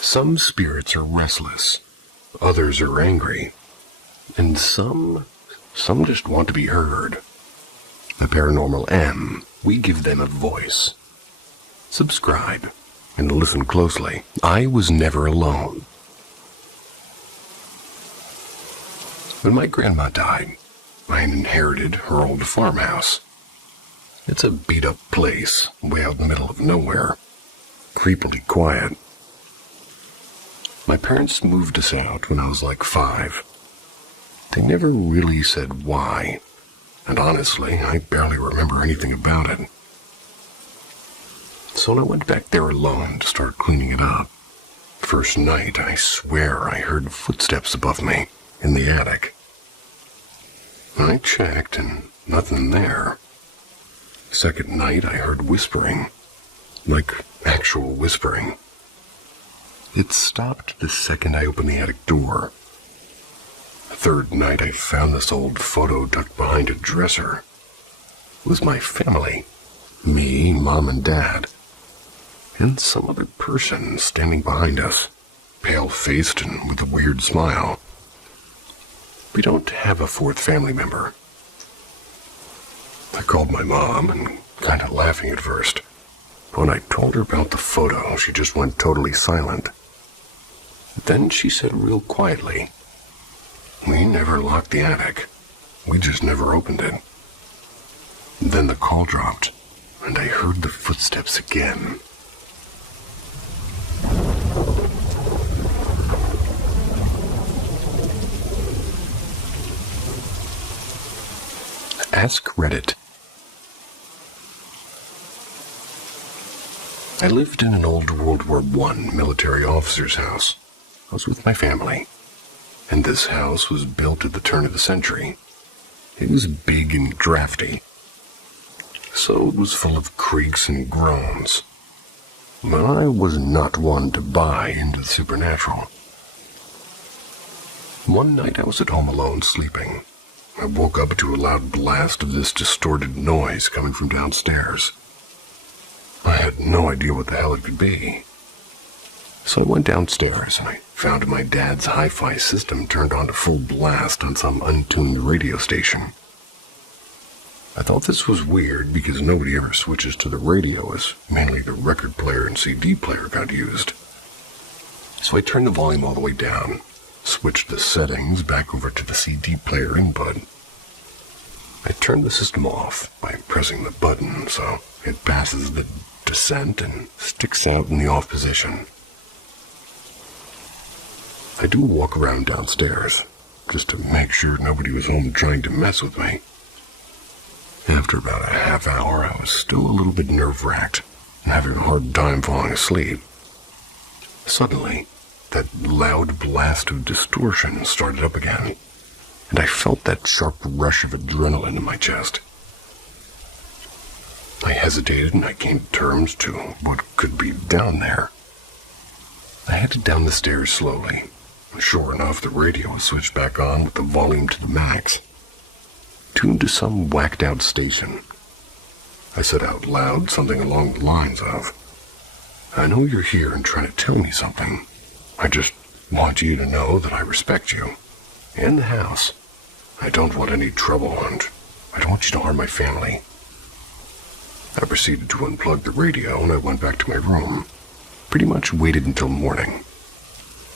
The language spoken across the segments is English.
Some spirits are restless, others are angry, and some just want to be heard. The Paranormal M, we give them a voice. Subscribe and listen closely. I was never alone. When my grandma died, I inherited her old farmhouse. It's a beat-up place, way out in the middle of nowhere, creepily quiet. My parents moved us out when I was like 5. They never really said why, and honestly, I barely remember anything about it. So when I went back there alone to start cleaning it up, first night I swear I heard footsteps above me in the attic. I checked and nothing there. Second night I heard whispering, like actual whispering. It stopped the second I opened the attic door. Third night I found this old photo tucked behind a dresser. It was my family. Me, Mom and Dad. And some other person standing behind us, pale-faced and with a weird smile. We don't have a fourth family member. I called my mom and kind of laughing at first. When I told her about the photo, she just went totally silent. Then she said real quietly, "We never locked the attic. We just never opened it." Then the call dropped, and I heard the footsteps again. Ask Reddit. I lived in an old World War I military officer's house. I was with my family, and this house was built at the turn of the century. It was big and drafty, so it was full of creaks and groans. But I was not one to buy into the supernatural. One night I was at home alone sleeping. I woke up to a loud blast of this distorted noise coming from downstairs. I had no idea what the hell it could be. So I went downstairs and I found my dad's hi-fi system turned on to full blast on some untuned radio station. I thought this was weird because nobody ever switches to the radio, as mainly the record player and CD player got used. So I turned the volume all the way down, switched the settings back over to the CD player input. I turned the system off by pressing the button so it passes the descent and sticks out in the off position. I do walk around downstairs, just to make sure nobody was home trying to mess with me. After about a half hour, I was still a little bit nerve-wracked and having a hard time falling asleep. Suddenly, that loud blast of distortion started up again, and I felt that sharp rush of adrenaline in my chest. I hesitated and I came to terms to what could be down there. I headed down the stairs slowly. Sure enough, the radio was switched back on with the volume to the max, tuned to some whacked-out station. I said out loud something along the lines of, "I know you're here and trying to tell me something. I just want you to know that I respect you and the house. I don't want any trouble, and I don't want you to harm my family." I proceeded to unplug the radio and I went back to my room. Pretty much waited until morning.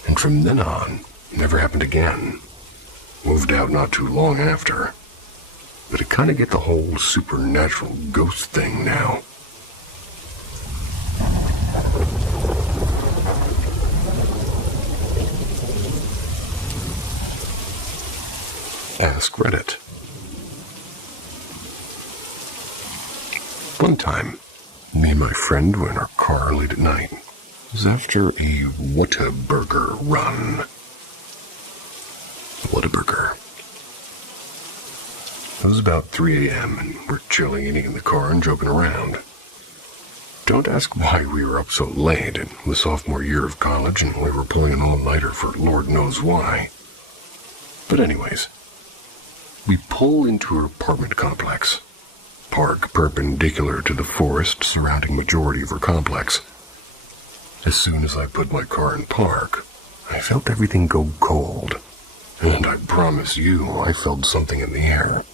And from then on, it never happened again. Moved out not too long after. But I kind of get the whole supernatural ghost thing now. Ask Reddit. One time, me and my friend were in our car late at night. It was after a Whataburger run. Whataburger. It was about 3 a.m. and we're chilling, eating in the car and joking around. Don't ask why we were up so late. It was sophomore year of college and we were pulling an all-nighter for Lord knows why. But anyways, we pull into her apartment complex. park perpendicular to the forest surrounding majority of her complex. As soon as I put my car in park, I felt everything go cold, and I promise you I felt something in the air.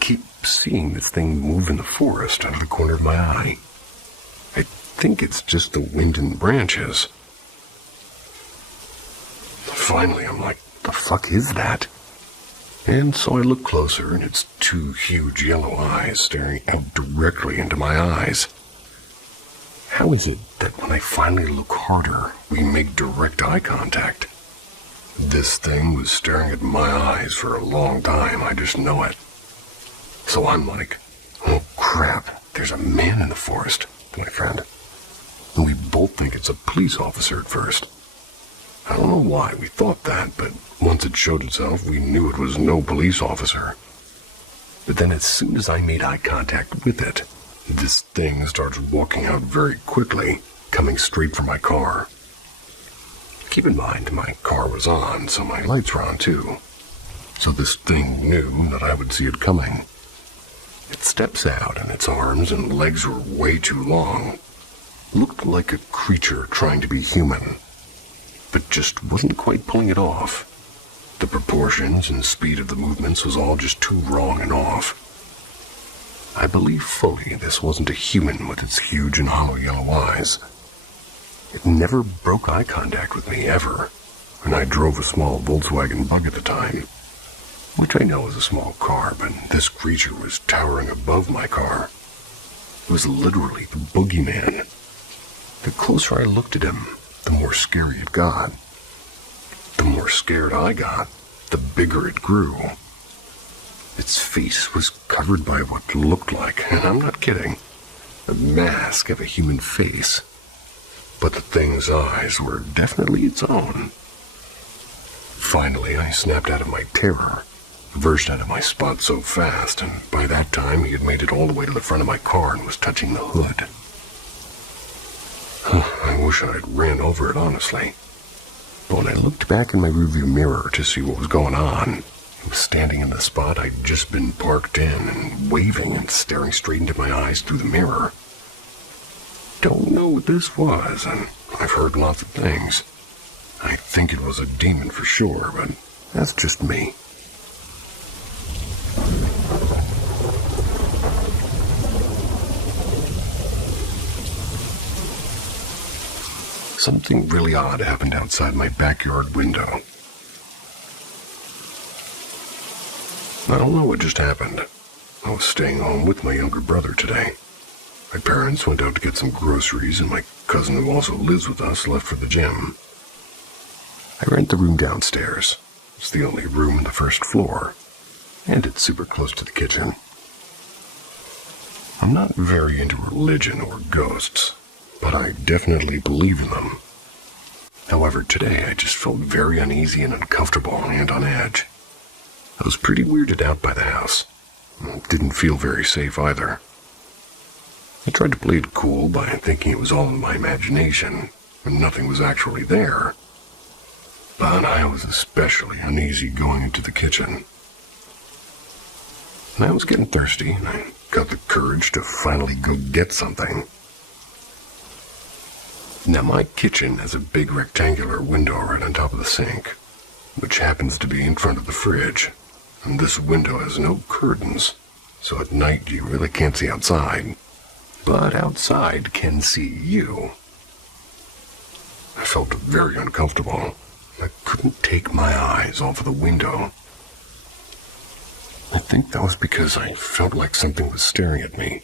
Keep seeing this thing move in the forest out of the corner of my eye. I think it's just the wind in the branches. Finally, I'm like, the fuck is that? And so I look closer, and it's two huge yellow eyes staring out directly into my eyes. How is it that when I finally look harder, we make direct eye contact? This thing was staring at my eyes for a long time, I just know it. So I'm like, oh crap, there's a man in the forest, my friend. And we both think it's a police officer at first. I don't know why we thought that, but once it showed itself, we knew it was no police officer. But then as soon as I made eye contact with it, this thing starts walking out very quickly, coming straight for my car. Keep in mind, my car was on, so my lights were on too. So this thing knew that I would see it coming. It steps out, and its arms and legs were way too long. Looked like a creature trying to be human, but just wasn't quite pulling it off. The proportions and speed of the movements was all just too wrong and off. I believe fully this wasn't a human with its huge and hollow yellow eyes. It never broke eye contact with me, ever, and I drove a small Volkswagen Bug at the time, which I know is a small car, but this creature was towering above my car. It was literally the boogeyman. The closer I looked at him, the more scary it got. The more scared I got, the bigger it grew. Its face was covered by what looked like, and I'm not kidding, a mask of a human face. But the thing's eyes were definitely its own. Finally, I snapped out of my terror, versed out of my spot so fast, and by that time he had made it all the way to the front of my car and was touching the hood. I wish I had ran over it, honestly. But when I looked back in my rearview mirror to see what was going on, it was standing in the spot I'd just been parked in and waving and staring straight into my eyes through the mirror. Don't know what this was, and I've heard lots of things. I think it was a demon for sure, but that's just me. Something really odd happened outside my backyard window. I don't know what just happened. I was staying home with my younger brother today. My parents went out to get some groceries, and my cousin, who also lives with us, left for the gym. I rent the room downstairs. It's the only room on the first floor, and it's super close to the kitchen. I'm not very into religion or ghosts, but I definitely believe in them. However, today I just felt very uneasy and uncomfortable and on edge. I was pretty weirded out by the house. Didn't feel very safe either. I tried to play it cool by thinking it was all in my imagination, and nothing was actually there. But I was especially uneasy going into the kitchen. And I was getting thirsty, and I got the courage to finally go get something. Now, my kitchen has a big rectangular window right on top of the sink, which happens to be in front of the fridge, and this window has no curtains, so at night you really can't see outside, but outside can see you. I felt very uncomfortable. I couldn't take my eyes off of the window. I think that was because I felt like something was staring at me.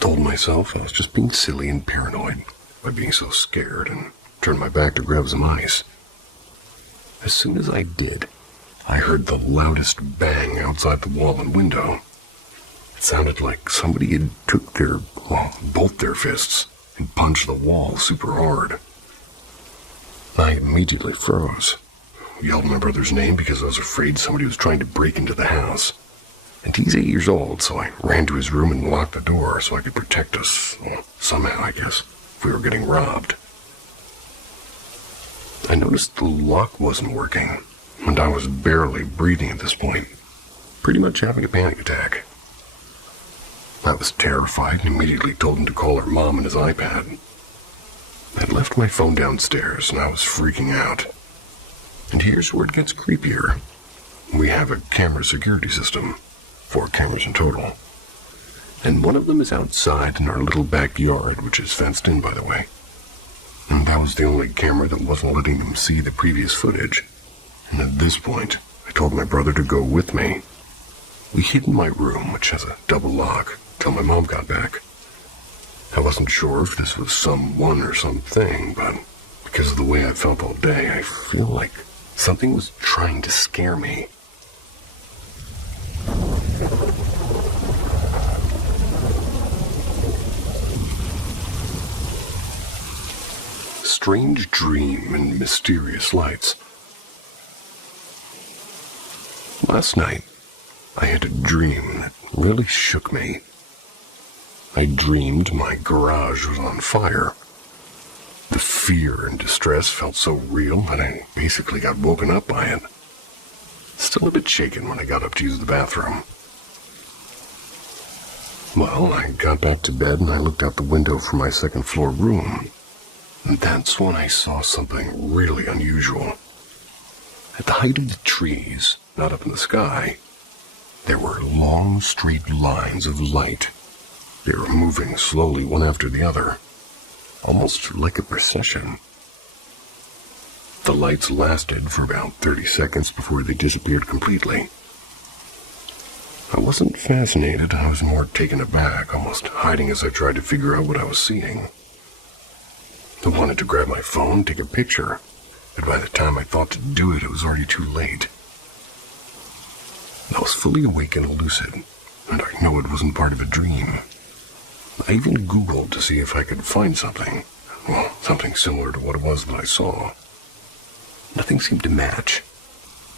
Told myself I was just being silly and paranoid by being so scared, and turned my back to grab some ice. As soon as I did, I heard the loudest bang outside the wall and window. It sounded like somebody had took both their fists and punched the wall super hard. I immediately froze. Yelled my brother's name because I was afraid somebody was trying to break into the house. And he's 8 years old, so I ran to his room and locked the door so I could protect us, somehow, I guess, if we were getting robbed. I noticed the lock wasn't working, and I was barely breathing at this point. pretty much having a panic attack. I was terrified and immediately told him to call her mom and his iPad. I'd left my phone downstairs and I was freaking out. And here's where it gets creepier. We have a camera security system, 4 cameras in total. And one of them is outside in our little backyard, which is fenced in, by the way. And that was the only camera that wasn't letting them see the previous footage. And at this point, I told my brother to go with me. We hid in my room, which has a double lock, till my mom got back. I wasn't sure if this was someone or something, but because of the way I felt all day, I feel like something was trying to scare me. Strange dream and mysterious lights. Last night, I had a dream that really shook me. I dreamed my garage was on fire. The fear and distress felt so real that I basically got woken up by it. Still a bit shaken when I got up to use the bathroom. Well, I got back to bed and I looked out the window from my second-floor room. And that's when I saw something really unusual. At the height of the trees, not up in the sky, there were long, straight lines of light. They were moving slowly one after the other, almost like a procession. The lights lasted for about 30 seconds before they disappeared completely. I wasn't fascinated, I was more taken aback, almost hiding as I tried to figure out what I was seeing. I wanted to grab my phone, take a picture, but by the time I thought to do it, it was already too late. I was fully awake and lucid, and I know it wasn't part of a dream. I even Googled to see if I could find something. Well, something similar to what it was that I saw. Nothing seemed to match.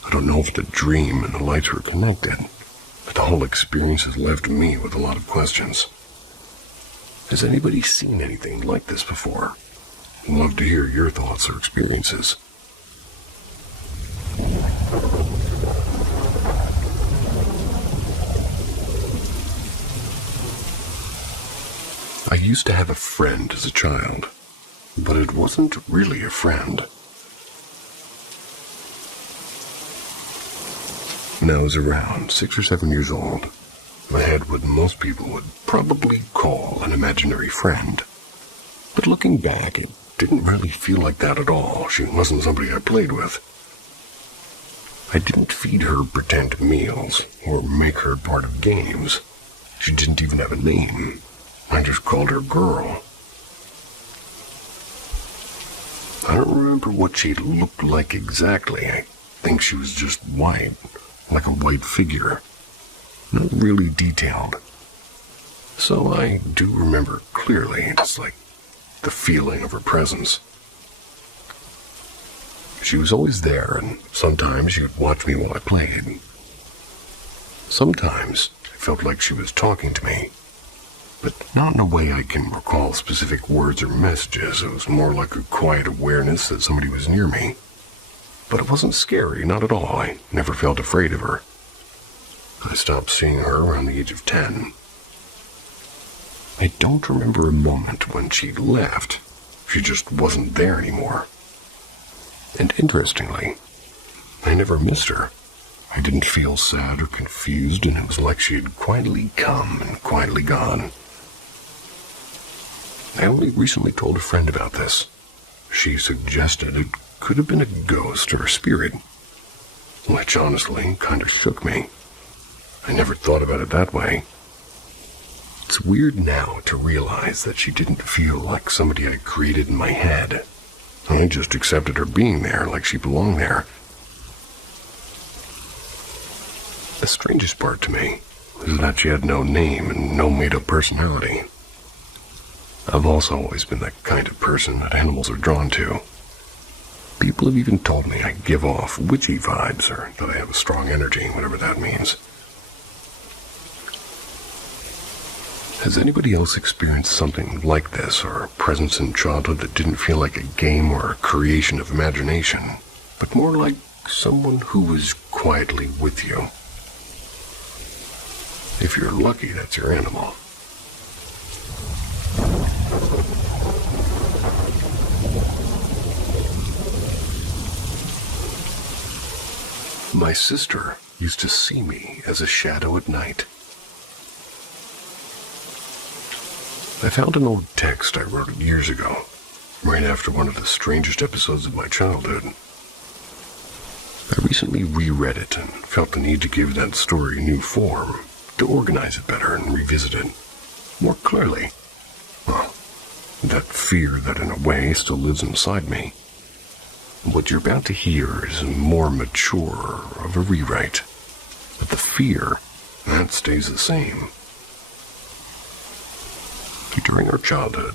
I don't know if the dream and the lights were connected, but the whole experience has left me with a lot of questions. Has anybody seen anything like this before? I'd love to hear your thoughts or experiences. I used to have a friend as a child, but it wasn't really a friend. When I was around 6 or 7 years old, I had what most people would probably call an imaginary friend. But looking back, it didn't really feel like that at all. She wasn't somebody I played with. I didn't feed her pretend meals or make her part of games. She didn't even have a name. I just called her Girl. I don't remember what she looked like exactly. I think she was just white, like a white figure. Not really detailed. So I do remember clearly, just like the feeling of her presence. She was always there, and sometimes she would watch me while I played. Sometimes it felt like she was talking to me, but not in a way I can recall specific words or messages. It was more like a quiet awareness that somebody was near me. But it wasn't scary, not at all. I never felt afraid of her. I stopped seeing her around the age of 10. I don't remember a moment when she left. She just wasn't there anymore. And interestingly, I never missed her. I didn't feel sad or confused, and it was like she had quietly come and quietly gone. I only recently told a friend about this. She suggested it could have been a ghost or a spirit, which honestly kind of shook me. I never thought about it that way. It's weird now to realize that she didn't feel like somebody I created in my head. I just accepted her being there like she belonged there. The strangest part to me is that she had no name and no made-up personality. I've also always been the kind of person that animals are drawn to. People have even told me I give off witchy vibes, or that I have a strong energy, whatever that means. Has anybody else experienced something like this, or a presence in childhood that didn't feel like a game or a creation of imagination, but more like someone who was quietly with you? If you're lucky, that's your animal. My sister used to see me as a shadow at night. I found an old text I wrote years ago, right after one of the strangest episodes of my childhood. I recently reread it and felt the need to give that story a new form, to organize it better and revisit it more clearly. Well, that fear that in a way still lives inside me. What you're about to hear is more mature of a rewrite, but the fear, that stays the same. During our childhood,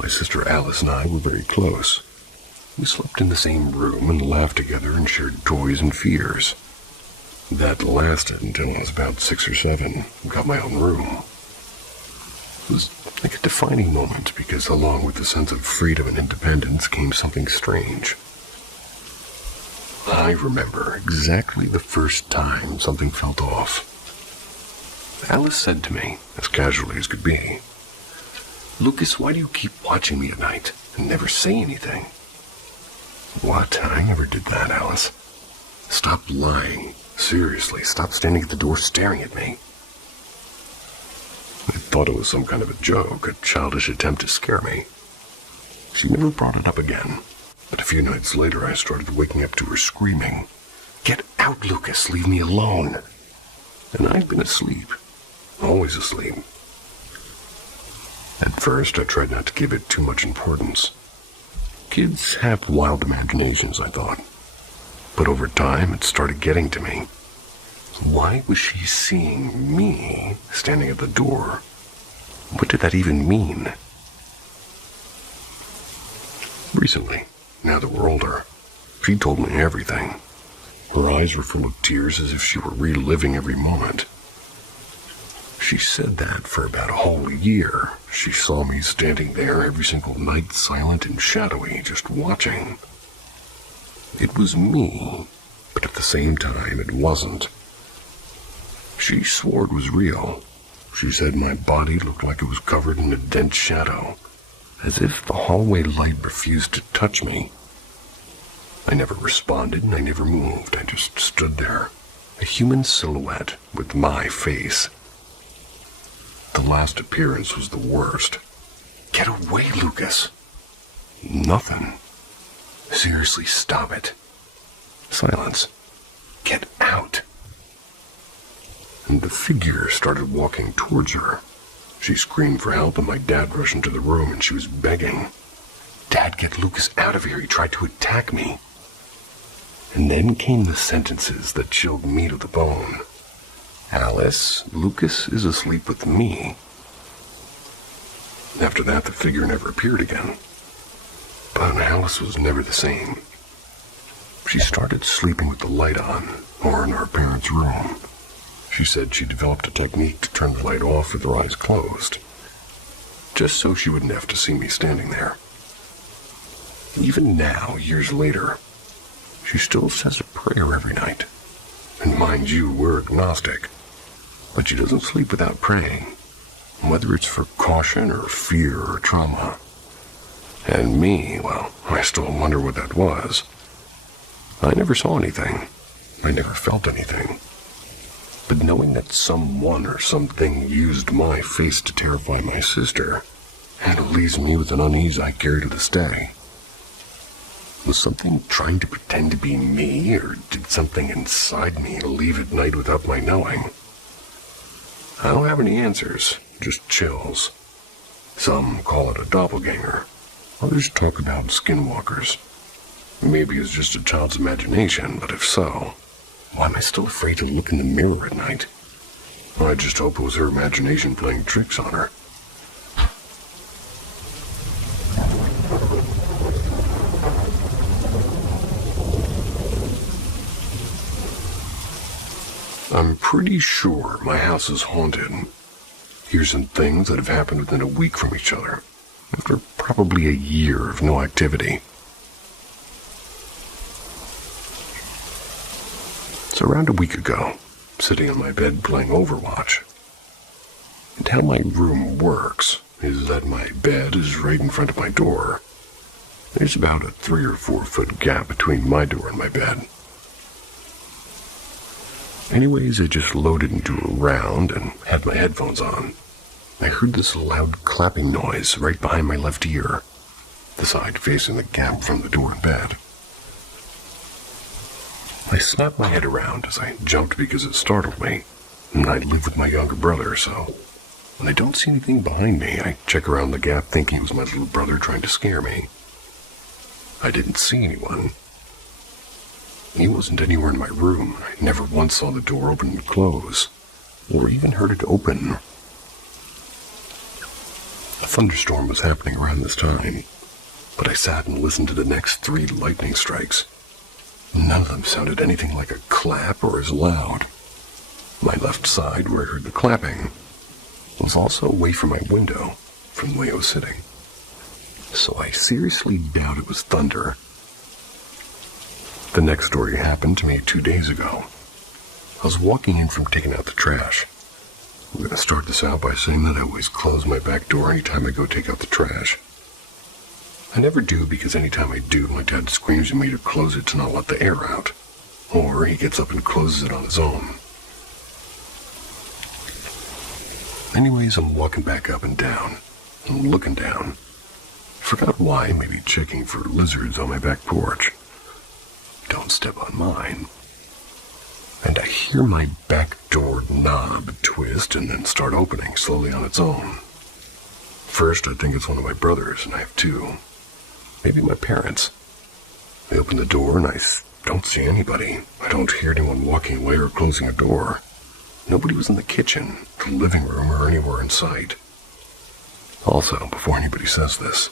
my sister Alice and I were very close. We slept in the same room and laughed together and shared toys and fears. That lasted until I was about 6 or 7 and got my own room. It was like a defining moment because along with the sense of freedom and independence came something strange. I remember exactly the first time something felt off. Alice said to me, as casually as could be, "Lucas, why do you keep watching me at night and never say anything?" "What? I never did that, Alice." "Stop lying. Seriously, stop standing at the door staring at me." I thought it was some kind of a joke, a childish attempt to scare me. She never brought it up again. But a few nights later, I started waking up to her screaming, "Get out, Lucas, leave me alone." And I'd been asleep, always asleep. At first, I tried not to give it too much importance. Kids have wild imaginations, I thought. But over time, it started getting to me. Why was she seeing me standing at the door? What did that even mean? Recently, now that we're older, she told me everything. Her eyes were full of tears as if she were reliving every moment. She said that for about a whole year, she saw me standing there every single night, silent and shadowy, just watching. It was me, but at the same time, it wasn't. She swore it was real. She said my body looked like it was covered in a dense shadow, as if the hallway light refused to touch me. I never responded and I never moved. I just stood there, a human silhouette with my face. The last appearance was the worst. "Get away, Lucas." "Nothing." "Seriously, stop it." Silence. "Get out." And the figure started walking towards her. She screamed for help and my dad rushed into the room and she was begging, "Dad, get Lucas out of here. He tried to attack me." And then came the sentences that chilled me to the bone. "Alice, Lucas is asleep with me." After that, the figure never appeared again. But Alice was never the same. She started sleeping with the light on, or in our parents' room. She said she developed a technique to turn the light off with her eyes closed, just so she wouldn't have to see me standing there. Even now, years later, she still says a prayer every night. And mind you, we're agnostic. But she doesn't sleep without praying, whether it's for caution or fear or trauma. And me, well, I still wonder what that was. I never saw anything. I never felt anything. But knowing that someone or something used my face to terrify my sister, and it leaves me with an unease I carry to this day. Was something trying to pretend to be me, or did something inside me leave at night without my knowing? I don't have any answers, just chills. Some call it a doppelganger. Others talk about skinwalkers. Maybe it's just a child's imagination, but if so, why am I still afraid to look in the mirror at night? I just hope it was her imagination playing tricks on her. I'm pretty sure my house is haunted. Here's some things that have happened within a week from each other, after probably a year of no activity. So around a week ago, sitting on my bed playing Overwatch, how my room works is that my bed is right in front of my door. There's about a 3 or 4 foot gap between my door and my bed. Anyways, I just loaded into a round and had my headphones on. I heard this loud clapping noise right behind my left ear, the side facing the gap from the door and bed. I snapped my head around as I jumped because it startled me, and I live with my younger brother, so when I don't see anything behind me, I check around the gap thinking it was my little brother trying to scare me. I didn't see anyone. He wasn't anywhere in my room. I never once saw the door open and close, or even heard it open. A thunderstorm was happening around this time, but I sat and listened to the next 3 lightning strikes. None of them sounded anything like a clap or as loud. My left side, where I heard the clapping, was also away from my window, from the way I was sitting. So I seriously doubt it was thunder. The next story happened to me 2 days ago. I was walking in from taking out the trash. I'm going to start this out by saying that I always close my back door anytime I go take out the trash. I never do because anytime I do, my dad screams at me to close it to not let the air out. Or he gets up and closes it on his own. Anyways, I'm walking back up and down. I'm looking down. Forgot why, maybe checking for lizards on my back porch. Don't step on mine. And I hear my back door knob twist and then start opening slowly on its own. First, I think it's one of my brothers, and I have 2. Maybe my parents. I open the door and I don't see anybody. I don't hear anyone walking away or closing a door. Nobody was in the kitchen, the living room, or anywhere in sight. Also, before anybody says this,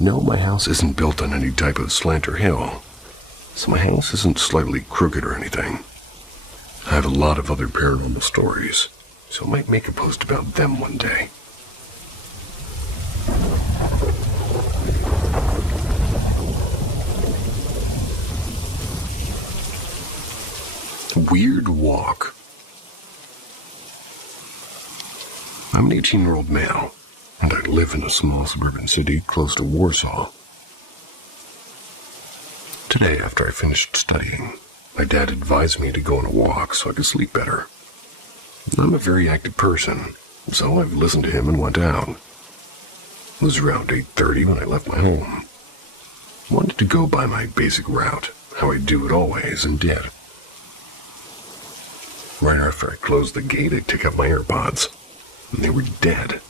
no, my house isn't built on any type of slant or hill, so my house isn't slightly crooked or anything. I have a lot of other paranormal stories, so I might make a post about them one day. Weird walk. I'm an 18-year-old male, and I live in a small suburban city close to Warsaw. Today, after I finished studying, my dad advised me to go on a walk so I could sleep better. I'm a very active person, so I listened to him and went out. It was around 8:30 when I left my home. I wanted to go by my basic route, how I do it always, and did. Right after I closed the gate, I took out my AirPods, and they were dead.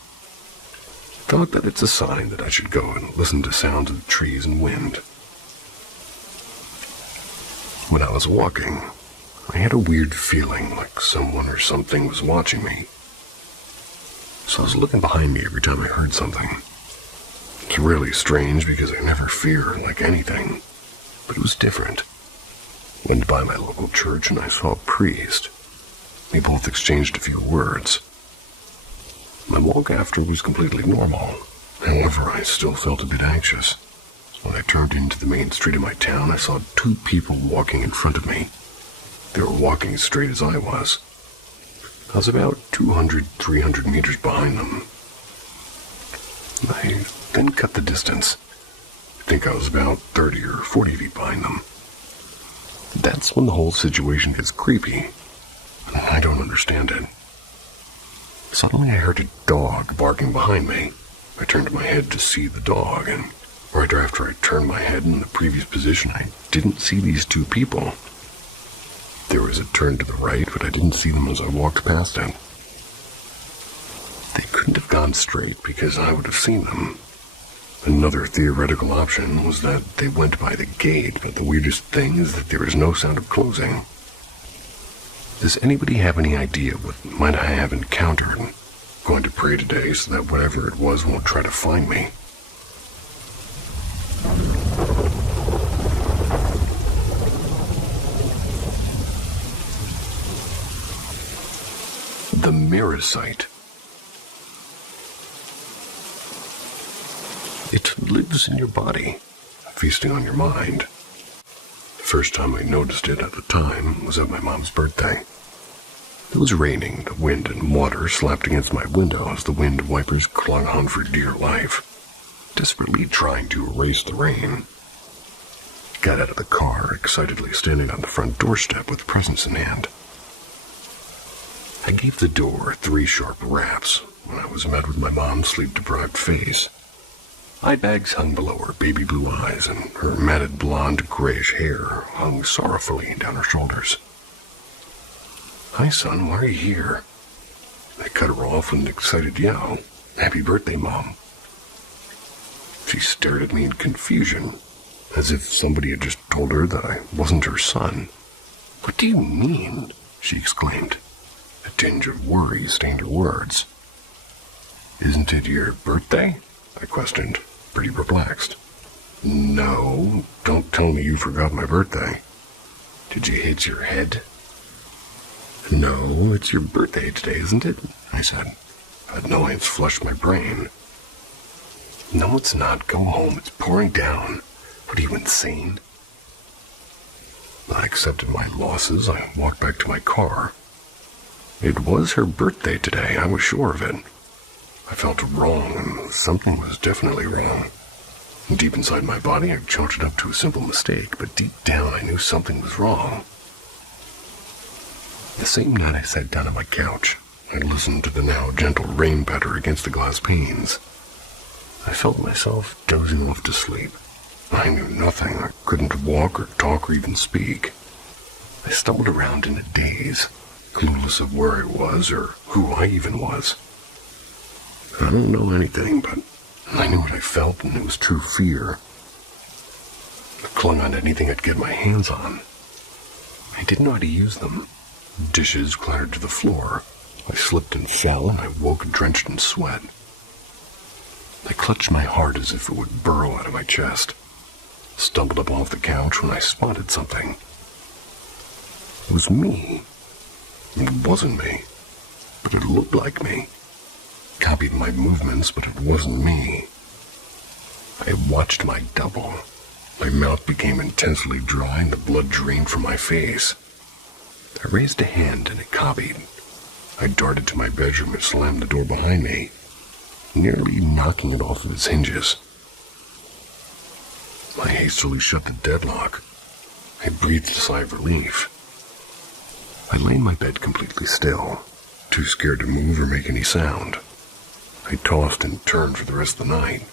Thought that it's a sign that I should go and listen to sounds of trees and wind. When I was walking, I had a weird feeling like someone or something was watching me. So I was looking behind me every time I heard something. It's really strange because I never fear like anything, but it was different. Went by my local church and I saw a priest. We both exchanged a few words. My walk after was completely normal. However, I still felt a bit anxious. When I turned into the main street of my town, I saw 2 people walking in front of me. They were walking as straight as I was. I was about 200, 300 meters behind them. I then cut the distance. I think I was about 30 or 40 feet behind them. That's when the whole situation gets creepy. I don't understand it. Suddenly I heard a dog barking behind me. I turned my head to see the dog, and right after I turned my head in the previous position, I didn't see these 2 people. There was a turn to the right, but I didn't see them as I walked past it. They couldn't have gone straight because I would have seen them. Another theoretical option was that they went by the gate, but the weirdest thing is that there is no sound of closing. Does anybody have any idea what might I have encountered? I'm going to pray today so that whatever it was won't try to find me. The mirror sight. It lives in your body, feasting on your mind. The first time I noticed it at the time was at my mom's birthday. It was raining. The wind and water slapped against my window as the wind wipers clung on for dear life, desperately trying to erase the rain. I got out of the car, excitedly standing on the front doorstep with presents in hand. I gave the door 3 sharp raps when I was met with my mom's sleep-deprived face. Eye bags hung below her baby blue eyes, and her matted blonde grayish hair hung sorrowfully down her shoulders. "Hi, son, why are you here?" I cut her off with an excited yell. "Happy birthday, Mom." She stared at me in confusion, as if somebody had just told her that I wasn't her son. "What do you mean?" she exclaimed. A tinge of worry stained her words. "Isn't it your birthday?" I questioned, pretty perplexed. "No, don't tell me you forgot my birthday. Did you hit your head?" "No, it's your birthday today, isn't it?" I said. Annoyance flushed my brain. "No, it's not. Go home. It's pouring down. What are you, insane?" I accepted my losses. I walked back to my car. It was her birthday today. I was sure of it. I felt wrong, and something was definitely wrong. Deep inside my body, I chalked it up to a simple mistake, but deep down I knew something was wrong. The same night I sat down on my couch. I listened to the now gentle rain patter against the glass panes. I felt myself dozing off to sleep. I knew nothing. I couldn't walk or talk or even speak. I stumbled around in a daze, clueless of where I was or who I even was. I don't know anything, but I knew what I felt, and it was true fear. I clung on to anything I'd get my hands on. I didn't know how to use them. Dishes clattered to the floor. I slipped and fell, and I woke drenched in sweat. I clutched my heart as if it would burrow out of my chest. Stumbled up off the couch when I spotted something. It was me. It wasn't me, but it looked like me. Copied my movements, but it wasn't me. I watched my double. My mouth became intensely dry and the blood drained from my face. I raised a hand and it copied. I darted to my bedroom and slammed the door behind me, nearly knocking it off of its hinges. I hastily shut the deadlock. I breathed a sigh of relief. I lay in my bed completely still, too scared to move or make any sound. I tossed and turned for the rest of the night.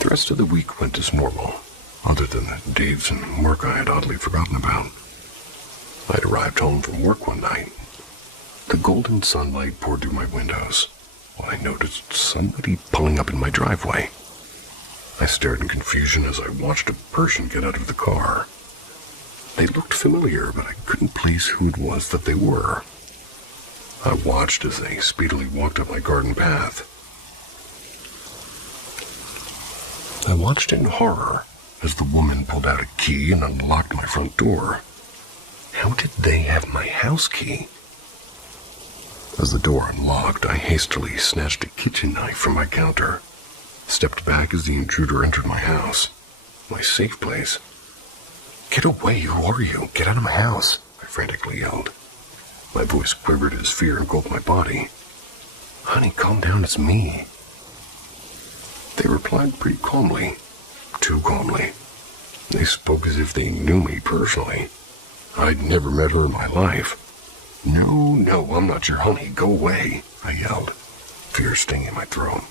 The rest of the week went as normal, other than the dates and work I had oddly forgotten about. I'd arrived home from work one night. The golden sunlight poured through my windows, while I noticed somebody pulling up in my driveway. I stared in confusion as I watched a person get out of the car. They looked familiar, but I couldn't place who it was that they were. I watched as they speedily walked up my garden path. I watched in horror as the woman pulled out a key and unlocked my front door. How did they have my house key? As the door unlocked, I hastily snatched a kitchen knife from my counter, stepped back as the intruder entered my house, my safe place. "Get away, who are you? Get out of my house," I frantically yelled. My voice quivered as fear engulfed my body. "Honey, calm down, it's me." They replied pretty calmly, too calmly. They spoke as if they knew me personally. I'd never met her in my life. No, I'm not your honey, go away," I yelled, fear stinging my throat.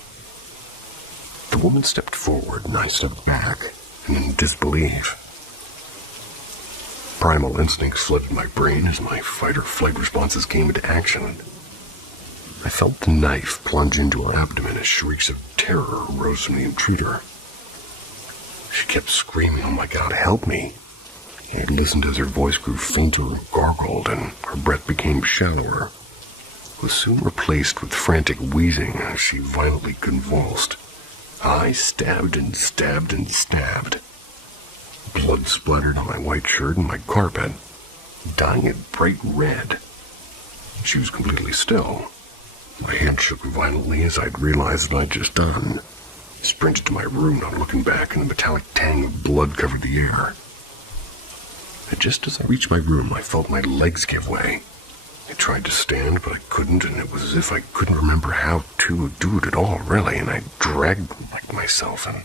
The woman stepped forward and I stepped back, and in disbelief. Primal instincts flooded my brain as my fight-or-flight responses came into action. I felt the knife plunge into her abdomen as shrieks of terror rose from the intruder. She kept screaming, "Oh my God, help me!" I listened as her voice grew fainter and gargled, and her breath became shallower. It was soon replaced with frantic wheezing as she violently convulsed. I stabbed and stabbed and stabbed. Blood splattered on my white shirt and my carpet, dyeing it bright red. She was completely still. My hand shook violently as I'd realized what I'd just done. I sprinted to my room, not looking back, and a metallic tang of blood covered the air. And just as I reached my room, I felt my legs give way. I tried to stand, but I couldn't, and it was as if I couldn't remember how to do it at all, really, and I dragged like myself, and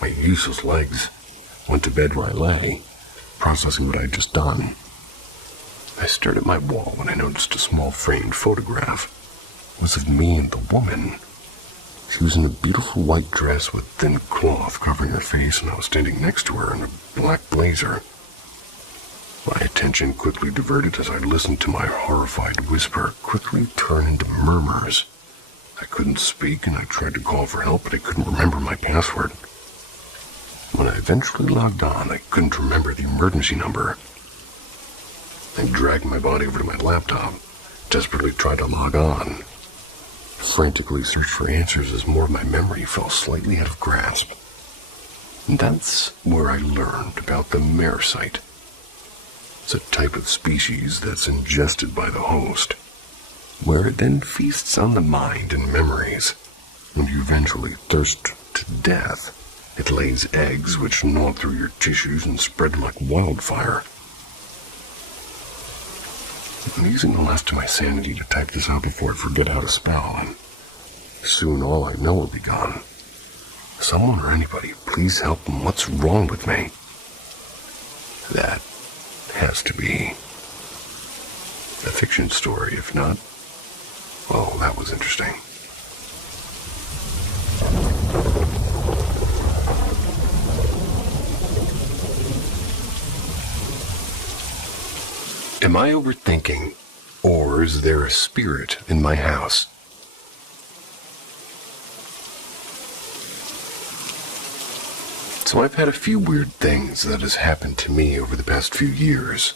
my useless legs went to bed where I lay, processing what I had just done. I stared at my wall when I noticed a small framed photograph. It was of me and the woman. She was in a beautiful white dress with thin cloth covering her face, and I was standing next to her in a black blazer. My attention quickly diverted as I listened to my horrified whisper quickly turn into murmurs. I couldn't speak, and I tried to call for help, but I couldn't remember my password. When I eventually logged on, I couldn't remember the emergency number. I dragged my body over to my laptop, desperately tried to log on. I frantically searched for answers as more of my memory fell slightly out of grasp. And that's where I learned about the marasite. It's a type of species that's ingested by the host, where it then feasts on the mind and memories. When you eventually thirst to death, it lays eggs which gnaw through your tissues and spread like wildfire. I'm using the last of my sanity to type this out before I forget how to spell, and soon all I know will be gone. Someone or anybody, please help them. What's wrong with me? That has to be a fiction story. If not, well, that was interesting. Am I overthinking, or is there a spirit in my house? So I've had a few weird things that has happened to me over the past few years.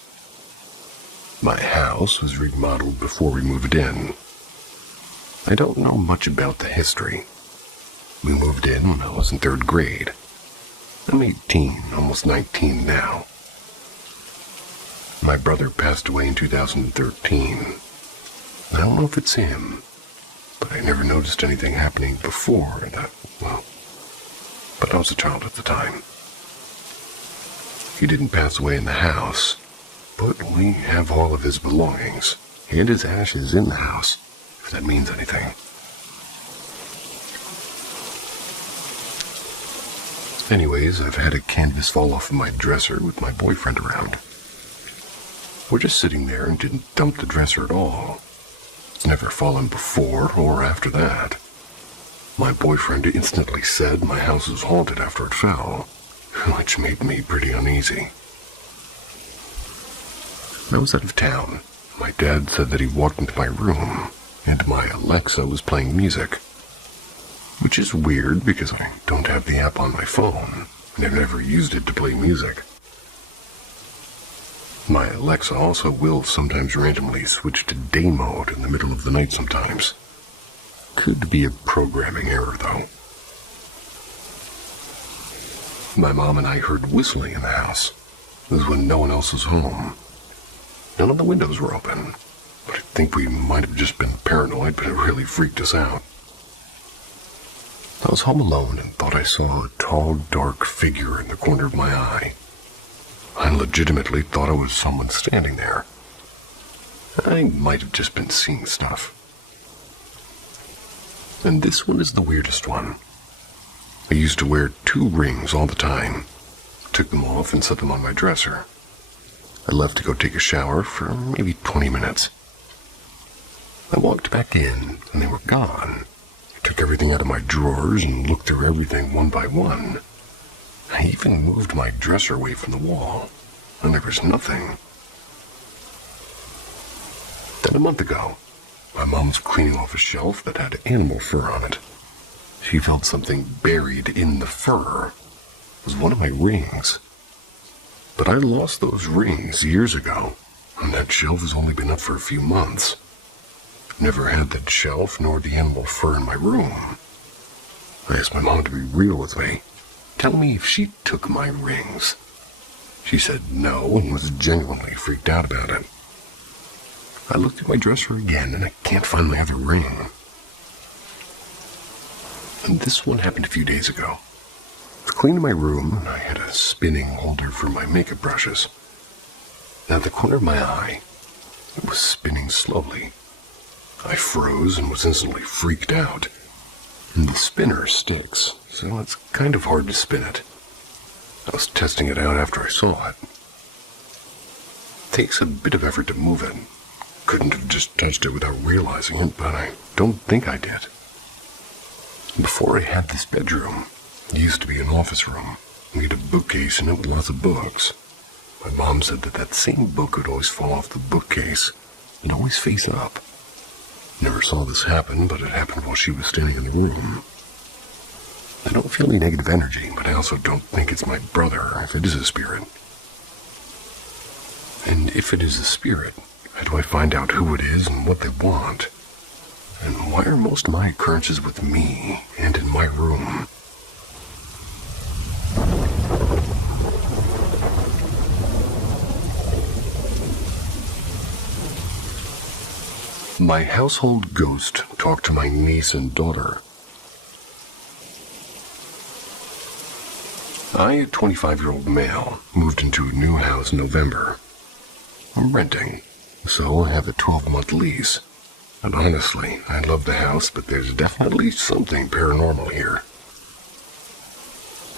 My house was remodeled before we moved in. I don't know much about the history. We moved in when I was in 3rd grade. I'm 18, almost 19 now. My brother passed away in 2013. I don't know if it's him, but I never noticed anything happening before that, well, but I was a child at the time. He didn't pass away in the house, but we have all of his belongings and his ashes in the house, if that means anything. Anyways, I've had a canvas fall off of my dresser with my boyfriend around. We're just sitting there and didn't dump the dresser at all. It's never fallen before or after that. My boyfriend instantly said my house was haunted after it fell, which made me pretty uneasy. I was out of town. My dad said that he walked into my room, and my Alexa was playing music. Which is weird because I don't have the app on my phone, and I've never used it to play music. My Alexa also will sometimes randomly switch to day mode in the middle of the night sometimes. Could be a programming error, though. My mom and I heard whistling in the house. It was when no one else was home. None of the windows were open, but I think we might have just been paranoid, but it really freaked us out. I was home alone and thought I saw a tall, dark figure in the corner of my eye. I legitimately thought it was someone standing there. I might have just been seeing stuff. And this one is the weirdest one. I used to wear 2 rings all the time. Took them off and set them on my dresser. I left to go take a shower for maybe 20 minutes. I walked back in and they were gone. I took everything out of my drawers and looked through everything one by one. I even moved my dresser away from the wall, and there was nothing. Then a month ago, my mom was cleaning off a shelf that had animal fur on it. She felt something buried in the fur. It was one of my rings. But I lost those rings years ago, and that shelf has only been up for a few months. Never had that shelf nor the animal fur in my room. I asked my mom to be real with me. Tell me if she took my rings. She said no and was genuinely freaked out about it. I looked at my dresser again and I can't find my other ring. And this one happened a few days ago. I was cleaning my room and I had a spinning holder for my makeup brushes. At the corner of my eye, it was spinning slowly. I froze and was instantly freaked out. And the spinner sticks, so it's kind of hard to spin it. I was testing it out after I saw it. It takes a bit of effort to move it. Couldn't have just touched it without realizing it, but I don't think I did. Before I had this bedroom, it used to be an office room. We had a bookcase in it with lots of books. My mom said that same book would always fall off the bookcase and always face up. Never saw this happen, but it happened while she was standing in the room. I don't feel any negative energy, but I also don't think it's my brother if it is a spirit. And if it is a spirit, how do I find out who it is and what they want? And why are most of my occurrences with me and in my room? My household ghost talked to my niece and daughter. I, a 25-year-old male, moved into a new house in November. I'm renting, so I have a 12-month lease. And honestly, I love the house, but there's definitely something paranormal here.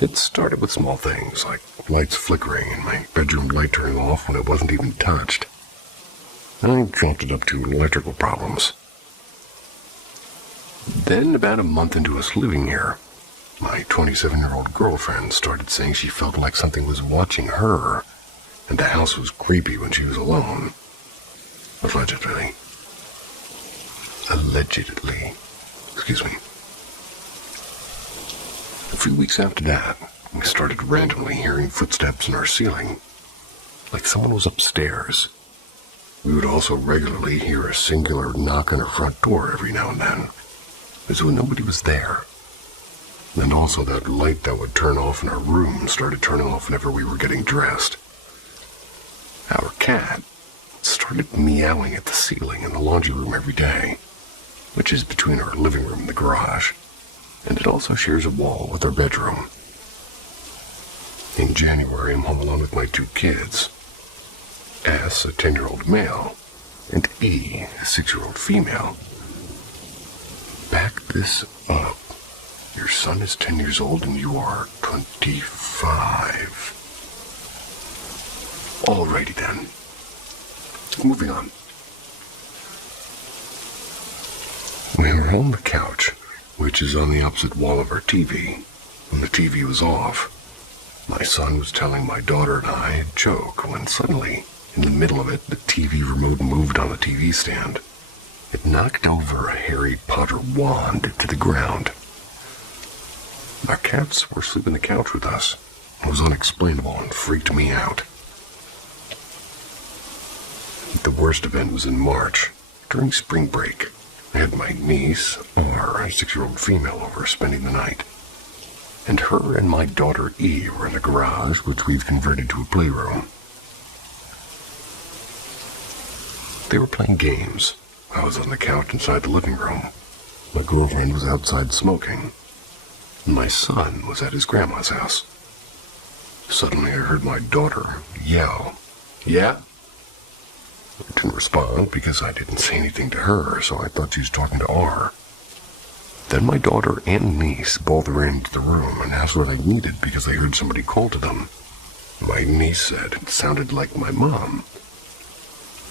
It started with small things, like lights flickering and my bedroom light turning off when it wasn't even touched. I chalked it up to electrical problems. Then, about a month into us living here, my 27-year-old girlfriend started saying she felt like something was watching her, and the house was creepy when she was alone. Allegedly. Excuse me. A few weeks after that, we started randomly hearing footsteps in our ceiling, like someone was upstairs. We would also regularly hear a singular knock on our front door every now and then, as though nobody was there. And also that light that would turn off in our room started turning off whenever we were getting dressed. Our cat started meowing at the ceiling in the laundry room every day, which is between our living room and the garage, and it also shares a wall with our bedroom. In January, I'm home alone with my 2 kids. S, a 10-year-old male, and E, a 6-year-old female. Back this up. Your son is 10 years old and you are 25. Alrighty then. Moving on. We were on the couch, which is on the opposite wall of our TV, when the TV was off. My son was telling my daughter and I a joke when suddenly, in the middle of it, the TV remote moved on the TV stand. It knocked over a Harry Potter wand to the ground. Our cats were asleep on the couch with us. It was unexplainable and freaked me out. The worst event was in March, during spring break. I had my niece, or a 6-year-old female, over spending the night. And her and my daughter E were in the garage, which we've converted to a playroom. They were playing games. I was on the couch inside the living room. My girlfriend was outside smoking. My son was at his grandma's house. Suddenly I heard my daughter yell, "Yeah?" I didn't respond because I didn't say anything to her, so I thought she was talking to R. Then my daughter and niece both ran into the room and asked what I needed because they heard somebody call to them. My niece said it sounded like my mom.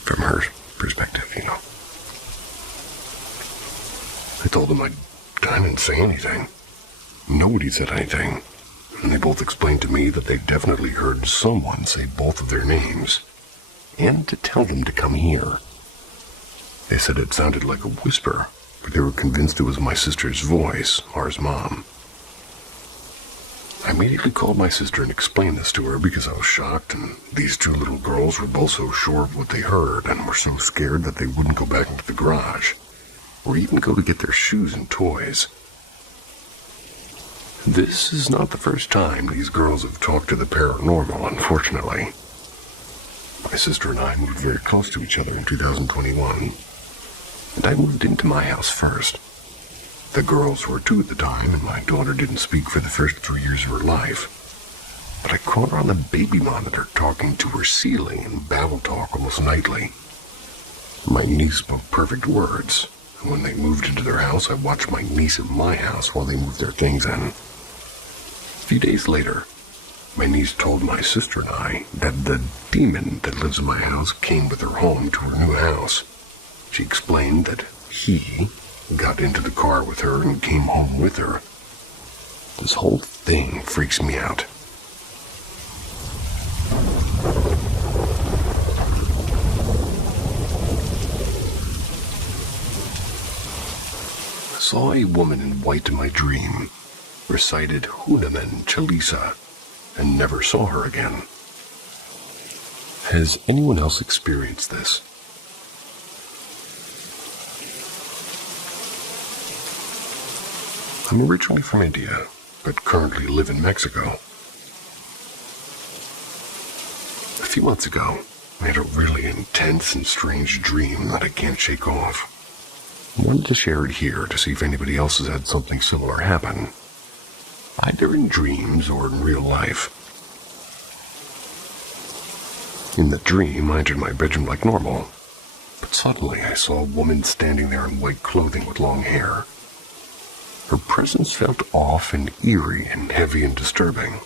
From her perspective, you know. I told them I didn't say anything. Nobody said anything, and they both explained to me that they definitely heard someone say both of their names, and to tell them to come here. They said it sounded like a whisper, but they were convinced it was my sister's voice, R's mom. I immediately called my sister and explained this to her because I was shocked, and these 2 little girls were both so sure of what they heard and were so scared that they wouldn't go back into the garage, or even go to get their shoes and toys. This is not the first time these girls have talked to the paranormal, unfortunately. My sister and I moved very close to each other in 2021, and I moved into my house first. The girls were 2 at the time, and my daughter didn't speak for the first 3 years of her life. but I caught her on the baby monitor talking to her ceiling in babble talk almost nightly. My niece spoke perfect words, and when they moved into their house, I watched my niece at my house while they moved their things in. A few days later, my niece told my sister and I that the demon that lives in my house came with her home to her new house. She explained that he got into the car with her and came home with her. This whole thing freaks me out. I saw a woman in white in my dream, recited Hunaman Chalisa, and never saw her again. Has anyone else experienced this? I'm originally from India, but currently live in Mexico. A few months ago, I had a really intense and strange dream that I can't shake off. I wanted to share it here to see if anybody else has had something similar happen, either in dreams or in real life. In the dream, I entered my bedroom like normal, but suddenly I saw a woman standing there in white clothing with long hair. Her presence felt off and eerie and heavy and disturbing.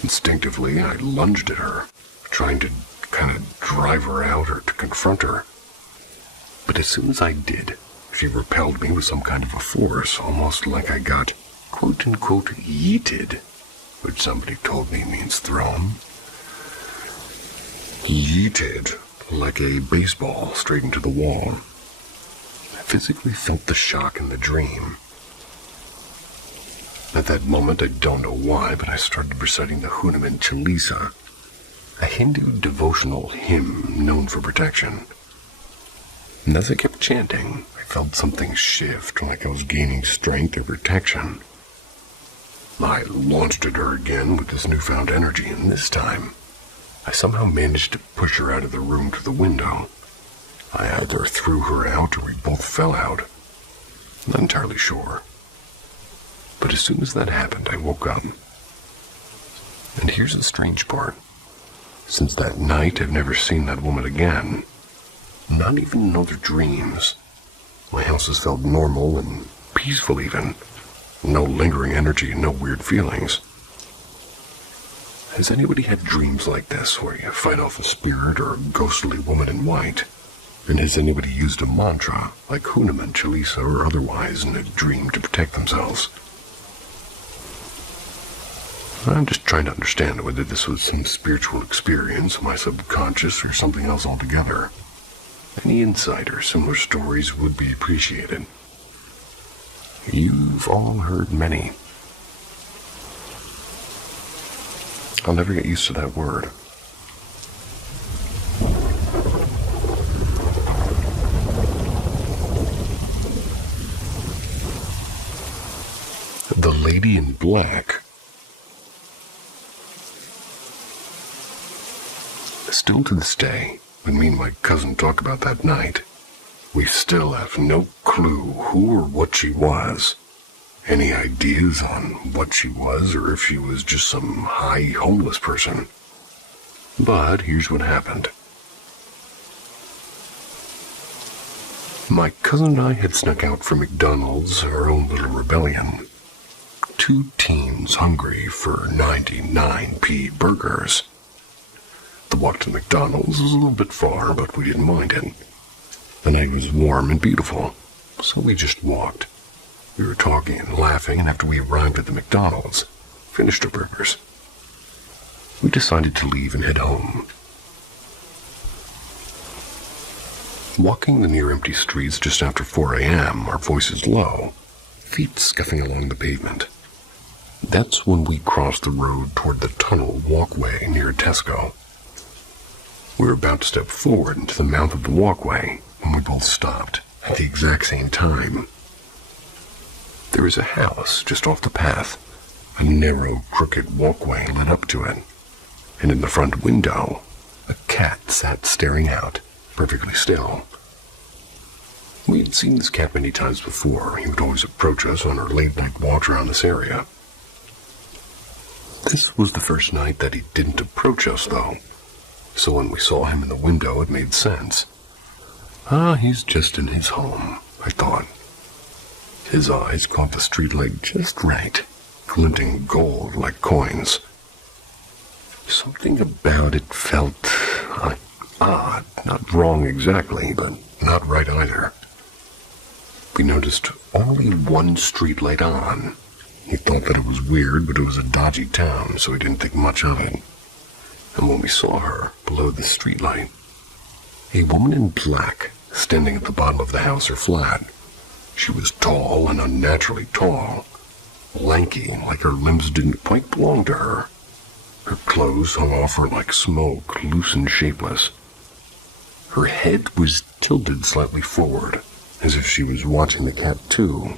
Instinctively, I lunged at her, trying to kind of drive her out or to confront her. But as soon as I did, she repelled me with some kind of a force, almost like I got quote-unquote yeeted, which somebody told me means thrown. Yeeted, like a baseball straight into the wall. I physically felt the shock in the dream. At that moment, I don't know why, but I started reciting the Hunaman Chalisa, a Hindu devotional hymn known for protection. And as I kept chanting, I felt something shift, like I was gaining strength or protection. I launched at her again with this newfound energy, and this time, I somehow managed to push her out of the room to the window. I either threw her out or we both fell out. Not entirely sure. But as soon as that happened, I woke up. And here's the strange part. Since that night, I've never seen that woman again. Not even in other dreams. My house has felt normal and peaceful even. No lingering energy and no weird feelings. Has anybody had dreams like this, where you fight off a spirit or a ghostly woman in white? And has anybody used a mantra, like Hunaman Chalisa or otherwise, in a dream to protect themselves? I'm just trying to understand whether this was some spiritual experience, my subconscious, or something else altogether. Any insight or similar stories would be appreciated. You've all heard many. I'll never get used to that word. The Lady in Black. Still to this day, when me and my cousin talk about that night, we still have no clue who or what she was. Any ideas on what she was, or if she was just some high homeless person. But here's what happened. My cousin and I had snuck out from McDonald's, our own little rebellion. Two teens hungry for 99p burgers. The walk to McDonald's was a little bit far, but we didn't mind it. The night was warm and beautiful, so we just walked. We were talking and laughing, and after we arrived at the McDonald's, finished our burgers, we decided to leave and head home. Walking the near empty streets just after 4 a.m., our voices low, feet scuffing along the pavement. That's when we crossed the road toward the tunnel walkway near Tesco. We were about to step forward into the mouth of the walkway when we both stopped at the exact same time. There is a house just off the path. A narrow, crooked walkway led up to it, and in the front window, a cat sat staring out, perfectly still. We had seen this cat many times before. He would always approach us on our late-night walks around this area. This was the first night that he didn't approach us, though. So when we saw him in the window, it made sense. He's just in his home, I thought. His eyes caught the streetlight just right, glinting gold like coins. Something about it felt odd, not wrong exactly, but not right either. We noticed only one streetlight on. He thought that it was weird, but it was a dodgy town, so he didn't think much of it. And when we saw her below the streetlight, a woman in black standing at the bottom of the house or flat. She was tall and unnaturally tall, lanky, like her limbs didn't quite belong to her. Her clothes hung off her like smoke, loose and shapeless. Her head was tilted slightly forward, as if she was watching the cat too.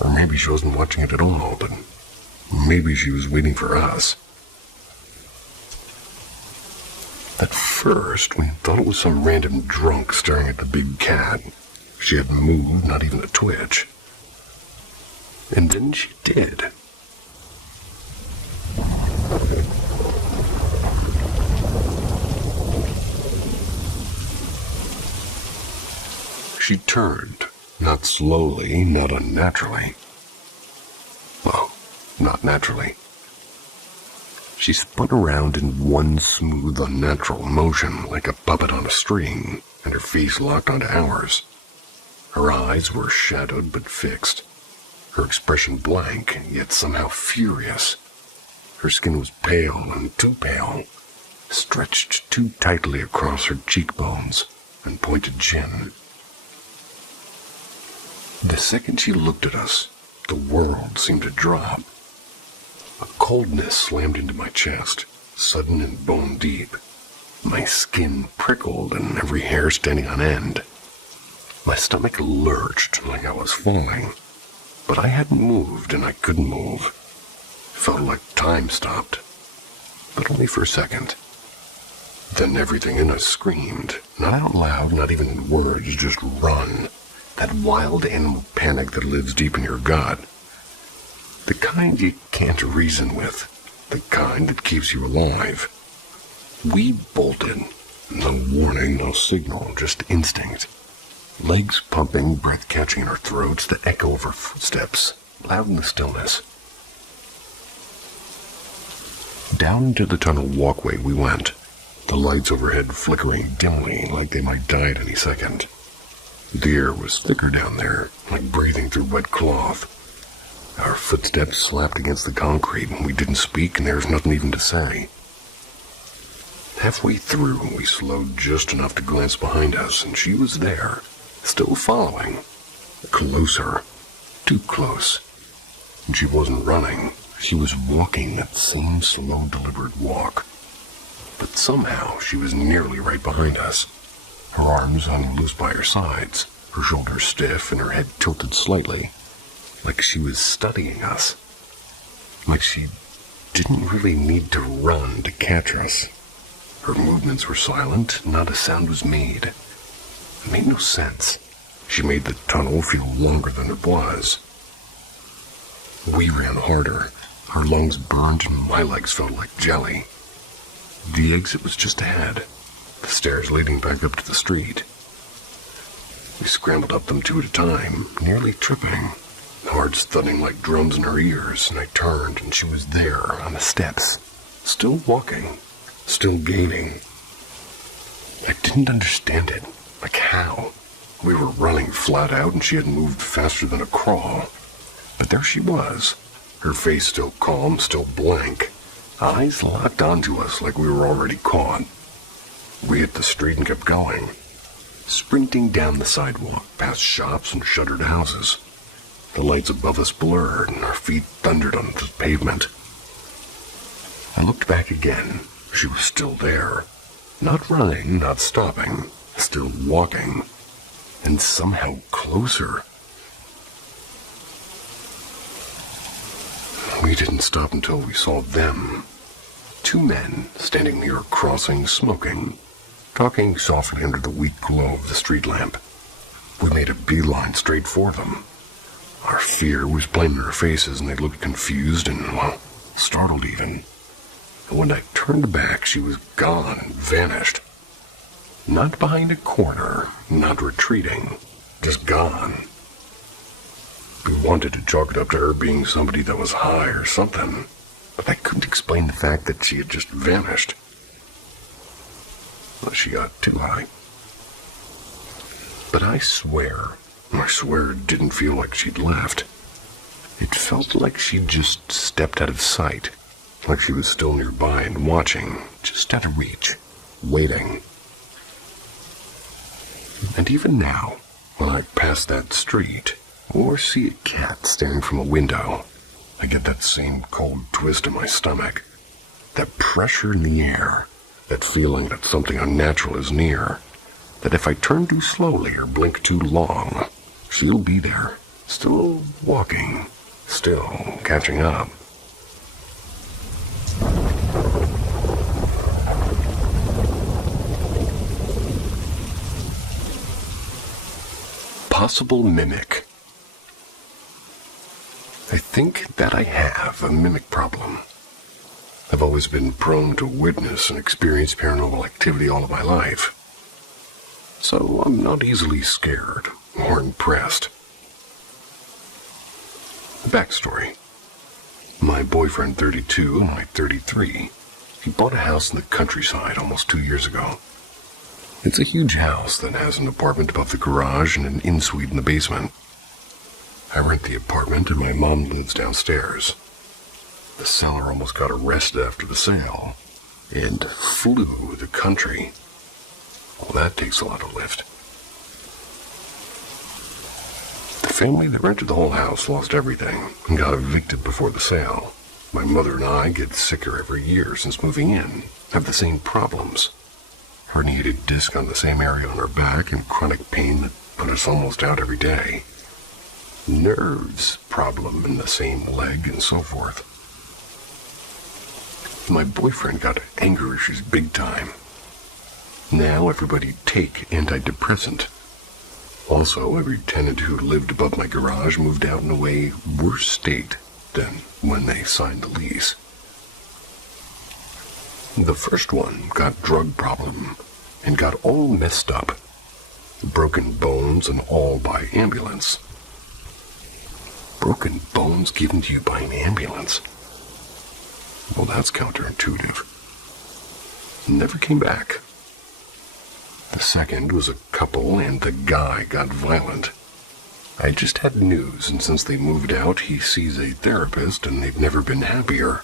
Or maybe she wasn't watching it at all, but maybe she was waiting for us. At first, we thought it was some random drunk staring at the big cat. She hadn't moved, not even a twitch. And then she did. She turned, not slowly, not unnaturally. Well, not naturally. She spun around in one smooth, unnatural motion, like a puppet on a string, and her face locked onto ours. Her eyes were shadowed but fixed, her expression blank, yet somehow furious. Her skin was pale and too pale, stretched too tightly across her cheekbones and pointed chin. The second she looked at us, the world seemed to drop. A coldness slammed into my chest, sudden and bone deep. My skin prickled and every hair standing on end. My stomach lurched like I was falling, but I hadn't moved and I couldn't move. It felt like time stopped, but only for a second. Then everything in us screamed, not out loud, not even in words, just run. That wild animal panic that lives deep in your gut. The kind you can't reason with. The kind that keeps you alive. We bolted. No warning, no signal, just instinct. Legs pumping, breath catching in our throats, the echo of our footsteps, loud in the stillness. Down into the tunnel walkway we went, the lights overhead flickering dimly like they might die at any second. The air was thicker down there, like breathing through wet cloth. Our footsteps slapped against the concrete, and we didn't speak, and there was nothing even to say. Halfway through, we slowed just enough to glance behind us, and she was there, still following. Closer. Too close. And she wasn't running. She was walking that same slow, deliberate walk. But somehow, she was nearly right behind us. Her arms hung loose by her sides, her shoulders stiff, and her head tilted slightly. Like she was studying us. Like she didn't really need to run to catch us. Her movements were silent, not a sound was made. It made no sense. She made the tunnel feel longer than it was. We ran harder. Her lungs burned and my legs felt like jelly. The exit was just ahead, the stairs leading back up to the street. We scrambled up them two at a time, nearly tripping. Hearts thudding like drums in her ears, and I turned, and she was there on the steps, still walking, still gaining. I didn't understand it, like how. We were running flat out, and she had moved faster than a crawl. But there she was, her face still calm, still blank, eyes locked onto us like we were already caught. We hit the street and kept going, sprinting down the sidewalk, past shops and shuttered houses. The lights above us blurred, and our feet thundered on the pavement. I looked back again. She was still there. Not running, not stopping. Still walking. And somehow closer. We didn't stop until we saw them. Two men standing near a crossing, smoking, talking softly under the weak glow of the street lamp. We made a beeline straight for them. Our fear was plain in our faces, and they looked confused and, well, startled even. And when I turned back, she was gone and vanished. Not behind a corner, not retreating, just gone. We wanted to chalk it up to her being somebody that was high or something, but I couldn't explain the fact that she had just vanished. Well, she got too high. But I swear it didn't feel like she'd left. It felt like she'd just stepped out of sight, like she was still nearby and watching, just out of reach, waiting. And even now, when I pass that street, or see a cat staring from a window, I get that same cold twist in my stomach. That pressure in the air, that feeling that something unnatural is near, that if I turn too slowly or blink too long, she'll be there, still walking, still catching up. Possible mimic. I think that I have a mimic problem. I've always been prone to witness and experience paranormal activity all of my life, so I'm not easily scared or impressed. Backstory. My boyfriend, 32, and I, 33, he bought a house in the countryside almost 2 years ago. It's a huge house that has an apartment above the garage and an in-suite in the basement. I rent the apartment and my mom lives downstairs. The seller almost got arrested after the sale and flew the country. Well, that takes a lot of lift. The family that rented the whole house lost everything and got evicted before the sale. My mother and I get sicker every year since moving in, have the same problems. Herniated disc on the same area on our back and chronic pain that put us almost out every day. Nerves problem in the same leg and so forth. My boyfriend got anger issues big time. Now everybody take antidepressant. Also, every tenant who lived above my garage moved out in a way worse state than when they signed the lease. The first one got drug problem and got all messed up. Broken bones and all by ambulance. Broken bones given to you by an ambulance. Well, that's counterintuitive. Never came back. The second was a couple and the guy got violent. I just had news, and since they moved out, he sees a therapist and they've never been happier.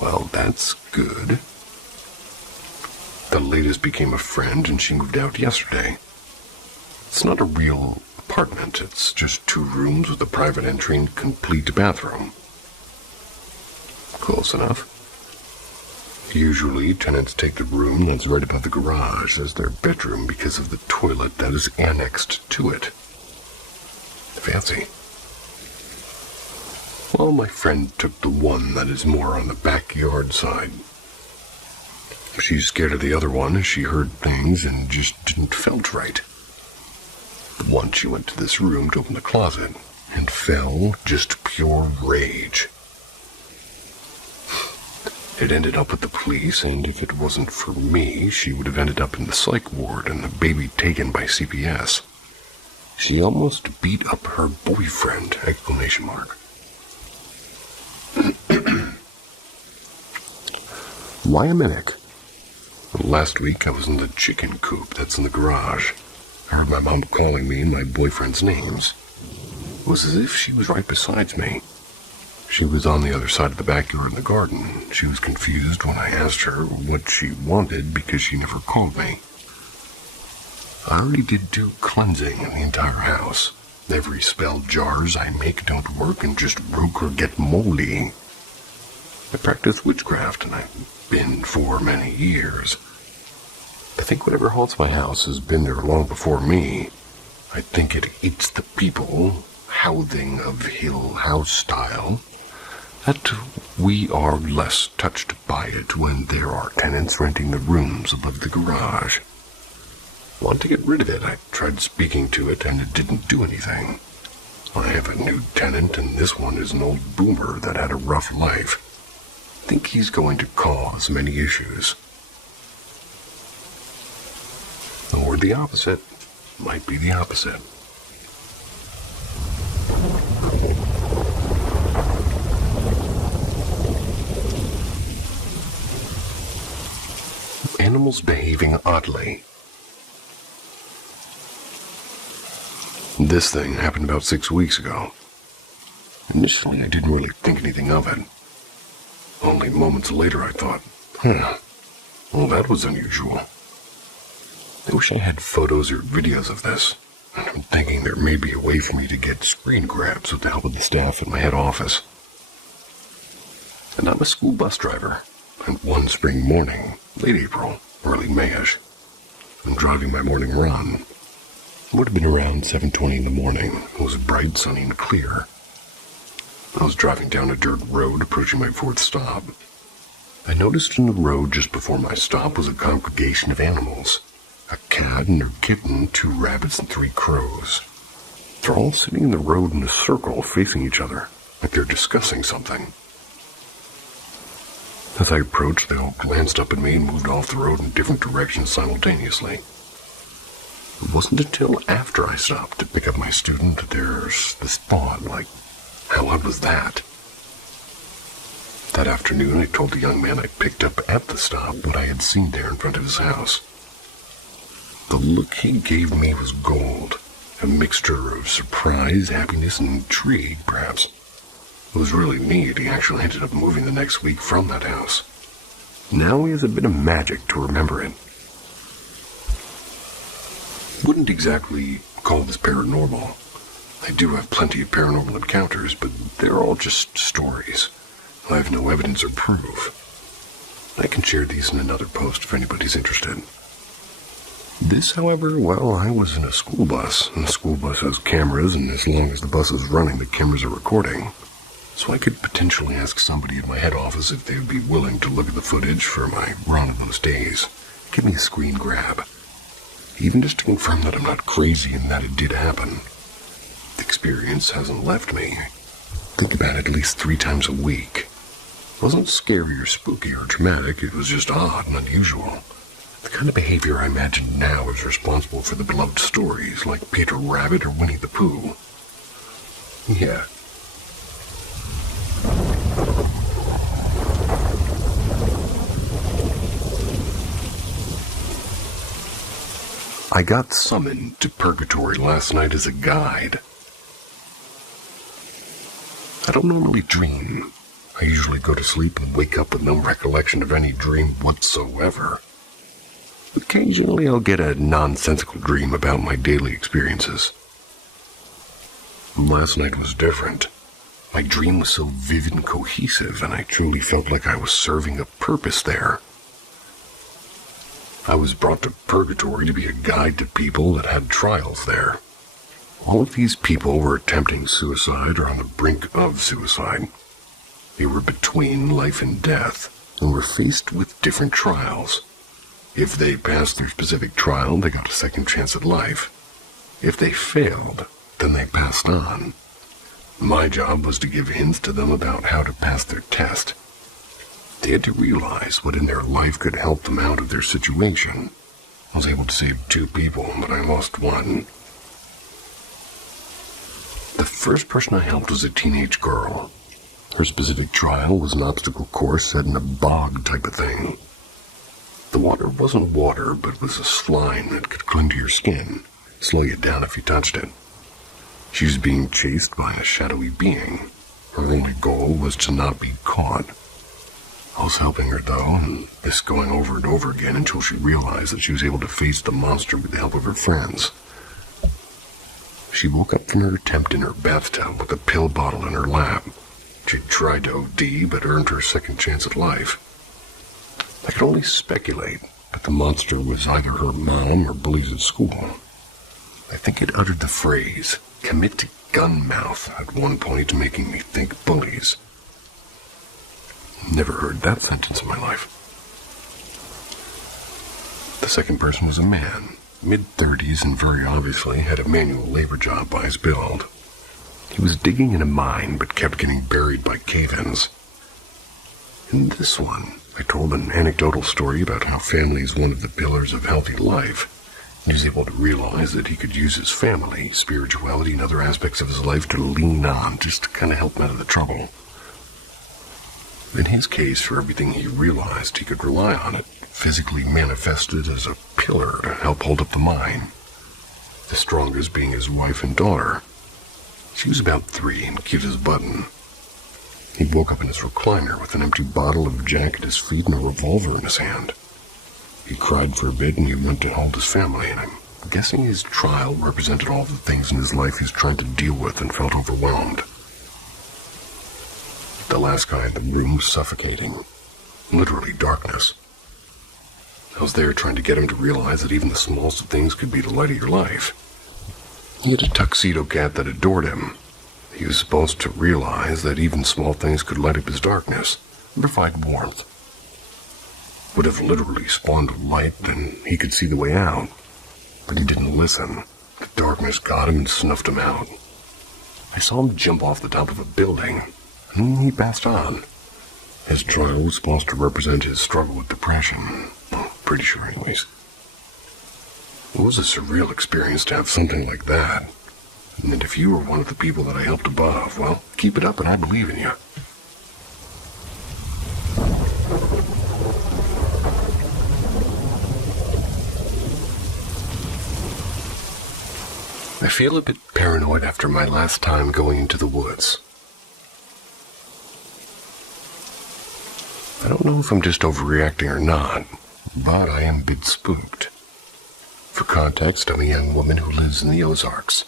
Well, that's good. The latest became a friend and she moved out yesterday. It's not a real apartment, it's just 2 rooms with a private entry and complete bathroom. Close enough. Usually, tenants take the room that's right above the garage as their bedroom because of the toilet that is annexed to it. Fancy. Well, my friend took the one that is more on the backyard side. She's scared of the other one as she heard things and just didn't felt right. Once she went to this room to open the closet and fell just pure rage. It ended up with the police, and if it wasn't for me, she would have ended up in the psych ward and the baby taken by CPS. She almost beat up her boyfriend, ! Why a mimic? Last week I was in the chicken coop that's in the garage. I heard my mom calling me my boyfriend's names. It was as if she was right beside me. She was on the other side of the backyard in the garden. She was confused when I asked her what she wanted because she never called me. I already did 2 cleansing in the entire house. Every spell jars I make don't work and just broke or get moldy. I practice witchcraft and I've been for many years. I think whatever haunts my house has been there long before me. I think it eats the people, housing of hill house style, that we are less touched by it when there are tenants renting the rooms above the garage. Want to get rid of it. I tried speaking to it and it didn't do anything. I have a new tenant and this one is an old boomer that had a rough life. think he's going to cause many issues. Or the opposite. Might be the opposite. Animals behaving oddly. This thing happened about 6 weeks ago. Initially, I didn't really think anything of it. Only moments later I thought, well, that was unusual. I wish I had photos or videos of this. I'm thinking there may be a way for me to get screen grabs with the help of the staff at my head office. And I'm a school bus driver. And one spring morning, late April, early Mayish, I'm driving my morning run. It would have been around 7:20 in the morning. It was bright, sunny, and clear. I was driving down a dirt road approaching my fourth stop. I noticed in the road just before my stop was a congregation of animals. A cat and her kitten, 2 rabbits, and 3 crows. They're all sitting in the road in a circle facing each other, like they're discussing something. As I approached, they all glanced up at me and moved off the road in different directions simultaneously. It wasn't until after I stopped to pick up my student that there's this thought, like, how odd was that? That afternoon, I told the young man I picked up at the stop what I had seen there in front of his house. The look he gave me was gold, a mixture of surprise, happiness, and intrigue, perhaps. It was really neat. He actually ended up moving the next week from that house. Now he has a bit of magic to remember it. Wouldn't exactly call this paranormal. I do have plenty of paranormal encounters, but they're all just stories. I have no evidence or proof. I can share these in another post if anybody's interested. This, however, well, I was in a school bus, and the school bus has cameras, and as long as the bus is running, the cameras are recording. So I could potentially ask somebody at my head office if they would be willing to look at the footage for my run of those days. Give me a screen grab. Even just to confirm that I'm not crazy and that it did happen. The experience hasn't left me. Think about it at least 3 times a week. It wasn't scary or spooky or dramatic, it was just odd and unusual. The kind of behavior I imagine now is responsible for the beloved stories like Peter Rabbit or Winnie the Pooh. Yeah. I got summoned to purgatory last night as a guide. I don't normally dream. I usually go to sleep and wake up with no recollection of any dream whatsoever. Occasionally I'll get a nonsensical dream about my daily experiences. Last night was different. My dream was so vivid and cohesive, and I truly felt like I was serving a purpose there. I was brought to purgatory to be a guide to people that had trials there. All of these people were attempting suicide or on the brink of suicide. They were between life and death and were faced with different trials. If they passed their specific trial, they got a second chance at life. If they failed, then they passed on. My job was to give hints to them about how to pass their test. They had to realize what in their life could help them out of their situation. I was able to save 2 people, but I lost 1. The first person I helped was a teenage girl. Her specific trial was an obstacle course set in a bog type of thing. The water wasn't water, but was a slime that could cling to your skin, slow you down if you touched it. She was being chased by a shadowy being. Her only goal was to not be caught. I was helping her, though, and this going over and over again until she realized that she was able to face the monster with the help of her friends. She woke up from her attempt in her bathtub with a pill bottle in her lap. She tried to OD, but earned her second chance at life. I could only speculate, but the monster was either her mom or bullies at school. I think it uttered the phrase, "commit to gun mouth," at one point, making me think bullies. Never heard that sentence in my life. The second person was a man, mid-30s, and very obviously had a manual labor job by his build. He was digging in a mine, but kept getting buried by cave-ins. In this one, I told an anecdotal story about how family is one of the pillars of healthy life. He was able to realize that he could use his family, spirituality, and other aspects of his life to lean on, just to kind of help him out of the trouble. In his case, for everything he realized, he could rely on it, physically manifested as a pillar to help hold up the mine. The strongest being his wife and daughter. She was about 3 and cute as a button. He woke up in his recliner with an empty bottle of Jack at his feet and a revolver in his hand. He cried for a bit and he went to hold his family, and I'm guessing his trial represented all the things in his life he's trying to deal with and felt overwhelmed. The last guy in the room was suffocating. Literally darkness. I was there trying to get him to realize that even the smallest of things could be the light of your life. He had a tuxedo cat that adored him. He was supposed to realize that even small things could light up his darkness and provide warmth. Would have literally spawned a light, then he could see the way out. But he didn't listen. The darkness got him and snuffed him out. I saw him jump off the top of a building, and he passed on. His trial was supposed to represent his struggle with depression. Well, pretty sure anyways. It was a surreal experience to have something like that. And if you were one of the people that I helped above, well, keep it up and I believe in you. I feel a bit paranoid after my last time going into the woods. I don't know if I'm just overreacting or not, but I am a bit spooked. For context, I'm a young woman who lives in the Ozarks.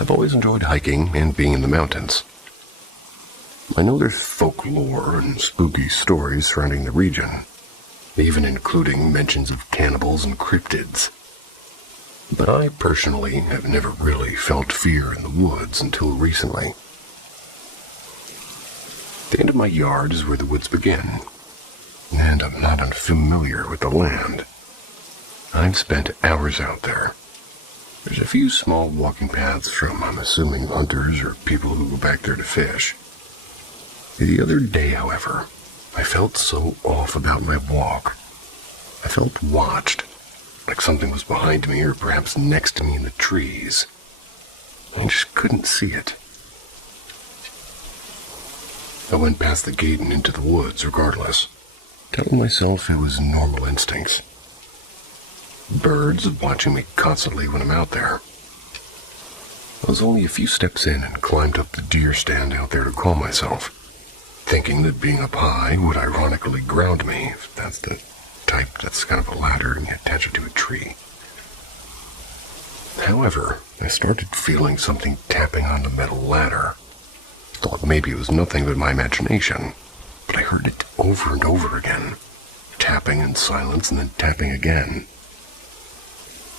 I've always enjoyed hiking and being in the mountains. I know there's folklore and spooky stories surrounding the region, even including mentions of cannibals and cryptids. But I personally have never really felt fear in the woods until recently. The end of my yard is where the woods begin, and I'm not unfamiliar with the land. I've spent hours out there. There's a few small walking paths from, I'm assuming, hunters or people who go back there to fish. The other day, however, I felt so off about my walk. I felt watched, like something was behind me or perhaps next to me in the trees. I just couldn't see it. I went past the gate and into the woods regardless, telling myself it was normal instincts. Birds watching me constantly when I'm out there. I was only a few steps in and climbed up the deer stand out there to calm myself, thinking that being up high would ironically ground me, if that's the type that's kind of a ladder and you attach it to a tree. However, I started feeling something tapping on the metal ladder. Thought maybe it was nothing but my imagination, but I heard it over and over again, tapping in silence and then tapping again.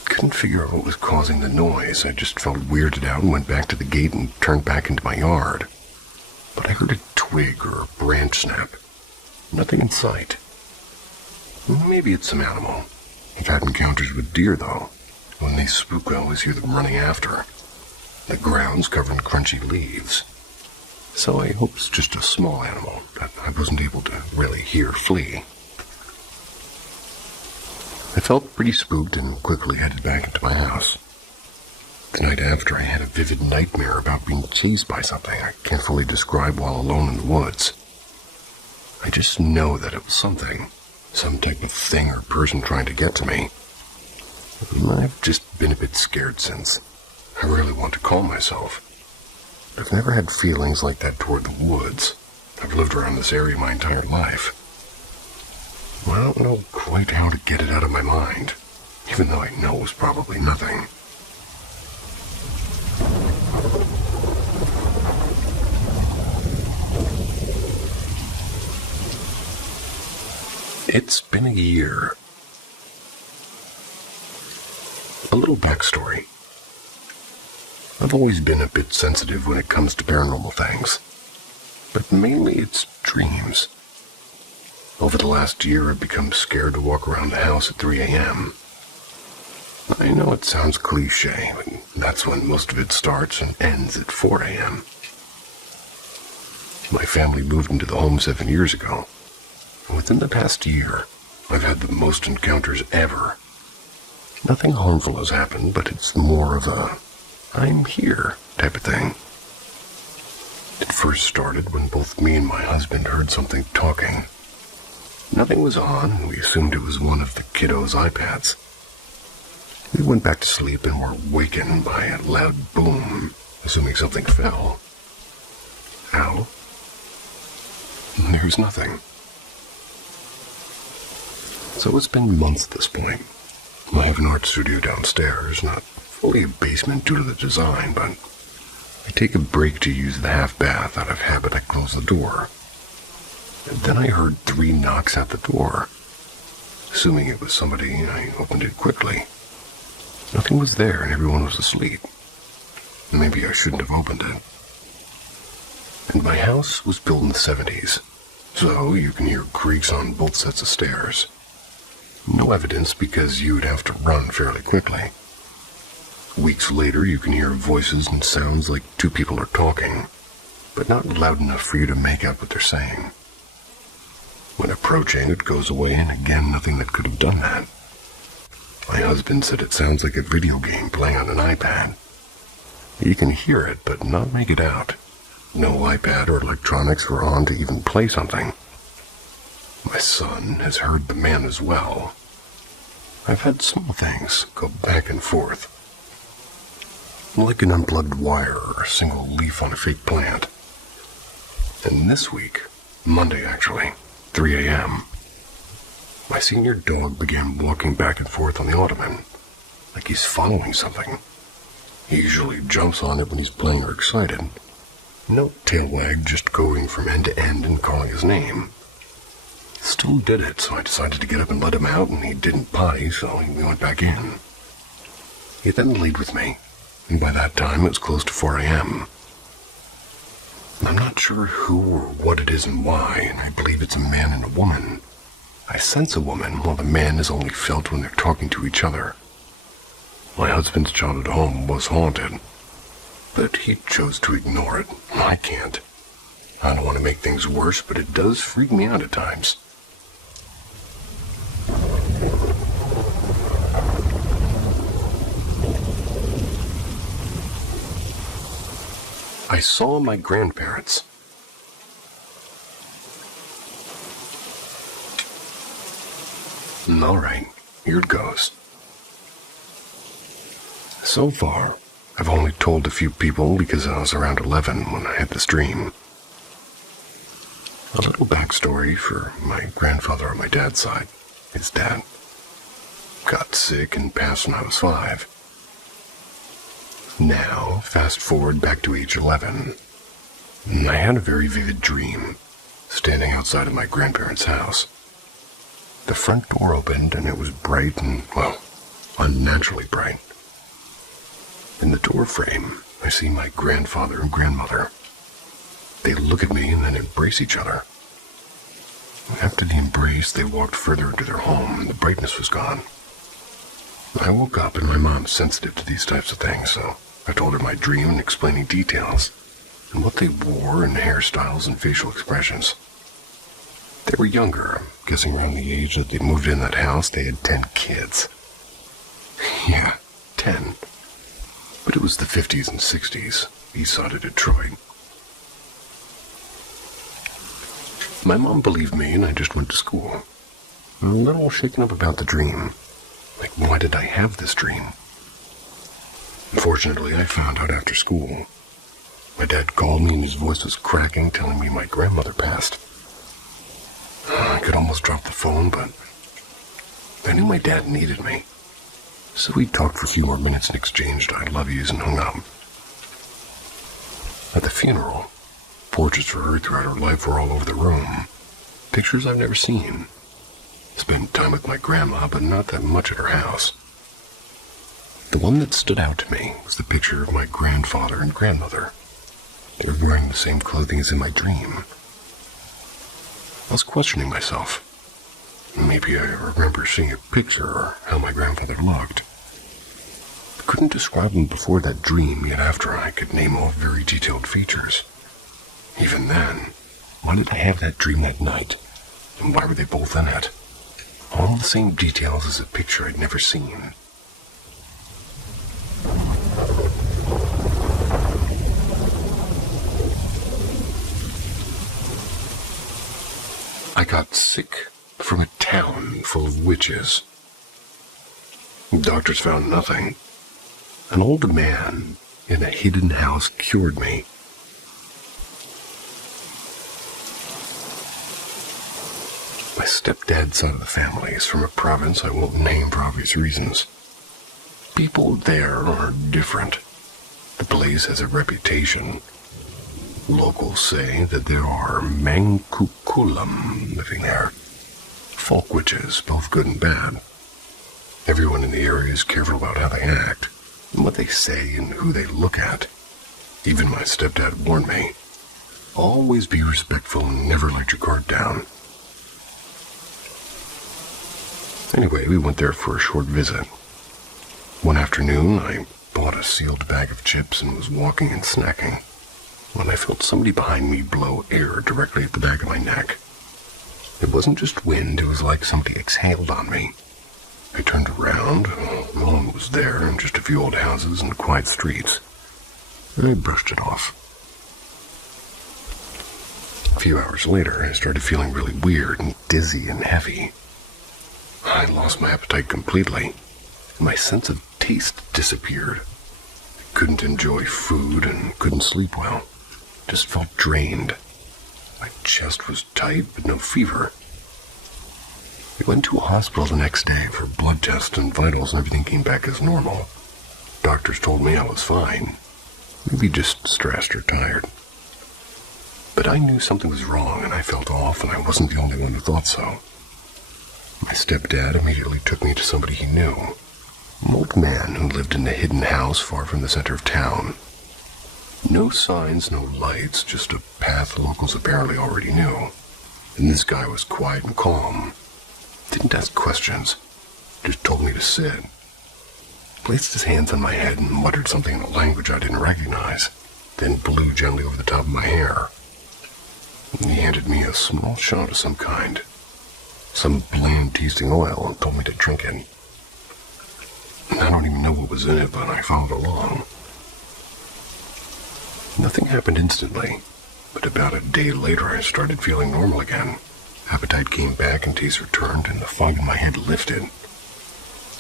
Couldn't figure out what was causing the noise. I just felt weirded out and went back to the gate and turned back into my yard. But I heard a twig or a branch snap. Nothing in sight. Maybe it's some animal. I've had encounters with deer, though. When they spook, I always hear them running after. The ground's covered in crunchy leaves. So I hope it's just a small animal that I wasn't able to really hear flee. I felt pretty spooked and quickly headed back into my house. The night after, I had a vivid nightmare about being chased by something I can't fully describe while alone in the woods. I just know that it was something, some type of thing or person trying to get to me. And I've just been a bit scared since. I really want to calm myself. I've never had feelings like that toward the woods. I've lived around this area my entire life. I don't know quite how to get it out of my mind, even though I know it was probably nothing. It's been a year. A little backstory. I've always been a bit sensitive when it comes to paranormal things, but mainly it's dreams. Over the last year, I've become scared to walk around the house at 3 a.m. I know it sounds cliche, but that's when most of it starts and ends at 4 a.m. My family moved into the home 7 years ago. And within the past year, I've had the most encounters ever. Nothing harmful has happened, but it's more of a I'm here type of thing. It first started when both me and my husband heard something talking. Nothing was on, and we assumed it was one of the kiddos' iPads. We went back to sleep and were wakened by a loud boom, assuming something fell. Ow. There was nothing. So it's been months at this point. I have an art studio downstairs, not fully a basement due to the design, but I take a break to use the half bath. Out of habit, I close the door. And then I heard 3 knocks at the door. Assuming it was somebody, I opened it quickly. Nothing was there and everyone was asleep. Maybe I shouldn't have opened it. And my house was built in the 70s, so you can hear creaks on both sets of stairs. No evidence because you would have to run fairly quickly. Weeks later, you can hear voices and sounds like 2 people are talking, but not loud enough for you to make out what they're saying. When approaching, it goes away, and again, nothing that could have done that. My husband said it sounds like a video game playing on an iPad. You can hear it, but not make it out. No iPad or electronics were on to even play something. My son has heard the man as well. I've had small things go back and forth, like an unplugged wire or a single leaf on a fake plant. And this week, Monday actually, 3 a.m., my senior dog began walking back and forth on the ottoman, like he's following something. He usually jumps on it when he's playing or excited. No tail wag, just going from end to end and calling his name. Still did it, so I decided to get up and let him out, and he didn't potty, so we went back in. He then laid with me, and by that time it was close to 4 a.m. I'm not sure who or what it is and why, and I believe it's a man and a woman. I sense a woman, while the man is only felt when they're talking to each other. My husband's childhood home was haunted, but he chose to ignore it. I can't. I don't want to make things worse, but it does freak me out at times. I saw my grandparents. All right, here it goes. So far, I've only told a few people because I was around 11 when I had this dream. A little backstory for my grandfather on my dad's side. His dad got sick and passed when I was 5. Now, fast forward back to age 11. I had a very vivid dream, standing outside of my grandparents' house. The front door opened and it was bright and, well, unnaturally bright. In the door frame, I see my grandfather and grandmother. They look at me and then embrace each other. After the embrace, they walked further into their home and the brightness was gone. I woke up and my mom's sensitive to these types of things, so I told her my dream and explaining details and what they wore and hairstyles and facial expressions. They were younger, I'm guessing around the age that they moved in that house. They had 10 kids. Yeah, 10. But it was the 50s and 60s, east side of Detroit. My mom believed me and I just went to school. I'm a little shaken up about the dream. Like, why did I have this dream? Unfortunately, I found out after school. My dad called me and his voice was cracking, telling me my grandmother passed. I could almost drop the phone, but I knew my dad needed me. So we talked for a few more minutes and exchanged I love yous and hung up. At the funeral, portraits for her throughout her life were all over the room. Pictures I've never seen. Spent time with my grandma, but not that much at her house. The one that stood out to me was the picture of my grandfather and grandmother. They were wearing the same clothing as in my dream. I was questioning myself. Maybe I remember seeing a picture or how my grandfather looked. I couldn't describe him before that dream, yet after I could name all very detailed features. Even then, Why did I have that dream that night? And why were they both in it? All the same details as a picture I'd never seen. I got sick from a town full of witches. Doctors found nothing. An old man in a hidden house cured me. My stepdad's side of the family is from a province I won't name for obvious reasons. People there are different. The place has a reputation. Locals say that there are Mankukulam living there. Folk witches, both good and bad. Everyone in the area is careful about how they act, and what they say and who they look at. Even my stepdad warned me. Always be respectful and never let your guard down. Anyway, we went there for a short visit. One afternoon, I bought a sealed bag of chips and was walking and snacking when I felt somebody behind me blow air directly at the back of my neck. It wasn't just wind, it was like somebody exhaled on me. I turned around, no one was there, and just a few old houses and quiet streets. I brushed it off. A few hours later, I started feeling really weird and dizzy and heavy. I lost my appetite completely. My sense of taste disappeared. I couldn't enjoy food and couldn't sleep well. Just felt drained. My chest was tight, but no fever. We went to a hospital the next day for blood tests and vitals, and everything came back as normal. Doctors told me I was fine. Maybe just stressed or tired. But I knew something was wrong, and I felt off, and I wasn't the only one who thought so. My stepdad immediately took me to somebody he knew. An old man who lived in a hidden house far from the center of town. No signs, no lights, just a path the locals apparently already knew. And this guy was quiet and calm. Didn't ask questions, just told me to sit. Placed his hands on my head and muttered something in a language I didn't recognize, then blew gently over the top of my hair. And he handed me a small shot of some kind. Some bland-tasting oil, and told me to drink it. I don't even know what was in it, but I followed along. Nothing happened instantly, but about a day later I started feeling normal again. Appetite came back and taste returned, and the fog in my head lifted.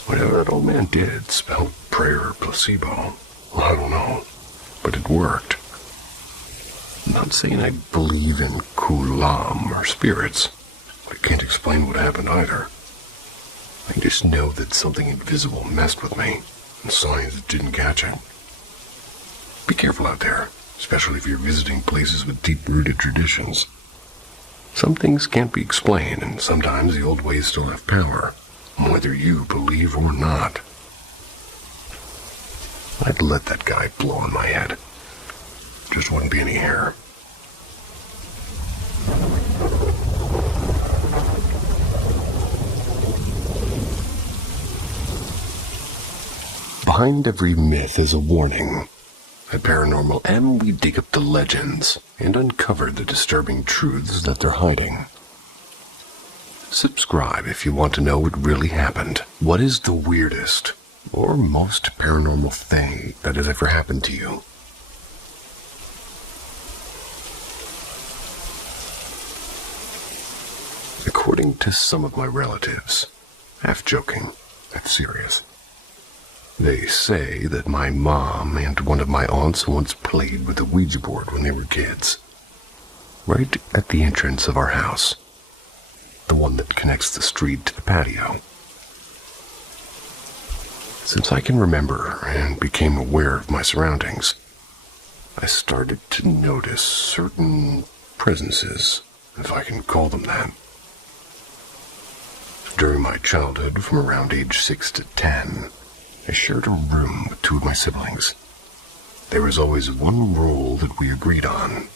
Whatever that old man did, spelled prayer or placebo, well, I don't know, but it worked. I'm not saying I believe in kulam or spirits. I can't explain what happened either. I just know that something invisible messed with me, and science didn't catch it. Be careful out there, especially if you're visiting places with deep-rooted traditions. Some things can't be explained, and sometimes the old ways still have power, whether you believe or not. I'd let that guy blow on my head. Just wouldn't be any hair. Behind every myth is a warning. At Paranormal M, we dig up the legends and uncover the disturbing truths that they're hiding. Subscribe if you want to know what really happened. What is the weirdest or most paranormal thing that has ever happened to you? According to some of my relatives, half joking, half serious, they say that my mom and one of my aunts once played with a Ouija board when they were kids, right at the entrance of our house, the one that connects the street to the patio. Since I can remember and became aware of my surroundings, I started to notice certain presences, if I can call them that. During my childhood, from around age 6 to 10, I shared a room with two of my siblings. There was always one rule that we agreed on.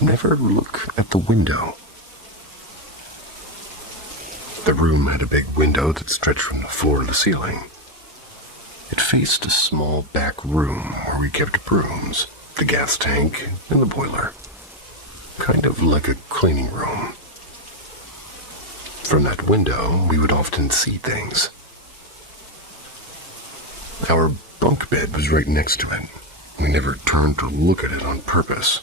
Never look at the window. The room had a big window that stretched from the floor to the ceiling. It faced a small back room where we kept brooms, the gas tank, and the boiler. kind of like a cleaning room. From that window, we would often see things. Our bunk bed was right next to it. We never turned to look at it on purpose.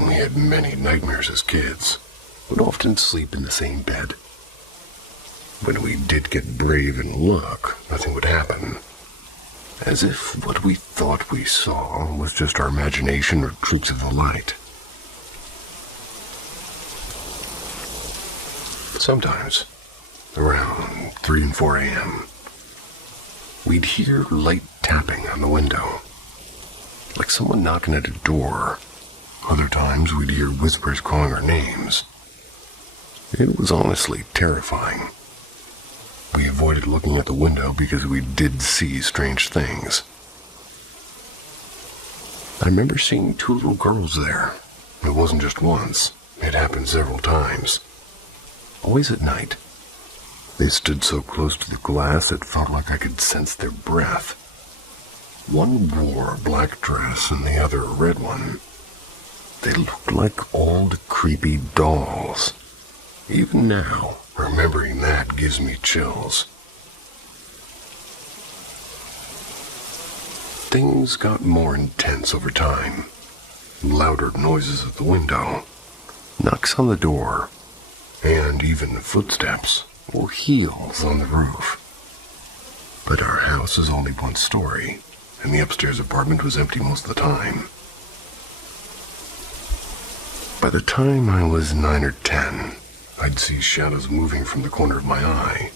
We had many nightmares as kids, would often sleep in the same bed. When we did get brave and look, nothing would happen. As if what we thought we saw was just our imagination or tricks of the light. Sometimes, around 3 and 4 a.m., we'd hear light tapping on the window, like someone knocking at a door. Other times, we'd hear whispers calling our names. It was honestly terrifying. We avoided looking at the window because we did see strange things. I remember seeing 2 little girls there. It wasn't just once. It happened several times. Always at night. They stood so close to the glass it felt like I could sense their breath. One wore a black dress and the other a red one. They looked like old, creepy dolls. Even now, remembering that gives me chills. Things got more intense over time. Louder noises at the window, knocks on the door, and even footsteps or heels on the roof. But our house is only 1 story, and the upstairs apartment was empty most of the time. By the time I was 9 or 10, I'd see shadows moving from the corner of my eye.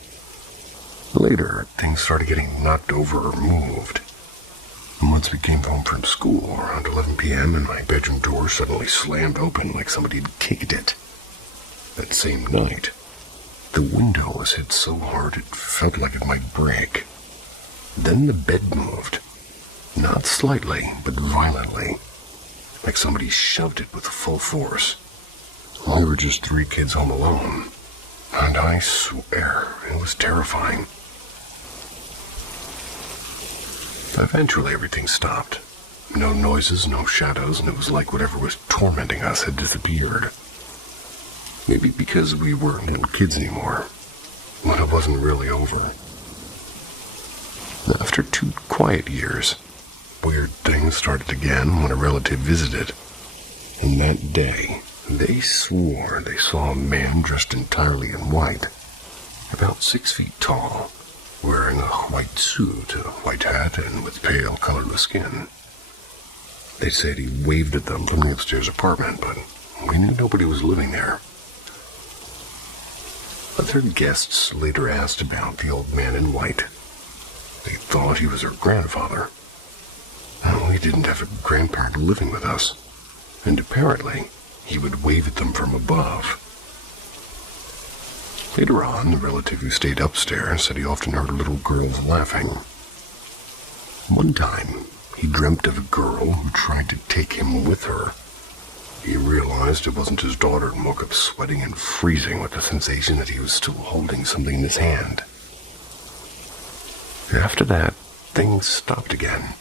Later, things started getting knocked over or moved. And once we came home from school around 11 p.m. and my bedroom door suddenly slammed open like somebody had kicked it. That same night, the window was hit so hard it felt like it might break. Then the bed moved. Not slightly, but violently. Like somebody shoved it with full force. We were just 3 kids home alone. And I swear, it was terrifying. Eventually everything stopped. No noises, no shadows, and it was like whatever was tormenting us had disappeared. Maybe because we weren't little kids anymore. But it wasn't really over. After 2 quiet years, weird things started again when a relative visited. And that day, they swore they saw a man dressed entirely in white, about 6 feet tall, wearing a white suit, a white hat, and with pale, colorless skin. They said he waved at them from the upstairs apartment, but we knew nobody was living there. Other guests later asked about the old man in white. They thought he was our grandfather. We didn't have a grandparent living with us, and apparently he would wave at them from above. Later on, the relative who stayed upstairs said he often heard little girls laughing. One time, he dreamt of a girl who tried to take him with her. He realized it wasn't his daughter and woke up sweating and freezing with the sensation that he was still holding something in his hand. After that, things stopped again.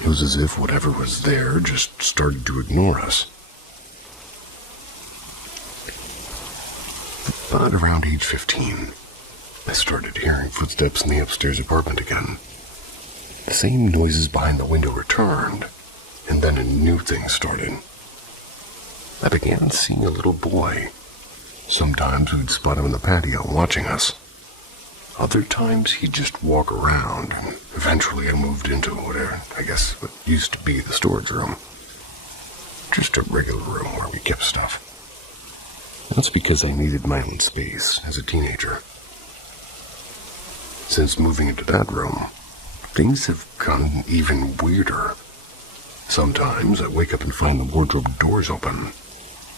It was as if whatever was there just started to ignore us. But around age 15, I started hearing footsteps in the upstairs apartment again. The same noises behind the window returned, and then a new thing started. I began seeing a little boy. Sometimes we'd spot him in the patio watching us. Other times he'd just walk around, and eventually I moved into what used to be the storage room. Just a regular room where we kept stuff. That's because I needed my own space as a teenager. Since moving into that room, things have gotten even weirder. Sometimes I wake up and find the wardrobe doors open.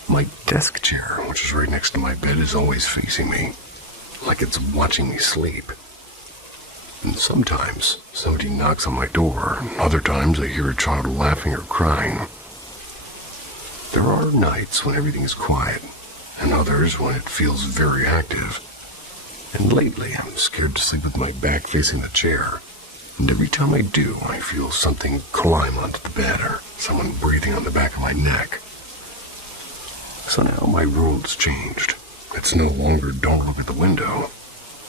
My desk chair, which is right next to my bed, is always facing me, like it's watching me sleep. And sometimes somebody knocks on my door, and other times I hear a child laughing or crying. There are nights when everything is quiet, and others when it feels very active. And lately I'm scared to sleep with my back facing the chair, and every time I do, I feel something climb onto the bed or someone breathing on the back of my neck. So now my rule's changed. It's no longer don't look at the window.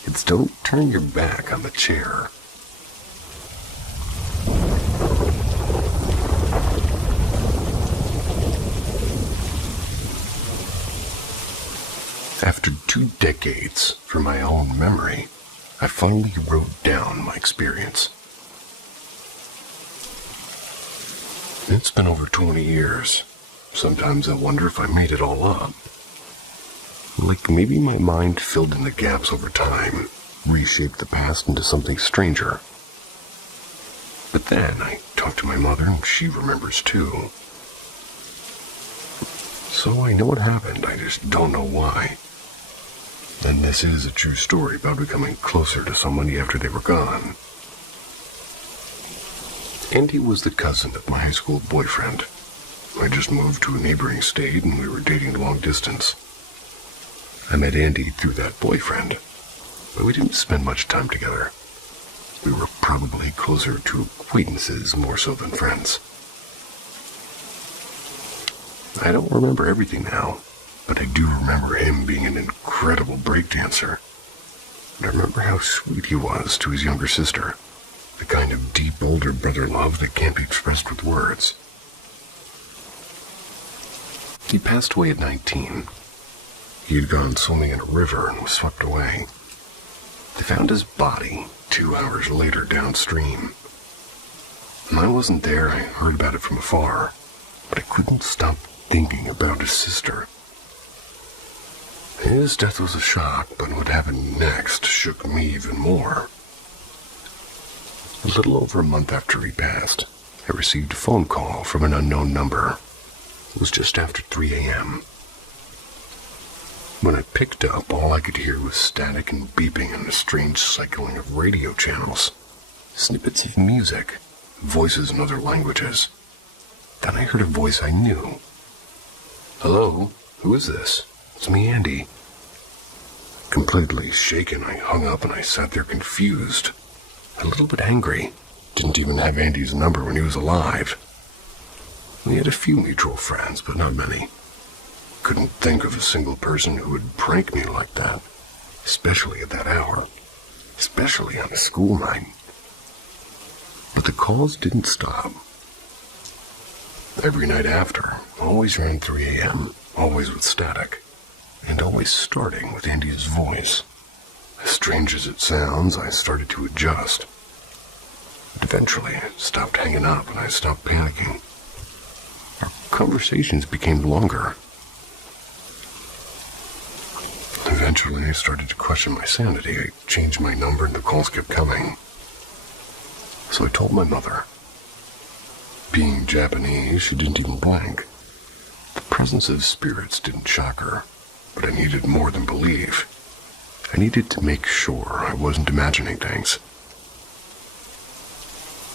It's don't turn your back on the chair. After 2 decades from my own memory, I finally wrote down my experience. It's been over 20 years. Sometimes I wonder if I made it all up. Like maybe my mind filled in the gaps over time, reshaped the past into something stranger. But then I talked to my mother and she remembers too. So I know what happened, I just don't know why. And this is a true story about becoming closer to somebody after they were gone. Andy was the cousin of my high school boyfriend. I just moved to a neighboring state and we were dating long distance. I met Andy through that boyfriend, but we didn't spend much time together. We were probably closer to acquaintances more so than friends. I don't remember everything now, but I do remember him being an incredible breakdancer. And I remember how sweet he was to his younger sister, the kind of deep older brother love that can't be expressed with words. He passed away at 19. He had gone swimming in a river and was swept away. They found his body 2 hours later downstream. And I wasn't there, I heard about it from afar, but I couldn't stop thinking about his sister. His death was a shock, but what happened next shook me even more. A little over a month after he passed, I received a phone call from an unknown number. It was just after 3 a.m. When I picked up, all I could hear was static and beeping and a strange cycling of radio channels, snippets of music, voices in other languages. Then I heard a voice I knew. "Hello, who is this? It's me, Andy." Completely shaken, I hung up and I sat there confused, a little bit angry. Didn't even have Andy's number when he was alive. We had a few mutual friends, but not many. Couldn't think of a single person who would prank me like that, especially at that hour, especially on a school night. But the calls didn't stop. Every night after, always around 3 a.m., always with static, and always starting with Andy's voice. As strange as it sounds, I started to adjust. But eventually, I stopped hanging up and I stopped panicking. Our conversations became longer. Eventually, I started to question my sanity. I changed my number and the calls kept coming. So I told my mother. Being Japanese, she didn't even blink. The presence of spirits didn't shock her, but I needed more than belief. I needed to make sure I wasn't imagining things.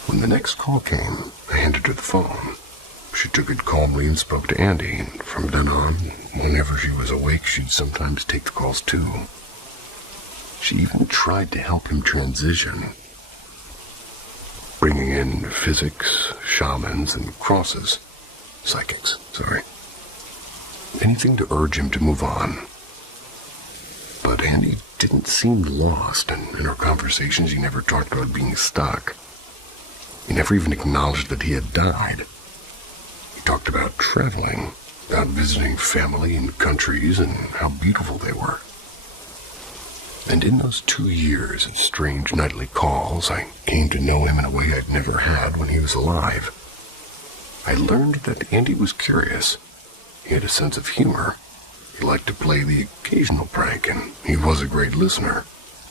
When the next call came, I handed her the phone. She took it calmly and spoke to Andy, and from then on, whenever she was awake, she'd sometimes take the calls too. She even tried to help him transition, bringing in physics, shamans, and psychics. Anything to urge him to move on. But Andy didn't seem lost, and in our conversations he never talked about being stuck. He never even acknowledged that he had died. He talked about traveling, about visiting family in countries and how beautiful they were. And in those 2 years of strange nightly calls, I came to know him in a way I'd never had when he was alive. I learned that Andy was curious. He had a sense of humor. He liked to play the occasional prank, and he was a great listener,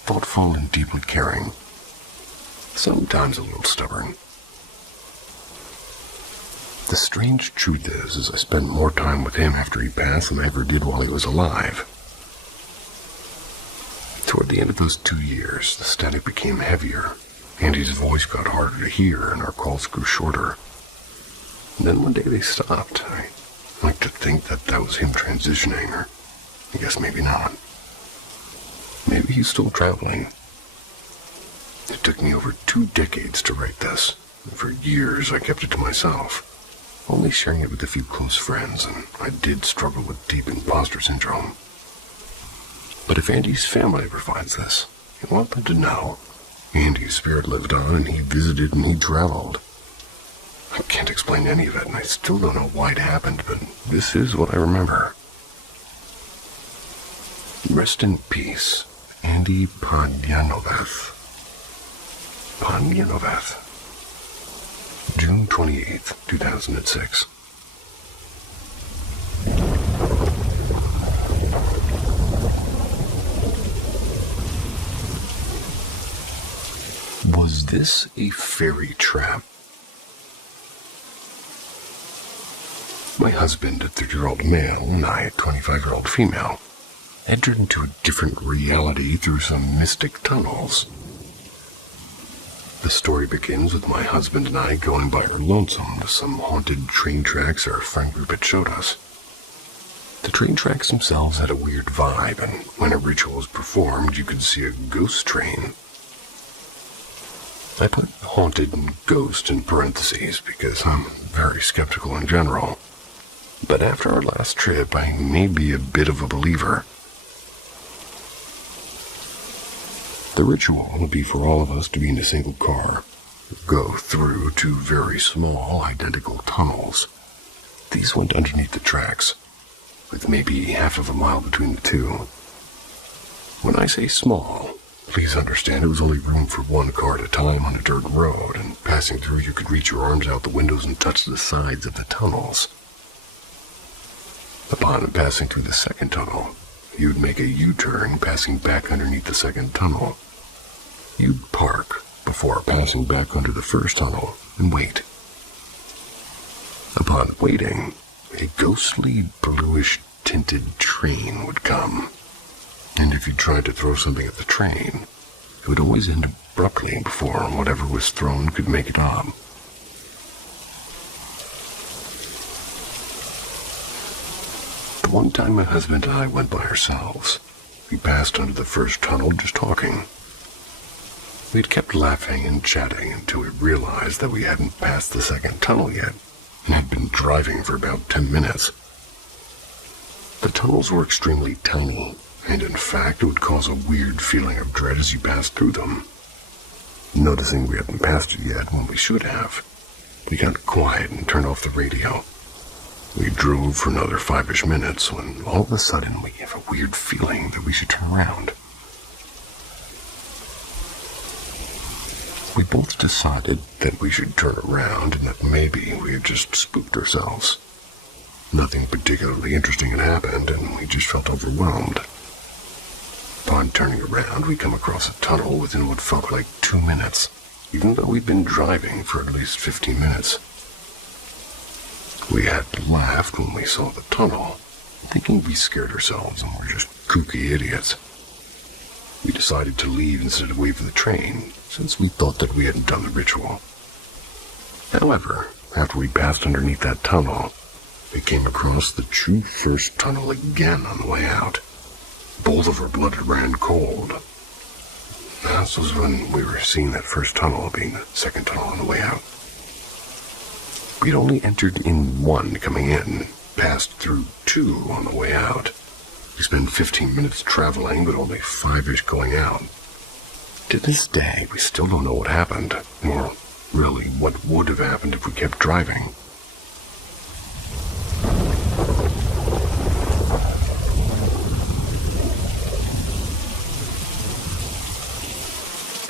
thoughtful and deeply caring. Sometimes a little stubborn. The strange truth is I spent more time with him after he passed than I ever did while he was alive. Toward the end of those 2 years, the static became heavier. Andy's voice got harder to hear, and our calls grew shorter. And then one day they stopped. I like to think that was him transitioning, or I guess maybe not. Maybe he's still traveling. It took me over 2 decades to write this, and for years I kept it to myself. only sharing it with a few close friends, and I did struggle with deep imposter syndrome. But if Andy's family ever finds this, I want them to know Andy's spirit lived on, and he visited and he traveled. I can't explain any of it, and I still don't know why it happened, but this is what I remember. Rest in peace, Andy Podyanoveth. June 28th, 2006. Was this a fairy trap? My husband, a 30-year-old male, and I, a 25-year-old female, entered into a different reality through some mystic tunnels. The story begins with my husband and I going by our lonesome to some haunted train tracks our friend group had showed us. The train tracks themselves had a weird vibe, and when a ritual was performed, you could see a ghost train. I put haunted and ghost in parentheses because I'm very skeptical in general. But after our last trip, I may be a bit of a believer. The ritual would be for all of us to be in a single car, go through two very small, identical tunnels. These went underneath the tracks, with maybe half of a mile between the two. When I say small, please understand it was only room for one car at a time on a dirt road, and passing through you could reach your arms out the windows and touch the sides of the tunnels. Upon passing through the second tunnel, you'd make a U-turn passing back underneath the second tunnel. You'd park before passing back under the first tunnel and wait. Upon waiting, a ghostly bluish tinted train would come. And if you tried to throw something at the train, it would always end abruptly before whatever was thrown could make it up. The one time my husband and I went by ourselves, we passed under the first tunnel just talking. We had kept laughing and chatting until we realized that we hadn't passed the second tunnel yet, and had been driving for about 10 minutes. The tunnels were extremely tiny, and in fact it would cause a weird feeling of dread as you passed through them. Noticing we hadn't passed it yet when we should have, we got quiet and turned off the radio. We drove for another 5-ish minutes when all of a sudden we have a weird feeling that we should turn around. We both decided that we should turn around and that maybe we had just spooked ourselves. Nothing particularly interesting had happened, and we just felt overwhelmed. Upon turning around, we come across a tunnel within what felt like 2 minutes, even though we'd been driving for at least 15 minutes. We had laughed when we saw the tunnel, thinking we scared ourselves and were just kooky idiots. We decided to leave instead of wait for the train, since we thought that we hadn't done the ritual. However, after we passed underneath that tunnel, we came across the true first tunnel again on the way out. Both of our blood ran cold. This was when we were seeing that first tunnel being the second tunnel on the way out. We'd only entered in one coming in, passed through two on the way out. We spent 15 minutes traveling, but only 5-ish going out. To this day, we still don't know what happened, or really what would have happened if we kept driving.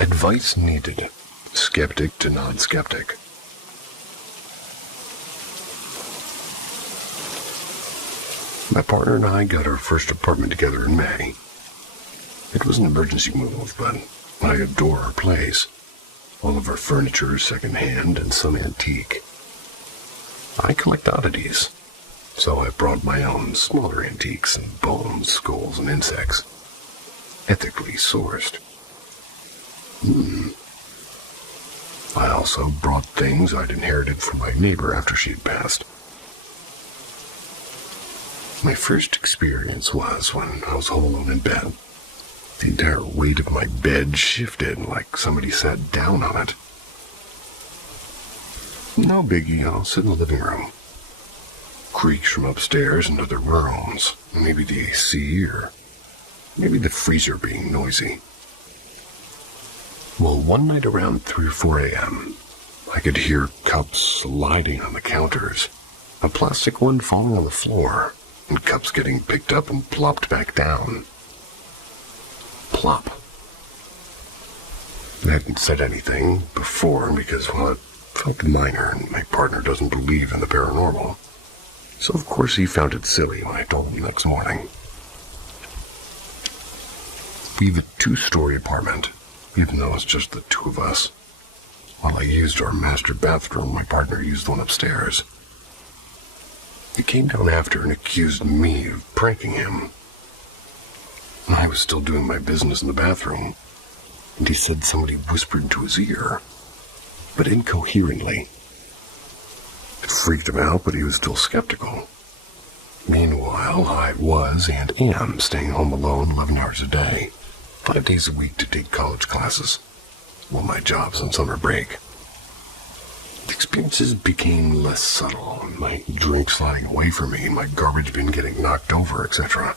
Advice needed. Skeptic to non-skeptic. My partner and I got our first apartment together in May. It was an emergency move, but I adore our place. All of our furniture is secondhand and some antique. I collect oddities, so I brought my own smaller antiques and bones, skulls, and insects. Ethically sourced. I also brought things I'd inherited from my neighbor after she had passed. My first experience was when I was home alone in bed. The entire weight of my bed shifted like somebody sat down on it. No biggie, I'll sit in the living room. creaks from upstairs and other rooms. Maybe the AC or maybe the freezer being noisy. Well, one night around 3 or 4 a.m., I could hear cups sliding on the counters, a plastic one falling on the floor, and cups getting picked up and plopped back down. Plop. I hadn't said anything before because, well, it felt minor and my partner doesn't believe in the paranormal. So of course he found it silly when I told him the next morning. We have a 2-story apartment, even though it's just the 2 of us. While I used our master bathroom, my partner used the one upstairs. He came down after and accused me of pranking him. I was still doing my business in the bathroom, and he said somebody whispered into his ear, but incoherently. It freaked him out, but he was still skeptical. Meanwhile, I was and am staying home alone 11 hours a day, 5 days a week to take college classes, while my job's on summer break. The experiences became less subtle, my drink sliding away from me, my garbage bin getting knocked over, etc.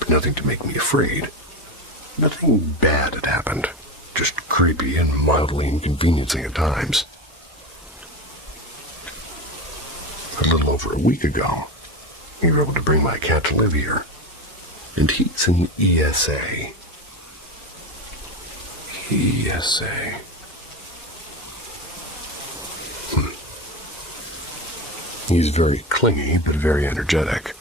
But nothing to make me afraid. Nothing bad had happened, just creepy and mildly inconveniencing at times. A little over a week ago, we were able to bring my cat to live here, and he's an ESA. ESA. He's very clingy, but very energetic.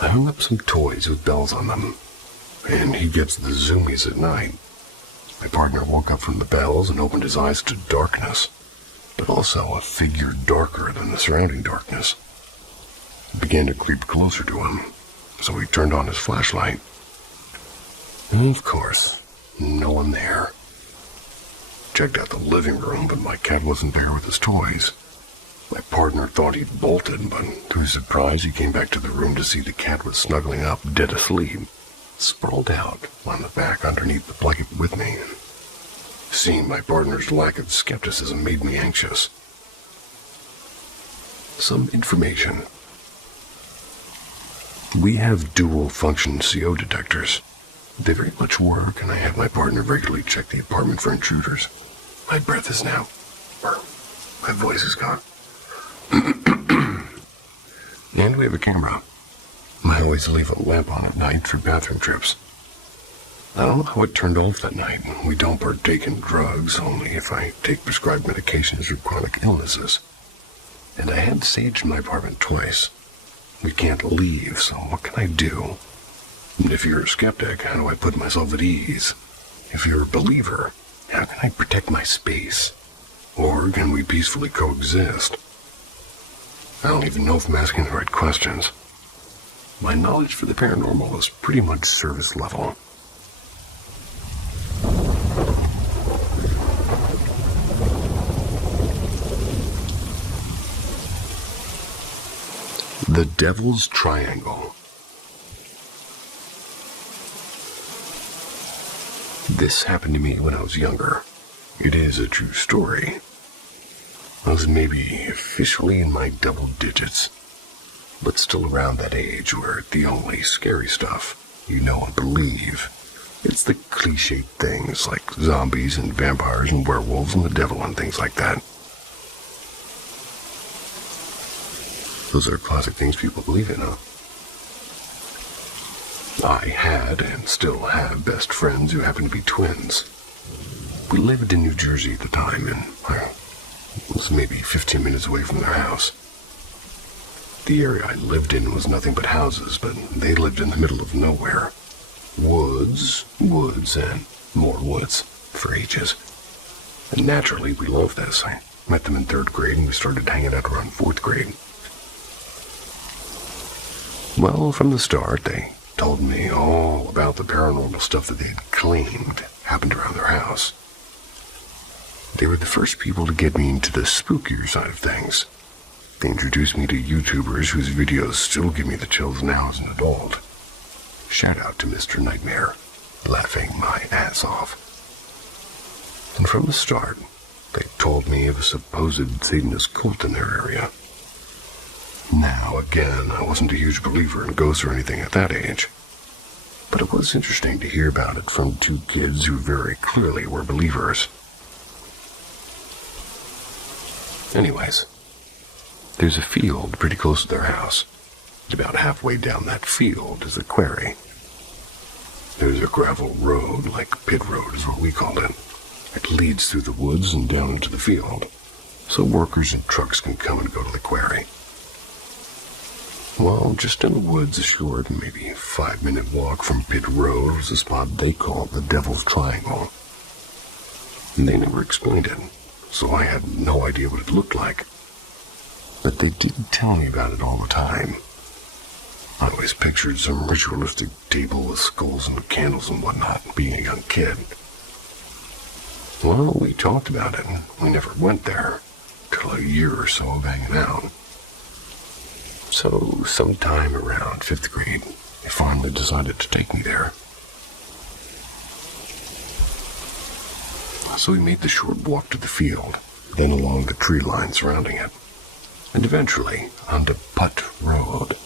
I hung up some toys with bells on them, and he gets the zoomies at night. My partner woke up from the bells and opened his eyes to darkness, but also a figure darker than the surrounding darkness. It began to creep closer to him, so he turned on his flashlight. And of course, no one there. Checked out the living room, but my cat wasn't there with his toys. My partner thought he'd bolted, but to his surprise, he came back to the room to see the cat was snuggling up, dead asleep, sprawled out on the back underneath the blanket with me. Seeing my partner's lack of skepticism made me anxious. Some information. We have dual-function CO detectors. They very much work, and I have my partner regularly check the apartment for intruders. My breath is now, or my voice is gone. And we have a camera. I always leave a lamp on at night for bathroom trips. I don't know how it turned off that night. We don't partake in drugs, only if I take prescribed medications or chronic illnesses. And I had sage in my apartment twice. We can't leave, so what can I do? And if you're a skeptic, how do I put myself at ease? If you're a believer, how can I protect my space? Or can we peacefully coexist? I don't even know if I'm asking the right questions. My knowledge for the paranormal is pretty much service level. The Devil's Triangle. This happened to me when I was younger. It is a true story. I was maybe officially in my double digits, but still around that age where the only scary stuff you know and believe, it's the cliched things like zombies and vampires and werewolves and the devil and things like that. Those are classic things people believe in, huh? I had and still have best friends who happen to be twins. We lived in New Jersey at the time, and I was maybe 15 minutes away from their house. The area I lived in was nothing but houses, but they lived in the middle of nowhere. Woods, and more woods for ages. And naturally, we loved this. I met them in 3rd grade, and we started hanging out around 4th grade. Well, from the start, they told me all about the paranormal stuff that they had claimed happened around their house. They were the first people to get me into the spookier side of things. They introduced me to YouTubers whose videos still give me the chills now as an adult. Shout out to Mr. Nightmare, laughing my ass off. And from the start, they told me of a supposed Satanist cult in their area. Now, again, I wasn't a huge believer in ghosts or anything at that age, but it was interesting to hear about it from two kids who very clearly were believers. Anyways, there's a field pretty close to their house. About halfway down that field is the quarry. There's a gravel road, like pit road is what we called it. It leads through the woods and down into the field, so workers and trucks can come and go to the quarry. Well, just in the woods, a short, maybe 5-minute walk from Pit Road was a spot they called the Devil's Triangle. And they never explained it, so I had no idea what it looked like. But they did tell me about it all the time. I always pictured some ritualistic table with skulls and candles and whatnot, being a young kid. Well, we talked about it. We never went there, till a year or so of hanging out. So, sometime around 5th grade, they finally decided to take me there. So we made the short walk to the field, then along the tree line surrounding it, and eventually onto Putt Road.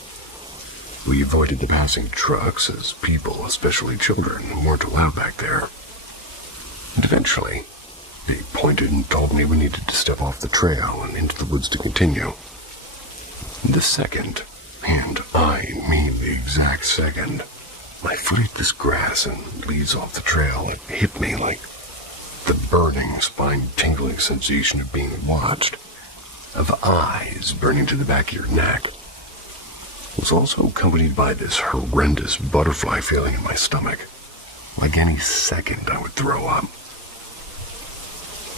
We avoided the passing trucks, as people, especially children, weren't allowed back there. And eventually, they pointed and told me we needed to step off the trail and into the woods to continue. The second, and I mean the exact second, my foot hit this grass and leads off the trail, it hit me like the burning, spine-tingling sensation of being watched, of eyes burning to the back of your neck. It was also accompanied by this horrendous butterfly feeling in my stomach, like any second I would throw up.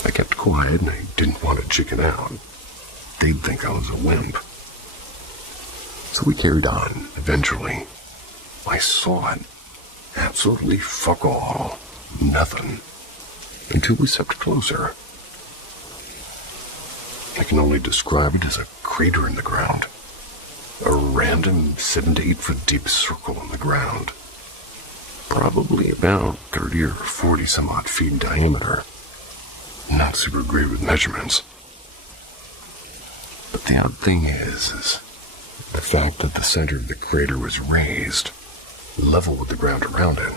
I kept quiet and I didn't want to chicken out. They'd think I was a wimp. So we carried on. Eventually, I saw it. Absolutely fuck all. Nothing. Until we stepped closer. I can only describe it as a crater in the ground. A random 7 to 8 foot deep circle in the ground. Probably about 30 or 40 some odd feet in diameter. Not super great with measurements. But the odd thing is the fact that the center of the crater was raised, level with the ground around it.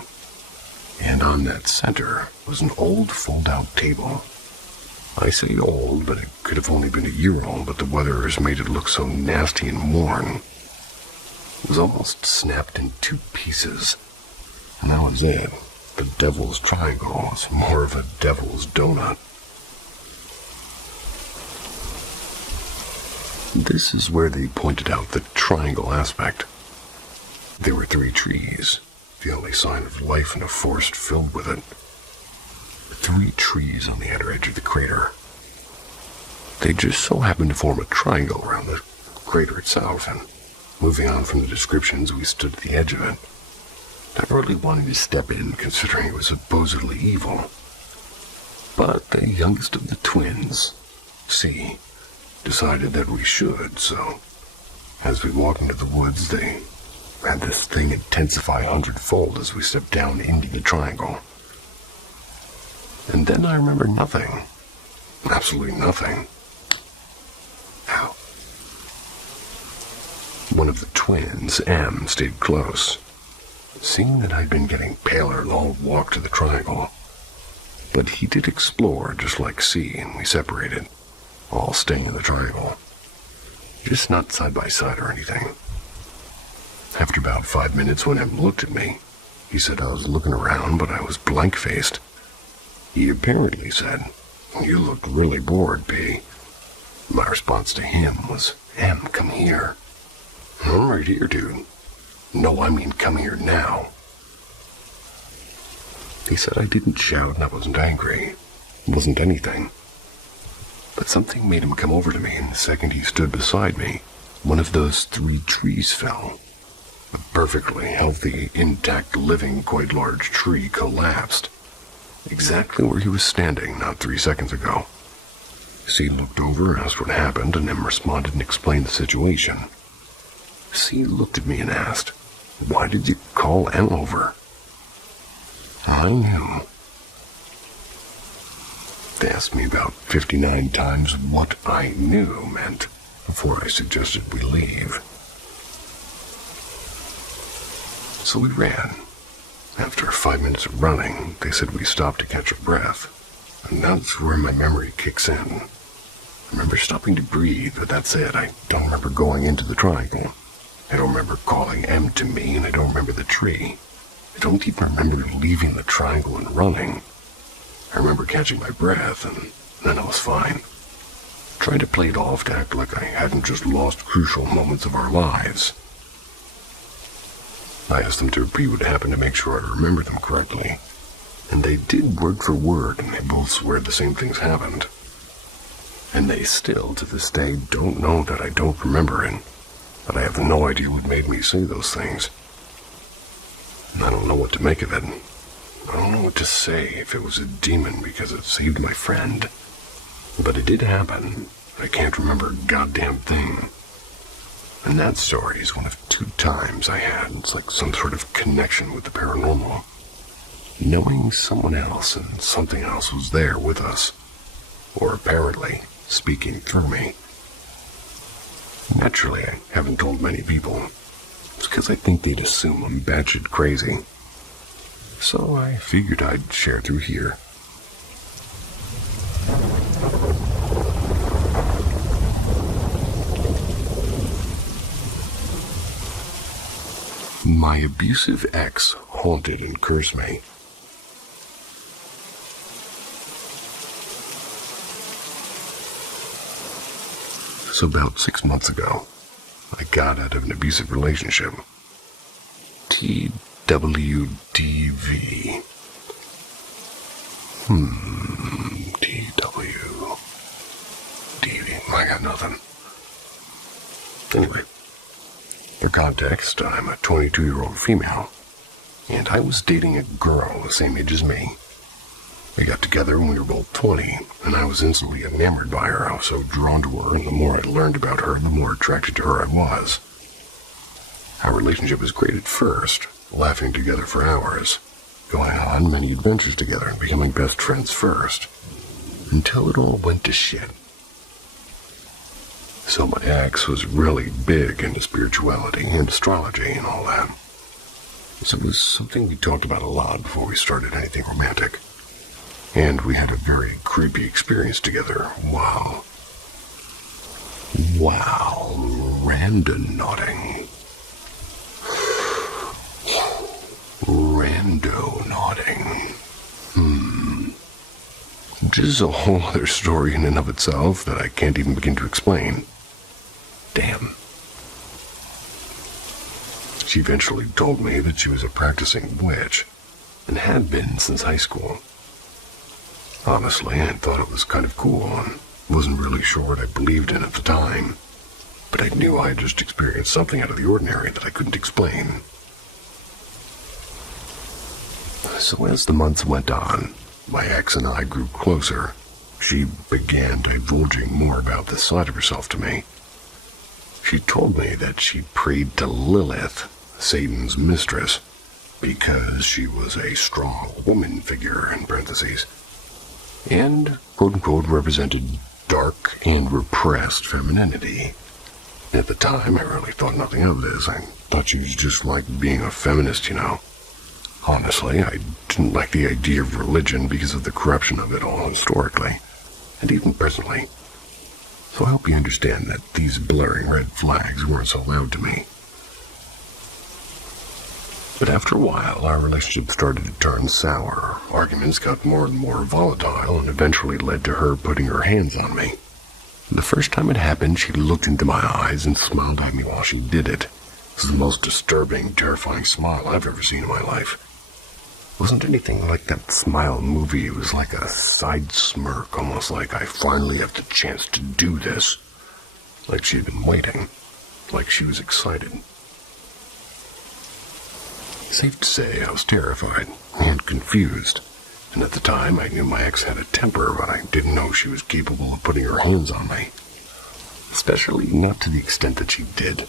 And on that center was an old fold-out table. I say old, but it could have only been a year old, but the weather has made it look so nasty and worn. It was almost snapped in 2 pieces. And that was it. The Devil's Triangle was more of a devil's donut. This is where they pointed out the triangle aspect. There were 3 trees, the only sign of life in a forest filled with it. 3 trees on the outer edge of the crater. They just so happened to form a triangle around the crater itself, and moving on from the descriptions, we stood at the edge of it. Not really wanting to step in, considering it was supposedly evil. But the youngest of the twins, C, decided that we should, so as we walked into the woods, they had this thing intensify 100-fold as we stepped down into the triangle. And then I remember nothing. Absolutely nothing. Ow. One of the twins, M, stayed close, seeing that I'd been getting paler the whole walk to the triangle. But he did explore, just like C, and we separated, all staying in the triangle. Just not side by side or anything. After about 5 minutes, when M looked at me, he said I was looking around, but I was blank-faced. He apparently said, "You looked really bored, P." My response to him was, "M, come here." "I'm right here, dude." "No, I mean come here now." He said I didn't shout and I wasn't angry. It wasn't anything. But something made him come over to me, and the second he stood beside me, one of those 3 trees fell. A perfectly healthy, intact, living, quite large tree collapsed. Exactly where he was standing not 3 seconds ago. C looked over, asked what happened, and M responded and explained the situation. C looked at me and asked, "Why did you call M over?" I knew. They asked me about 59 times what I knew meant, before I suggested we leave. So we ran. After 5 minutes of running, they said we stopped to catch our breath. And that's where my memory kicks in. I remember stopping to breathe, but that's it. I don't remember going into the triangle. I don't remember calling M to me, and I don't remember the tree. I don't even remember leaving the triangle and running. I remember catching my breath, and then I was fine. Trying to play it off to act like I hadn't just lost crucial moments of our lives. I asked them to repeat what happened to make sure I remembered them correctly. And they did word for word, and they both swear the same things happened. And they still, to this day, don't know that I don't remember it, but I have no idea what made me say those things. And I don't know what to make of it. I don't know what to say if it was a demon because it saved my friend. But it did happen. I can't remember a goddamn thing. And that story is one of 2 times I had. It's like some sort of connection with the paranormal. Knowing someone else and something else was there with us. Or apparently speaking through me. Naturally, I haven't told many people. It's because I think they'd assume I'm batshit crazy. So I figured I'd share through here. My abusive ex haunted and cursed me. So about 6 months ago, I got out of an abusive relationship. TWDV. TWDV. I got nothing. Anyway. For context, I'm a 22-year-old female, and I was dating a girl the same age as me. We got together when we were both 20, and I was instantly enamored by her. I was so drawn to her, and the more I learned about her, the more attracted to her I was. Our relationship was great at first, laughing together for hours, going on many adventures together and becoming best friends first, until it all went to shit. So my ex was really big into spirituality and astrology and all that. So it was something we talked about a lot before we started anything romantic. And we had a very creepy experience together. Wow, randonauting. Randonauting. Which is a whole other story in and of itself that I can't even begin to explain. Damn. She eventually told me that she was a practicing witch, and had been since high school. Honestly, I thought it was kind of cool, and wasn't really sure what I believed in at the time, but I knew I had just experienced something out of the ordinary that I couldn't explain. So as the months went on, my ex and I grew closer. She began divulging more about this side of herself to me. She told me that she prayed to Lilith, Satan's mistress, because she was a strong woman figure, in parentheses, and, quote-unquote, represented dark and repressed femininity. At the time, I really thought nothing of this. I thought she was just like being a feminist, you know. Honestly, I didn't like the idea of religion because of the corruption of it all historically, and even presently. So I hope you understand that these blaring red flags weren't so loud to me. But after a while, our relationship started to turn sour. Arguments got more and more volatile and eventually led to her putting her hands on me. The first time it happened, she looked into my eyes and smiled at me while she did it. It was the most disturbing, terrifying smile I've ever seen in my life. It wasn't anything like that Smile movie. It was like a side smirk, almost like I finally have the chance to do this. Like she'd been waiting. Like she was excited. Safe to say, I was terrified and confused. And at the time, I knew my ex had a temper, but I didn't know she was capable of putting her hands on me. Especially not to the extent that she did.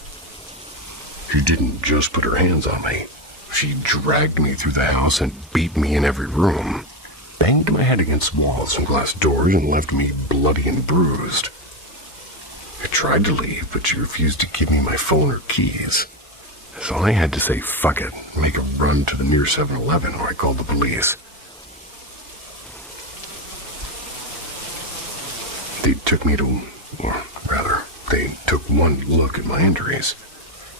She didn't just put her hands on me. She dragged me through the house and beat me in every room, banged my head against walls and glass doors and left me bloody and bruised. I tried to leave, but she refused to give me my phone or keys. So I had to say fuck it, make a run to the near 7-Eleven where I called the police. They took me to, or rather, they took one look at my injuries,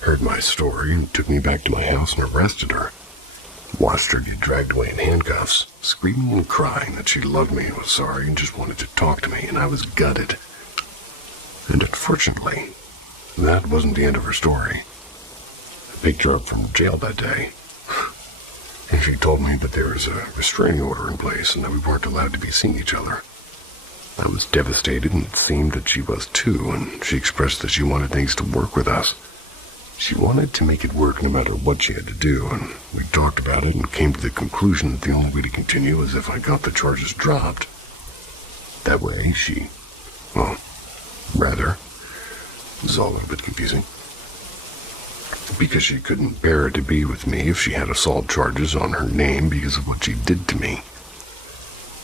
heard my story, and took me back to my house and arrested her. Watched her get dragged away in handcuffs, screaming and crying that she loved me and was sorry and just wanted to talk to me, and I was gutted. And unfortunately, that wasn't the end of her story. I picked her up from jail that day, and she told me that there was a restraining order in place and that we weren't allowed to be seeing each other. I was devastated, and it seemed that she was too, and she expressed that she wanted things to work with us. She wanted to make it work no matter what she had to do, and we talked about it and came to the conclusion that the only way to continue was if I got the charges dropped. That way she, well, rather, it was all a little bit confusing. Because she couldn't bear to be with me if she had assault charges on her name because of what she did to me.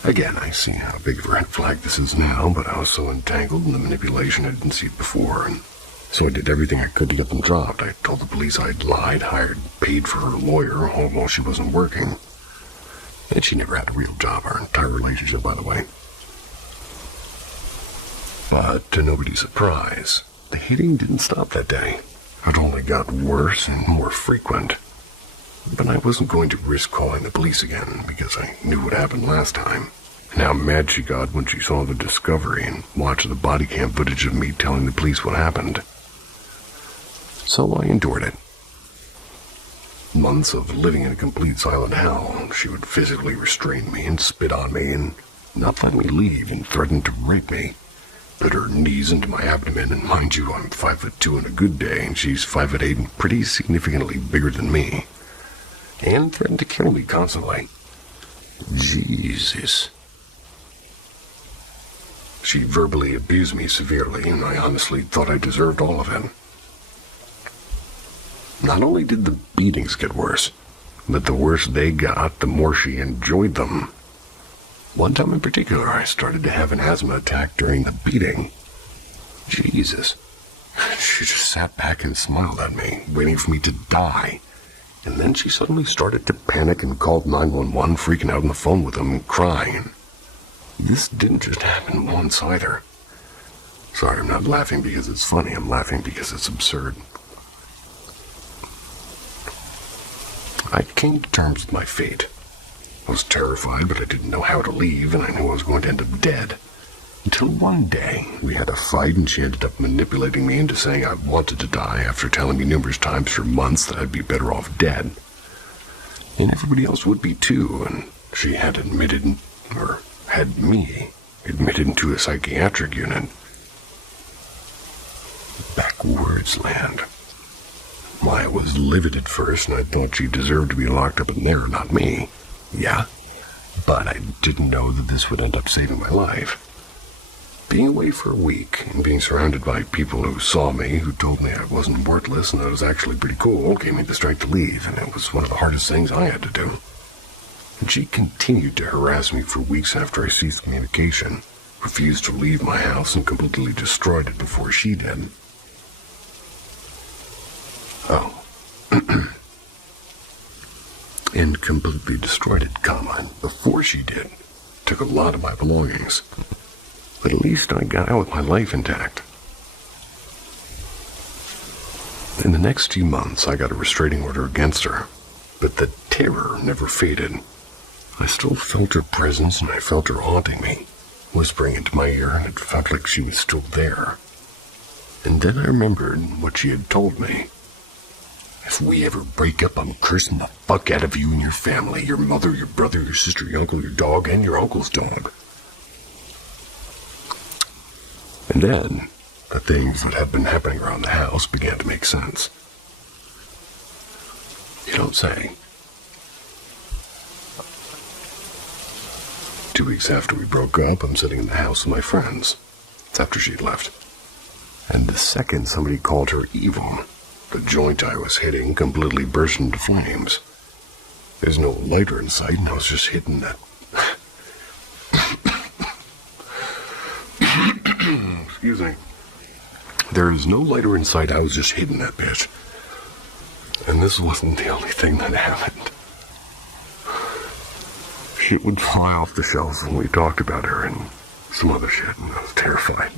Again, I see how big of a red flag this is now, but I was so entangled in the manipulation I didn't see it before, and so I did everything I could to get them dropped. I told the police I'd lied, hired, paid for her lawyer, all while she wasn't working. And she never had a real job, our entire relationship, by the way. But to nobody's surprise, the hitting didn't stop that day. It only got worse and more frequent. But I wasn't going to risk calling the police again, because I knew what happened last time, and how mad she got when she saw the discovery and watched the body cam footage of me telling the police what happened. So I endured it. Months of living in a complete silent hell. She would physically restrain me and spit on me and not let me leave and threaten to rape me. Put her knees into my abdomen, and mind you, I'm 5'2" on a good day, and she's 5'8" and pretty significantly bigger than me. And threatened to kill me constantly. Jesus. She verbally abused me severely, and I honestly thought I deserved all of it. Not only did the beatings get worse, but the worse they got, the more she enjoyed them. One time in particular, I started to have an asthma attack during the beating. Jesus. She just sat back and smiled at me, waiting for me to die. And then she suddenly started to panic and called 911, freaking out on the phone with them and crying. This didn't just happen once either. Sorry, I'm not laughing because it's funny. I'm laughing because it's absurd. I came to terms with my fate. I was terrified, but I didn't know how to leave, and I knew I was going to end up dead. Until one day, we had a fight, and she ended up manipulating me into saying I wanted to die after telling me numerous times for months that I'd be better off dead. And everybody else would be too, and she had admitted, or had me admitted into a psychiatric unit. Backwards land. Why, I was livid at first, and I thought she deserved to be locked up in there, not me. Yeah, but I didn't know that this would end up saving my life. Being away for a week and being surrounded by people who saw me, who told me I wasn't worthless and I was actually pretty cool, gave me the strength to leave, and it was one of the hardest things I had to do. And she continued to harass me for weeks after I ceased communication, refused to leave my house, and completely destroyed it before she did. Oh. And completely destroyed it, before she did. Took a lot of my belongings. But at least I got out with my life intact. In the next few months, I got a restraining order against her, but the terror never faded. I still felt her presence, and I felt her haunting me, whispering into my ear, and it felt like she was still there. And then I remembered what she had told me. If we ever break up, I'm cursing the fuck out of you and your family, your mother, your brother, your sister, your uncle, your dog, and your uncle's dog. And then, the things that had been happening around the house began to make sense. You don't say. 2 weeks after we broke up, I'm sitting in the house with my friends. It's after she'd left. And the second somebody called her evil, the joint I was hitting completely burst into flames. There's no lighter in sight, and I was just hitting that. Excuse me. There is no lighter in sight. I was just hitting that bitch. And this wasn't the only thing that happened. Shit would fly off the shelves when we talked about her and some other shit, and I was terrified.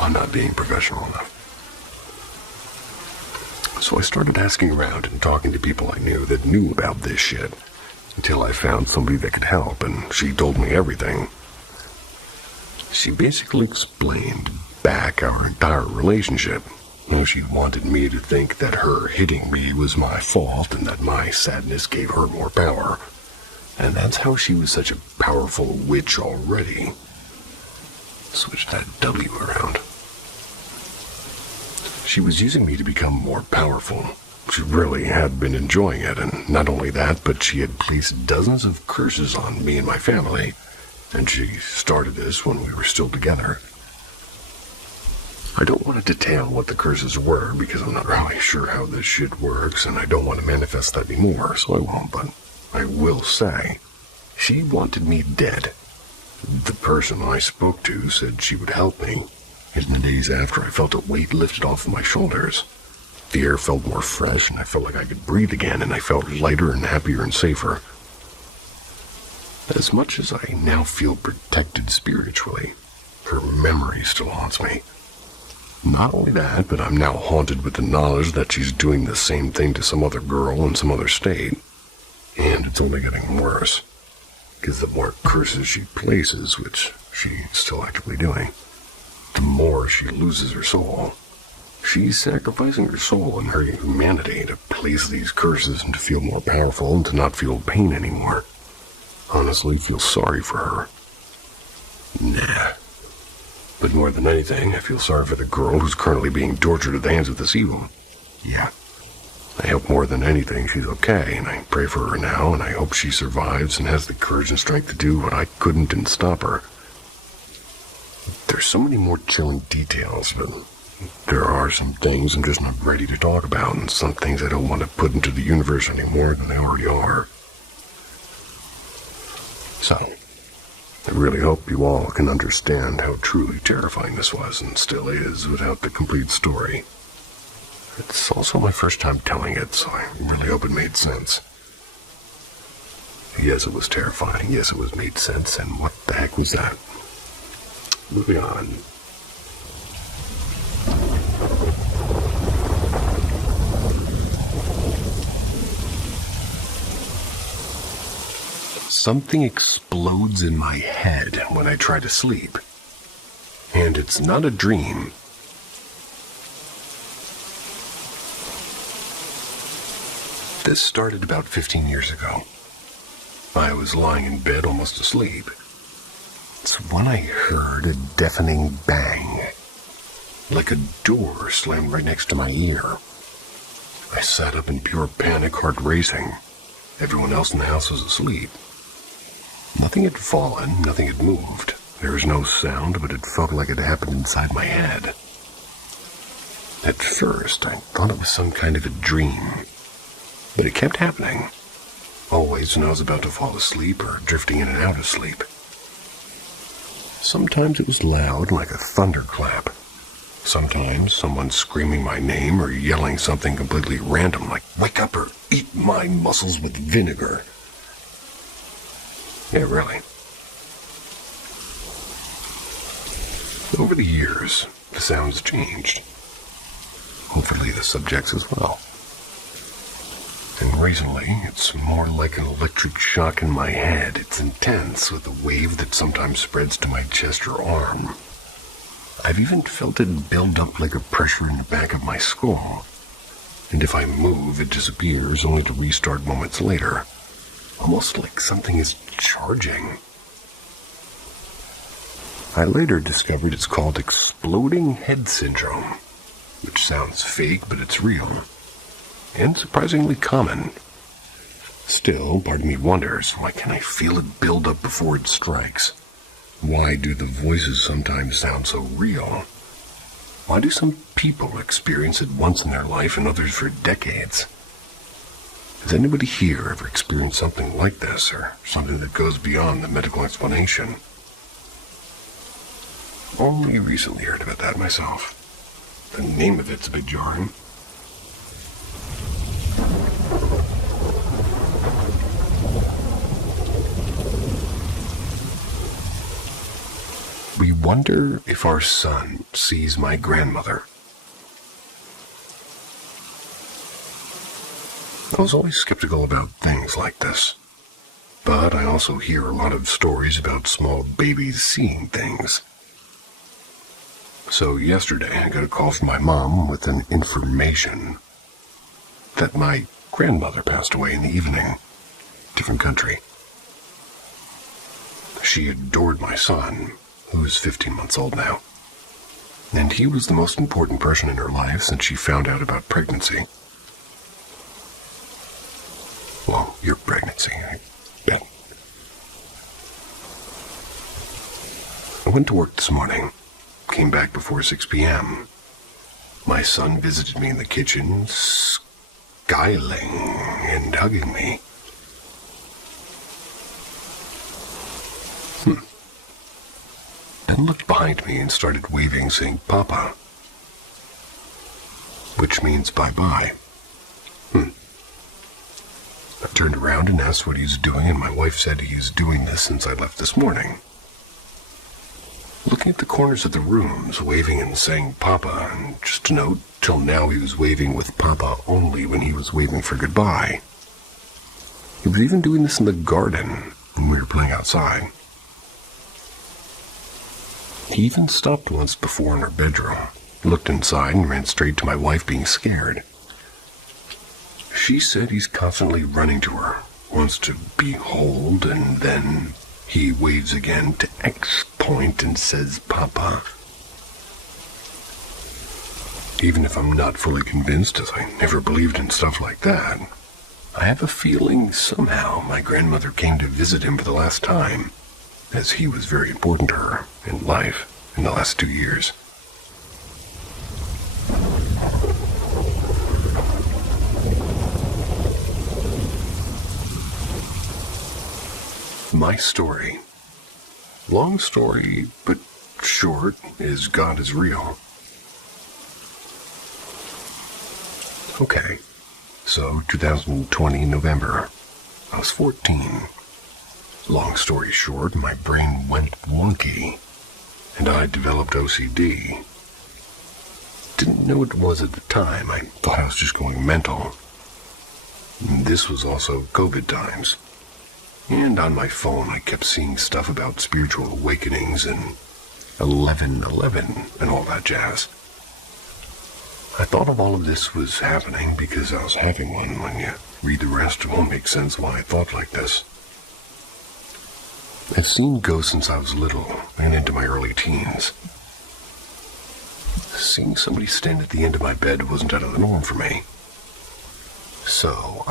I'm not being professional enough. So I started asking around and talking to people I knew that knew about this shit, until I found somebody that could help, and she told me everything. She basically explained back our entire relationship. She wanted me to think that her hitting me was my fault and that my sadness gave her more power. And that's how she was such a powerful witch already. Switch that W around. She was using me to become more powerful. She really had been enjoying it, and not only that, but she had placed dozens of curses on me and my family. And she started this when we were still together. I don't want to detail what the curses were, because I'm not really sure how this shit works, and I don't want to manifest that anymore, so I won't, but I will say, she wanted me dead. The person I spoke to said she would help me. In the days after, I felt a weight lifted off of my shoulders. The air felt more fresh, and I felt like I could breathe again, and I felt lighter and happier and safer. As much as I now feel protected spiritually, her memory still haunts me. Not only that, but I'm now haunted with the knowledge that she's doing the same thing to some other girl in some other state. And it's only getting worse, because the more curses she places, which she's still actively doing, the more she loses her soul. She's sacrificing her soul and her humanity to place these curses and to feel more powerful and to not feel pain anymore. Honestly, feel sorry for her. Nah. But more than anything, I feel sorry for the girl who's currently being tortured at the hands of this evil. Yeah. I hope more than anything she's okay, and I pray for her now, and I hope she survives and has the courage and strength to do what I couldn't and stop her. There's so many more chilling details, but there are some things I'm just not ready to talk about, and some things I don't want to put into the universe any more than they already are. So, I really hope you all can understand how truly terrifying this was and still is without the complete story. It's also my first time telling it, so I really hope it made sense. Yes, it was terrifying. Yes, it made sense. And what the heck was that? Moving on. Something explodes in my head when I try to sleep. And it's not a dream. This started about 15 years ago. I was lying in bed almost asleep. It's when I heard a deafening bang, like a door slammed right next to my ear. I sat up in pure panic, heart racing. Everyone else in the house was asleep. Nothing had fallen, nothing had moved. There was no sound, but it felt like it happened inside my head. At first, I thought it was some kind of a dream. But it kept happening. Always when I was about to fall asleep or drifting in and out of sleep. Sometimes it was loud, like a thunderclap. Sometimes someone screaming my name or yelling something completely random, like, "Wake up or eat my muscles with vinegar." Yeah, really. Over the years, the sounds changed. Hopefully the subjects as well. And recently, it's more like an electric shock in my head. It's intense, with a wave that sometimes spreads to my chest or arm. I've even felt it build up like a pressure in the back of my skull. And if I move, it disappears, only to restart moments later. Almost like something is charging. I later discovered it's called exploding head syndrome, which sounds fake, but it's real. And surprisingly common. Still, part of me wonders, why can't I feel it build up before it strikes? Why do the voices sometimes sound so real? Why do some people experience it once in their life and others for decades? Has anybody here ever experienced something like this, or something that goes beyond the medical explanation? Only recently heard about that myself. The name of it's a bit jarring. We wonder if our son sees my grandmother. I was always skeptical about things like this, but I also hear a lot of stories about small babies seeing things. So yesterday I got a call from my mom with an information that my grandmother passed away in the evening. Different country. She adored my son, who is 15 months old now, and he was the most important person in her life since she found out about pregnancy. Well, your pregnancy, I bet. I went to work this morning, came back before 6 p.m. My son visited me in the kitchen, skyling and hugging me. Then looked behind me and started waving, saying, "Papa," which means bye-bye. I turned around and asked what he's doing, and my wife said he's doing this since I left this morning. Looking at the corners of the rooms, waving and saying "Papa," and just to note, till now he was waving with Papa only when he was waving for goodbye. He was even doing this in the garden when we were playing outside. He even stopped once before in her bedroom, looked inside, and ran straight to my wife being scared. She said he's constantly running to her, wants to behold, and then he waves again to X point and says "Papa." Even if I'm not fully convinced, as I never believed in stuff like that, I have a feeling somehow my grandmother came to visit him for the last time, as he was very important to her in life in the last 2 years. My story. Long story, but short, is God is real. Okay, so 2020 November. I was 14. Long story short, my brain went wonky, and I developed OCD. Didn't know what it was at the time. I thought I was just going mental. This was also COVID times. And on my phone, I kept seeing stuff about spiritual awakenings and 11/11 and all that jazz. I thought of all of this was happening because I was having one. When you read the rest, it won't make sense why I thought like this. I've seen ghosts since I was little and into my early teens. Seeing somebody stand at the end of my bed wasn't out of the norm for me. So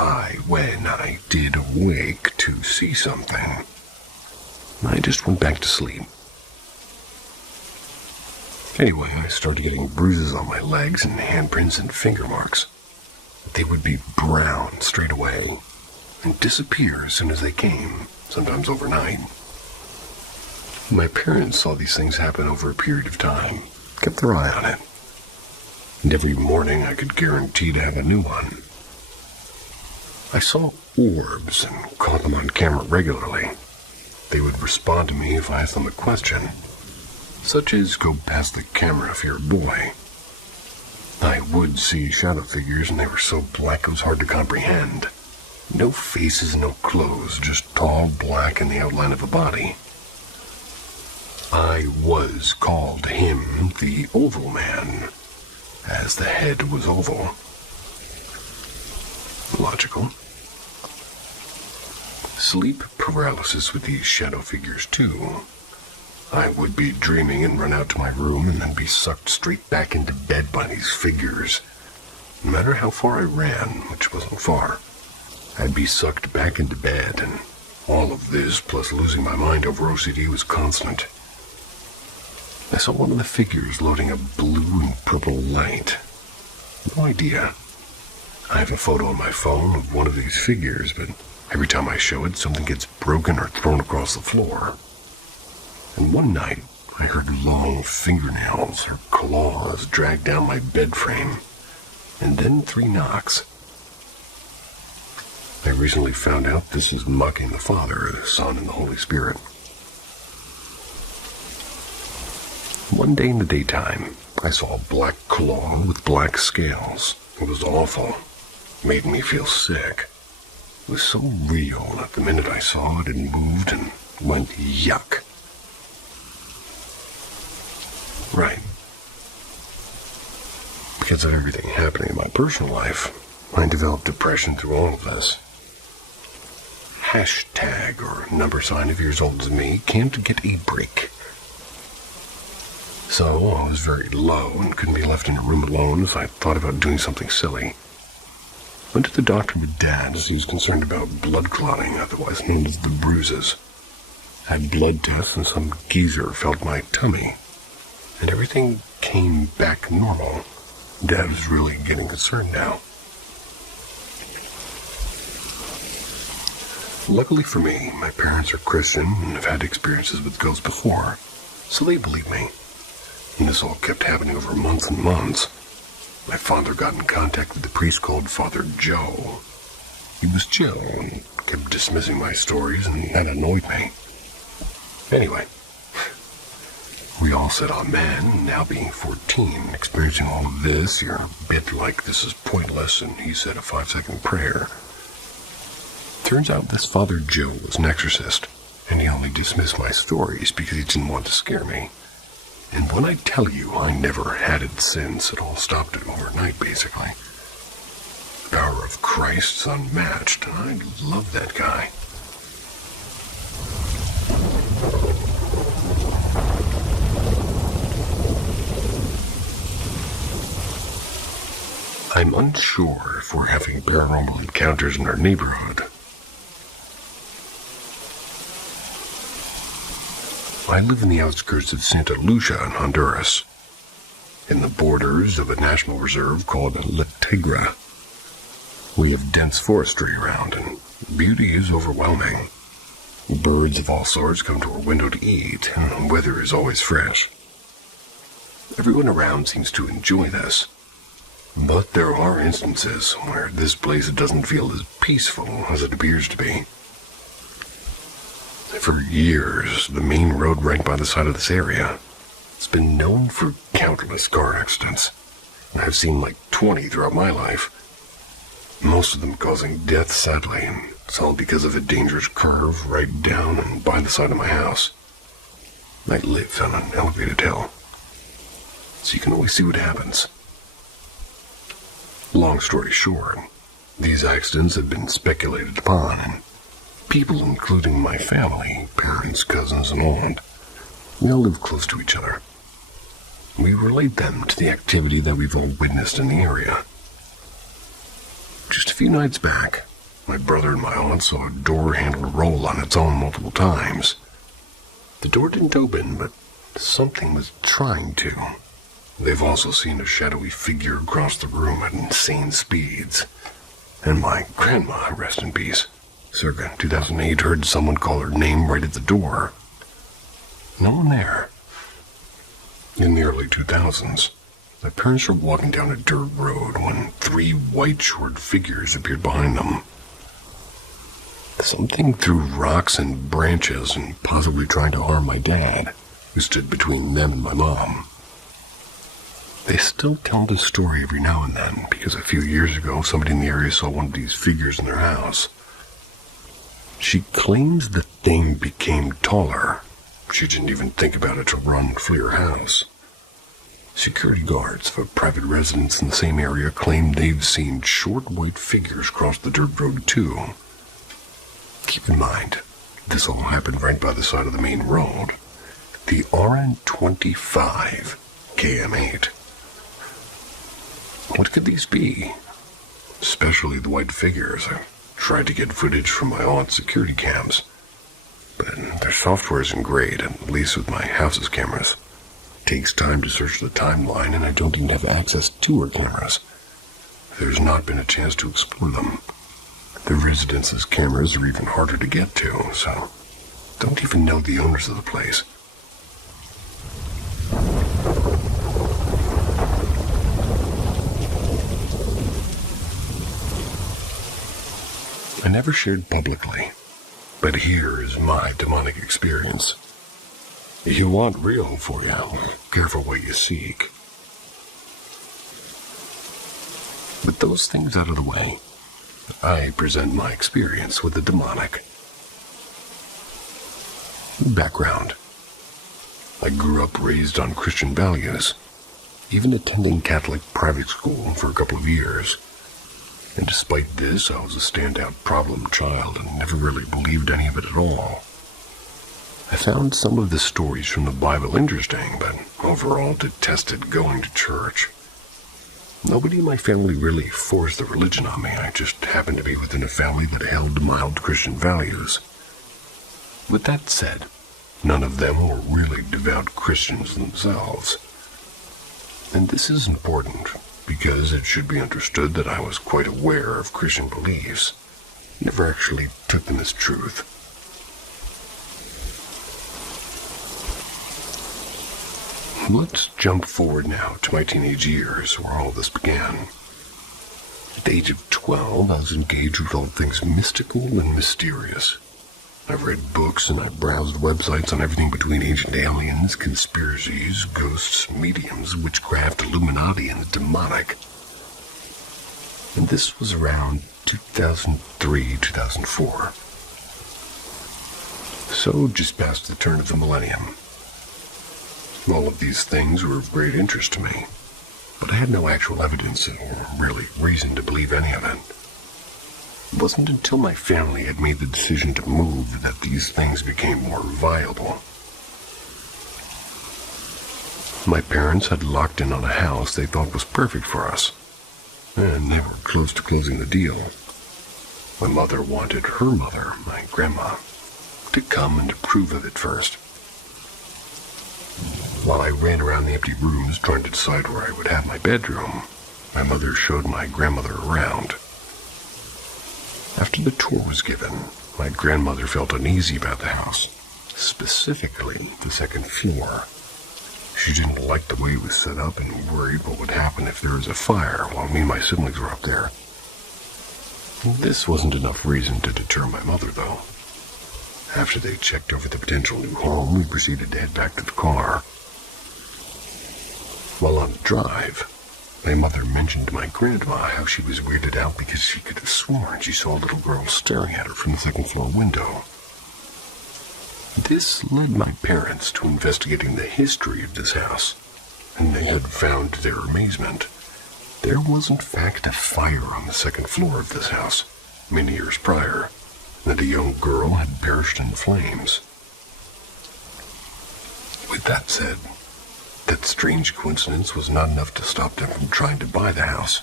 when I did awake to see something, I just went back to sleep. Anyway, I started getting bruises on my legs and handprints and finger marks. They would be brown straight away and disappear as soon as they came, sometimes overnight. My parents saw these things happen over a period of time, kept their eye on it. And every morning I could guarantee to have a new one. I saw orbs and caught them on camera regularly. They would respond to me if I asked them a question, such as "Go past the camera if you're a boy." I would see shadow figures, and they were so black it was hard to comprehend. No faces, no clothes, just tall black in the outline of a body. I was called him the Oval Man, as the head was oval. Logical. Sleep paralysis with these shadow figures, too. I would be dreaming and run out to my room and then be sucked straight back into bed by these figures. No matter how far I ran, which wasn't far, I'd be sucked back into bed, and all of this, plus losing my mind over OCD, was constant. I saw one of the figures loading a blue and purple light. No idea. I have a photo on my phone of one of these figures, but every time I show it, something gets broken or thrown across the floor. And one night, I heard long fingernails or claws drag down my bed frame, and then 3 knocks. I recently found out this is mocking the Father, the Son, and the Holy Spirit. One day in the daytime, I saw a black claw with black scales. It was awful. It made me feel sick. It was so real that the minute I saw it, it moved and went yuck. Right. Because of everything happening in my personal life, I developed depression through all of this. Hashtag, or number sign of years old as me, came to get a break. So I was very low and couldn't be left in a room alone as I thought about doing something silly. Went to the doctor with Dad as he was concerned about blood clotting, otherwise known as the bruises. Had blood tests and some geezer felt my tummy. And everything came back normal. Dad was really getting concerned now. Luckily for me, my parents are Christian and have had experiences with ghosts before, so they believe me. And this all kept happening over months and months. My father got in contact with the priest called Father Joe. He was chill and kept dismissing my stories, and that annoyed me. Anyway, we all said amen, and now being 14, experiencing all of this, you're a bit like this is pointless, and he said a 5-second prayer. Turns out this Father Joe was an exorcist, and he only dismissed my stories because he didn't want to scare me. And when I tell you I never had it since, it all stopped overnight, basically. The power of Christ's unmatched, and I love that guy. I'm unsure if we're having paranormal encounters in our neighborhood. I live in the outskirts of Santa Lucia in Honduras, in the borders of a national reserve called La Tigra. We have dense forestry around, and beauty is overwhelming. Birds of all sorts come to our window to eat, and the weather is always fresh. Everyone around seems to enjoy this, but there are instances where this place doesn't feel as peaceful as it appears to be. For years, the main road right by the side of this area has been known for countless car accidents. I've seen like 20 throughout my life. Most of them causing death, sadly, and it's all because of a dangerous curve right down and by the side of my house. I live on an elevated hill, so you can always see what happens. Long story short, these accidents have been speculated upon, and people, including my family, parents, cousins, and aunt, we all live close to each other. We relate them to the activity that we've all witnessed in the area. Just a few nights back, my brother and my aunt saw a door handle roll on its own multiple times. The door didn't open, but something was trying to. They've also seen a shadowy figure across the room at insane speeds. And my grandma, rest in peace, circa 2008, heard someone call her name right at the door. No one there. In the early 2000s, my parents were walking down a dirt road when 3 white short figures appeared behind them. Something threw rocks and branches and possibly trying to harm my dad, who stood between them and my mom. They still tell this story every now and then because a few years ago somebody in the area saw one of these figures in their house. She claims the thing became taller. She didn't even think about it to run and flee her house. Security guards of a private residence in the same area claim they've seen short white figures cross the dirt road too. Keep in mind, this all happened right by the side of the main road, the RN25 KM8. What could these be? Especially the white figures. I tried to get footage from my aunt's security cams, but their software isn't great, at least with my house's cameras. It takes time to search the timeline, and I don't even have access to her cameras. There's not been a chance to explore them. The residence's cameras are even harder to get to, so don't even know the owners of the place. I never shared publicly, but here is my demonic experience. If you want real for you, careful what you seek. With those things out of the way, I present my experience with the demonic. Background. I grew up raised on Christian values, even attending Catholic private school for a couple of years. And despite this, I was a standout problem child and never really believed any of it at all. I found some of the stories from the Bible interesting, but overall detested going to church. Nobody in my family really forced the religion on me. I just happened to be within a family that held mild Christian values. With that said, none of them were really devout Christians themselves. And this is important, because it should be understood that I was quite aware of Christian beliefs, never actually took them as truth. Let's jump forward now to my teenage years, where all this began. At the age of 12, I was engaged with all things mystical and mysterious. I've read books and I browsed websites on everything between ancient aliens, conspiracies, ghosts, mediums, witchcraft, Illuminati, and the demonic. And this was around 2003, 2004. So just past the turn of the millennium. All of these things were of great interest to me, but I had no actual evidence or really reason to believe any of it. It wasn't until my family had made the decision to move that these things became more viable. My parents had locked in on a house they thought was perfect for us, and they were close to closing the deal. My mother wanted her mother, my grandma, to come and approve of it first. While I ran around the empty rooms trying to decide where I would have my bedroom, my mother showed my grandmother around. After the tour was given, my grandmother felt uneasy about the house, specifically the second floor. She didn't like the way it was set up and worried what would happen if there was a fire while me and my siblings were up there. This wasn't enough reason to deter my mother, though. After they checked over the potential new home, we proceeded to head back to the car. While on the drive, my mother mentioned to my grandma how she was weirded out because she could have sworn she saw a little girl staring at her from the second floor window. This led my parents to investigating the history of this house, and they had found, to their amazement, there was in fact a fire on the second floor of this house, many years prior, and a young girl had perished in the flames. With that said, that strange coincidence was not enough to stop them from trying to buy the house.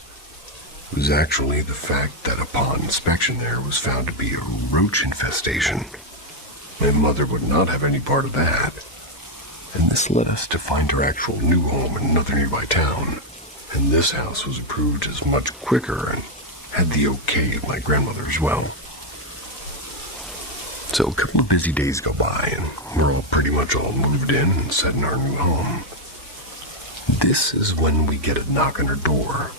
It was actually the fact that upon inspection there was found to be a roach infestation. My mother would not have any part of that, and this led us to find her actual new home in another nearby town, and this house was approved as much quicker and had the okay of my grandmother as well. So a couple of busy days go by, and we're all pretty much all moved in and set in our new home. This is when we get a knock on her door.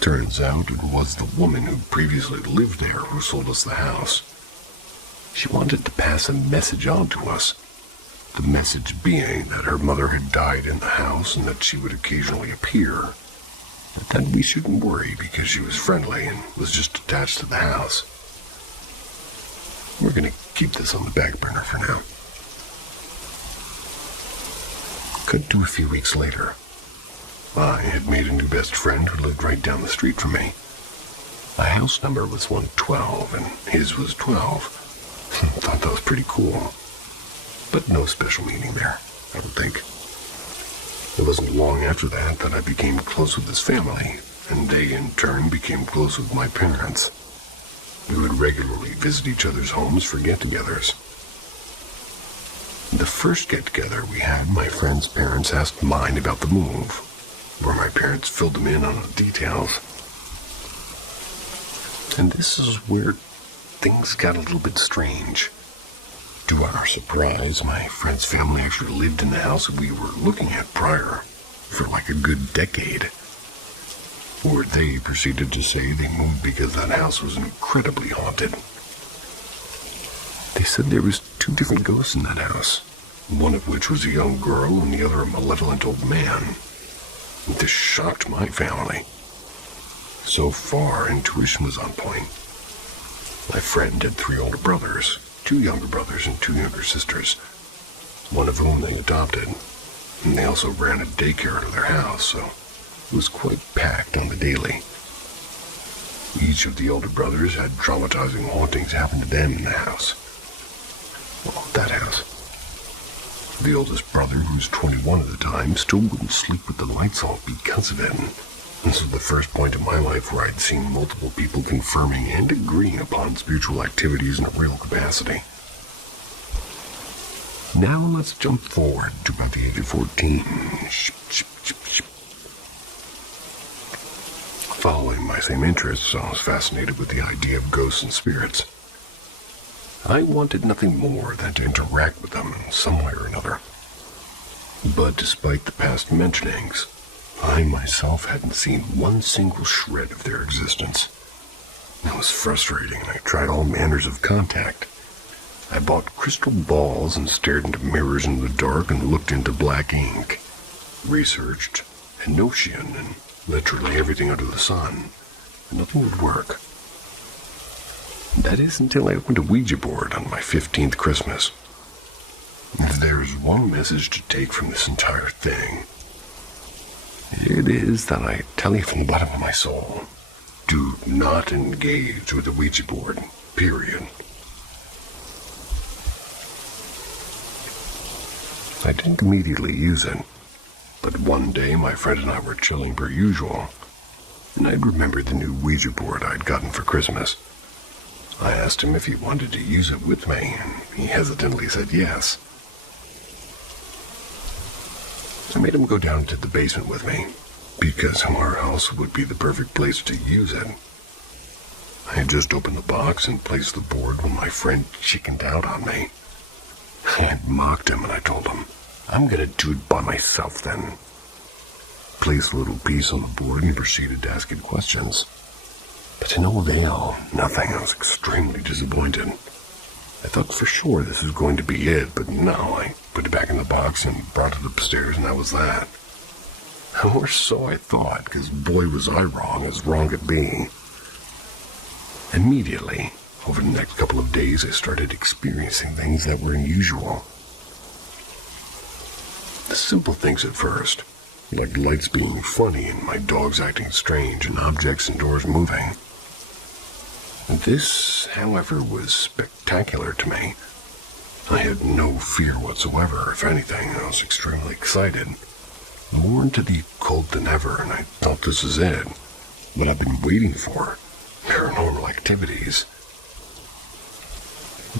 Turns out it was the woman who previously lived there who sold us the house. She wanted to pass a message on to us, the message being that her mother had died in the house and that she would occasionally appear, but that we shouldn't worry because she was friendly and was just attached to the house. We're going to keep this on the back burner for now. Cut to a few weeks later. I had made a new best friend who lived right down the street from me. My house number was 112 and his was 12. Thought that was pretty cool. But no special meaning there, I don't think. It wasn't long after that I became close with his family, and they in turn became close with my parents. We would regularly visit each other's homes for get-togethers. The first get-together we had, my friend's parents asked mine about the move, where my parents filled them in on the details. And this is where things got a little bit strange. To our surprise, my friend's family actually lived in the house we were looking at prior for like a good decade. Or they proceeded to say they moved because that house was incredibly haunted. They said there was 2 different ghosts in that house, one of which was a young girl and the other a malevolent old man. This shocked my family. So far, intuition was on point. My friend had 3 older brothers, 2 younger brothers and 2 younger sisters, one of whom they adopted, and they also ran a daycare to their house, so it was quite packed on the daily. Each of the older brothers had traumatizing hauntings happen to them in the house. Well, that house. The oldest brother, who was 21 at the time, still wouldn't sleep with the lights off because of it. This was the first point in my life where I'd seen multiple people confirming and agreeing upon spiritual activities in a real capacity. Now let's jump forward to about the age of 14. Following my same interests, I was fascinated with the idea of ghosts and spirits. I wanted nothing more than to interact with them in some way or another. But despite the past mentionings, I myself hadn't seen one single shred of their existence. It was frustrating, and I tried all manners of contact. I bought crystal balls and stared into mirrors in the dark and looked into black ink. Researched Enochian and literally everything under the sun, but nothing would work. That is until I opened a Ouija board on my 15th Christmas. If there's one message to take from this entire thing, it is that I tell you from the bottom of my soul, do not engage with a Ouija board, period. I didn't immediately use it, but one day my friend and I were chilling per usual, and I'd remembered the new Ouija board I'd gotten for Christmas. I asked him if he wanted to use it with me, and he hesitantly said yes. I made him go down to the basement with me, because our house would be the perfect place to use it. I had just opened the box and placed the board when my friend chickened out on me. I had mocked him, and I told him, I'm gonna do it by myself then. Placed a little piece on the board and proceeded to ask it questions. But to no avail, nothing. I was extremely disappointed. I thought for sure this was going to be it, but no, I put it back in the box and brought it upstairs, and that was that. Or so I thought, because boy was I wrong as wrong could be. Immediately, over the next couple of days, I started experiencing things that were unusual. The simple things at first, like lights being funny and my dogs acting strange and objects indoors moving. This, however, was spectacular to me. I had no fear whatsoever. If anything, I was extremely excited. More into the occult than ever, and I thought this is it. What I've been waiting for. Paranormal activities.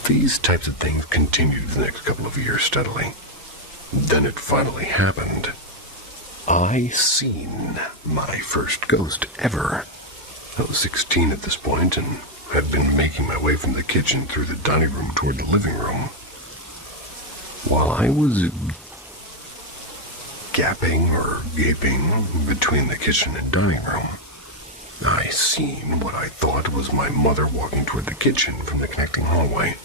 These types of things continued the next couple of years steadily. Then it finally happened. I seen my first ghost ever. I was 16 at this point and had been making my way from the kitchen through the dining room toward the living room. While I was gaping or gaping between the kitchen and dining room, I seen what I thought was my mother walking toward the kitchen from the connecting hallway.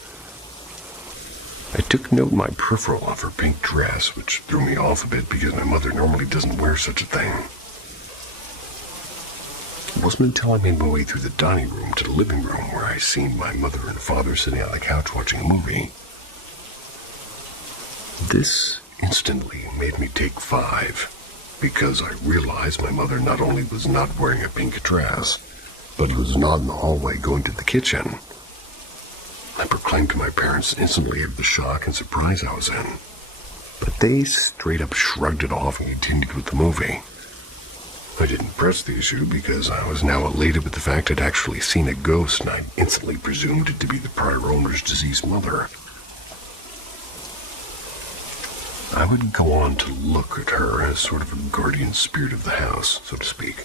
I took note in my peripheral of her pink dress, which threw me off a bit because my mother normally doesn't wear such a thing. It wasn't until I made my way through the dining room to the living room where I seen my mother and father sitting on the couch watching a movie. This instantly made me take 5, because I realized my mother not only was not wearing a pink dress, but was not in the hallway going to the kitchen. I proclaimed to my parents instantly of the shock and surprise I was in, but they straight up shrugged it off and continued with the movie. I didn't press the issue because I was now elated with the fact I'd actually seen a ghost, and I instantly presumed it to be the prior owner's deceased mother. I would go on to look at her as sort of a guardian spirit of the house, so to speak,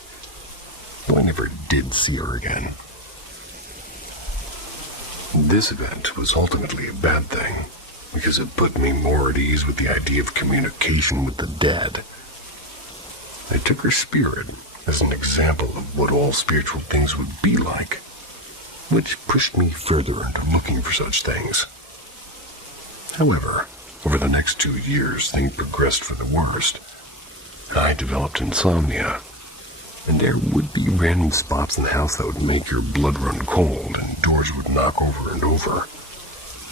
though I never did see her again. This event was ultimately a bad thing, because it put me more at ease with the idea of communication with the dead. I took her spirit as an example of what all spiritual things would be like, which pushed me further into looking for such things. However, over the next 2 years, things progressed for the worst. I developed insomnia, and there would be random spots in the house that would make your blood run cold, and doors would knock over and over.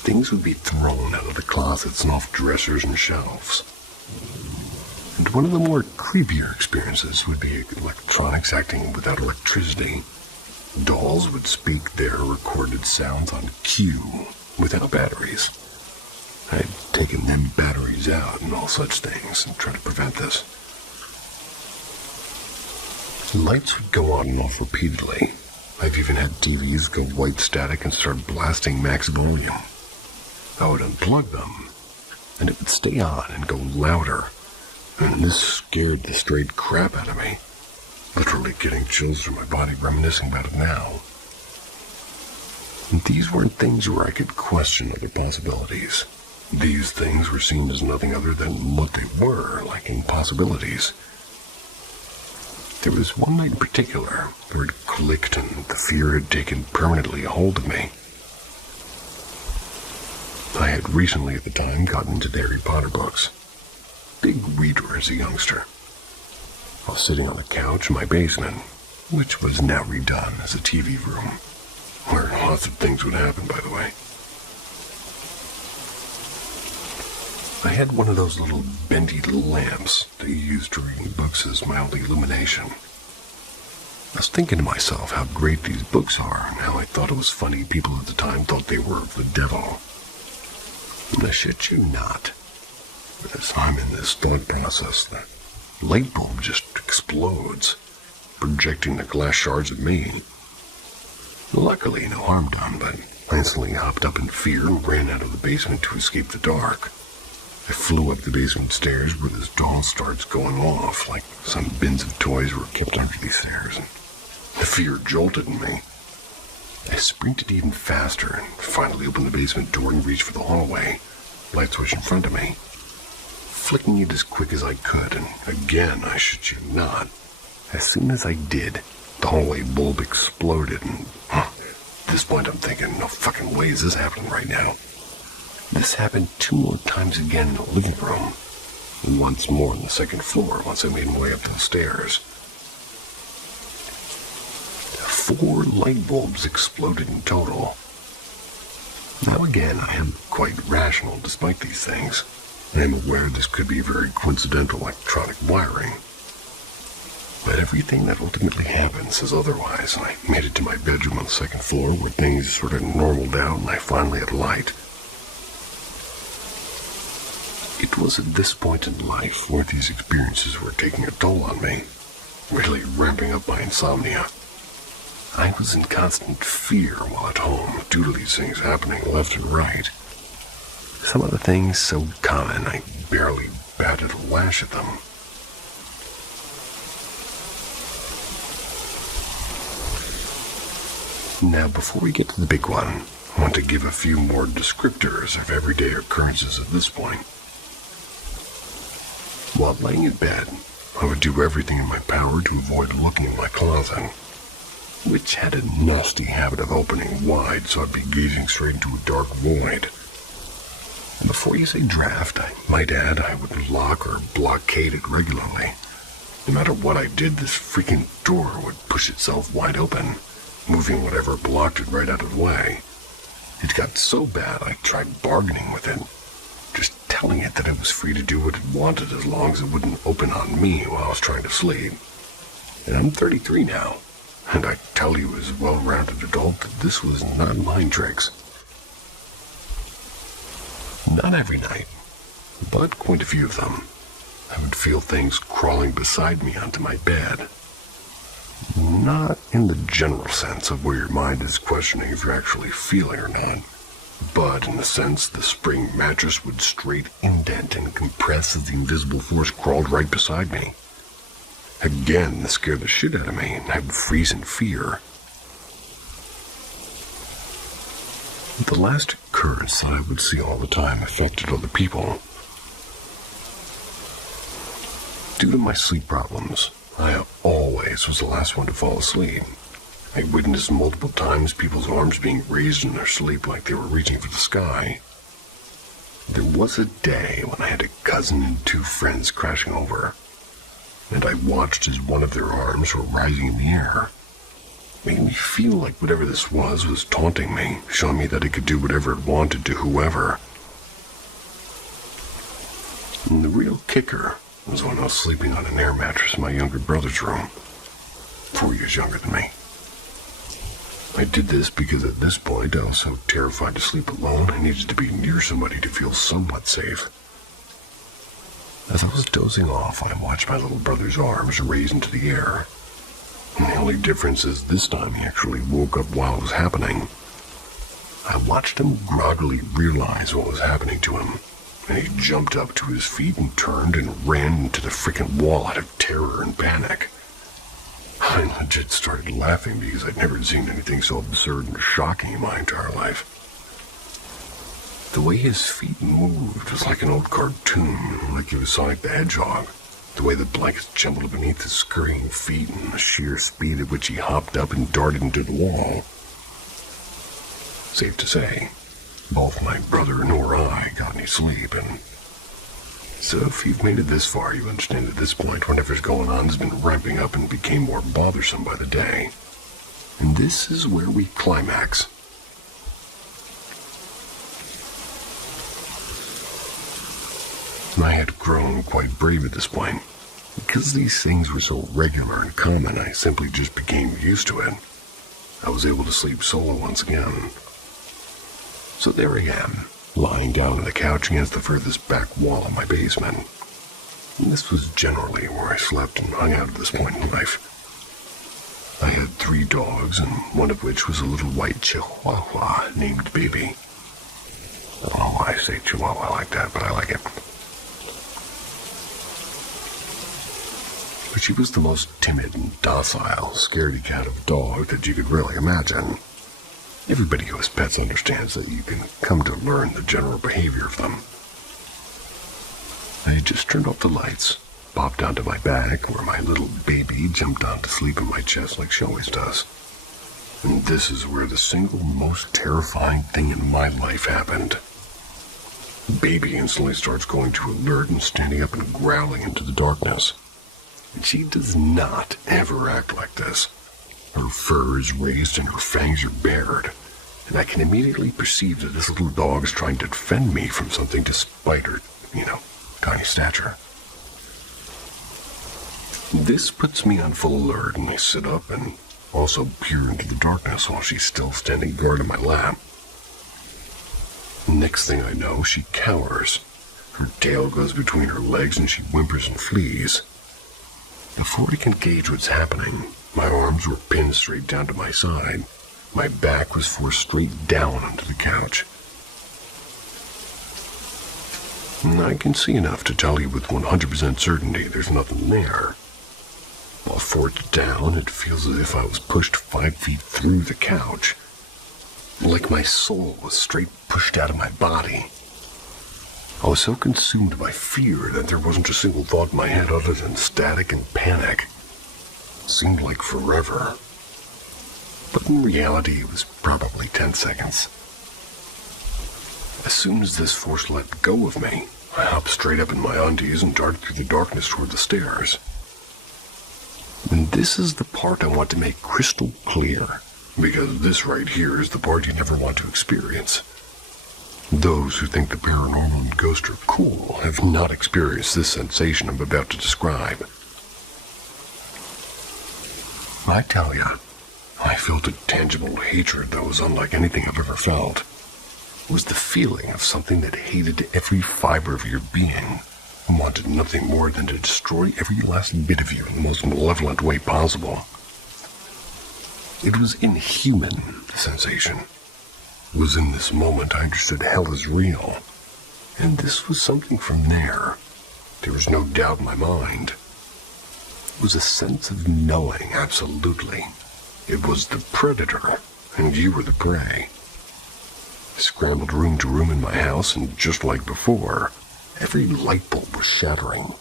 Things would be thrown out of the closets and off dressers and shelves. And one of the more creepier experiences would be electronics acting without electricity. Dolls would speak their recorded sounds on cue, without batteries. I'd taken them batteries out and all such things and tried to prevent this. Lights would go on and off repeatedly. I've even had TVs go white static and start blasting max volume. I would unplug them, and it would stay on and go louder, and this scared the straight crap out of me, literally getting chills through my body reminiscing about it now. And these weren't things where I could question other possibilities. These things were seen as nothing other than what they were, like impossibilities. There was one night in particular where it clicked and the fear had taken permanently a hold of me. I had recently at the time gotten into the Harry Potter books. Big reader as a youngster. I was sitting on the couch in my basement, which was now redone as a TV room, where lots of things would happen, by the way. I had one of those little bendy lamps that you use to read books as my only illumination. I was thinking to myself how great these books are, and how I thought it was funny people at the time thought they were of the devil. And I shit you not, as I'm in this thought process, the light bulb just explodes, projecting the glass shards at me. Luckily, no harm done, but I instantly hopped up in fear and ran out of the basement to escape the dark. I flew up the basement stairs where this doll starts going off, like some bins of toys were kept under these stairs, and the fear jolted in me. I sprinted even faster and finally opened the basement door and reached for the hallway, light switch in front of me, flicking it as quick as I could, and again, I shit you not, as soon as I did, the hallway bulb exploded, and at this point I'm thinking, no fucking way is this happening right now. This happened 2 more times again in the living room, and once more on the second floor once I made my way up the stairs. 4 light bulbs exploded in total. Now again, I am quite rational despite these things. I am aware this could be very coincidental electronic wiring. But everything that ultimately happened says otherwise, and I made it to my bedroom on the second floor where things sort of normaled out and I finally had light. It was at this point in life where these experiences were taking a toll on me, really ramping up my insomnia. I was in constant fear while at home due to these things happening left and right. Some of the things so common I barely batted a lash at them. Now, before we get to the big one, I want to give a few more descriptors of everyday occurrences at this point. While laying in bed, I would do everything in my power to avoid looking in my closet, which had a nasty habit of opening wide so I'd be gazing straight into a dark void. And before you say draft, I might add I would lock or blockade it regularly. No matter what I did, this freaking door would push itself wide open, moving whatever blocked it right out of the way. It got so bad I tried bargaining with it, just telling it that it was free to do what it wanted as long as it wouldn't open on me while I was trying to sleep. And I'm 33 now, and I tell you as a well-rounded adult that this was not mind tricks. Not every night, but quite a few of them. I would feel things crawling beside me onto my bed. Not in the general sense of where your mind is questioning if you're actually feeling or not, but in the sense the spring mattress would straight indent and compress as the invisible force crawled right beside me. Again, this scared the shit out of me, and I would freeze in fear. The last occurrence that I would see all the time affected other people. Due to my sleep problems, I always place was the last one to fall asleep. I witnessed multiple times people's arms being raised in their sleep like they were reaching for the sky. There was a day when I had a cousin and 2 friends crashing over, and I watched as one of their arms were rising in the air. It made me feel like whatever this was taunting me, showing me that it could do whatever it wanted to whoever. And the real kicker was when I was sleeping on an air mattress in my younger brother's room, 4 years younger than me. I did this because at this point I was so terrified to sleep alone I needed to be near somebody to feel somewhat safe. As I was dozing off, I watched my little brother's arms raise into the air. And the only difference is this time he actually woke up while it was happening. I watched him groggily realize what was happening to him, and he jumped up to his feet and turned and ran into the frickin' wall out of terror and panic. I legit started laughing because I'd never seen anything so absurd and shocking in my entire life. The way his feet moved was like an old cartoon, like he was Sonic the Hedgehog. The way the blankets jumbled beneath his scurrying feet and the sheer speed at which he hopped up and darted into the wall. Safe to say, both my brother nor I got any sleep, and so if you've made it this far, you understand at this point whatever's going on has been ramping up and became more bothersome by the day. And this is where we climax. I had grown quite brave at this point. Because these things were so regular and common, I simply just became used to it. I was able to sleep solo once again. So there I am, lying down on the couch against the furthest back wall of my basement. And this was generally where I slept and hung out at this point in life. I had 3 dogs, and one of which was a little white chihuahua named Baby. I don't know why I say chihuahua like that, but I like it. But she was the most timid and docile, scaredy cat of a dog that you could really imagine. Everybody who has pets understands that you can come to learn the general behavior of them. I had just turned off the lights, popped onto my back, where my little baby jumped on to sleep in my chest like she always does. And this is where the single most terrifying thing in my life happened. Baby instantly starts going to alert and standing up and growling into the darkness. And she does not ever act like this. Her fur is raised and her fangs are bared, and I can immediately perceive that this little dog is trying to defend me from something despite her, tiny stature. This puts me on full alert, and I sit up and also peer into the darkness while she's still standing guard in my lap. Next thing I know, she cowers. Her tail goes between her legs and she whimpers and flees. Before I can gauge what's happening, my arms were pinned straight down to my side. My back was forced straight down onto the couch. And I can see enough to tell you with 100% certainty there's nothing there. While forced down, it feels as if I was pushed 5 feet through the couch. Like my soul was straight pushed out of my body. I was so consumed by fear that there wasn't a single thought in my head other than static and panic. It seemed like forever. But in reality, it was probably 10 seconds. As soon as this force let go of me, I hopped straight up in my undies and darted through the darkness toward the stairs. And this is the part I want to make crystal clear, because this right here is the part you never want to experience. Those who think the paranormal and ghosts are cool have not experienced this sensation I'm about to describe. I tell ya, I felt a tangible hatred that was unlike anything I've ever felt. It was the feeling of something that hated every fiber of your being and wanted nothing more than to destroy every last bit of you in the most malevolent way possible. It was inhuman, the sensation. It was in this moment I understood hell is real. And this was something from there. There was no doubt in my mind. It was a sense of knowing, absolutely. It was the predator, and you were the prey. I scrambled room to room in my house, and just like before, every light bulb was shattering.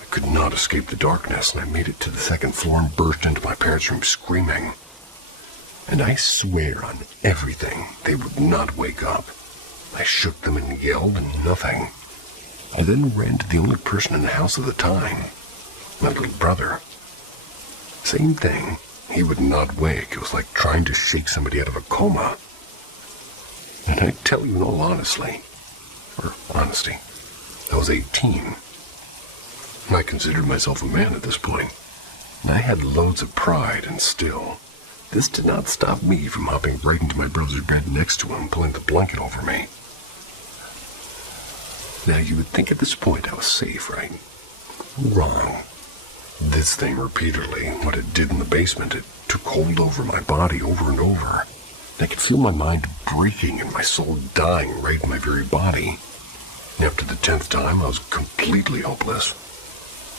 I could not escape the darkness, and I made it to the second floor and burst into my parents' room screaming. And I swear on everything, they would not wake up. I shook them and yelled, and nothing. I then ran to the only person in the house at the time, my little brother. Same thing. He would not wake. It was like trying to shake somebody out of a coma. And I tell you in all honesty, I was 18. I considered myself a man at this point, and I had loads of pride, and still, this did not stop me from hopping right into my brother's bed next to him, pulling the blanket over me. Now, you would think at this point I was safe, right? Wrong. This thing repeatedly, what it did in the basement, it took hold over my body over and over. I could feel my mind breaking and my soul dying right in my very body. After the 10th time, I was completely hopeless.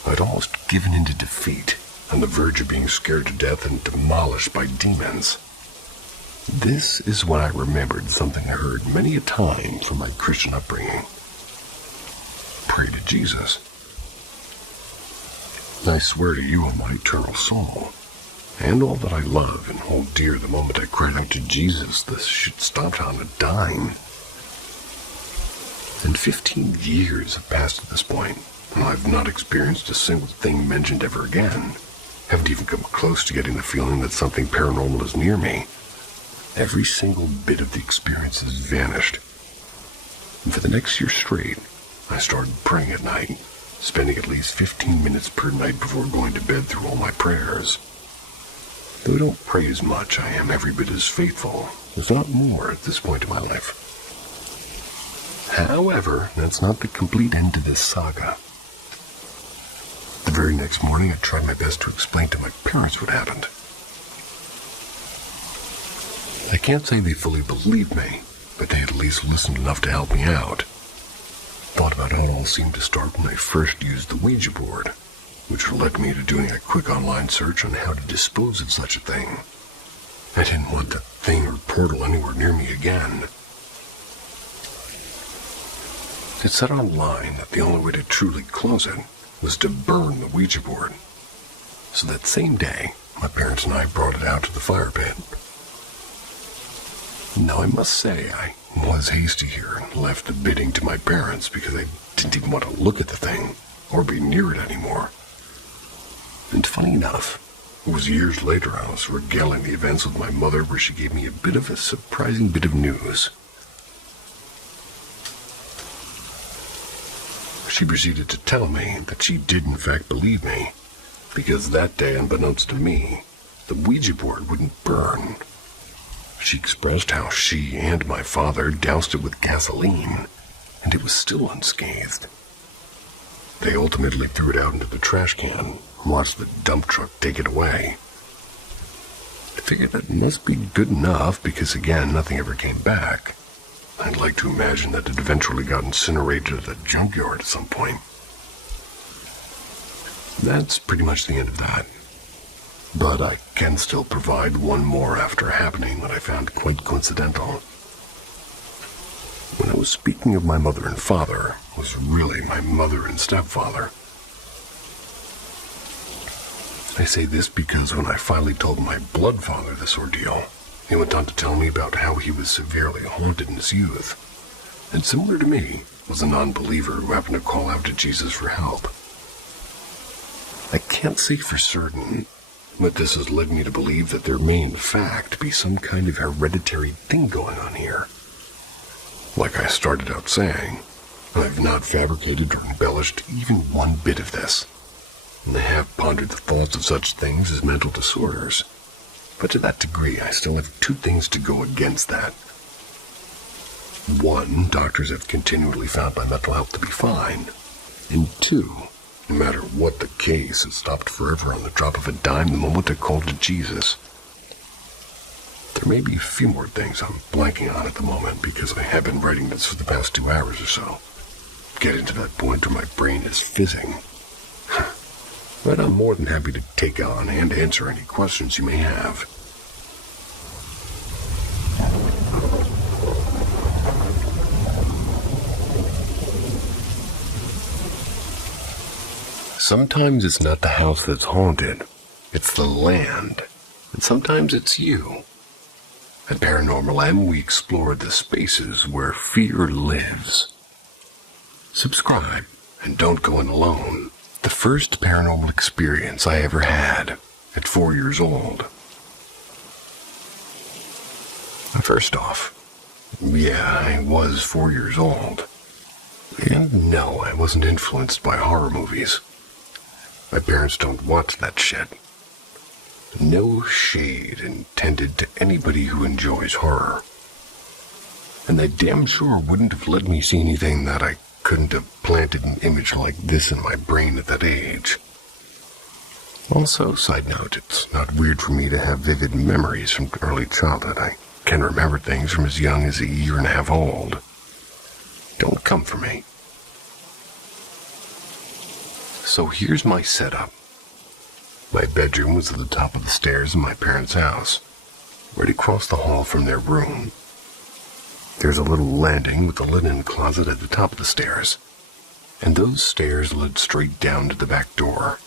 I'd almost given in to defeat, on the verge of being scared to death and demolished by demons. This is when I remembered something I heard many a time from my Christian upbringing. Pray to Jesus. I swear to you on my eternal soul, and all that I love and hold dear, the moment I cried out to Jesus, this shit stopped on a dime. And 15 years have passed at this point, and I've not experienced a single thing mentioned ever again. Haven't even come close to getting the feeling that something paranormal is near me. Every single bit of the experience has vanished. And for the next year straight, I started praying at night, spending at least 15 minutes per night before going to bed through all my prayers. Though I don't pray as much, I am every bit as faithful, if not more, at this point in my life. However, that's not the complete end to this saga. The very next morning, I tried my best to explain to my parents what happened. I can't say they fully believed me, but they at least listened enough to help me out. Thought about how it all seemed to start when I first used the Ouija board, which led me to doing a quick online search on how to dispose of such a thing. I didn't want that thing or portal anywhere near me again. It said online that the only way to truly close it was to burn the Ouija board. So that same day, my parents and I brought it out to the fire pit. Now I must say, I was hasty here and left the bidding to my parents because I didn't even want to look at the thing or be near it anymore. And funny enough, it was years later I was regaling the events with my mother where she gave me a bit of a surprising bit of news. She proceeded to tell me that she did in fact believe me, because that day, unbeknownst to me, the Ouija board wouldn't burn. She expressed how she and my father doused it with gasoline, and it was still unscathed. They ultimately threw it out into the trash can and watched the dump truck take it away. I figured that must be good enough because, again, nothing ever came back. I'd like to imagine that it eventually got incinerated at a junkyard at some point. That's pretty much the end of that. But I can still provide one more after happening that I found quite coincidental. When I was speaking of my mother and father, it was really my mother and stepfather. I say this because when I finally told my blood father this ordeal, he went on to tell me about how he was severely haunted in his youth, and similar to me, was a non-believer who happened to call out to Jesus for help. I can't say for certain, but this has led me to believe that there may in fact be some kind of hereditary thing going on here. Like I started out saying, I've not fabricated or embellished even one bit of this, and I have pondered the thoughts of such things as mental disorders. But to that degree, I still have two things to go against that. One, doctors have continually found my mental health to be fine. And two, no matter what the case, it stopped forever on the drop of a dime the moment I called to Jesus. There may be a few more things I'm blanking on at the moment because I have been writing this for the past 2 hours or so. Getting to that point where my brain is fizzing. But I'm more than happy to take on and answer any questions you may have. Sometimes it's not the house that's haunted, it's the land, and sometimes it's you. At Paranormal M, we explore the spaces where fear lives. Subscribe, and don't go in alone. The first paranormal experience I ever had at 4 years old. First off, yeah, I was 4 years old. And no, I wasn't influenced by horror movies. My parents don't watch that shit. No shade intended to anybody who enjoys horror. And they damn sure wouldn't have let me see anything that I couldn't have planted an image like this in my brain at that age. Also, side note, it's not weird for me to have vivid memories from early childhood. I can remember things from as young as a year and a half old. Don't come for me. So here's my setup. My bedroom was at the top of the stairs in my parents' house, right across the hall from their room. There's a little landing with a linen closet at the top of the stairs, and those stairs led straight down to the back door.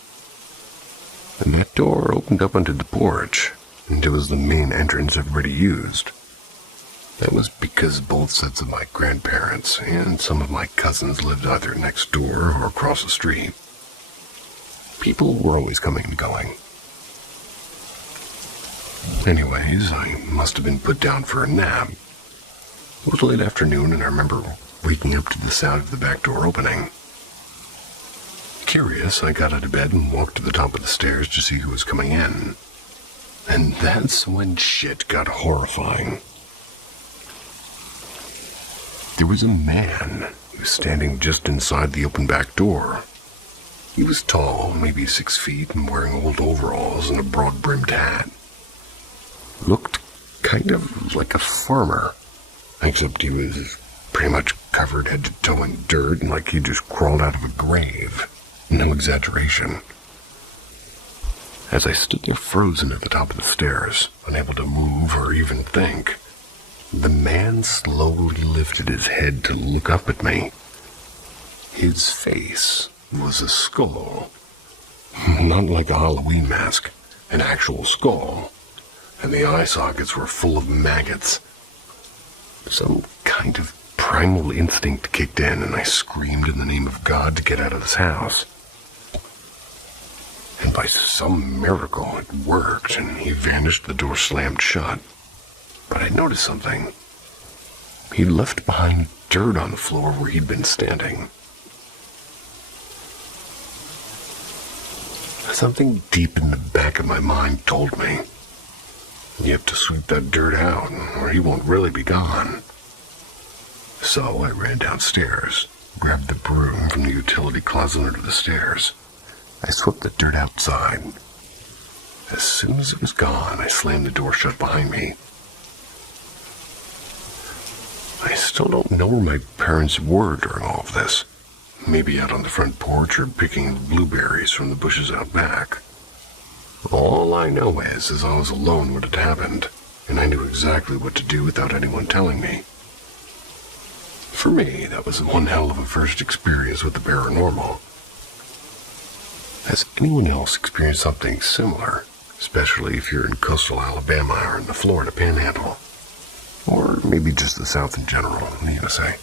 And that door opened up onto the porch, and it was the main entrance everybody used. That was because both sets of my grandparents and some of my cousins lived either next door or across the street. People were always coming and going. Anyways, I must have been put down for a nap. It was late afternoon, and I remember waking up to the sound of the back door opening. Curious, I got out of bed and walked to the top of the stairs to see who was coming in. And that's when shit got horrifying. There was a man who was standing just inside the open back door. He was tall, maybe 6 feet, and wearing old overalls and a broad-brimmed hat. Looked kind of like a farmer, except he was pretty much covered head to toe in dirt and like he just crawled out of a grave. No exaggeration. As I stood there frozen at the top of the stairs, unable to move or even think, the man slowly lifted his head to look up at me. His face was a skull. Not like a Halloween mask, an actual skull. And the eye sockets were full of maggots. Some kind of primal instinct kicked in, and I screamed in the name of God to get out of this house. And by some miracle, it worked, and he vanished, the door slammed shut. But I noticed something. He'd left behind dirt on the floor where he'd been standing. Something deep in the back of my mind told me, you have to sweep that dirt out, or he won't really be gone. So I ran downstairs, grabbed the broom from the utility closet under the stairs. I swept the dirt outside. As soon as it was gone, I slammed the door shut behind me. I still don't know where my parents were during all of this. Maybe out on the front porch or picking blueberries from the bushes out back. All I know is I was alone when it happened, and I knew exactly what to do without anyone telling me. For me, that was one hell of a first experience with the paranormal. Has anyone else experienced something similar, especially if you're in coastal Alabama or in the Florida Panhandle? Or maybe just the South in general, in the USA?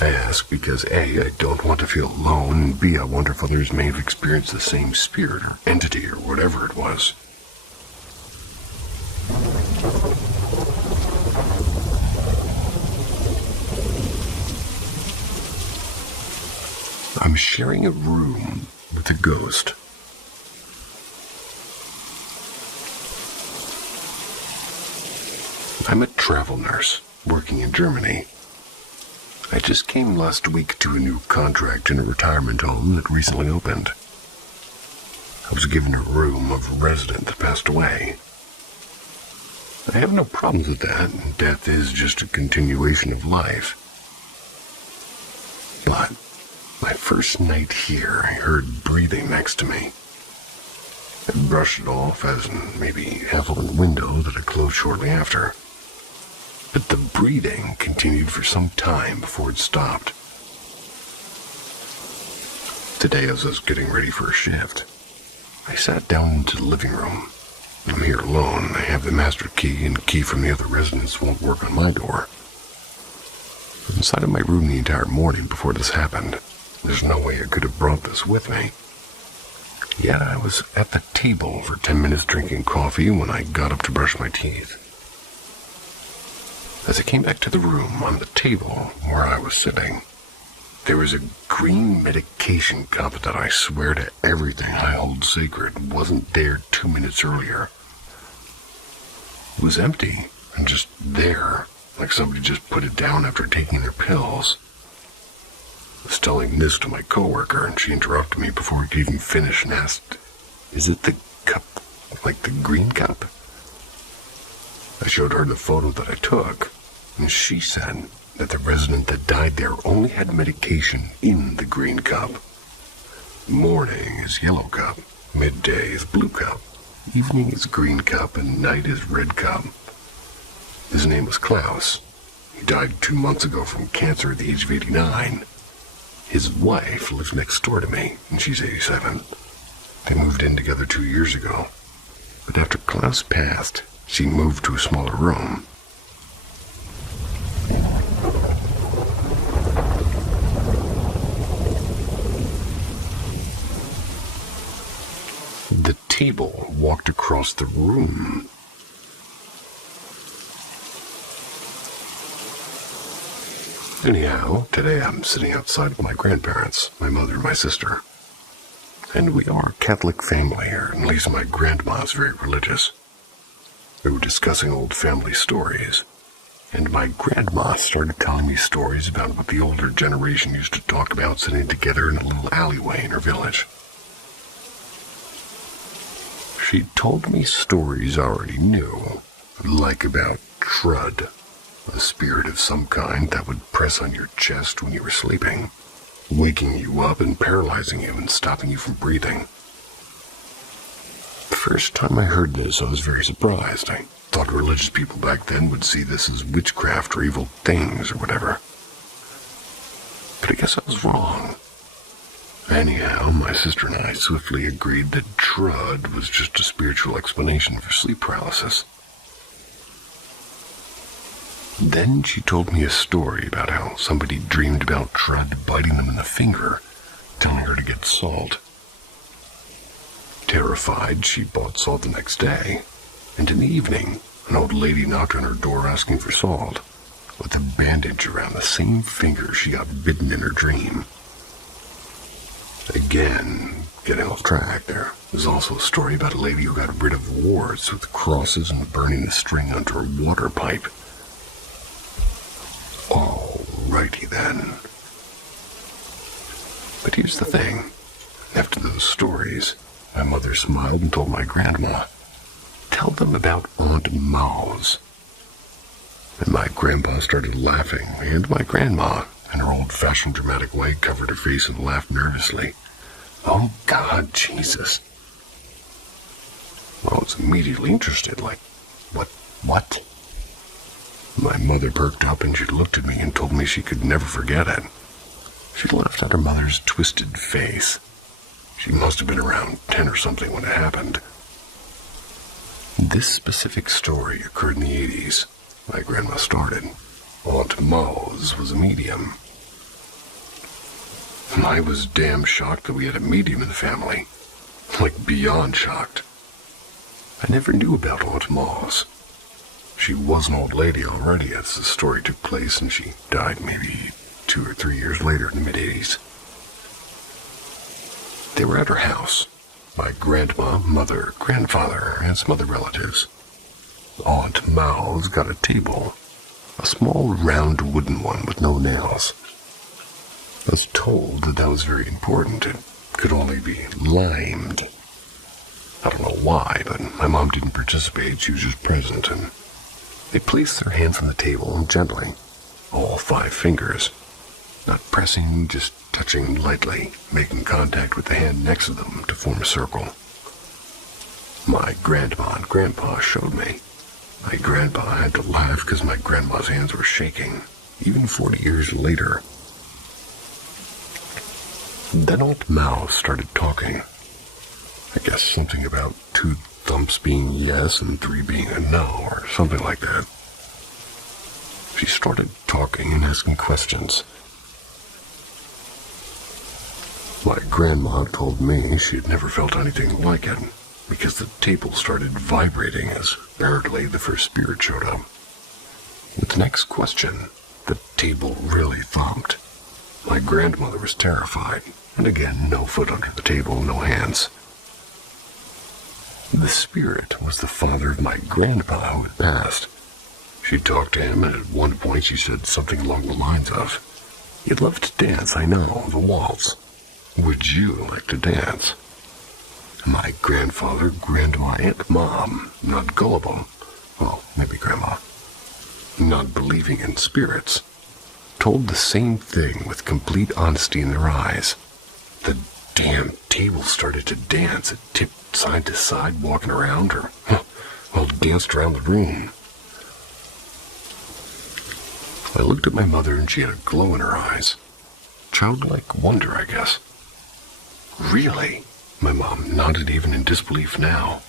I ask because A, I don't want to feel alone, and B, I wonder if others may have experienced the same spirit or entity or whatever it was. I'm sharing a room with a ghost. I'm a travel nurse working in Germany. I just came last week to a new contract in a retirement home that recently opened. I was given a room of a resident that passed away. I have no problems with that. Death is just a continuation of life. But my first night here, I heard breathing next to me. I brushed it off as maybe half-open window that I closed shortly after. But the breathing continued for some time before it stopped. Today, as I was getting ready for a shift, I sat down into the living room. I'm here alone. I have the master key, and the key from the other residents won't work on my door. I'm inside of my room the entire morning before this happened. There's no way I could have brought this with me. Yet I was at the table for 10 minutes drinking coffee when I got up to brush my teeth. As I came back to the room, on the table where I was sitting, there was a green medication cup that I swear to everything I hold sacred wasn't there 2 minutes earlier. It was empty and just there, like somebody just put it down after taking their pills. I was telling this to my coworker, and she interrupted me before I could even finish and asked, "Is it the cup, like the green cup?" I showed her the photo that I took, and she said that the resident that died there only had medication in the green cup. Morning is yellow cup, midday is blue cup, evening is green cup, and night is red cup. His name was Klaus. He died 2 months ago from cancer at the age of 89. His wife lives next door to me, and she's 87. They moved in together 2 years ago. But after Klaus passed, she moved to a smaller room. The table walked across the room. Anyhow, today I'm sitting outside with my grandparents, my mother and my sister. And we are a Catholic family here, and at least my grandma's very religious. We were discussing old family stories, and my grandma started telling me stories about what the older generation used to talk about sitting together in a little alleyway in her village. She told me stories I already knew, like about Trud, a spirit of some kind that would press on your chest when you were sleeping, waking you up and paralyzing you and stopping you from breathing. The first time I heard this, I was very surprised. I thought religious people back then would see this as witchcraft or evil things or whatever. But I guess I was wrong. Anyhow, my sister and I swiftly agreed that Trud was just a spiritual explanation for sleep paralysis. Then she told me a story about how somebody dreamed about Trud biting them in the finger, telling her to get salt. Terrified, she bought salt the next day, and in the evening, an old lady knocked on her door asking for salt, with a bandage around the same finger she got bitten in her dream. Again, getting off track, there was also a story about a lady who got rid of warts with crosses and burning the string under a water pipe. Alrighty then. But here's the thing. After those stories, my mother smiled and told my grandma, "Tell them about Aunt Mouse." And my grandpa started laughing, and my grandma, in her old-fashioned dramatic way, covered her face and laughed nervously. "Oh, God, Jesus." Well, I was immediately interested, like, what? My mother perked up and she looked at me and told me she could never forget it. She laughed at her mother's twisted face. She must have been around 10 or something when it happened. This specific story occurred in the 80s. My grandma started. Aunt Mouse was a medium. I was damn shocked that we had a medium in the family. Like, beyond shocked. I never knew about Aunt Mouse. She was an old lady already as the story took place, and she died maybe 2 or 3 years later in the mid-80s. They were at her house. My grandma, mother, grandfather, and some other relatives. Aunt Mouse got a table. A small, round wooden one with no nails. I was told that was very important. It could only be limed. I don't know why, but my mom didn't participate. She was just present, and they placed their hands on the table gently, all 5 fingers, not pressing, just touching lightly, making contact with the hand next to them to form a circle. My grandma and grandpa showed me. My grandpa had to laugh because my grandma's hands were shaking, even 40 years later. Then Aunt Mouse started talking. I guess something about 2 thumps being yes and 3 being a no, or something like that. She started talking and asking questions. My grandma told me she had never felt anything like it, because the table started vibrating as apparently the first spirit showed up. With the next question, the table really thumped. My grandmother was terrified, and again, no foot under the table, no hands. The spirit was the father of my grandpa who had passed. She talked to him, and at one point she said something along the lines of, "You'd love to dance, I know, the waltz. Would you like to dance?" My grandfather, grandma, and mom, not gullible, well, maybe grandma, not believing in spirits, told the same thing with complete honesty in their eyes. The damn table started to dance. It tipped side to side, walking around, or, well, danced around the room. I looked at my mother, and she had a glow in her eyes. Childlike wonder, I guess. "Really?" My mom nodded, even in disbelief now.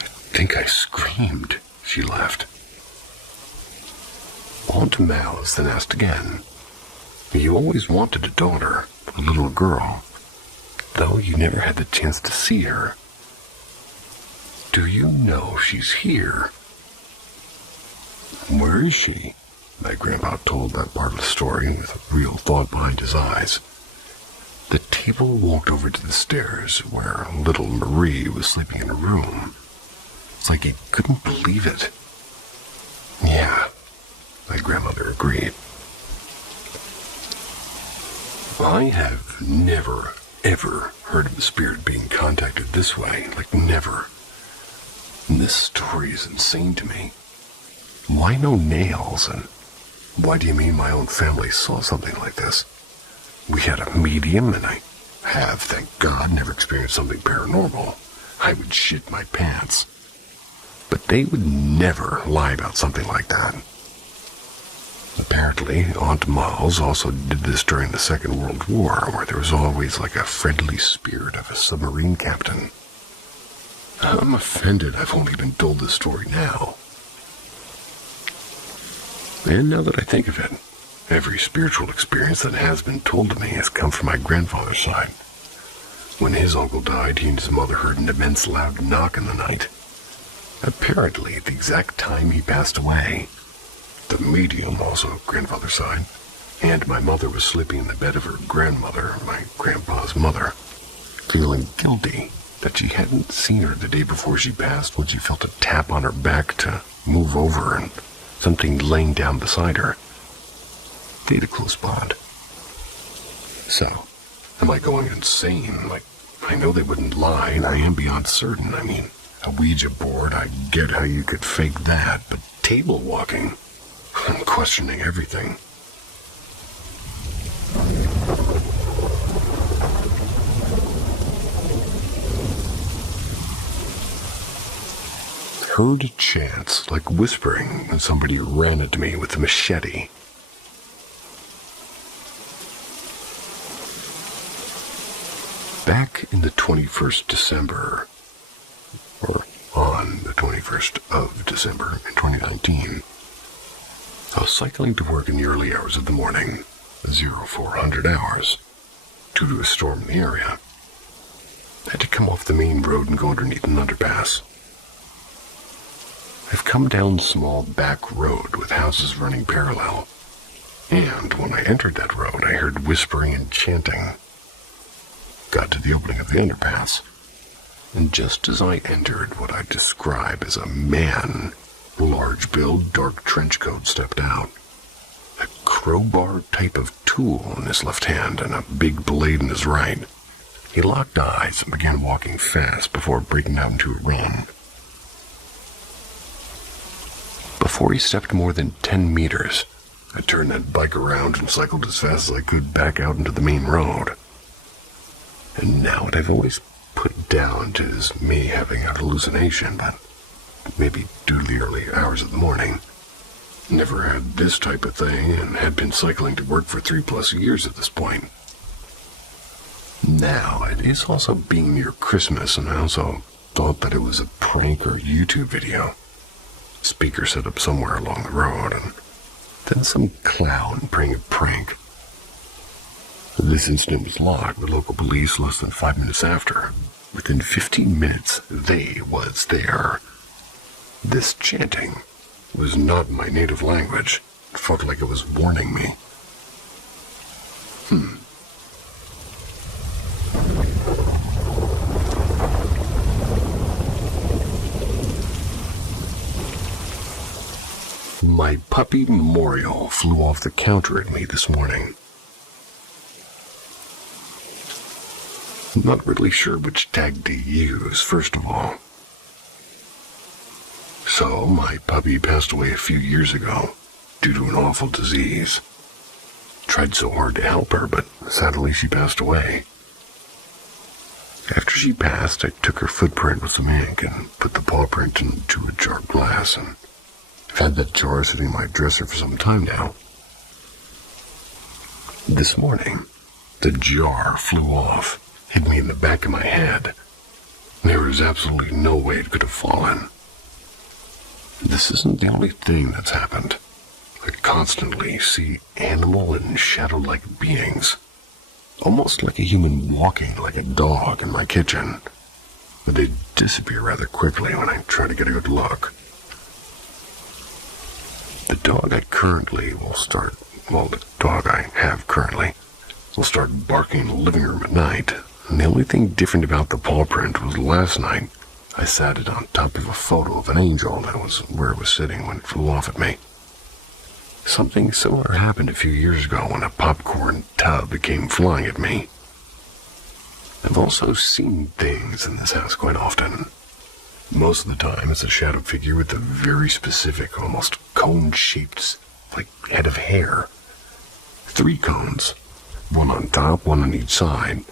"I think I screamed," she laughed. Aunt Mouse then asked again, "You always wanted a daughter, a little girl, though you never had the chance to see her. Do you know she's here?" "Where is she?" My grandpa told that part of the story with real thought behind his eyes. The table walked over to the stairs where little Marie was sleeping in a room. It's like he couldn't believe it. "Yeah," my grandmother agreed. I have never, ever heard of a spirit being contacted this way, like never. And this story is insane to me. Why no nails, and why do you mean my own family saw something like this? We had a medium, and I have, thank God, never experienced something paranormal. I would shit my pants. But they would never lie about something like that. Apparently, Aunt Mouse also did this during the Second World War, where there was always like a friendly spirit of a submarine captain. I'm offended I've only been told this story now. And now that I think of it, every spiritual experience that has been told to me has come from my grandfather's side. When his uncle died, he and his mother heard an immense loud knock in the night. Apparently, at the exact time he passed away, the medium, also grandfather's side, and my mother was sleeping in the bed of her grandmother, my grandpa's mother, feeling guilty that she hadn't seen her the day before she passed when she felt a tap on her back to move over and something laying down beside her. They had a close bond. So, am I going insane? Like, I know they wouldn't lie, and I am beyond certain. I mean, a Ouija board, I get how you could fake that, but table walking? I'm questioning everything. Heard chants like whispering when somebody ran at me with a machete. Back in the 21st December, or on the 21st of December in 2019, I was cycling to work in the early hours of the morning, 0400 hours, due to a storm in the area. I had to come off the main road and go underneath an underpass. I've come down a small back road with houses running parallel, and when I entered that road, I heard whispering and chanting. Got to the opening of the underpass, and just as I entered, what I describe as a man, large build, dark trench coat, stepped out. A crowbar type of tool in his left hand and a big blade in his right. He locked eyes and began walking fast before breaking out into a run. Before he stepped more than 10 meters, I turned that bike around and cycled as fast as I could back out into the main road. And now what I've always put down to is me having a hallucination, but maybe due to the early hours of the morning. Never had this type of thing and had been cycling to work for 3+ years at this point. Now, it is also being near Christmas, and I also thought that it was a prank or YouTube video. Speaker set up somewhere along the road, and then some clown praying a prank. This incident was logged with local police less than 5 minutes after. Within 15 minutes, they was there. This chanting was not my native language. It felt like it was warning me. My puppy Memorial flew off the counter at me this morning. I'm not really sure which tag to use, first of all. So, my puppy passed away a few years ago due to an awful disease. Tried so hard to help her, but sadly she passed away. After she passed, I took her footprint with some ink and put the paw print into a jar of glass, and I've had that jar sitting in my dresser for some time now. This morning, the jar flew off, hit me in the back of my head. There was absolutely no way it could have fallen. This isn't the only thing that's happened. I constantly see animal and shadow-like beings, almost like a human walking like a dog in my kitchen, but they disappear rather quickly when I try to get a good look. The dog I have currently will start barking in the living room at night, and the only thing different about the paw print was last night I sat it on top of a photo of an angel that was where it was sitting when it flew off at me. Something similar happened a few years ago when a popcorn tub came flying at me. I've also seen things in this house quite often. Most of the time, it's a shadow figure with a very specific, almost cone-shaped, like, head of hair. 3 cones, one on top, one on each side.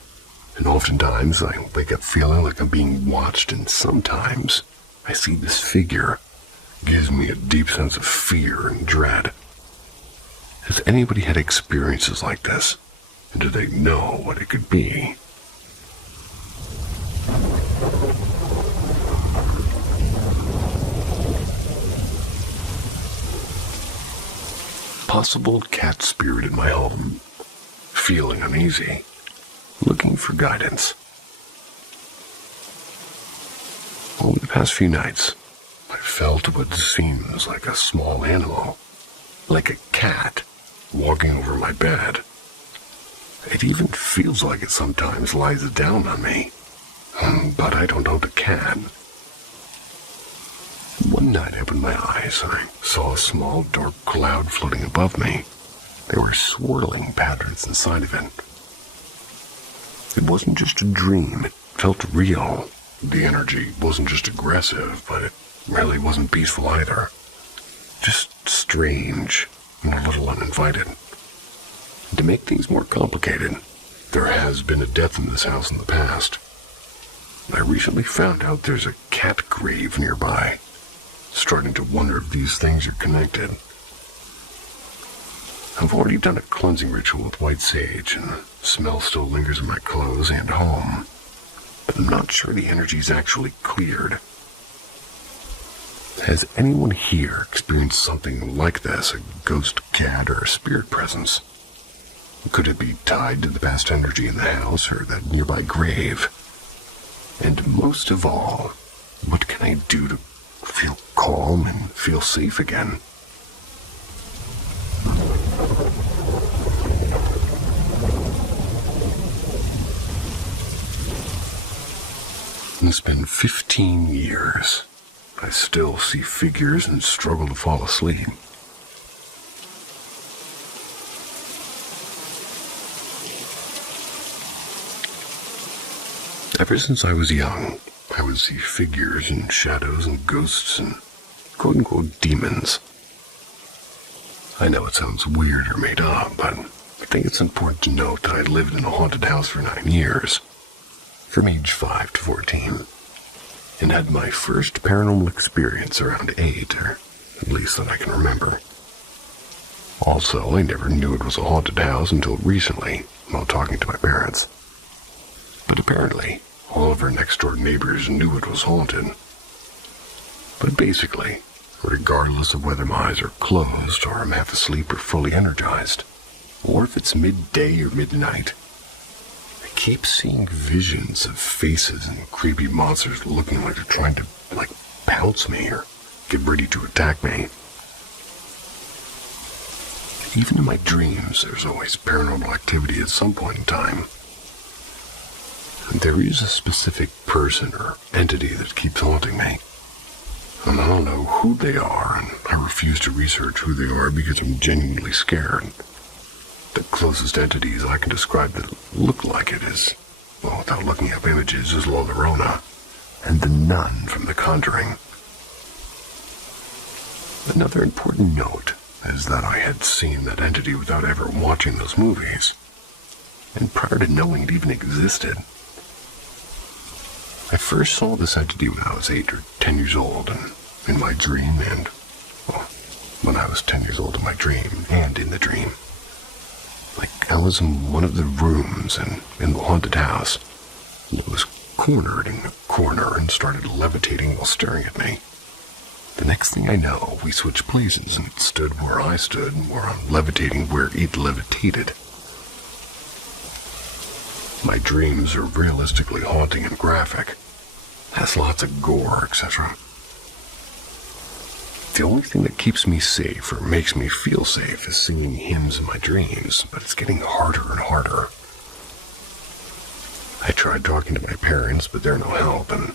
And oftentimes, I wake up feeling like I'm being watched, and sometimes I see this figure. It gives me a deep sense of fear and dread. Has anybody had experiences like this? And do they know what it could be? Possible cat spirit in my home. Feeling uneasy. Looking for guidance. Over the past few nights, I felt what seems like a small animal, like a cat, walking over my bed. It even feels like it sometimes lies down on me, but I don't know the cat. One night I opened my eyes and I saw a small dark cloud floating above me. There were swirling patterns inside of it. It wasn't just a dream, it felt real. The energy wasn't just aggressive, but it really wasn't peaceful either. Just strange and a little uninvited. To make things more complicated, there has been a death in this house in the past. I recently found out there's a cat grave nearby. Starting to wonder if these things are connected. I've already done a cleansing ritual with white sage, and the smell still lingers in my clothes and home, but I'm not sure the energy's actually cleared. Has anyone here experienced something like this, a ghost cat or a spirit presence? Could it be tied to the past energy in the house or that nearby grave? And most of all, what can I do to feel calm and feel safe again? It's been 15 years. I still see figures and struggle to fall asleep. Ever since I was young, I would see figures and shadows and ghosts and quote-unquote demons. I know it sounds weird or made up, but I think it's important to note that I lived in a haunted house for 9 years, from age 5 to 14, and had my first paranormal experience around 8, or at least that I can remember. Also, I never knew it was a haunted house until recently, while talking to my parents. But apparently, all of our next-door neighbors knew it was haunted. But basically, regardless of whether my eyes are closed or I'm half asleep or fully energized, or if it's midday or midnight, I keep seeing visions of faces and creepy monsters looking like they're trying to, pounce me or get ready to attack me. Even in my dreams, there's always paranormal activity at some point in time. And there is a specific person or entity that keeps haunting me. And I don't know who they are, and I refuse to research who they are because I'm genuinely scared. The closest entities I can describe that look like it is, well, without looking up images, is La Llorona and the nun from The Conjuring. Another important note is that I had seen that entity without ever watching those movies, and prior to knowing it even existed. I first saw this entity when I was 8 or 10 years old, and in my dream, and, well, when I was 10 years old in my dream, and in the dream. I was in one of the rooms in the haunted house, and it was cornered in a corner and started levitating while staring at me. The next thing I know, we switched places, and it stood where I stood, where I'm levitating where it levitated. My dreams are realistically haunting and graphic. Has lots of gore, etc. The only thing that keeps me safe or makes me feel safe is singing hymns in my dreams, but it's getting harder and harder. I tried talking to my parents, but they're no help, and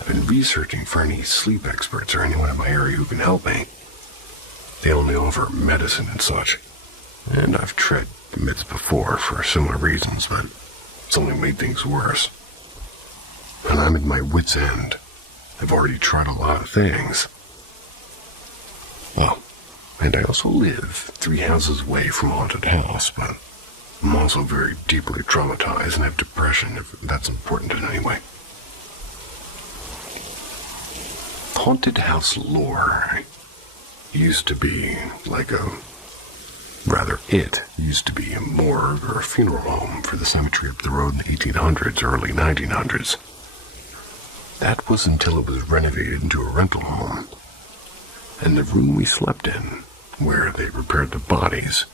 I've been researching for any sleep experts or anyone in my area who can help me. They only offer medicine and such, and I've tried myths before for similar reasons, but it's only made things worse. And I'm at my wit's end. I've already tried a lot of things. Oh, and I also live 3 houses away from a haunted house, but I'm also very deeply traumatized and have depression, if that's important in any way. Haunted house lore used to be it used to be a morgue or a funeral home for the cemetery up the road in the 1800s, early 1900s. That was until it was renovated into a rental home. And the room we slept in, where they repaired the bodies,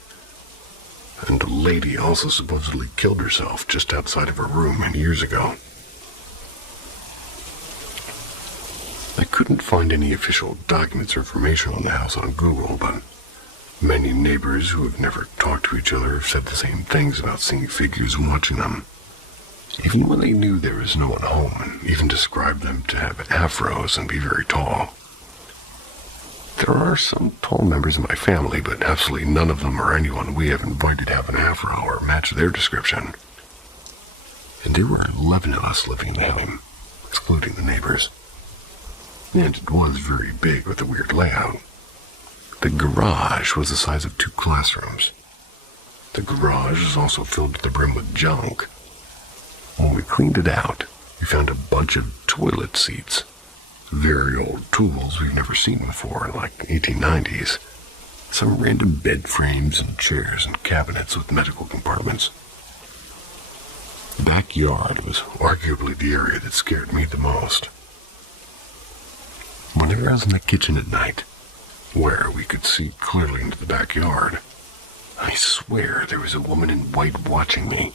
and a lady also supposedly killed herself just outside of her room years ago. I couldn't find any official documents or information on the house on Google, but many neighbors who have never talked to each other have said the same things about seeing figures and watching them, even when they knew there was no one home, and even described them to have afros and be very tall. There are some tall members of my family, but absolutely none of them are anyone we have invited to have an afro or match their description. And there were 11 of us living in the home, excluding the neighbors. And it was very big with a weird layout. The garage was the size of 2 classrooms. The garage was also filled to the brim with junk. When we cleaned it out, we found a bunch of toilet seats. Very old tools we've never seen before in 1890s. Some random bed frames and chairs and cabinets with medical compartments. The backyard was arguably the area that scared me the most. Whenever I was in the kitchen at night, where we could see clearly into the backyard, I swear there was a woman in white watching me.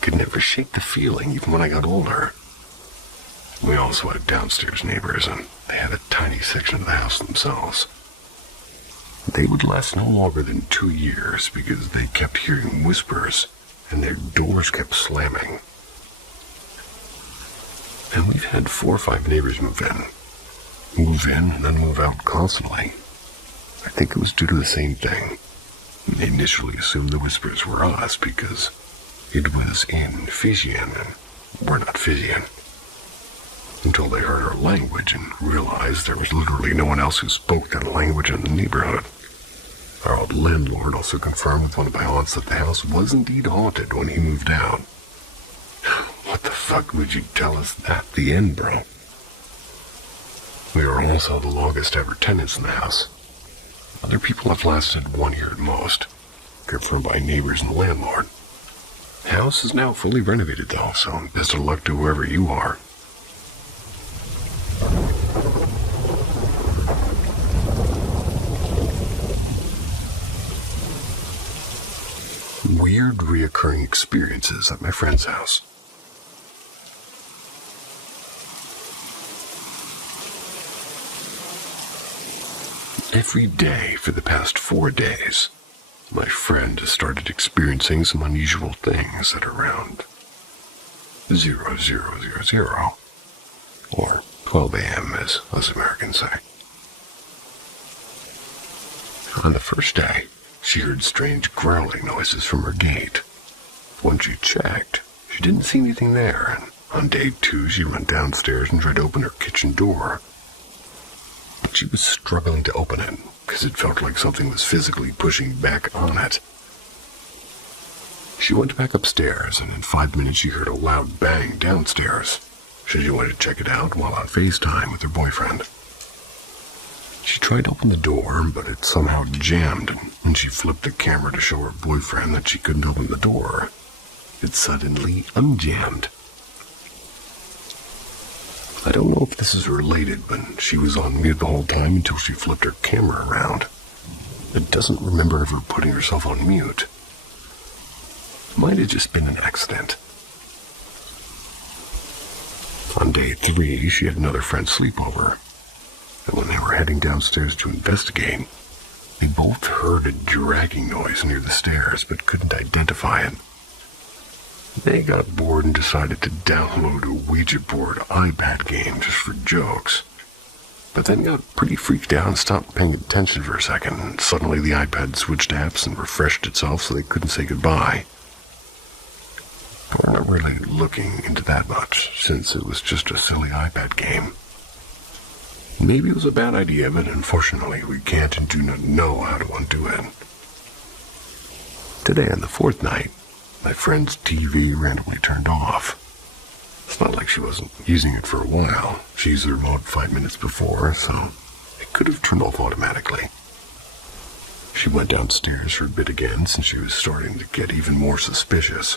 Could never shake the feeling even when I got older. We also had downstairs neighbors, and they had a tiny section of the house themselves. They would last no longer than 2 years because they kept hearing whispers, and their doors kept slamming. And we've had 4 or 5 neighbors move in, and then move out constantly. I think it was due to the same thing. They initially assumed the whispers were us because it was in Fijian, and we're not Fijian. Until they heard our language and realized there was literally no one else who spoke that language in the neighborhood. Our old landlord also confirmed with one of my aunts that the house was indeed haunted when he moved out. What the fuck would you tell us at the end, bro? We are also the longest ever tenants in the house. Other people have lasted 1 year at most, confirmed by neighbors and the landlord. The house is now fully renovated though, so best of luck to whoever you are. Weird reoccurring experiences at my friend's house. Every day for the past 4 days, my friend has started experiencing some unusual things at around 0000, or 12 a.m. as us Americans say. On the first day, she heard strange growling noises from her gate. When she checked, she didn't see anything there, and on day 2 she went downstairs and tried to open her kitchen door. But she was struggling to open it, because it felt like something was physically pushing back on it. She went back upstairs, and in 5 minutes she heard a loud bang downstairs. She went to check it out while on FaceTime with her boyfriend. She tried to open the door, but it somehow jammed, and when she flipped the camera to show her boyfriend that she couldn't open the door, it suddenly unjammed. I don't know if this is related, but she was on mute the whole time until she flipped her camera around. It doesn't remember ever putting herself on mute. Might have just been an accident. On day 3, she had another friend sleepover, and when they were heading downstairs to investigate, they both heard a dragging noise near the stairs but couldn't identify it. They got bored and decided to download a Ouija board iPad game just for jokes, but then got pretty freaked out and stopped paying attention for a second, and suddenly the iPad switched apps and refreshed itself so they couldn't say goodbye. We're not really looking into that much, since it was just a silly iPad game. Maybe it was a bad idea, but unfortunately we can't and do not know how to undo it. Today, on the 4th night, my friend's TV randomly turned off. It's not like she wasn't using it for a while. She used the remote 5 minutes before, so it could have turned off automatically. She went downstairs for a bit again since she was starting to get even more suspicious.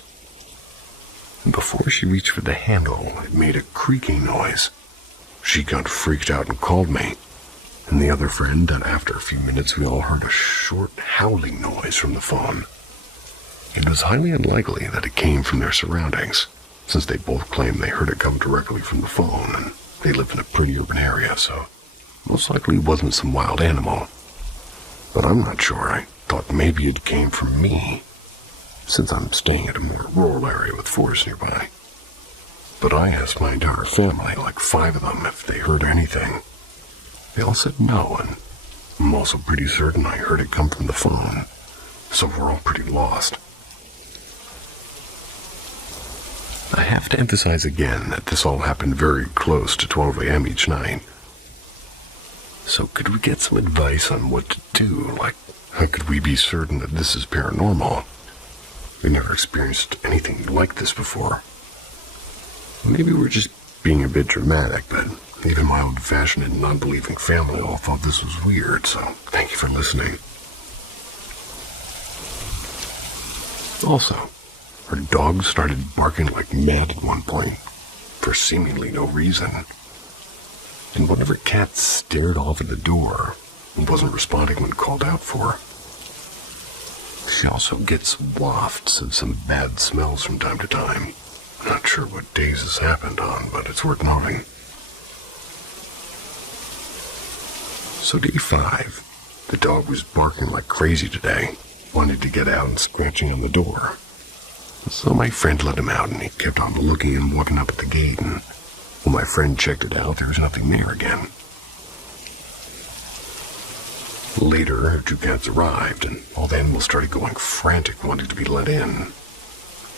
And before she reached for the handle, it made a creaking noise. She got freaked out and called me, and the other friend, and after a few minutes we all heard a short howling noise from the phone. It was highly unlikely that it came from their surroundings, since they both claimed they heard it come directly from the phone, and they live in a pretty urban area, so most likely it wasn't some wild animal. But I'm not sure. I thought maybe it came from me, since I'm staying at a more rural area with forests nearby. But I asked my entire family, like 5 of them, if they heard anything. They all said no, and I'm also pretty certain I heard it come from the phone, so we're all pretty lost. I have to emphasize again that this all happened very close to 12 a.m. each night. So could we get some advice on what to do? Like, how could we be certain that this is paranormal? We've never experienced anything like this before. Maybe we're just being a bit dramatic, but even my old-fashioned and non-believing family all thought this was weird, so thank you for listening. Also, her dog started barking like mad at one point, for seemingly no reason. And one of her cats stared off at the door and wasn't responding when called out for. She also gets wafts of some bad smells from time to time. Not sure what days this happened on, but it's worth noting. So day 5, the dog was barking like crazy today, wanted to get out and scratching on the door. So my friend let him out, and he kept on looking and walking up at the gate, and when my friend checked it out, there was nothing there again. Later, her 2 cats arrived, and all the animals started going frantic, wanting to be let in.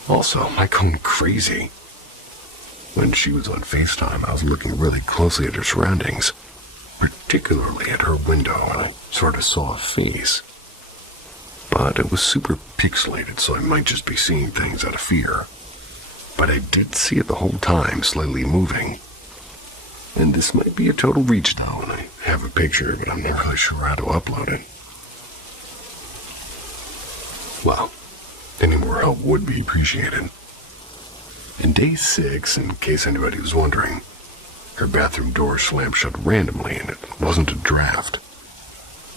Also, I going crazy. When she was on FaceTime, I was looking really closely at her surroundings, particularly at her window, and I sort of saw a face. But it was super pixelated, so I might just be seeing things out of fear. But I did see it the whole time, slightly moving. And this might be a total reach, though, and I have a picture, but I'm not really sure how to upload it. Well, Any more help would be appreciated. In day 6, in case anybody was wondering, her bathroom door slammed shut randomly and it wasn't a draft.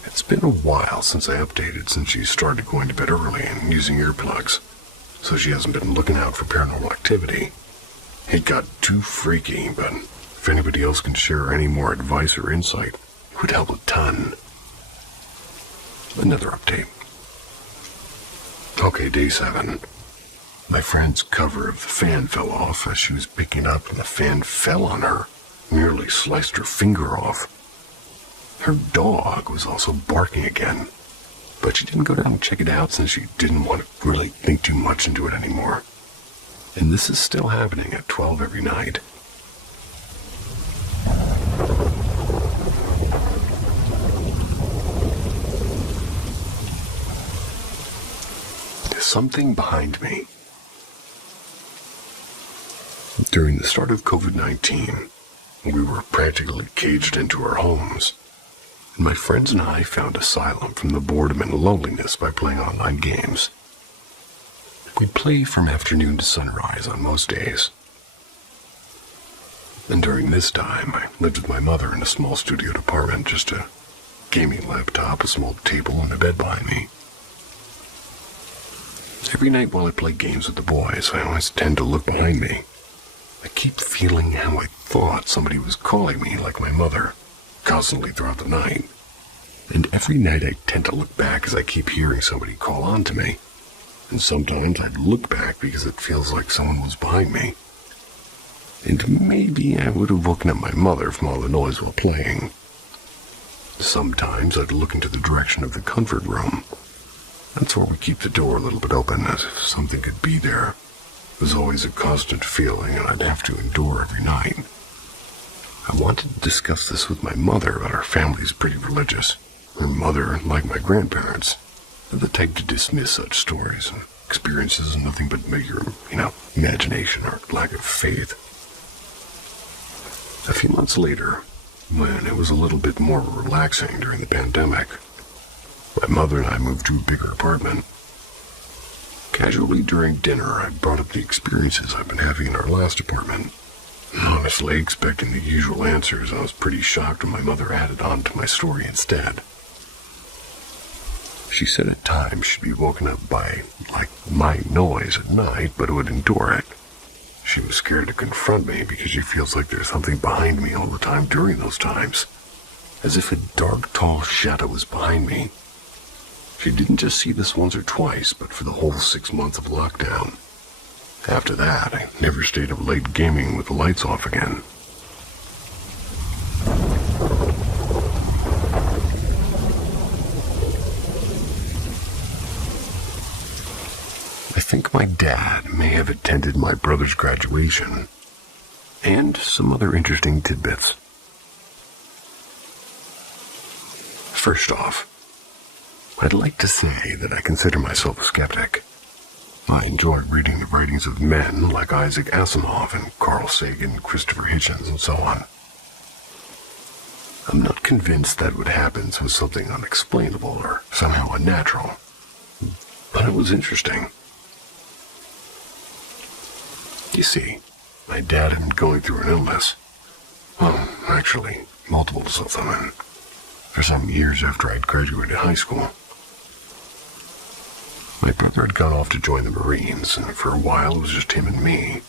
It's been a while since I updated since she started going to bed early and using earplugs, so she hasn't been looking out for paranormal activity. It got too freaky, but if anybody else can share any more advice or insight, it would help a ton. Another update. Okay, day 7. My friend's cover of the fan fell off as she was picking up and the fan fell on her, nearly sliced her finger off. Her dog was also barking again, but she didn't go down and check it out since she didn't want to really think too much into it anymore. And this is still happening at 12 every night. Something behind me. During the start of COVID-19, we were practically caged into our homes, and my friends and I found asylum from the boredom and loneliness by playing online games. We'd play from afternoon to sunrise on most days. And during this time, I lived with my mother in a small studio apartment, just a gaming laptop, a small table, and a bed behind me. Every night while I play games with the boys, I always tend to look behind me. I keep feeling how I thought somebody was calling me, like my mother, constantly throughout the night. And every night I tend to look back as I keep hearing somebody call on to me. And sometimes I'd look back because it feels like someone was behind me. And maybe I would have woken up my mother from all the noise while playing. Sometimes I'd look into the direction of the comfort room. That's where we keep the door a little bit open, as if something could be there. It was always a constant feeling, and I'd have to endure every night. I wanted to discuss this with my mother, but our family's pretty religious. Her mother, like my grandparents, are the type to dismiss such stories and experiences as nothing but mere, imagination or lack of faith. A few months later, when it was a little bit more relaxing during the pandemic, my mother and I moved to a bigger apartment. Casually during dinner, I brought up the experiences I've been having in our last apartment. Honestly, expecting the usual answers, I was pretty shocked when my mother added on to my story instead. She said at times she'd be woken up by, my noise at night, but would endure it. She was scared to confront me because she feels like there's something behind me all the time during those times, as if a dark, tall shadow was behind me. She didn't just see this once or twice, but for the whole 6 months of lockdown. After that, I never stayed up late gaming with the lights off again. I think my dad may have attended my brother's graduation, and some other interesting tidbits. First off, I'd like to say that I consider myself a skeptic. I enjoy reading the writings of men like Isaac Asimov and Carl Sagan, Christopher Hitchens, and so on. I'm not convinced that what happens was something unexplainable or somehow unnatural, but it was interesting. You see, my dad had been going through an illness. Well, actually, multiples of them, and for some years after I'd graduated high school. My brother had gone off to join the Marines, and for a while it was just him and me.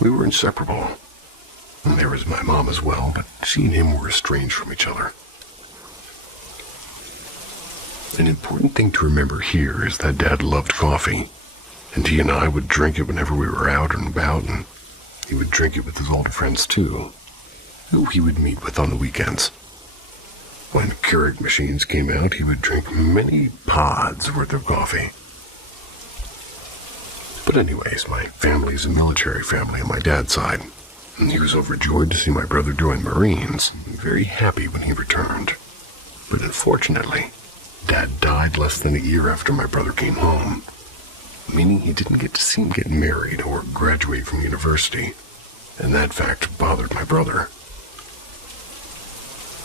We were inseparable. And there was my mom as well, but she and him were estranged from each other. An important thing to remember here is that Dad loved coffee, and he and I would drink it whenever we were out and about, and he would drink it with his older friends too, who he would meet with on the weekends. When Keurig machines came out, he would drink many pods worth of coffee. But anyways, my family's a military family on my dad's side, and he was overjoyed to see my brother join the Marines, and very happy when he returned. But unfortunately, Dad died less than a year after my brother came home, meaning he didn't get to see him get married or graduate from university, and that fact bothered my brother.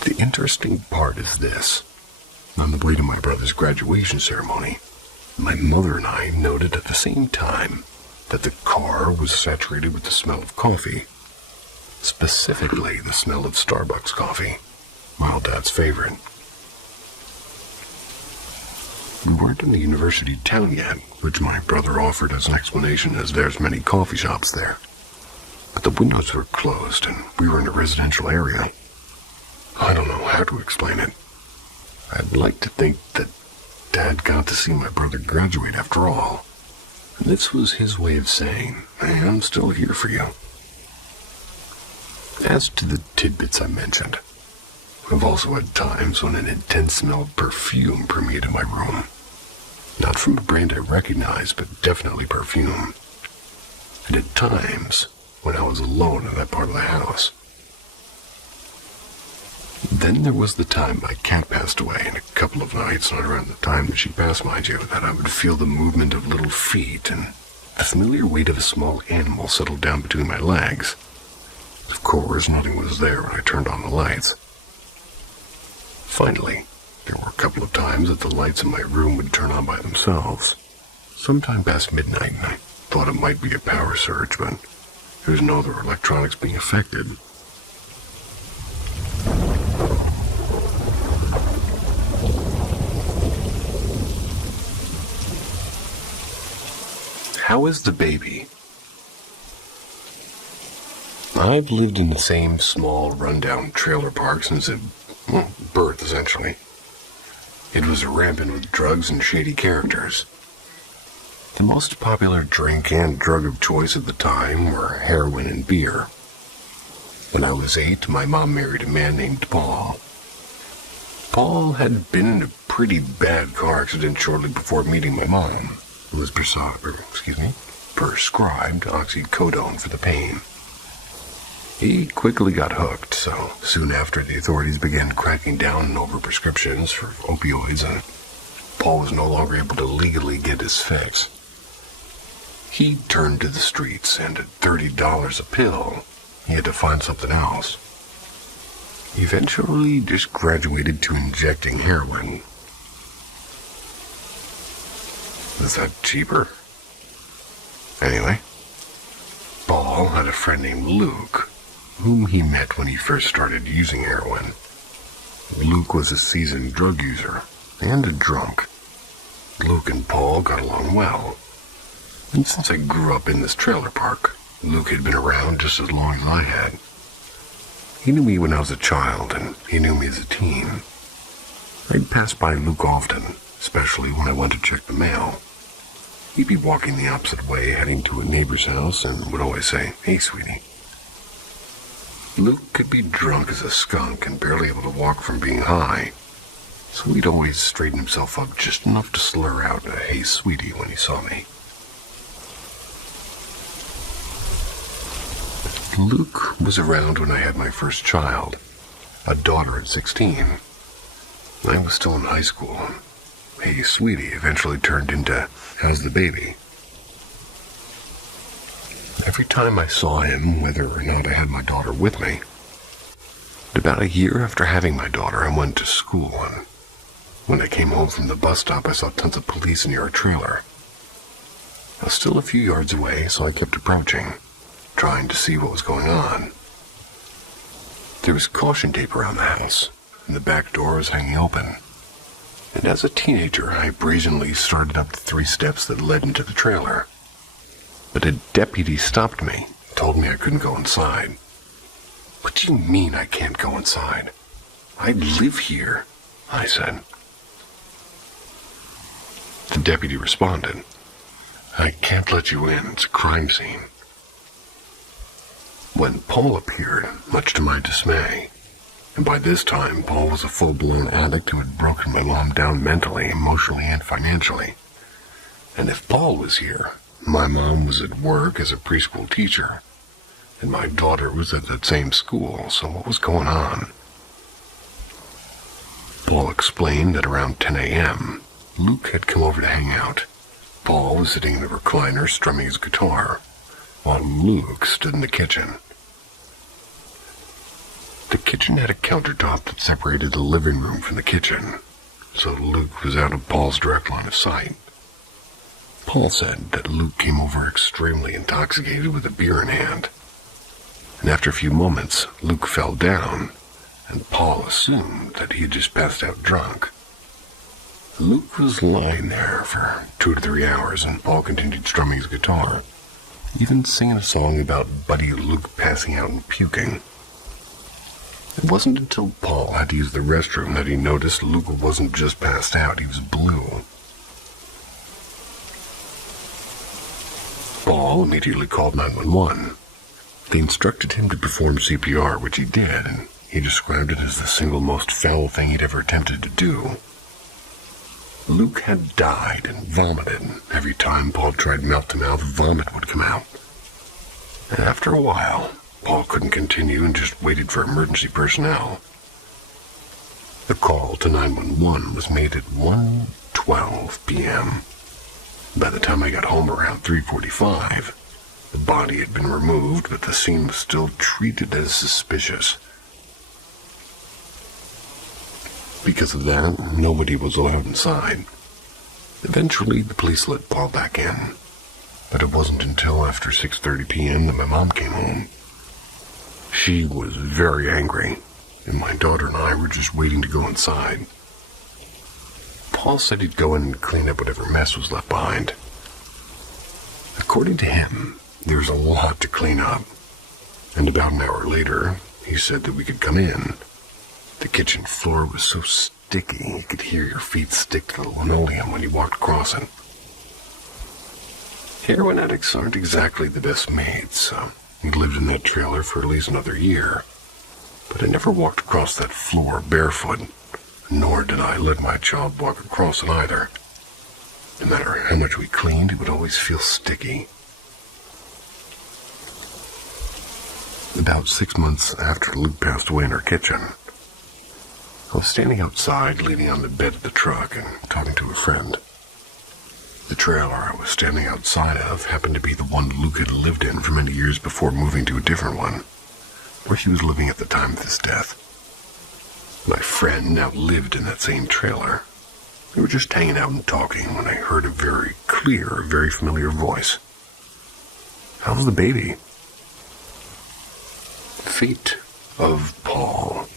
The interesting part is this. On the way to my brother's graduation ceremony, My mother and I noted at the same time that the car was saturated with the smell of coffee, specifically the smell of Starbucks coffee, my Dad's favorite. We weren't in the university town yet, which my brother offered as an explanation as there's many coffee shops there. But the windows were closed and we were in a residential area. I don't know how to explain it. I'd like to think that Dad got to see my brother graduate after all. And this was his way of saying, hey, I'm still here for you. As to the tidbits I mentioned, I've also had times when an intense smell of perfume permeated my room. Not from a brand I recognize, but definitely perfume. And at times when I was alone in that part of the house. Then there was the time my cat passed away, and a couple of nights, not around the time that she passed, mind you, that I would feel the movement of little feet and the familiar weight of a small animal settled down between my legs. Of course, nothing was there when I turned on the lights. Finally, there were a couple of times that the lights in my room would turn on by themselves. Sometime past midnight, and I thought it might be a power surge, but there was no other electronics being affected. How is the baby? I've lived in the same small, rundown trailer park since birth, essentially. It was rampant with drugs and shady characters. The most popular drink and drug of choice at the time were heroin and beer. When I was 8, my mom married a man named Paul. Paul had been in a pretty bad car accident shortly before meeting my mom, who was prescribed oxycodone for the pain. He quickly got hooked, so soon after the authorities began cracking down on overprescriptions for opioids, and Paul was no longer able to legally get his fix. He turned to the streets, and at $30 a pill, he had to find something else. He eventually just graduated to injecting heroin. Is that cheaper? Anyway, Paul had a friend named Luke, whom he met when he first started using heroin. Luke was a seasoned drug user and a drunk. Luke and Paul got along well. And since I grew up in this trailer park, Luke had been around just as long as I had. He knew me when I was a child, and he knew me as a teen. I'd pass by Luke often, especially when I went to check the mail. He'd be walking the opposite way, heading to a neighbor's house, and would always say, "Hey, sweetie." Luke could be drunk as a skunk and barely able to walk from being high, so he'd always straighten himself up just enough to slur out a "Hey, sweetie" when he saw me. Luke was around when I had my first child, a daughter at 16. I was still in high school. "Hey, sweetie" eventually turned into "How's the baby?" Every time I saw him, whether or not I had my daughter with me. About a year after having my daughter, I went to school, and when I came home from the bus stop, I saw tons of police near our trailer. I was still a few yards away, so I kept approaching, trying to see what was going on. There was caution tape around the house, and the back door was hanging open. And as a teenager, I brazenly started up the 3 steps that led into the trailer. But a deputy stopped me, told me I couldn't go inside. "What do you mean I can't go inside? I live here," I said. The deputy responded, "I can't let you in, it's a crime scene." When Paul appeared, much to my dismay, and by this time Paul was a full-blown addict who had broken my mom down mentally, emotionally, and financially. And if Paul was here, my mom was at work as a preschool teacher, and my daughter was at that same school, so what was going on? Paul explained that around 10 a.m., Luke had come over to hang out. Paul was sitting in the recliner strumming his guitar, while Luke stood in the kitchen. The kitchen had a countertop that separated the living room from the kitchen, so Luke was out of Paul's direct line of sight. Paul said that Luke came over extremely intoxicated with a beer in hand. And after a few moments, Luke fell down, and Paul assumed that he had just passed out drunk. Luke was lying there for 2 to 3 hours, and Paul continued strumming his guitar, even singing a song about Buddy Luke passing out and puking. It wasn't until Paul had to use the restroom that he noticed Luke wasn't just passed out, he was blue. Paul immediately called 911. They instructed him to perform CPR, which he did, and he described it as the single most foul thing he'd ever attempted to do. Luke had died and vomited. Every time Paul tried mouth-to-mouth, vomit would come out. And after a while, Paul couldn't continue and just waited for emergency personnel. The call to 911 was made at 1:12 p.m. By the time I got home around 3:45, the body had been removed, but the scene was still treated as suspicious. Because of that, nobody was allowed inside. Eventually, the police let Paul back in, but it wasn't until after 6:30 p.m. that my mom came home. She was very angry, and my daughter and I were just waiting to go inside. Paul said he'd go in and clean up whatever mess was left behind. According to him, there's a lot to clean up, and about an hour later, he said that we could come in. The kitchen floor was so sticky you could hear your feet stick to the linoleum when you walked across it. Heroin addicts aren't exactly the best mates, so we lived in that trailer for at least another year. But I never walked across that floor barefoot, nor did I let my child walk across it either. No matter how much we cleaned, it would always feel sticky. About 6 months after Luke passed away in our kitchen, I was standing outside, leaning on the bed of the truck and talking to a friend. The trailer I was standing outside of happened to be the one Luke had lived in for many years before moving to a different one, where he was living at the time of his death. My friend now lived in that same trailer. We were just hanging out and talking when I heard a very clear, very familiar voice. "How's the baby?" Fate of Paul.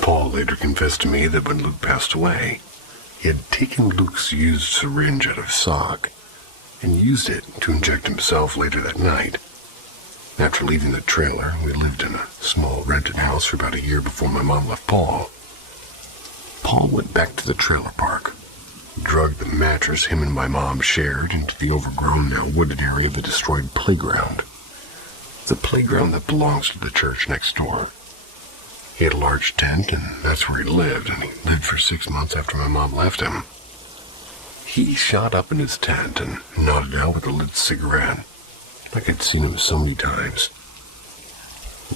Paul later confessed to me that when Luke passed away, he had taken Luke's used syringe out of his sock and used it to inject himself later that night. After leaving the trailer, we lived in a small rented house for about a year before my mom left Paul. Paul went back to the trailer park, dragged the mattress him and my mom shared into the overgrown, now wooded area of the destroyed playground. The playground that belongs to the church next door. He had a large tent, and that's where he lived, and he lived for 6 months after my mom left him. He shot up in his tent and nodded out with a lit cigarette, like I'd seen him so many times.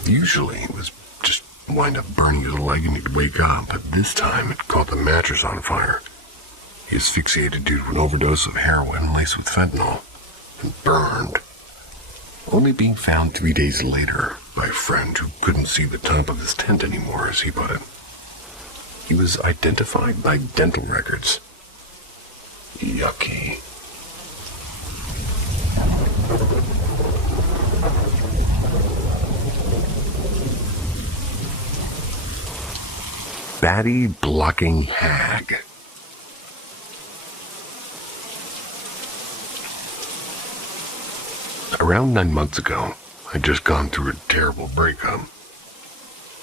Usually it was just wind up burning his leg and he'd wake up, but this time it caught the mattress on fire. He asphyxiated due to an overdose of heroin laced with fentanyl, and burned, only being found 3 days later by a friend who couldn't see the top of his tent anymore, as he put it. He was identified by dental records. Yucky. Batty blocking hag. Around 9 months ago, I'd just gone through a terrible breakup.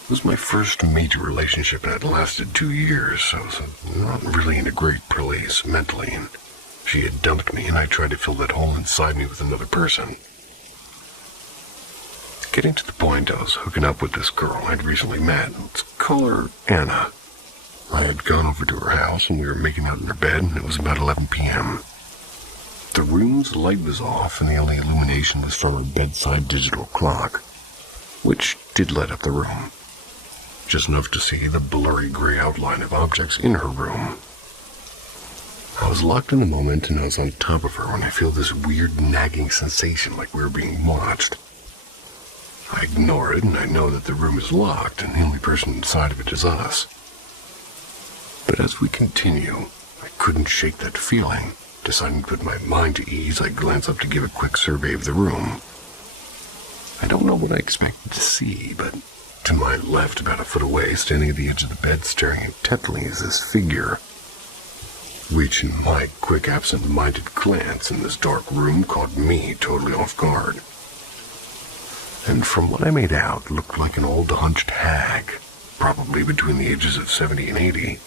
It was my first major relationship, and it lasted 2 years, so I was not really in a great place mentally, and she had dumped me, and I tried to fill that hole inside me with another person. Getting to the point, I was hooking up with this girl I'd recently met. Let's call her Anna. I had gone over to her house, and we were making out in her bed, and it was about 11 p.m. The room's light was off, and the only illumination was from her bedside digital clock, which did light up the room, just enough to see the blurry gray outline of objects in her room. I was locked in a moment, and I was on top of her when I feel this weird nagging sensation like we were being watched. I ignore it, and I know that the room is locked, and the only person inside of it is us. But as we continue, I couldn't shake that feeling. Deciding to put my mind to ease, I glanced up to give a quick survey of the room. I don't know what I expected to see, but to my left, about a foot away, standing at the edge of the bed, staring intently, is this figure, which in my quick absent-minded glance in this dark room caught me totally off guard. And from what I made out, looked like an old hunched hag, probably between the ages of 70 and 80,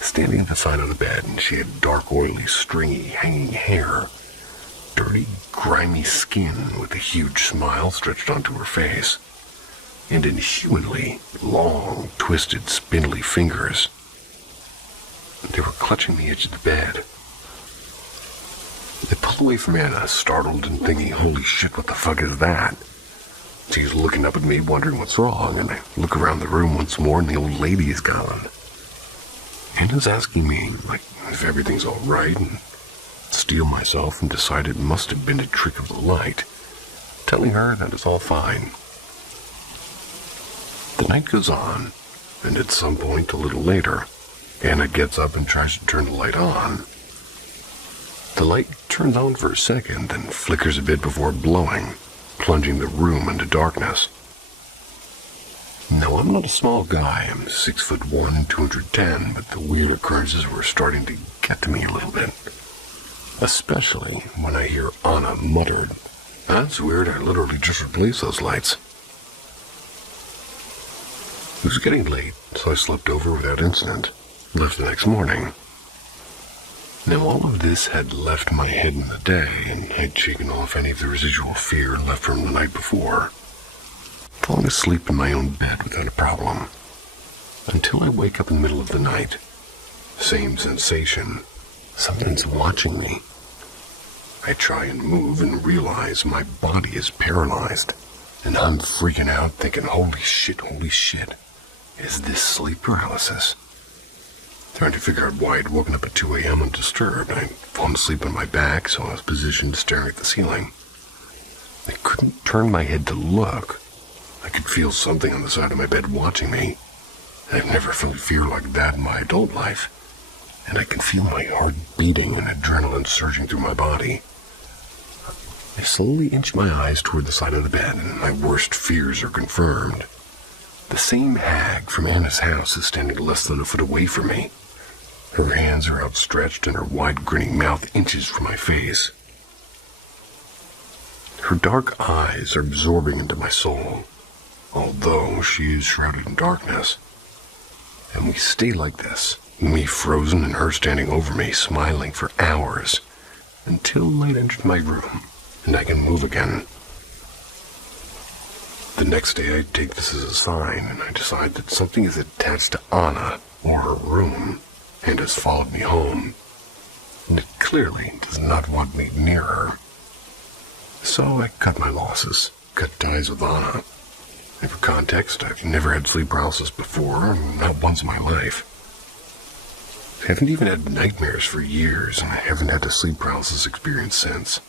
standing at the side of the bed, and she had dark, oily, stringy, hanging hair, dirty, grimy skin with a huge smile stretched onto her face, and inhumanly long, twisted, spindly fingers. They were clutching the edge of the bed. I pulled away from Anna, startled and thinking, holy shit, what the fuck is that? She's looking up at me, wondering what's wrong, and I look around the room once more, and the old lady is gone. Anna's asking me, like, if everything's all right, and steel myself and decide it must have been a trick of the light, telling her that it's all fine. The night goes on, and at some point a little later, Anna gets up and tries to turn the light on. The light turns on for a second, then flickers a bit before blowing, plunging the room into darkness. Now, I'm not a small guy. I'm 6'1", 210, but the weird occurrences were starting to get to me a little bit. Especially when I hear Anna muttered, "That's weird, I literally just replaced those lights." It was getting late, so I slept over without incident. Left the next morning. Now, all of this had left my head in the day and had shaken off any of the residual fear left from the night before. Falling asleep in my own bed without a problem. Until I wake up in the middle of the night. Same sensation. Something's watching me. I try and move and realize my body is paralyzed. And I'm freaking out thinking, holy shit. Is this sleep paralysis? Trying to figure out why I'd woken up at 2 a.m. undisturbed. I'd fallen asleep on my back, so I was positioned staring at the ceiling. I couldn't turn my head to look. I could feel something on the side of my bed watching me. I've never felt fear like that in my adult life. And I can feel my heart beating and adrenaline surging through my body. I slowly inch my eyes toward the side of the bed, and my worst fears are confirmed. The same hag from Anna's house is standing less than a foot away from me. Her hands are outstretched, and her wide grinning mouth inches from my face. Her dark eyes are absorbing into my soul, although she is shrouded in darkness. And we stay like this, me frozen and her standing over me, smiling for hours, until light entered my room, and I can move again. The next day I take this as a sign, and I decide that something is attached to Anna, or her room, and has followed me home. And it clearly does not want me near her. So I cut my losses, cut ties with Anna. And for context, I've never had sleep paralysis before, not once in my life. I haven't even had nightmares for years, and I haven't had a sleep paralysis experience since.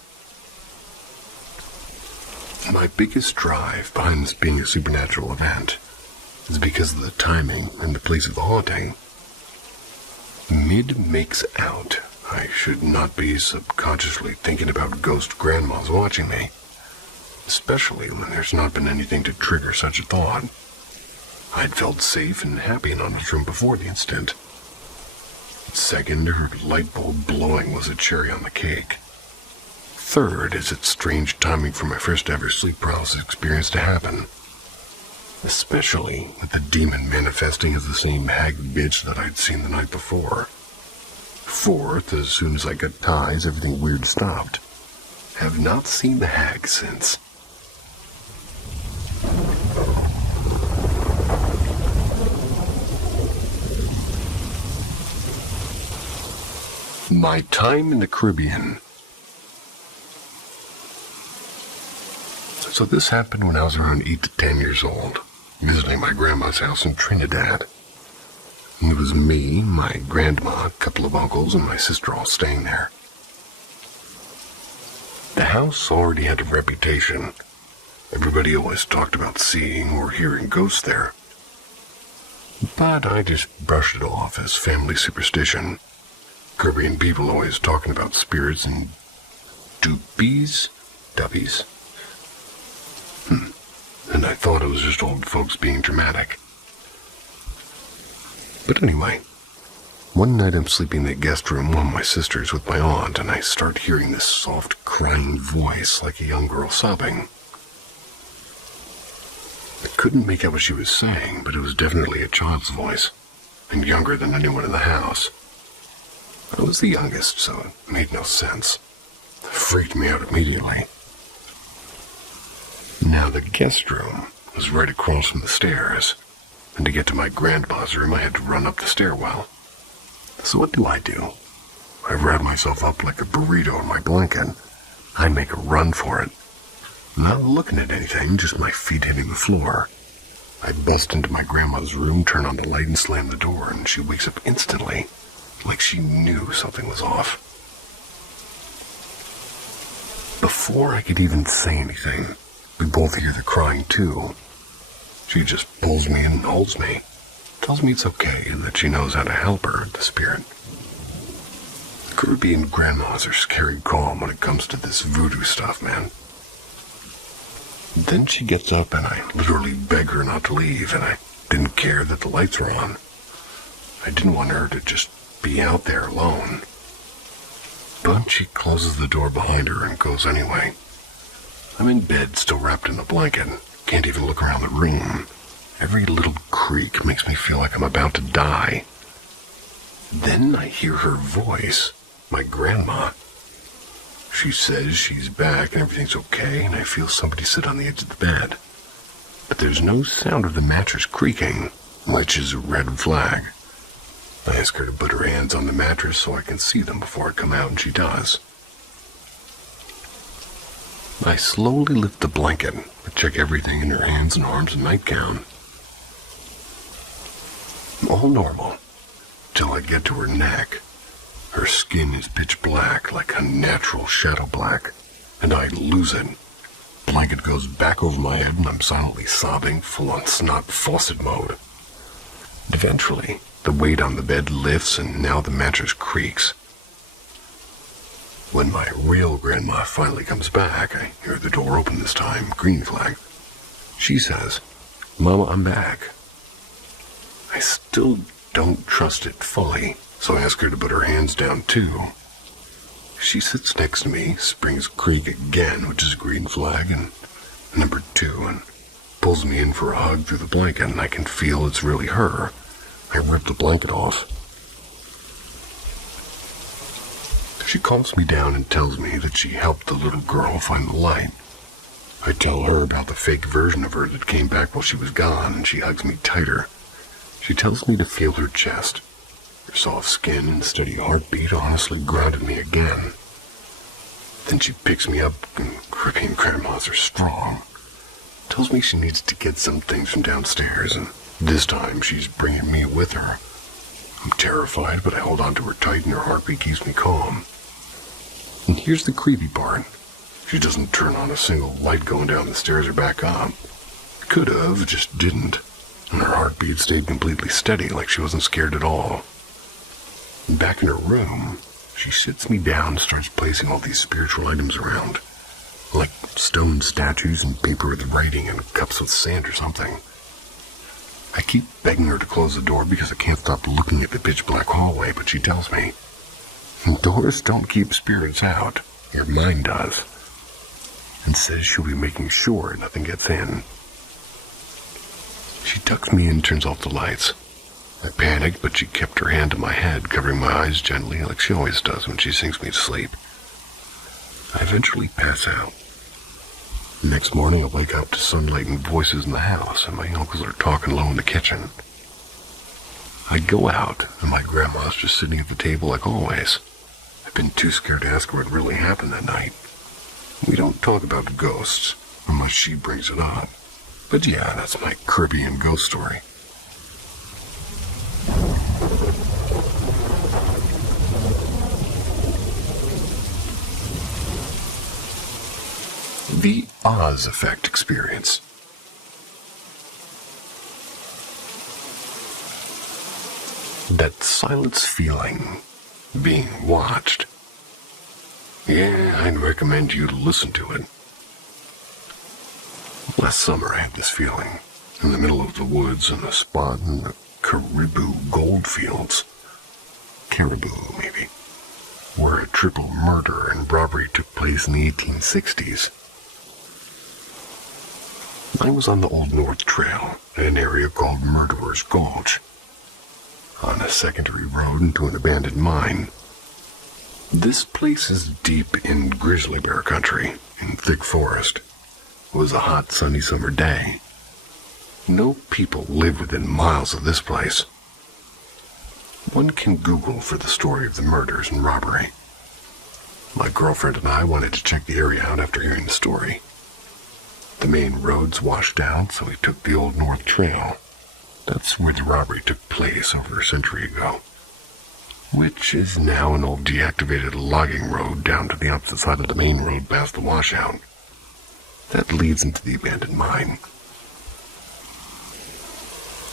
My biggest drive behind this being a supernatural event is because of the timing and the place of the haunting. Mid makes out, I should not be subconsciously thinking about ghost grandmas watching me, especially when there's not been anything to trigger such a thought. I'd felt safe and happy in Anna's room before the incident. Second, her light bulb blowing was a cherry on the cake. Third is its strange timing for my first ever sleep paralysis experience to happen, especially with the demon manifesting as the same hag bitch that I'd seen the night before. Fourth, as soon as I got ties, everything weird stopped. Have not seen the hag since. My time in the Caribbean. So this happened when I was around 8 to 10 years old, visiting my grandma's house in Trinidad. And it was me, my grandma, a couple of uncles, and my sister all staying there. The house already had a reputation. Everybody always talked about seeing or hearing ghosts there. But I just brushed it off as family superstition. Caribbean people always talking about spirits and duppies? Dubbies? And I thought it was just old folks being dramatic. But anyway, one night I'm sleeping in the guest room while my sister's with my aunt, and I start hearing this soft crying voice like a young girl sobbing. I couldn't make out what she was saying, but it was definitely a child's voice, and younger than anyone in the house. I was the youngest, so it made no sense. It freaked me out immediately. Now, the guest room was right across from the stairs, and to get to my grandma's room, I had to run up the stairwell. So what do? I wrap myself up like a burrito in my blanket. I make a run for it. Not looking at anything, just my feet hitting the floor. I bust into my grandma's room, turn on the light, and slam the door, and she wakes up instantly, like she knew something was off. Before I could even say anything, we both hear the crying too. She just pulls me in and holds me, tells me it's okay and that she knows how to help her, the spirit. Caribbean grandmas are scary calm when it comes to this voodoo stuff, man. Then she gets up and I literally beg her not to leave, and I didn't care that the lights were on. I didn't want her to just be out there alone. But she closes the door behind her and goes anyway. I'm in bed, still wrapped in a blanket. Can't even look around the room. Every little creak makes me feel like I'm about to die. Then I hear her voice, my grandma. She says she's back and everything's okay, and I feel somebody sit on the edge of the bed. But there's no sound of the mattress creaking, which is a red flag. I ask her to put her hands on the mattress so I can see them before I come out, and she does. I slowly lift the blanket and check everything in her hands and arms and nightgown. All normal, till I get to her neck. Her skin is pitch black, like a natural shadow black, and I lose it. Blanket goes back over my head and I'm silently sobbing, full on snot faucet mode. Eventually, the weight on the bed lifts and now the mattress creaks. When my real grandma finally comes back, I hear the door open this time, green flag. She says, "Mama, I'm back." I still don't trust it fully, so I ask her to put her hands down too. She sits next to me, springs creak again, which is a green flag, and number 2, and pulls me in for a hug through the blanket, and I can feel it's really her. I rip the blanket off. She calms me down and tells me that she helped the little girl find the light. I tell her about the fake version of her that came back while she was gone, and she hugs me tighter. She tells me to feel her chest. Her soft skin and steady heartbeat honestly grounded me again. Then she picks me up, and Caribbean grandmas are strong. Tells me she needs to get some things from downstairs, and this time she's bringing me with her. I'm terrified, but I hold on to her tight, and her heartbeat keeps me calm. And here's the creepy part. She doesn't turn on a single light going down the stairs or back up. Could have, just didn't. And her heartbeat stayed completely steady, like she wasn't scared at all. Back in her room, she sits me down and starts placing all these spiritual items around, like stone statues and paper with writing and cups with sand or something. I keep begging her to close the door because I can't stop looking at the pitch black hallway, but she tells me, "Doors don't keep spirits out, your mind does," and says she'll be making sure nothing gets in. She tucks me in and turns off the lights. I panicked, but she kept her hand to my head, covering my eyes gently like she always does when she sings me to sleep. I eventually pass out. The next morning I wake up to sunlight and voices in the house, and my uncles are talking low in the kitchen. I go out, and my grandma's just sitting at the table like always. I've been too scared to ask her what really happened that night. We don't talk about ghosts, unless she brings it up. But yeah, that's my Caribbean ghost story. The Oz effect experience. That silence feeling being watched. Yeah, I'd recommend you to listen to it. Last summer I had this feeling, in the middle of the woods in a spot in the Caribou goldfields. Caribou, maybe. Where a triple murder and robbery took place in the 1860s. I was on the Old North Trail in an area called Murderer's Gulch, on a secondary road into an abandoned mine. This place is deep in grizzly bear country, in thick forest. It was a hot, sunny summer day. No people live within miles of this place. One can Google for the story of the murders and robbery. My girlfriend and I wanted to check the area out after hearing the story. The main roads washed out, so we took the Old North Trail. That's where the robbery took place over a century ago, which is now an old deactivated logging road down to the opposite side of the main road past the washout. That leads into the abandoned mine.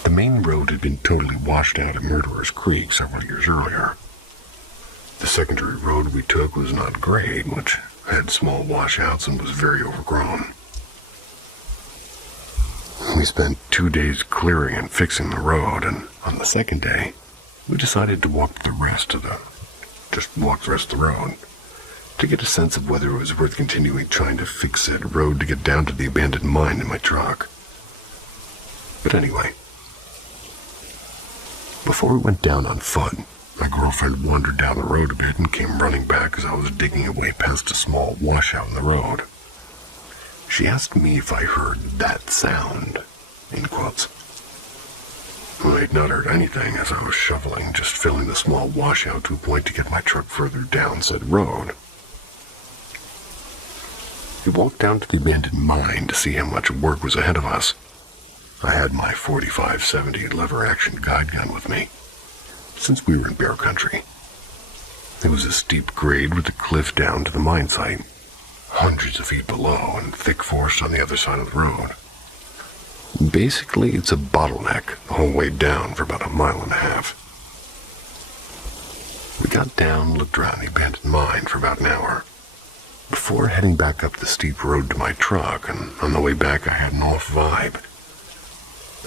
The main road had been totally washed out at Murderer's Creek several years earlier. The secondary road we took was not great, which had small washouts and was very overgrown. We spent 2 days clearing and fixing the road, and on the second day, we decided to walk the rest of the road, to get a sense of whether it was worth continuing trying to fix that road to get down to the abandoned mine in my truck. But anyway, before we went down on foot, my girlfriend wandered down the road a bit and came running back as I was digging away past a small washout in the road. She asked me if I heard that sound, in quotes. I had not heard anything as I was shoveling, just filling the small washout to a point to get my truck further down said road. We walked down to the abandoned mine to see how much work was ahead of us. I had my .45-70 lever-action guide gun with me, since we were in bear country. It was a steep grade with a cliff down to the mine site, hundreds of feet below and thick forest on the other side of the road. Basically, it's a bottleneck the whole way down for about 1.5 miles. We got down, looked around the abandoned mine for about an hour, before heading back up the steep road to my truck, and on the way back I had an off vibe.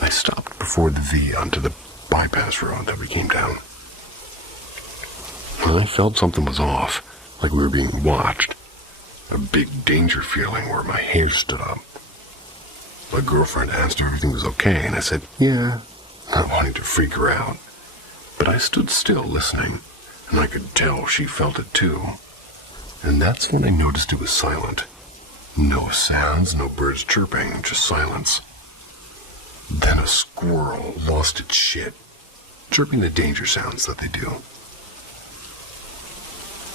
I stopped before the V onto the bypass road that we came down. And I felt something was off, like we were being watched. A big danger feeling where my hair stood up. My girlfriend asked if everything was okay, and I said, yeah, not wanting to freak her out. But I stood still listening, and I could tell she felt it too. And that's when I noticed it was silent. No sounds, no birds chirping, just silence. Then a squirrel lost its shit, chirping the danger sounds that they do.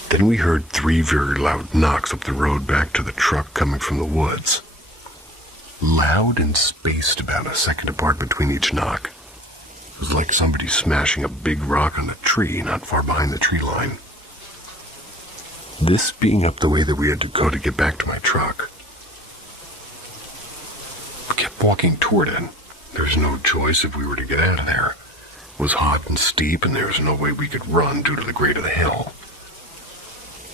Then we heard 3 very loud knocks up the road back to the truck coming from the woods. Loud and spaced about a second apart between each knock. It was like somebody smashing a big rock on a tree not far behind the tree line. This being up the way that we had to go to get back to my truck. We kept walking toward it. There was no choice if we were to get out of there. It was hot and steep, and there was no way we could run due to the grade of the hill.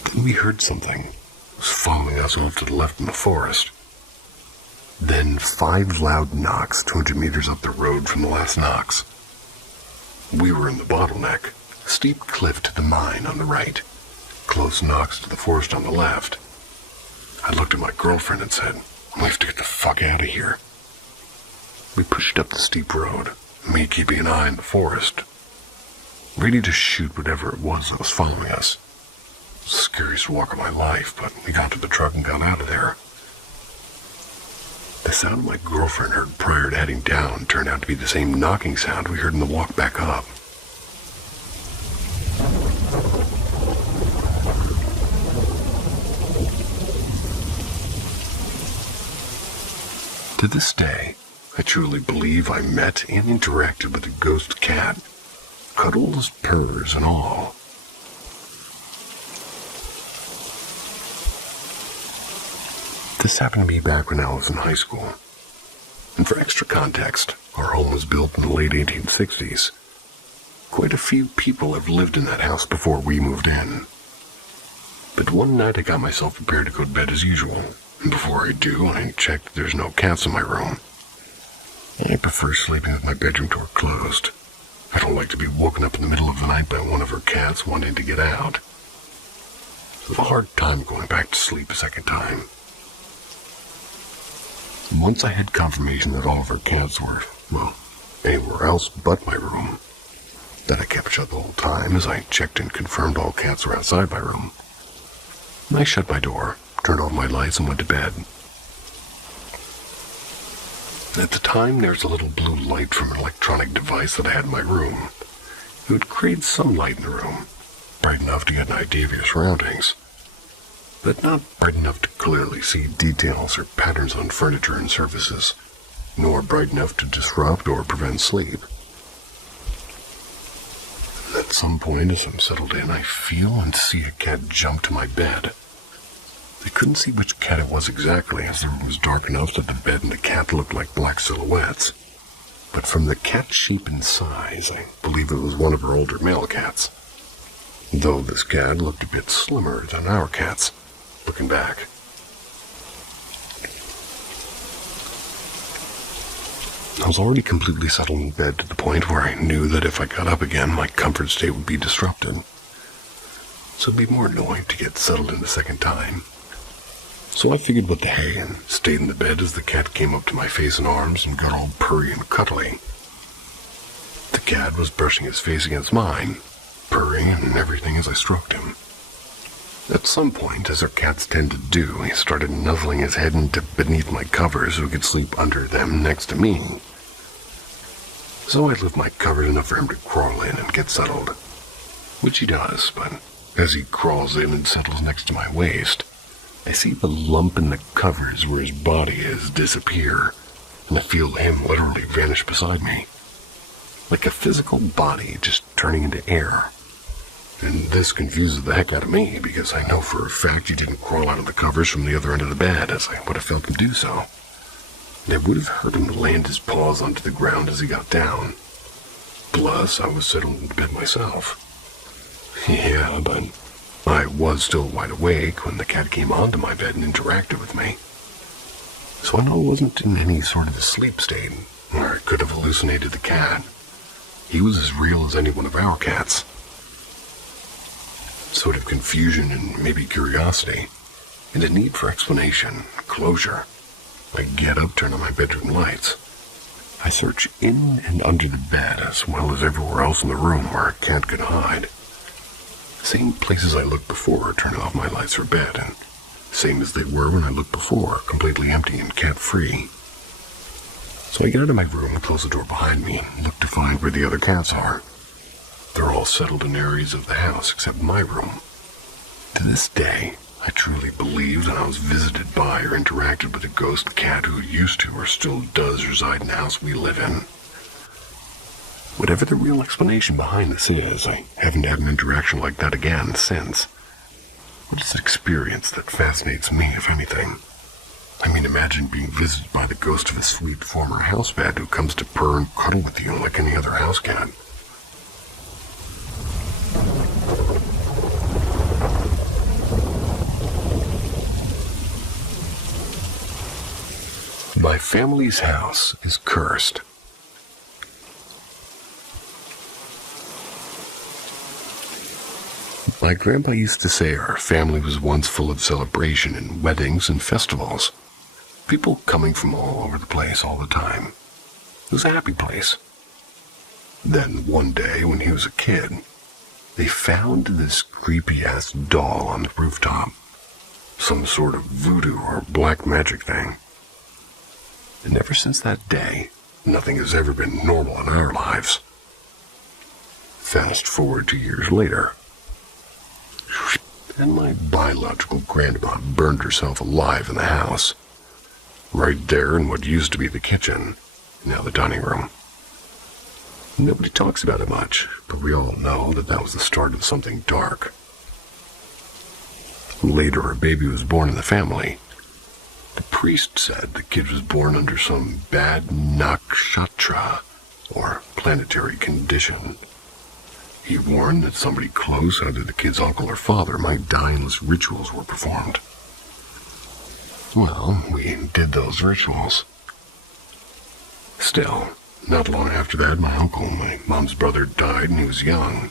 Then we heard something. It was following us off to the left in the forest. Then 5 loud knocks 200 meters up the road from the last knocks. We were in the bottleneck, a steep cliff to the mine on the right, close knocks to the forest on the left. I looked at my girlfriend and said, we have to get the fuck out of here. We pushed up the steep road, me keeping an eye on the forest, ready to shoot whatever it was that was following us. It was the scariest walk of my life, but we got to the truck and got out of there. The sound my girlfriend heard prior to heading down turned out to be the same knocking sound we heard in the walk back up. To this day, I truly believe I met and interacted with a ghost cat, cuddles, purrs, and all. This happened to me back when I was in high school. And for extra context, our home was built in the late 1860s. Quite a few people have lived in that house before we moved in. But one night I got myself prepared to go to bed as usual, and before I do, I check that there's no cats in my room. I prefer sleeping with my bedroom door closed. I don't like to be woken up in the middle of the night by one of her cats wanting to get out. I have a hard time going back to sleep a second time. Once I had confirmation that all of her cats were, well, anywhere else but my room, that I kept shut the whole time as I checked and confirmed all cats were outside my room. I shut my door, turned off my lights, and went to bed. At the time, there was a little blue light from an electronic device that I had in my room. It would create some light in the room, bright enough to get an idea of your surroundings, but not bright enough to clearly see details or patterns on furniture and surfaces, nor bright enough to disrupt or prevent sleep. At some point, as I'm settled in, I feel and see a cat jump to my bed. I couldn't see which cat it was exactly, as the room was dark enough that the bed and the cat looked like black silhouettes. But from the cat's shape and size, I believe it was one of our older male cats. Though this cat looked a bit slimmer than our cats, looking back. I was already completely settled in bed to the point where I knew that if I got up again, my comfort state would be disrupted. So it'd be more annoying to get settled in the second time. So I figured what the hey and stayed in the bed as the cat came up to my face and arms and got all purry and cuddly. The cat was brushing his face against mine, purring and everything as I stroked him. At some point, as our cats tend to do, he started nuzzling his head into beneath my covers so he could sleep under them next to me. So I lift my covers enough for him to crawl in and get settled, which he does, but as he crawls in and settles next to my waist, I see the lump in the covers where his body is disappear, and I feel him literally vanish beside me, like a physical body just turning into air. And this confuses the heck out of me, because I know for a fact he didn't crawl out of the covers from the other end of the bed, as I would have felt him do so. And I would have heard him land his paws onto the ground as he got down. Plus, I was settled in bed myself. Yeah, but I was still wide awake when the cat came onto my bed and interacted with me. So I know I wasn't in any sort of a sleep state, where I could have hallucinated the cat. He was as real as any one of our cats. Sort of confusion and maybe curiosity, and a need for explanation, closure. I get up, turn on my bedroom lights. I search in and under the bed, as well as everywhere else in the room where a cat could hide. Same places I looked before, turning off my lights for bed, and same as they were when I looked before, completely empty and cat-free. So I get out of my room and close the door behind me and look to find where the other cats are. They're all settled in areas of the house except my room. To this day, I truly believe that I was visited by or interacted with a ghost cat who used to or still does reside in the house we live in. Whatever the real explanation behind this is, I haven't had an interaction like that again since. But it's an experience that fascinates me, if anything. I mean, imagine being visited by the ghost of a sweet former house pet who comes to purr and cuddle with you like any other house cat. My family's house is cursed. My grandpa used to say our family was once full of celebration and weddings and festivals. People coming from all over the place all the time. It was a happy place. Then one day when he was a kid, they found this creepy-ass doll on the rooftop. Some sort of voodoo or black magic thing. And ever since that day, nothing has ever been normal in our lives. Fast forward 2 years later, and my biological grandma burned herself alive in the house. Right there in what used to be the kitchen, now the dining room. Nobody talks about it much, but we all know that that was the start of something dark. Later, a baby was born in the family. The priest said the kid was born under some bad nakshatra, or planetary condition. He warned that somebody close, either the kid's uncle or father, might die unless rituals were performed. Well, we did those rituals. Still, not long after that, my uncle, my mom's brother, died, and he was young.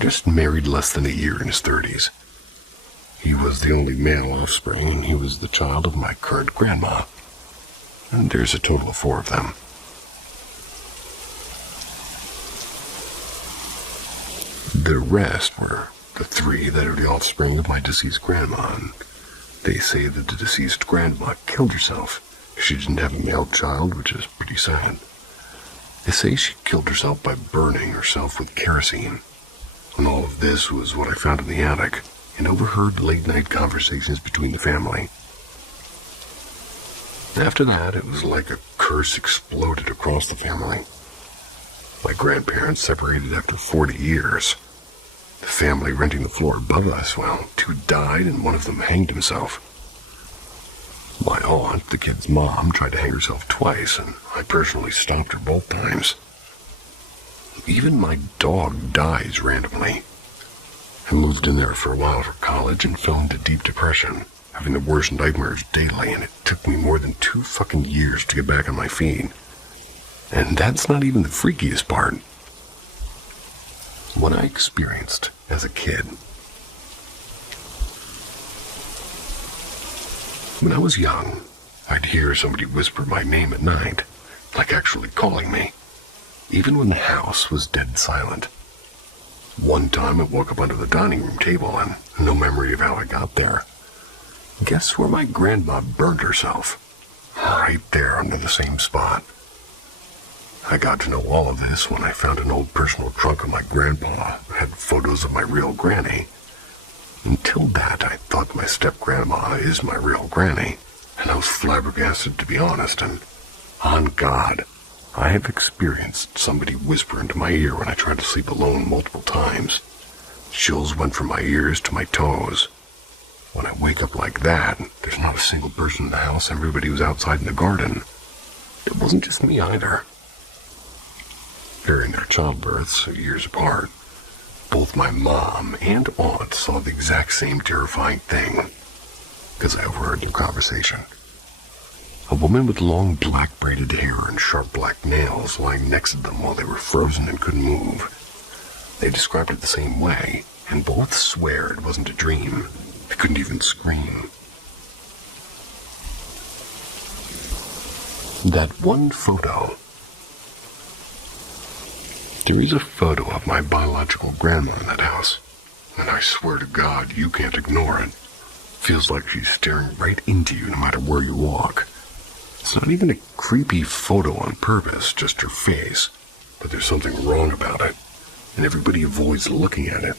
Just married less than a year, in his 30s. He was the only male offspring, and he was the child of my current grandma. And there's a total of 4 of them. The rest were the 3 that are the offspring of my deceased grandma, and they say that the deceased grandma killed herself. She didn't have a male child, which is pretty sad. They say she killed herself by burning herself with kerosene. And all of this was what I found in the attic, and overheard late-night conversations between the family. After that, it was like a curse exploded across the family. My grandparents separated after 40 years. The family renting the floor above us, well, 2 died and one of them hanged himself. My aunt, the kid's mom, tried to hang herself twice, and I personally stopped her both times. Even my dog dies randomly. I moved in there for a while for college and fell into deep depression, having the worst nightmares daily, and it took me more than 2 fucking years to get back on my feet. And that's not even the freakiest part. What I experienced as a kid. When I was young, I'd hear somebody whisper my name at night, like actually calling me, even when the house was dead silent. One time I woke up under the dining room table and no memory of how I got there. Guess where my grandma burned herself? Right there under the same spot. I got to know all of this when I found an old personal trunk of my grandpa that had photos of my real granny. Until that, I thought my step-grandma is my real granny, and I was flabbergasted, to be honest, and on God, I have experienced somebody whisper into my ear when I tried to sleep alone multiple times. Chills went from my ears to my toes. When I wake up like that, there's not a single person in the house, everybody was outside in the garden. It wasn't just me either. During their childbirths, years apart, both my mom and aunt saw the exact same terrifying thing, because I overheard their conversation. A woman with long black braided hair and sharp black nails lying next to them while they were frozen and couldn't move. They described it the same way, and both swear it wasn't a dream. They couldn't even scream. That one photo. There is a photo of my biological grandma in that house, and I swear to God you can't ignore it. Feels like she's staring right into you no matter where you walk. It's not even a creepy photo on purpose, just her face, but there's something wrong about it, and everybody avoids looking at it.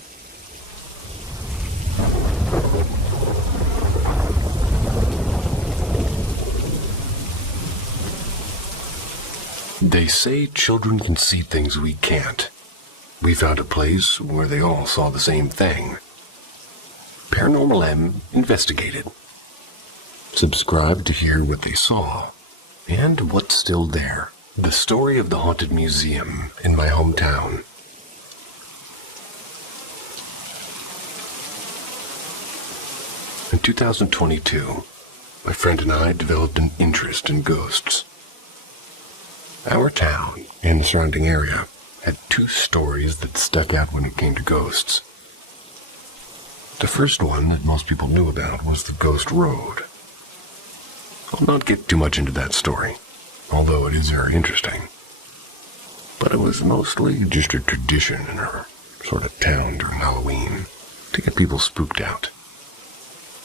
They say children can see things we can't. We found a place where they all saw the same thing. Paranormal M investigated. Subscribe to hear what they saw and what's still there. The story of the haunted museum in my hometown. In 2022, my friend and I developed an interest in ghosts. Our town and the surrounding area had 2 stories that stuck out when it came to ghosts. The first one that most people knew about was the Ghost Road. I'll not get too much into that story, although it is very interesting. But it was mostly just a tradition in our sort of town during Halloween to get people spooked out.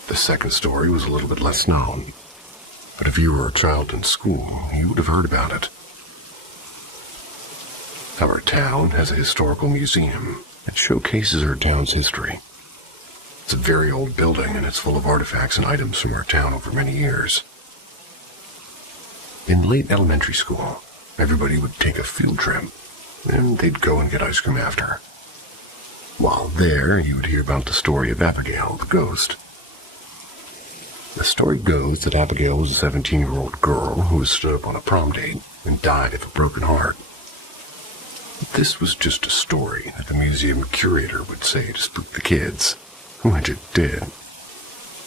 The second story was a little bit less known, but if you were a child in school, you would have heard about it. Our town has a historical museum that showcases our town's history. It's a very old building, and it's full of artifacts and items from our town over many years. In late elementary school, everybody would take a field trip, and they'd go and get ice cream after. While there, you would hear about the story of Abigail, the ghost. The story goes that Abigail was a 17-year-old girl who was stood up on a prom date and died of a broken heart. This was just a story that the museum curator would say to spook the kids, which it did.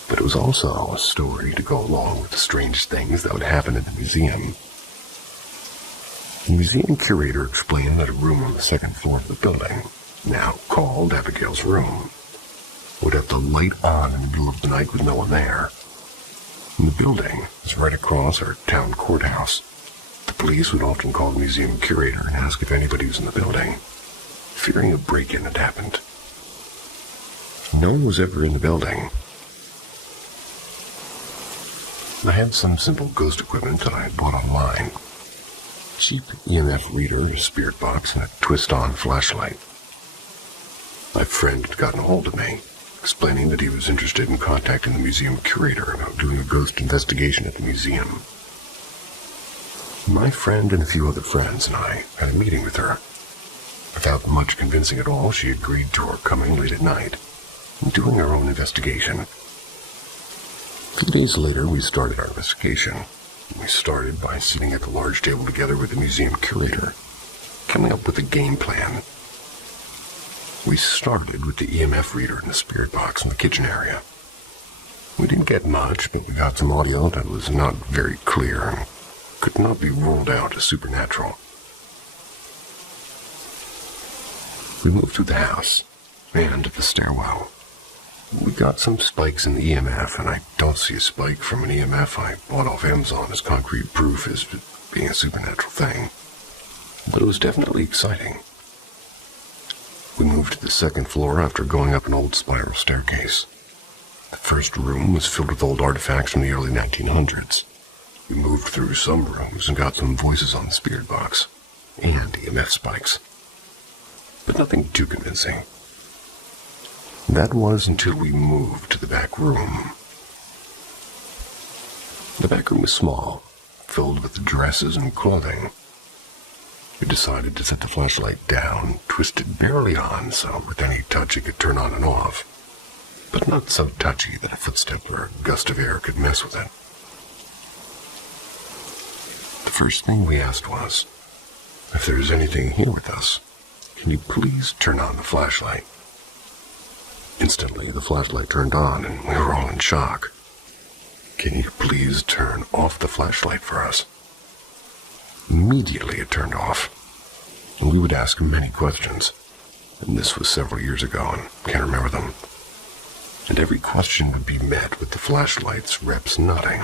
But it was also a story to go along with the strange things that would happen at the museum. The museum curator explained that a room on the second floor of the building, now called Abigail's room, would have the light on in the middle of the night with no one there. And the building was right across our town courthouse. The police would often call the museum curator and ask if anybody was in the building, fearing a break-in had happened. No one was ever in the building. I had some simple ghost equipment that I had bought online. Cheap EMF reader, a spirit box, and a twist-on flashlight. My friend had gotten a hold of me, explaining that he was interested in contacting the museum curator about doing a ghost investigation at the museum. My friend and a few other friends and I had a meeting with her. Without much convincing at all, she agreed to our coming late at night and doing our own investigation. A few days later, we started our investigation. We started by sitting at the large table together with the museum curator, coming up with a game plan. We started with the EMF reader and the spirit box in the kitchen area. We didn't get much, but we got some audio that was not very clear and could not be ruled out as supernatural. We moved through the house and the stairwell. We got some spikes in the EMF, and I don't see a spike from an EMF I bought off Amazon as concrete proof as being a supernatural thing. But it was definitely exciting. We moved to the second floor after going up an old spiral staircase. The first room was filled with old artifacts from the early 1900s. We moved through some rooms and got some voices on the spirit box and EMF spikes. But nothing too convincing. That was until we moved to the back room. The back room was small, filled with dresses and clothing. We decided to set the flashlight down, twist it barely on so with any touch it could turn on and off, but not so touchy that a footstep or a gust of air could mess with it. The first thing we asked was, if there is anything here with us, can you please turn on the flashlight? Instantly, the flashlight turned on, and we were all in shock. Can you please turn off the flashlight for us? Immediately it turned off, and we would ask many questions, and this was several years ago, and can't remember them. And every question would be met with the flashlight's reps nodding.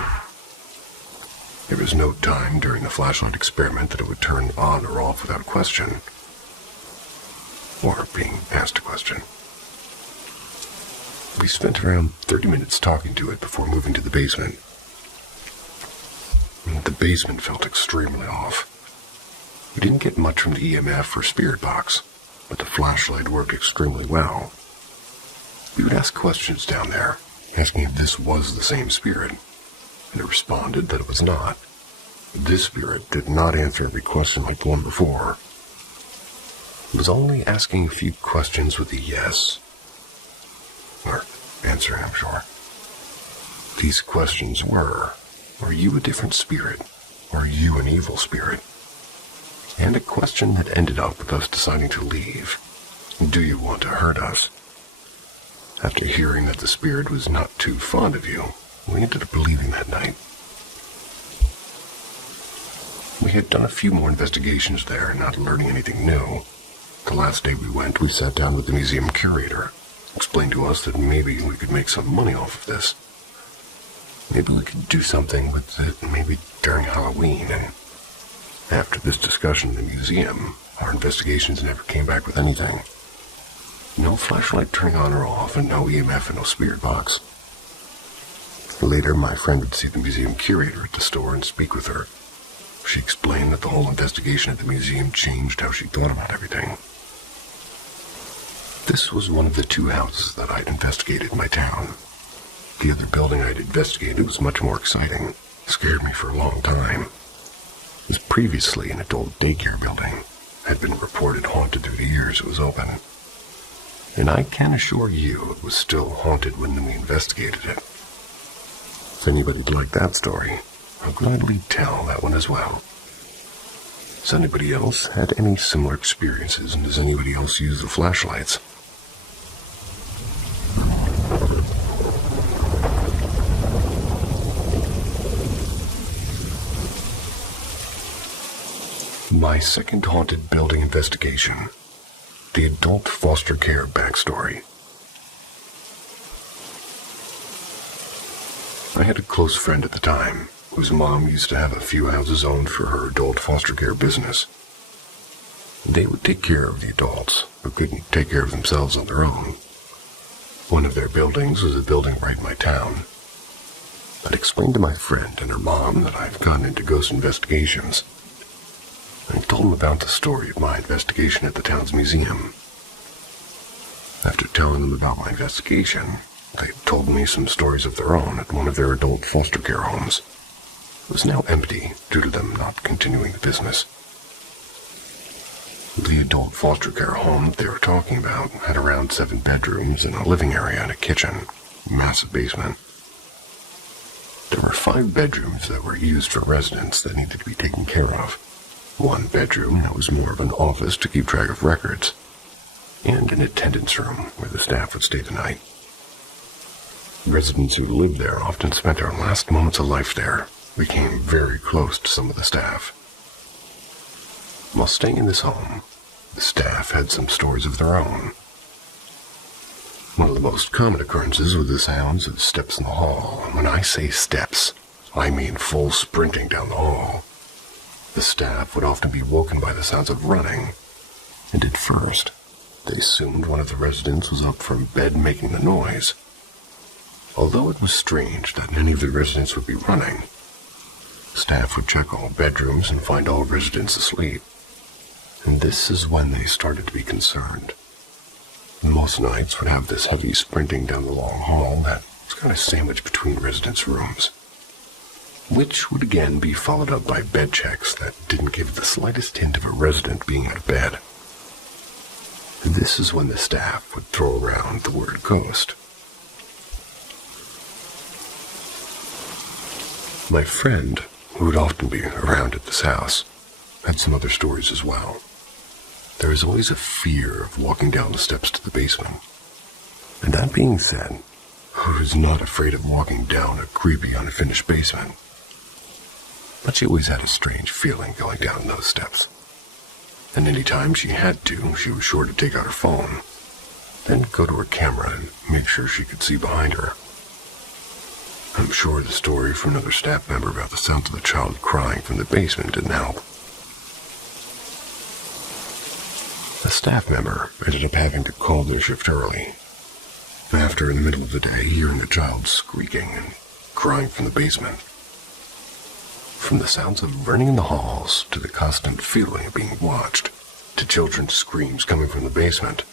There was no time during the flashlight experiment that it would turn on or off without question, or being asked a question. We spent around 30 minutes talking to it before moving to the basement. The basement felt extremely off. We didn't get much from the EMF or spirit box, but the flashlight worked extremely well. We would ask questions down there, asking if this was the same spirit, and it responded that it was not. This spirit did not answer every question like the one before. It was only asking a few questions with a yes. Or answer, I'm sure. These questions were, are you a different spirit? Or are you an evil spirit? And a question that ended up with us deciding to leave. Do you want to hurt us? After hearing that the spirit was not too fond of you, we ended up leaving that night. We had done a few more investigations there, not learning anything new. The last day we went, we sat down with the museum curator. Explained to us that maybe we could make some money off of this. Maybe we could do something with it, maybe during Halloween, and after this discussion in the museum, our investigations never came back with anything. No flashlight turning on or off, and no EMF and no spirit box. Later, my friend would see the museum curator at the store and speak with her. She explained that the whole investigation at the museum changed how she thought about everything. This was one of the 2 houses that I'd investigated in my town. The other building I'd investigated was much more exciting. It scared me for a long time. It was previously an adult daycare building. It had been reported haunted through the years it was open. And I can assure you it was still haunted when we investigated it. If anybody'd like that story, I'll gladly tell that one as well. Has anybody else had any similar experiences, and does anybody else use the flashlights? My second haunted building investigation, the adult foster care backstory. I had a close friend at the time, whose mom used to have a few houses owned for her adult foster care business. They would take care of the adults, but couldn't take care of themselves on their own. One of their buildings was a building right in my town. I'd explained to my friend and her mom that I've gone into ghost investigations. I told them about the story of my investigation at the town's museum. After telling them about my investigation, they told me some stories of their own at one of their adult foster care homes. It was now empty due to them not continuing the business. The adult foster care home they were talking about had around 7 bedrooms and a living area and a kitchen, a massive basement. There were 5 bedrooms that were used for residents that needed to be taken care of. 1 bedroom that was more of an office to keep track of records, and an attendance room where the staff would stay the night. Residents who lived there often spent their last moments of life there, became very close to some of the staff. While staying in this home, the staff had some stories of their own. One of the most common occurrences were the sounds of steps in the hall, and when I say steps, I mean full sprinting down the hall. The staff would often be woken by the sounds of running, and at first, they assumed one of the residents was up from bed making the noise. Although it was strange that many of the residents would be running, staff would check all bedrooms and find all residents asleep. And this is when they started to be concerned. Most nights would have this heavy sprinting down the long hall that was kind of sandwiched between residents' rooms, which would again be followed up by bed checks that didn't give the slightest hint of a resident being out of bed. And this is when the staff would throw around the word ghost. My friend, who would often be around at this house, had some other stories as well. There is always a fear of walking down the steps to the basement. And that being said, who is not afraid of walking down a creepy, unfinished basement? But she always had a strange feeling going down those steps. And any time she had to, she was sure to take out her phone, then go to her camera and make sure she could see behind her. I'm sure the story from another staff member about the sound of the child crying from the basement didn't help. The staff member ended up having to call their shift early, after in the middle of the day hearing the child squeaking and crying from the basement. From the sounds of running in the halls, to the constant feeling of being watched, to children's screams coming from the basement,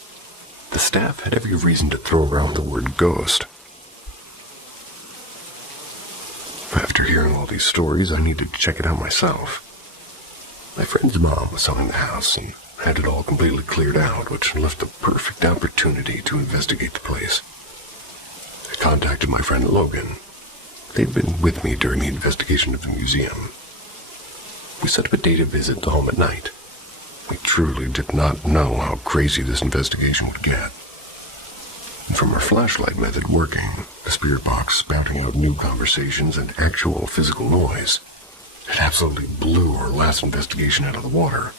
the staff had every reason to throw around the word ghost. After hearing all these stories, I needed to check it out myself. My friend's mom was selling the house and had it all completely cleared out, which left the perfect opportunity to investigate the place. I contacted my friend Logan. They'd been with me during the investigation of the museum. We set up a day to visit the home at night. We truly did not know how crazy this investigation would get. And from our flashlight method working, the spirit box spouting out new conversations and actual physical noise, it absolutely blew our last investigation out of the water.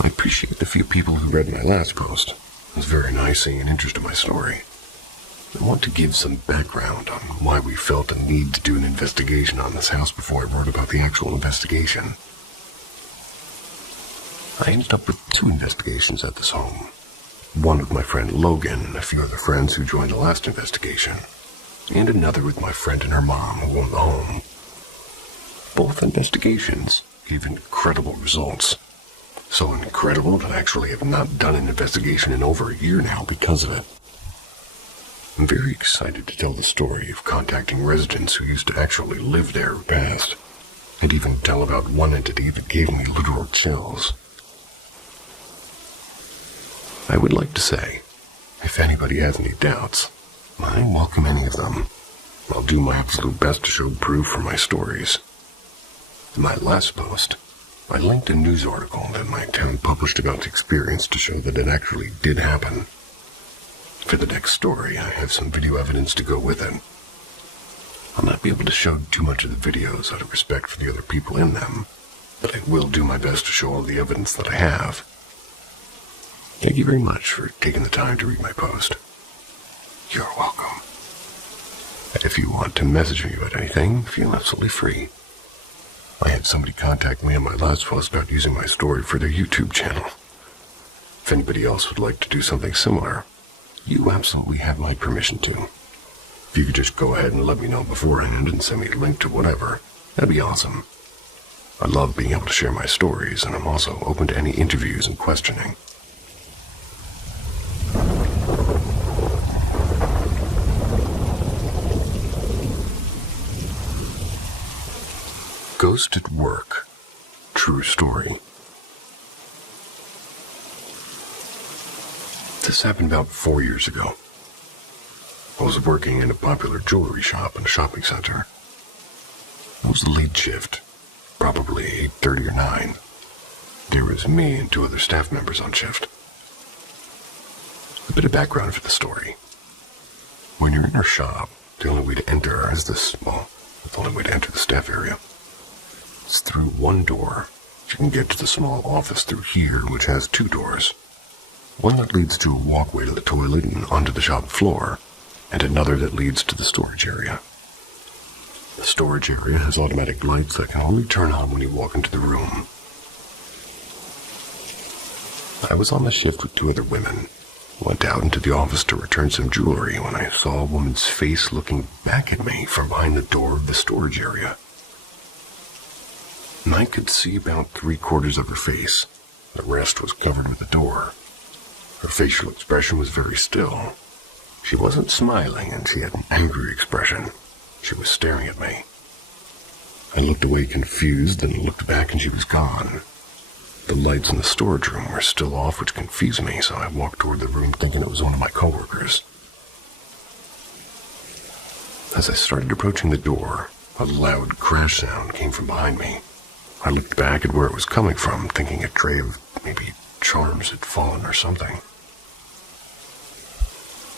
I appreciate the few people who read my last post. It was very nice seeing an interest in my story. I want to give some background on why we felt a need to do an investigation on this house before I wrote about the actual investigation. I ended up with 2 investigations at this home. One with my friend Logan and a few other friends who joined the last investigation, and another with my friend and her mom who owned the home. Both investigations gave incredible results. So incredible that I actually have not done an investigation in over a year now because of it. I'm very excited to tell the story of contacting residents who used to actually live there who passed, and even tell about one entity that gave me literal chills. I would like to say, if anybody has any doubts, I welcome any of them. I'll do my absolute best to show proof for my stories. In my last post, I linked a news article that my town published about the experience to show that it actually did happen. For the next story, I have some video evidence to go with it. I'll not be able to show too much of the videos out of respect for the other people in them, but I will do my best to show all the evidence that I have. Thank you very much for taking the time to read my post. You're welcome. And if you want to message me about anything, feel absolutely free. I had somebody contact me on my last post about using my story for their YouTube channel. If anybody else would like to do something similar, you absolutely have my permission to. If you could just go ahead and let me know beforehand and send me a link to whatever, that'd be awesome. I love being able to share my stories, and I'm also open to any interviews and questioning. Ghost at Work. True story. This happened about 4 years ago. I was working in a popular jewelry shop in a shopping center. It was the late shift, probably 8:30 or 9. There was me and 2 other staff members on shift. A bit of background for the story. When you're in our shop, the only way to enter is the only way to enter the staff area. It's through one door. You can get to the small office through here, which has 2 doors. One that leads to a walkway to the toilet and onto the shop floor, and another that leads to the storage area. The storage area has automatic lights that can only turn on when you walk into the room. I was on the shift with 2 other women. Went out into the office to return some jewelry when I saw a woman's face looking back at me from behind the door of the storage area. And I could see about 3/4 of her face. The rest was covered with the door. Her facial expression was very still. She wasn't smiling, and she had an angry expression. She was staring at me. I looked away confused, then looked back and she was gone. The lights in the storage room were still off, which confused me, so I walked toward the room thinking it was one of my coworkers. As I started approaching the door, a loud crash sound came from behind me. I looked back at where it was coming from, thinking a tray of maybe charms had fallen or something.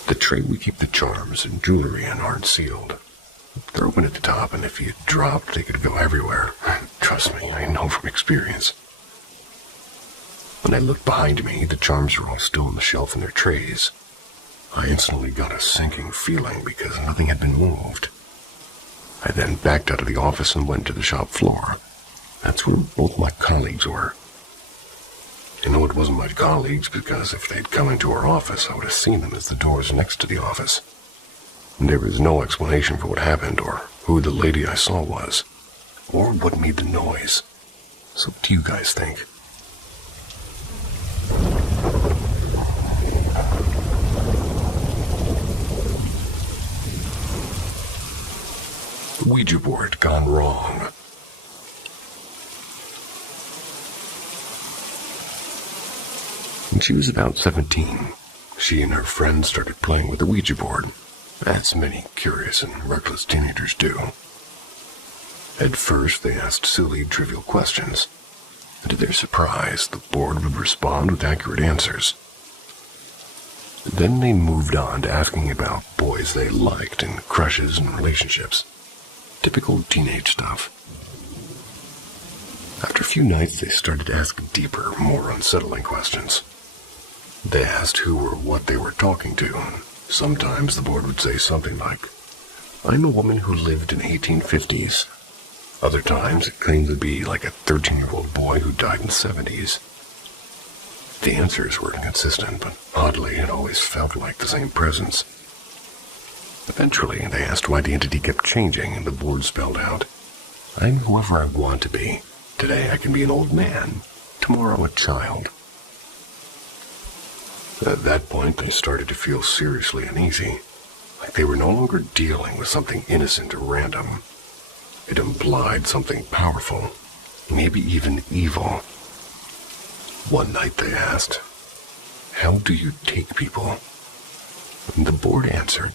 The tray we keep the charms and jewelry in aren't sealed. They're open at the top, and if you dropped, they could go everywhere. Trust me, I know from experience. When I looked behind me, the charms were all still on the shelf in their trays. I instantly got a sinking feeling because nothing had been moved. I then backed out of the office and went to the shop floor. That's where both my colleagues were. I know it wasn't my colleagues because if they'd come into our office, I would have seen them as the doors next to the office. And there was no explanation for what happened or who the lady I saw was, or what made the noise. So what do you guys think? Ouija board gone wrong. When she was about 17, she and her friends started playing with the Ouija board, as many curious and reckless teenagers do. At first, they asked silly, trivial questions, and to their surprise, the board would respond with accurate answers. Then they moved on to asking about boys they liked and crushes and relationships. Typical teenage stuff. After a few nights, they started to ask deeper, more unsettling questions. They asked who or what they were talking to, and sometimes the board would say something like, "I'm a woman who lived in the 1850s. Other times it claimed to be like a 13-year-old boy who died in the 70s. The answers were inconsistent, but oddly it always felt like the same presence. Eventually, they asked why the entity kept changing, and the board spelled out, "I'm whoever I want to be. Today I can be an old man, tomorrow a child." At that point, they started to feel seriously uneasy, like they were no longer dealing with something innocent or random. It implied something powerful, maybe even evil. One night they asked, "How do you take people?" And the board answered,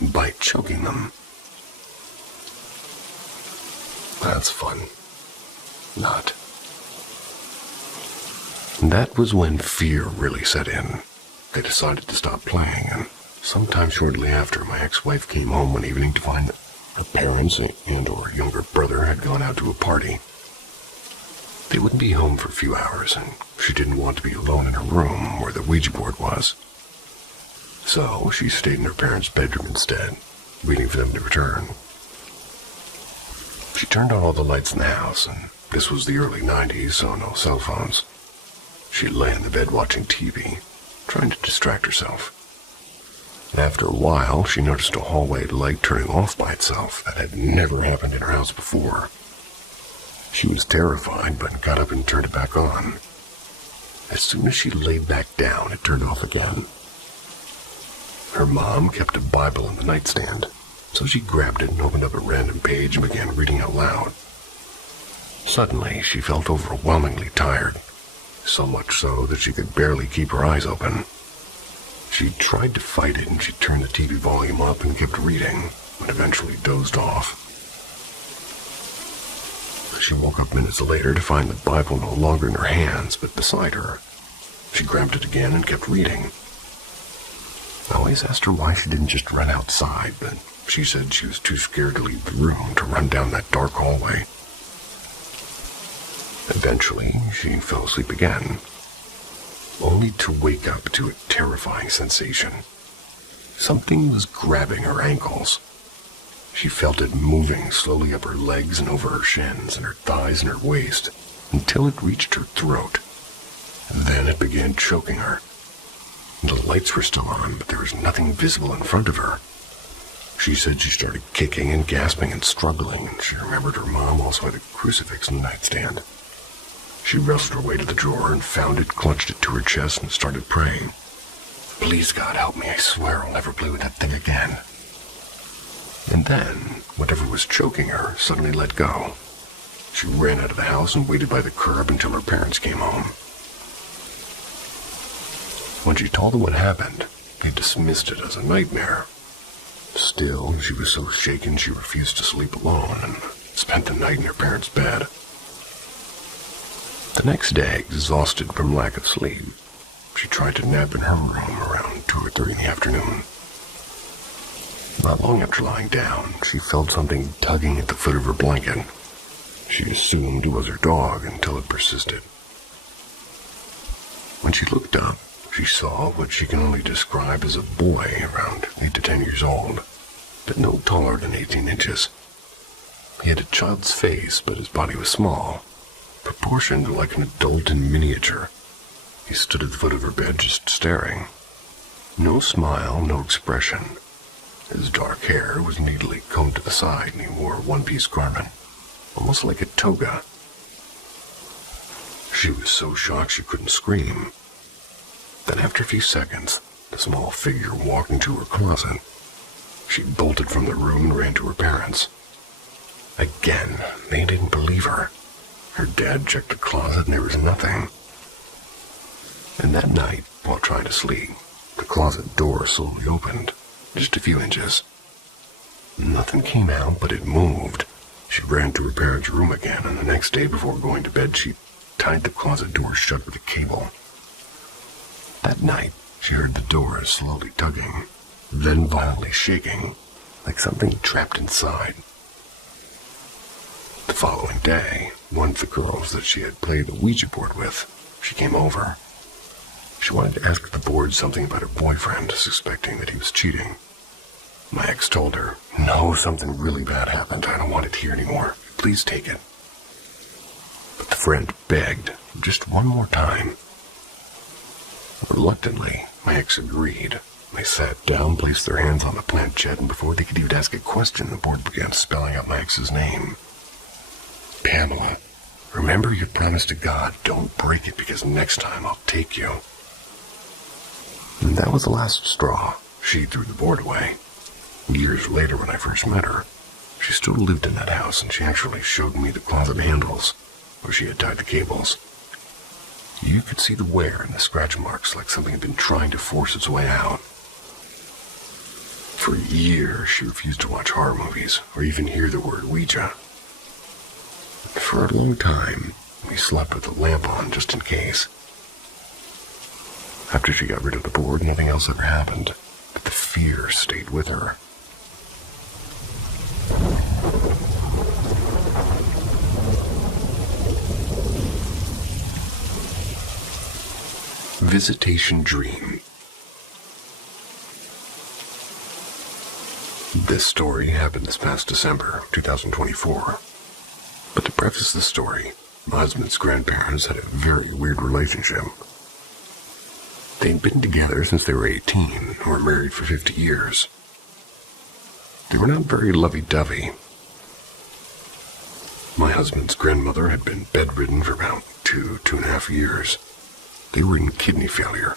"By choking them." That's fun. Not. And that was when fear really set in. They decided to stop playing, and sometime shortly after, my ex-wife came home one evening to find that her parents and or younger brother had gone out to a party. They wouldn't be home for a few hours, and she didn't want to be alone in her room where the Ouija board was. So she stayed in her parents' bedroom instead, waiting for them to return. She turned on all the lights in the house, and this was the early 90s, so no cell phones. She lay in the bed watching TV, trying to distract herself. After a while, she noticed a hallway light turning off by itself. That had never happened in her house before. She was terrified, but got up and turned it back on. As soon as she laid back down, it turned off again. Her mom kept a Bible in the nightstand, so she grabbed it and opened up a random page and began reading out loud. Suddenly, she felt overwhelmingly tired, so much so that she could barely keep her eyes open. She tried to fight it, and she turned the TV volume up and kept reading, but eventually dozed off. She woke up minutes later to find the Bible no longer in her hands, but beside her. She grabbed it again and kept reading. I always asked her why she didn't just run outside, but she said she was too scared to leave the room to run down that dark hallway. Eventually, she fell asleep again, only to wake up to a terrifying sensation. Something was grabbing her ankles. She felt it moving slowly up her legs and over her shins and her thighs and her waist until it reached her throat. Then it began choking her. The lights were still on, but there was nothing visible in front of her. She said she started kicking and gasping and struggling, and she remembered her mom also had a crucifix in the nightstand. She wrestled her way to the drawer and found it, clutched it to her chest, and started praying. "Please, God, help me. I swear I'll never play with that thing again." And then, whatever was choking her suddenly let go. She ran out of the house and waited by the curb until her parents came home. When she told them what happened, they dismissed it as a nightmare. Still, she was so shaken she refused to sleep alone and spent the night in her parents' bed. The next day, exhausted from lack of sleep, she tried to nap in her room around 2 or 3 in the afternoon. Not long after lying down, she felt something tugging at the foot of her blanket. She assumed it was her dog until it persisted. When she looked up, she saw what she can only describe as a boy around 8 to 10 years old, but no taller than 18 inches. He had a child's face, but his body was small, proportioned like an adult in miniature. He stood at the foot of her bed just staring. No smile, no expression. His dark hair was neatly combed to the side, and he wore a one-piece garment, almost like a toga. She was so shocked she couldn't scream. Then after a few seconds, the small figure walked into her closet. She bolted from the room and ran to her parents. Again, they didn't believe her. Her dad checked the closet and there was nothing. And that night, while trying to sleep, the closet door slowly opened, just a few inches. Nothing came out, but it moved. She ran to her parents' room again, and the next day before going to bed, she tied the closet door shut with a cable. That night, she heard the door slowly tugging, then violently shaking, like something trapped inside. The following day, one of the girls that she had played the Ouija board with, she came over. She wanted to ask the board something about her boyfriend, suspecting that he was cheating. My ex told her, "No, something really bad happened. I don't want it here anymore. Please take it." But the friend begged, just one more time. Reluctantly, my ex agreed. They sat down, placed their hands on the planchette, and before they could even ask a question, the board began spelling out my ex's name. "Pamela, remember your promise to God. Don't break it, because next time I'll take you." And that was the last straw. She threw the board away. Years later, when I first met her, she still lived in that house, and she actually showed me the closet handles where she had tied the cables. You could see the wear and the scratch marks like something had been trying to force its way out. For years, she refused to watch horror movies or even hear the word Ouija. For a long time, we slept with the lamp on just in case. After she got rid of the board, nothing else ever happened, but the fear stayed with her. Visitation Dream. This story happened this past December 2024. But to preface the story, my husband's grandparents had a very weird relationship. They'd been together since they were 18 and were married for 50 years. They were not very lovey-dovey. My husband's grandmother had been bedridden for about 2.5 years. They were in kidney failure.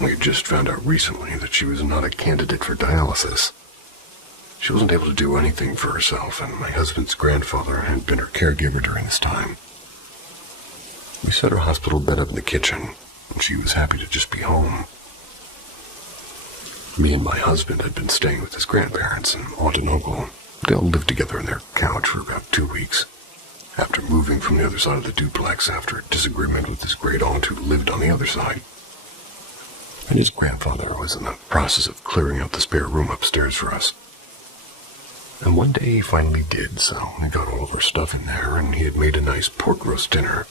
We had just found out recently that she was not a candidate for dialysis. She wasn't able to do anything for herself, and my husband's grandfather had been her caregiver during this time. We set her hospital bed up in the kitchen, and she was happy to just be home. Me and my husband had been staying with his grandparents and aunt and uncle. They all lived together on their couch for about 2 weeks, after moving from the other side of the duplex after a disagreement with his great aunt who lived on the other side. And his grandfather was in the process of clearing out the spare room upstairs for us. And one day he finally did, so we got all of our stuff in there, and he had made a nice pork roast dinner.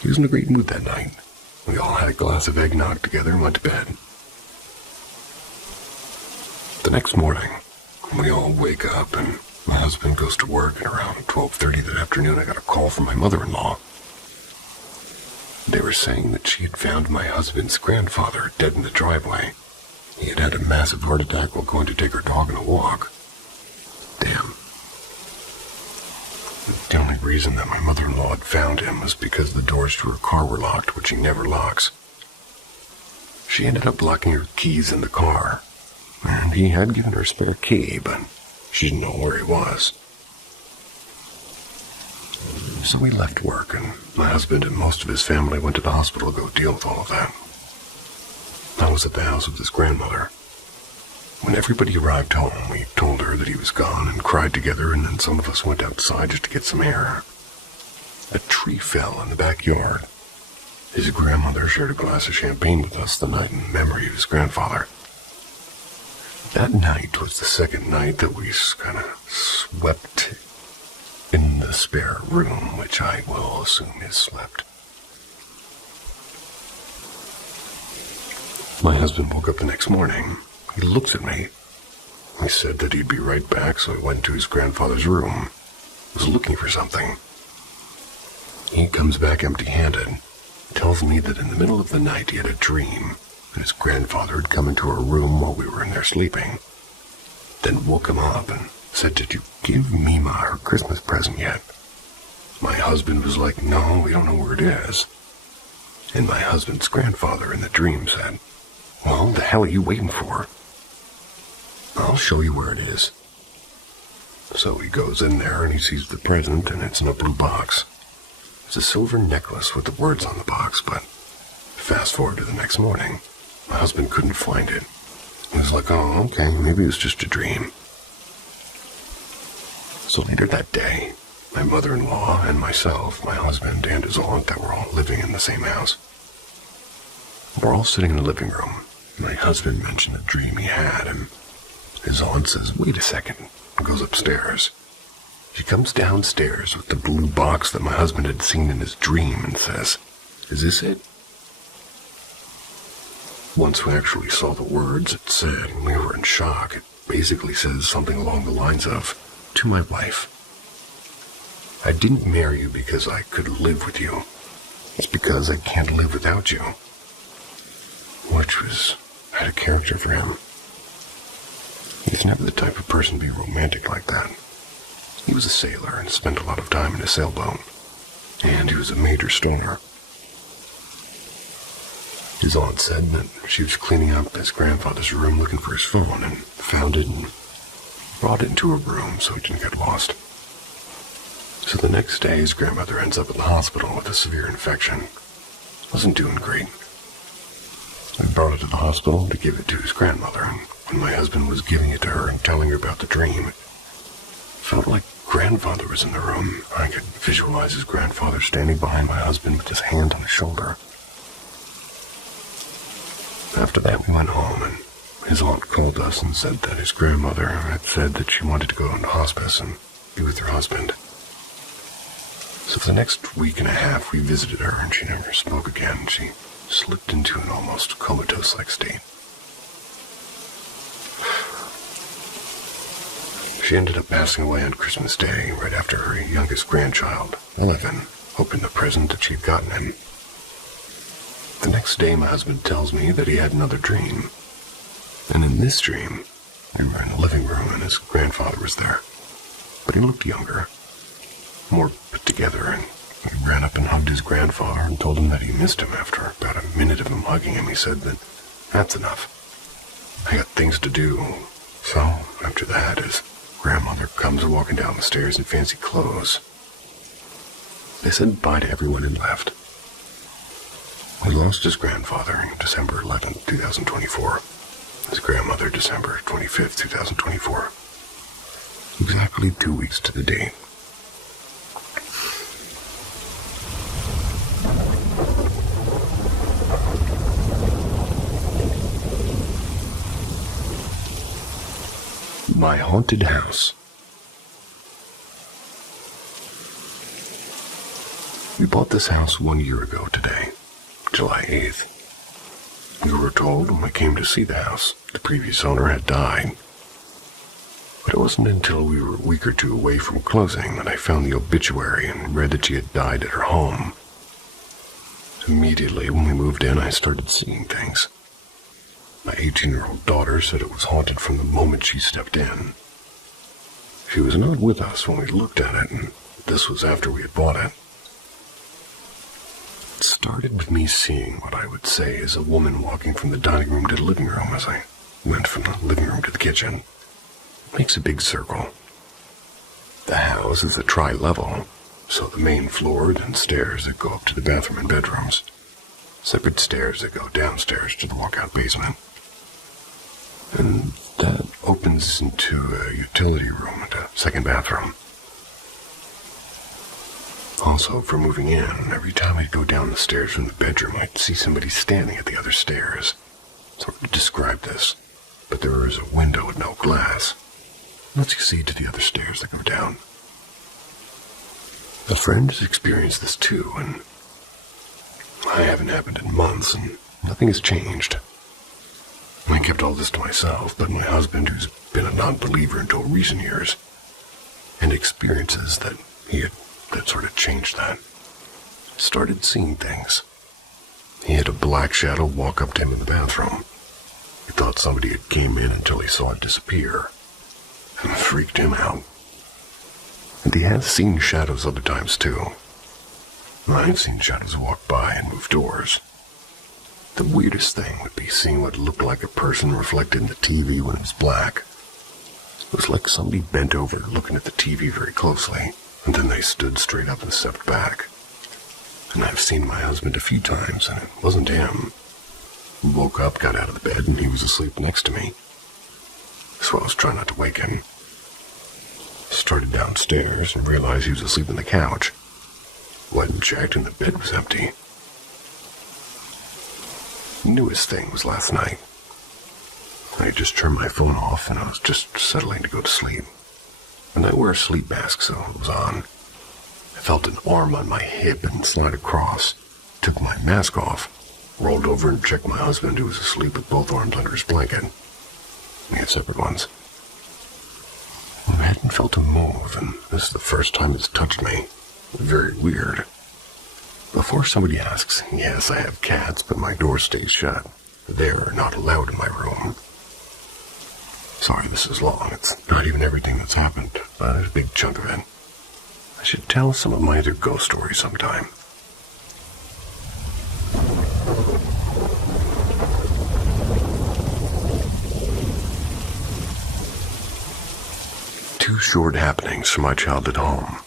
He was in a great mood that night. We all had a glass of eggnog together and went to bed. The next morning, we all wake up, and my husband goes to work, and around 12:30 that afternoon I got a call from my mother-in-law. They were saying that she had found my husband's grandfather dead in the driveway. He had had a massive heart attack while going to take her dog on a walk. Damn. The only reason that my mother-in-law had found him was because the doors to her car were locked, which he never locks. She ended up locking her keys in the car, and he had given her a spare key, but she didn't know where he was. So we left work, and my husband and most of his family went to the hospital to go deal with all of that. I was at the house with his grandmother. When everybody arrived home, we told her that he was gone and cried together, and then some of us went outside just to get some air. A tree fell in the backyard. His grandmother shared a glass of champagne with us the night in memory of his grandfather. That night was the second night that we kind of swept in the spare room, which I will assume is slept. My husband woke up the next morning. He looked at me. He said that he'd be right back, so he went to his grandfather's room. He was looking for something. He comes back empty-handed. Tells me that in the middle of the night he had a dream that his grandfather had come into our room while we were in there sleeping. Then woke him up and said, "Did you give Mima her Christmas present yet?" My husband was like, "No, we don't know where it is." And my husband's grandfather in the dream said, "Well, the hell are you waiting for? I'll show you where it is." So he goes in there and he sees the present, and it's in a blue box. It's a silver necklace with the words on the box, but fast forward to the next morning, my husband couldn't find it. He was like, "Oh, okay, maybe it was just a dream." So later that day, my mother-in-law and myself, my husband and his aunt that were all living in the same house, we're all sitting in the living room. My husband mentioned a dream he had, and his aunt says, "Wait a second," and goes upstairs. She comes downstairs with the blue box that my husband had seen in his dream and says, "Is this it?" Once we actually saw the words it said, and we were in shock. It basically says something along the lines of, "To my wife, I didn't marry you because I could live with you. It's because I can't live without you." Which had a character for him. He's never the type of person to be romantic like that. He was a sailor and spent a lot of time in a sailboat, and he was a major stoner. His aunt said that she was cleaning up his grandfather's room looking for his phone and found it and brought it into her room so he didn't get lost. So the next day, his grandmother ends up at the hospital with a severe infection. Wasn't doing great. I brought it to the hospital to give it to his grandmother, and when my husband was giving it to her and telling her about the dream, it felt like grandfather was in the room. I could visualize his grandfather standing behind my husband with his hand on his shoulder. After that, we went home, and his aunt called us and said that his grandmother had said that she wanted to go into hospice and be with her husband. So for the next week and a half, we visited her, and she never spoke again. She slipped into an almost comatose-like state. She ended up passing away on Christmas Day, right after her youngest grandchild, 11, opened the present that she'd gotten him. The next day, my husband tells me that he had another dream. And in this dream, we were in the living room and his grandfather was there. But he looked younger, more put together, and I ran up and hugged his grandfather and told him that he missed him. After about a minute of him hugging him, he said that that's enough. I got things to do. So, after that, his grandmother comes walking down the stairs in fancy clothes. They said bye to everyone and left. He lost his grandfather on December 11th, 2024. His grandmother, December 25th, 2024. Exactly 2 weeks to the date. My haunted house. We bought this house 1 year ago today, July 8th. We were told when we came to see the house, the previous owner had died. But it wasn't until we were a week or two away from closing that I found the obituary and read that she had died at her home. Immediately when we moved in, I started seeing things. My 18-year-old daughter said it was haunted from the moment she stepped in. She was not with us when we looked at it, and this was after we had bought it. It started with me seeing what I would say is a woman walking from the dining room to the living room as I went from the living room to the kitchen. It makes a big circle. The house is a tri-level, so the main floor, then stairs that go up to the bathroom and bedrooms. Separate stairs that go downstairs to the walkout basement. And that opens into a utility room and a second bathroom. Also, for moving in, every time I'd go down the stairs from the bedroom, I'd see somebody standing at the other stairs. It's hard to describe this, but there is a window with no glass. It lets you see to the other stairs that go down. A friend has experienced this too, and I haven't happened in months, and nothing has changed. I kept all this to myself, but my husband, who's been a non-believer until recent years, and experiences that sort of changed that, started seeing things. He had a black shadow walk up to him in the bathroom. He thought somebody had came in until he saw it disappear, and it freaked him out. And he has seen shadows other times too. I've seen shadows walk by and move doors. The weirdest thing would be seeing what looked like a person reflected in the TV when it was black. It was like somebody bent over looking at the TV very closely, and then they stood straight up and stepped back. And I've seen my husband a few times, and it wasn't him. He woke up, got out of the bed, and he was asleep next to me. So I was trying not to wake him. Started downstairs and realized he was asleep on the couch. Went and checked, and the bed was empty. The newest thing was last night. I had just turned my phone off, and I was just settling to go to sleep. And I wear a sleep mask, so it was on. I felt an arm on my hip and slide across. Took my mask off, rolled over and checked my husband, who was asleep with both arms under his blanket. We had separate ones. I hadn't felt him move, and this is the first time it's touched me. Very weird. Before somebody asks, yes, I have cats, but my door stays shut. They're not allowed in my room. Sorry this is long. It's not even everything that's happened, but there's a big chunk of it. I should tell some of my other ghost stories sometime. Two short happenings from my childhood home.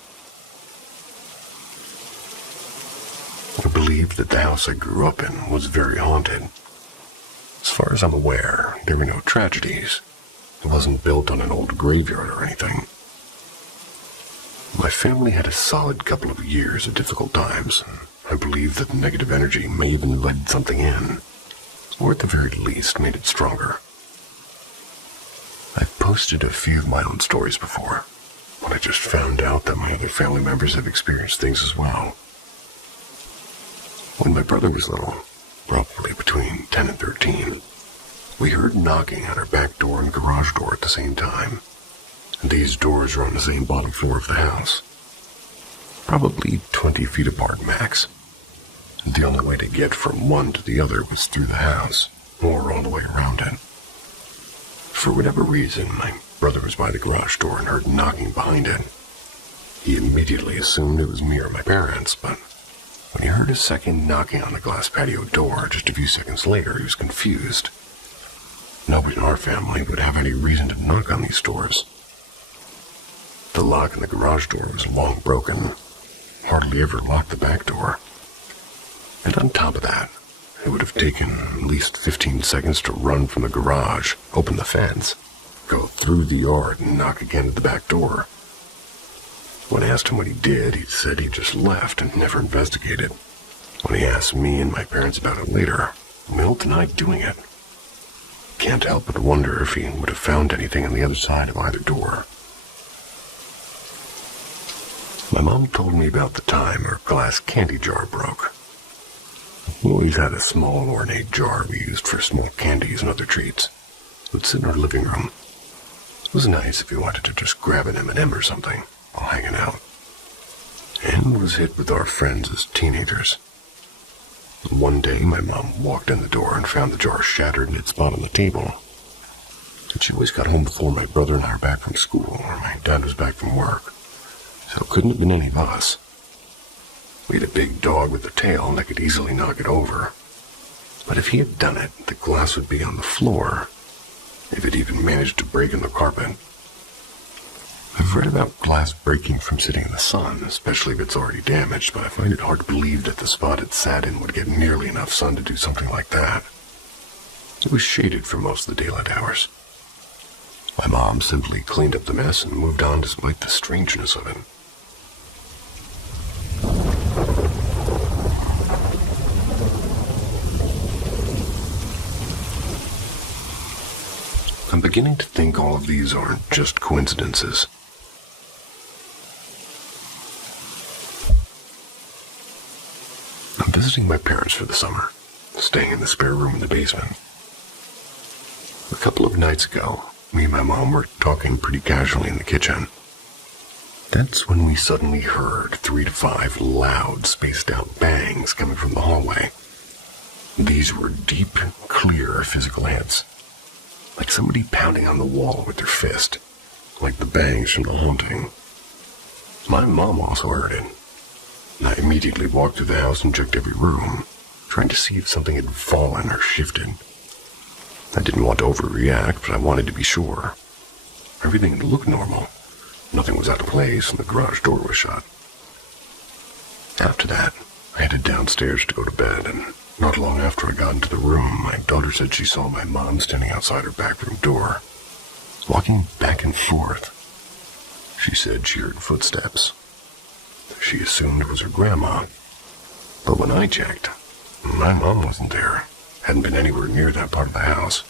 I believe that the house I grew up in was very haunted. As far as I'm aware, there were no tragedies. It wasn't built on an old graveyard or anything. My family had a solid couple of years of difficult times. I believe that the negative energy may even let something in. or at the very least made it stronger. I've posted a few of my own stories before, but I just found out that my other family members have experienced things as well. When my brother was little, probably between 10 and 13, we heard knocking on our back door and garage door at the same time, and these doors are on the same bottom floor of the house. Probably 20 feet apart max. And the only way to get from one to the other was through the house, or all the way around it. For whatever reason, my brother was by the garage door and heard knocking behind it. He immediately assumed it was me or my parents, but when he heard a second knocking on the glass patio door just a few seconds later, he was confused. Nobody in our family would have any reason to knock on these doors. The lock in the garage door was long broken. Hardly ever locked the back door. And on top of that, it would have taken at least 15 seconds to run from the garage, open the fence, go through the yard, and knock again at the back door. When I asked him what he did, he said he just left and never investigated. When he asked me and my parents about it later, we all denied doing it. Can't help but wonder if he would have found anything on the other side of either door. My mom told me about the time her glass candy jar broke. We always had a small ornate jar we used for small candies and other treats. It would sit in our living room. It was nice if you wanted to just grab an M&M or something while hanging out. And was hit with our friends as teenagers. One day, my mom walked in the door and found the jar shattered in its spot on the table. And she always got home before my brother and I were back from school, or my dad was back from work. So it couldn't have been any of us. We had a big dog with a tail and I could easily knock it over. But if he had done it, the glass would be on the floor, if it even managed to break in the carpet. I've read about glass breaking from sitting in the sun, especially if it's already damaged, but I find it hard to believe that the spot it sat in would get nearly enough sun to do something like that. It was shaded for most of the daylight hours. My mom simply cleaned up the mess and moved on despite the strangeness of it. I'm beginning to think all of these aren't just coincidences. I'm visiting my parents for the summer, staying in the spare room in the basement. A couple of nights ago, me and my mom were talking pretty casually in the kitchen. That's when we suddenly heard 3 to 5 loud, spaced-out bangs coming from the hallway. These were deep, clear physical hits, like somebody pounding on the wall with their fist, like the bangs from The Haunting. My mom also heard it. I immediately walked through the house and checked every room, trying to see if something had fallen or shifted. I didn't want to overreact, but I wanted to be sure. Everything looked normal. Nothing was out of place, and the garage door was shut. After that, I headed downstairs to go to bed, and not long after I got into the room, my daughter said she saw my mom standing outside her back room door, walking back and forth. She said she heard footsteps. She assumed it was her grandma. But when I checked, my mom wasn't there. Hadn't been anywhere near that part of the house.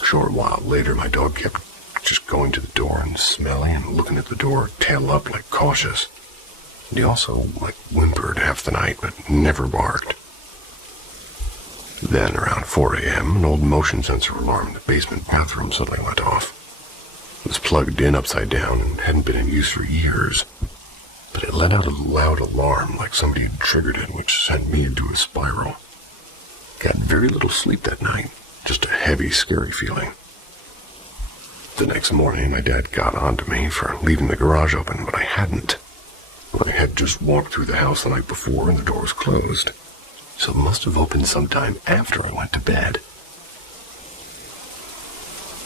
A short while later, my dog kept just going to the door and smelling and looking at the door, tail up, like cautious. And he also, whimpered half the night, but never barked. Then, around 4 a.m., an old motion sensor alarm in the basement bathroom suddenly went off. It was plugged in upside down and hadn't been in use for years. But it let out a loud alarm like somebody had triggered it, which sent me into a spiral. Got very little sleep that night, just a heavy, scary feeling. The next morning, my dad got onto me for leaving the garage open, but I hadn't. I had just walked through the house the night before and the door was closed, so it must have opened sometime after I went to bed.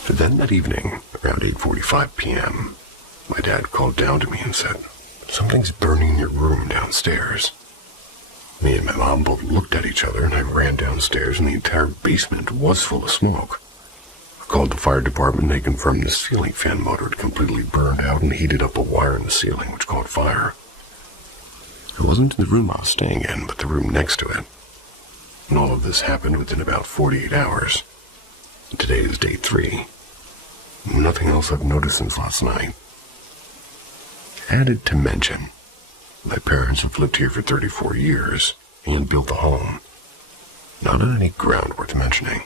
Then that evening, around 8:45 p.m., my dad called down to me and said, "Something's burning in your room downstairs." Me and my mom both looked at each other, and I ran downstairs, and the entire basement was full of smoke. I called the fire department, and they confirmed the ceiling fan motor had completely burned out and heated up a wire in the ceiling, which caught fire. It wasn't in the room I was staying in, but the room next to it. and all of this happened within about 48 hours. Today is day 3. Nothing else I've noticed since last night. Added to mention, my parents have lived here for 34 years and built a home. Not on any ground worth mentioning.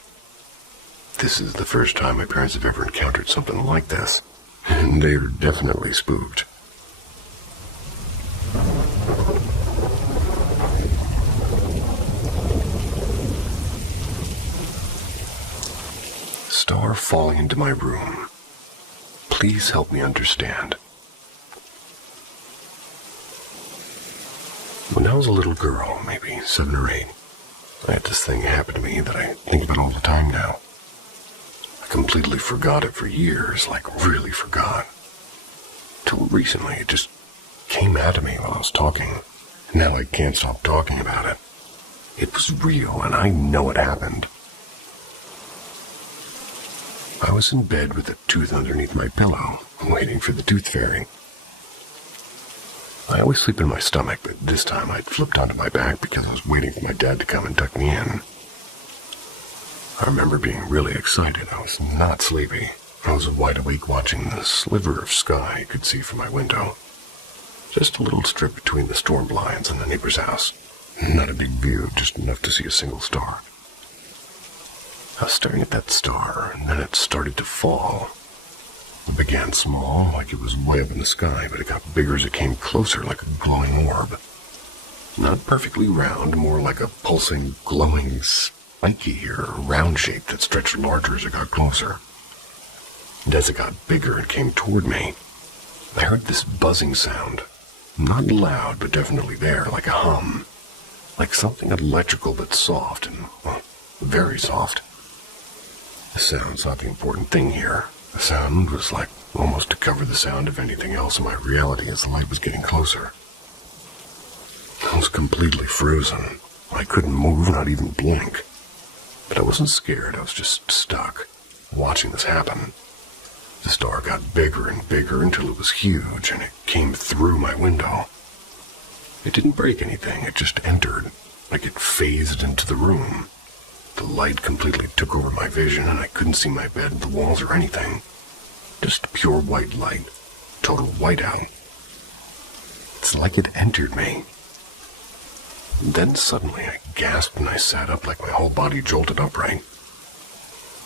This is the first time my parents have ever encountered something like this, and they're definitely spooked. Star falling into my room. Please help me understand. When I was a little girl, maybe 7 or 8, I had this thing happen to me that I think about all the time now. I completely forgot it for years, like really forgot. Till recently, it just came out me while I was talking. Now I can't stop talking about it. It was real, and I know it happened. I was in bed with a tooth underneath my pillow, waiting for the tooth fairy. I always sleep in my stomach, but this time I'd flipped onto my back because I was waiting for my dad to come and tuck me in. I remember being really excited. I was not sleepy. I was wide awake watching the sliver of sky I could see from my window. Just a little strip between the storm blinds and the neighbor's house. Not a big view, just enough to see a single star. I was staring at that star, and then it started to fall. It began small, like it was way up in the sky, but it got bigger as it came closer, like a glowing orb. Not perfectly round, more like a pulsing, glowing, spiky or round shape that stretched larger as it got closer. And as it got bigger and came toward me, I heard this buzzing sound. Not loud, but definitely there, like a hum. Like something electrical but soft, and, well, very soft. The sound's not the important thing here. The sound was like almost to cover the sound of anything else in my reality as the light was getting closer. I was completely frozen. I couldn't move, not even blink. But I wasn't scared, I was just stuck, watching this happen. The star got bigger and bigger until it was huge, and it came through my window. It didn't break anything, it just entered, like it phased into the room. The light completely took over my vision, and I couldn't see my bed, the walls, or anything. Just pure white light. Total whiteout. It's like it entered me. And then suddenly I gasped and I sat up like my whole body jolted upright.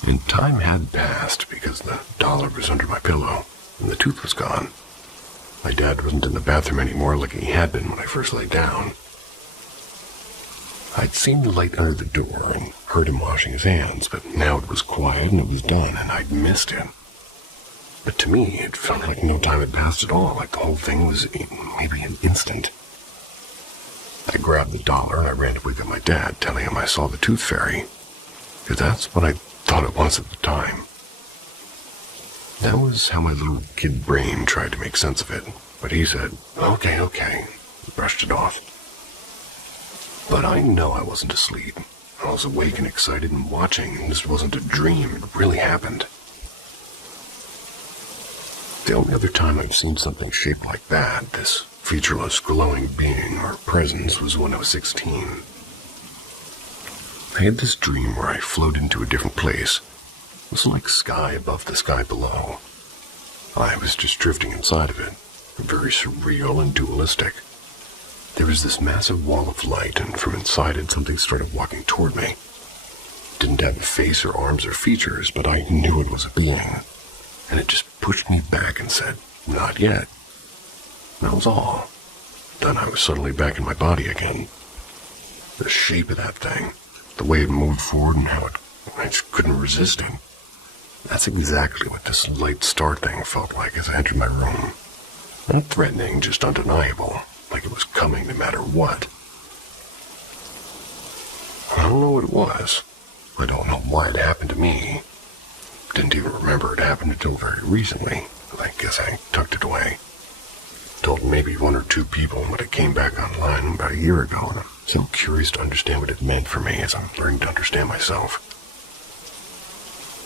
And time had passed because the dollar was under my pillow, and the tooth was gone. My dad wasn't in the bathroom anymore like he had been when I first lay down. I'd seen the light under the door and heard him washing his hands, but now it was quiet and it was done, and I'd missed it. But to me, it felt like no time had passed at all, like the whole thing was maybe an instant. I grabbed the dollar and I ran to wake up my dad, telling him I saw the tooth fairy, because that's what I thought it was at the time. That was how my little kid brain tried to make sense of it, but he said, okay, and brushed it off. But I know I wasn't asleep. I was awake and excited and watching, and this wasn't a dream, it really happened. The only other time I've seen something shaped like that, this featureless glowing being or presence, was when I was 16. I had this dream where I floated into a different place. It was like sky above the sky below. I was just drifting inside of it, very surreal and dualistic. There was this massive wall of light, and from inside it something started walking toward me. It didn't have a face or arms or features, but I knew it was a being. And it just pushed me back and said, not yet. That was all. Then I was suddenly back in my body again. The shape of that thing, the way it moved forward and how I just couldn't resist it. That's exactly what this light star thing felt like as I entered my room. Not threatening, just undeniable. Like it was coming no matter what. I don't know what it was. I don't know why it happened to me. Didn't even remember it happened until very recently. I guess I tucked it away. Told maybe 1 or 2 people when it came back online about a year ago, and I'm so curious to understand what it meant for me as I'm learning to understand myself.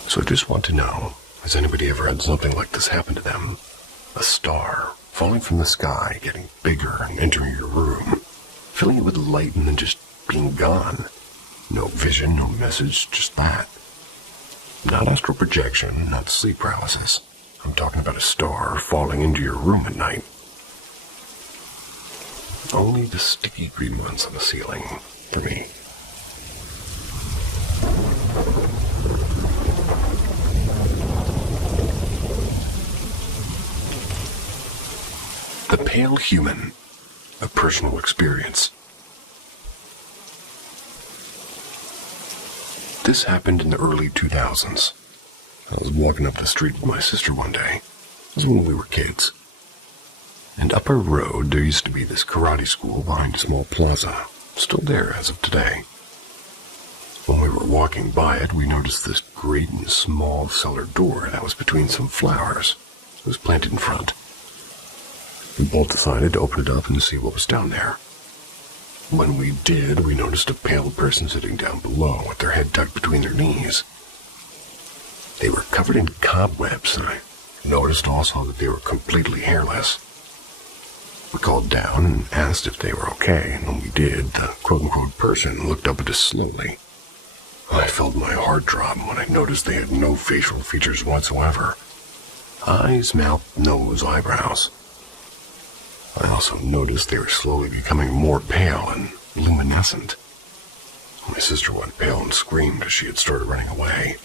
So I just want to know, has anybody ever had something like this happen to them? A star falling from the sky, getting bigger and entering your room, filling it with light and then just being gone. No vision, no message, just that. Not astral projection, not sleep paralysis. I'm talking about a star falling into your room at night. Only the sticky green ones on the ceiling, for me. The Pale Human, a personal experience. This happened in the early 2000s. I was walking up the street with my sister one day. It was when we were kids. And up our road, there used to be this karate school behind a small plaza, still there as of today. When we were walking by it, we noticed this great and small cellar door that was between some flowers. It was planted in front. We both decided to open it up and see what was down there. When we did, we noticed a pale person sitting down below with their head tucked between their knees. They were covered in cobwebs, and I noticed also that they were completely hairless. We called down and asked if they were okay, and when we did, the quote-unquote person looked up at us slowly. I felt my heart drop when I noticed they had no facial features whatsoever. Eyes, mouth, nose, eyebrows. I also noticed they were slowly becoming more pale and luminescent. My sister went pale and screamed as she had started running away.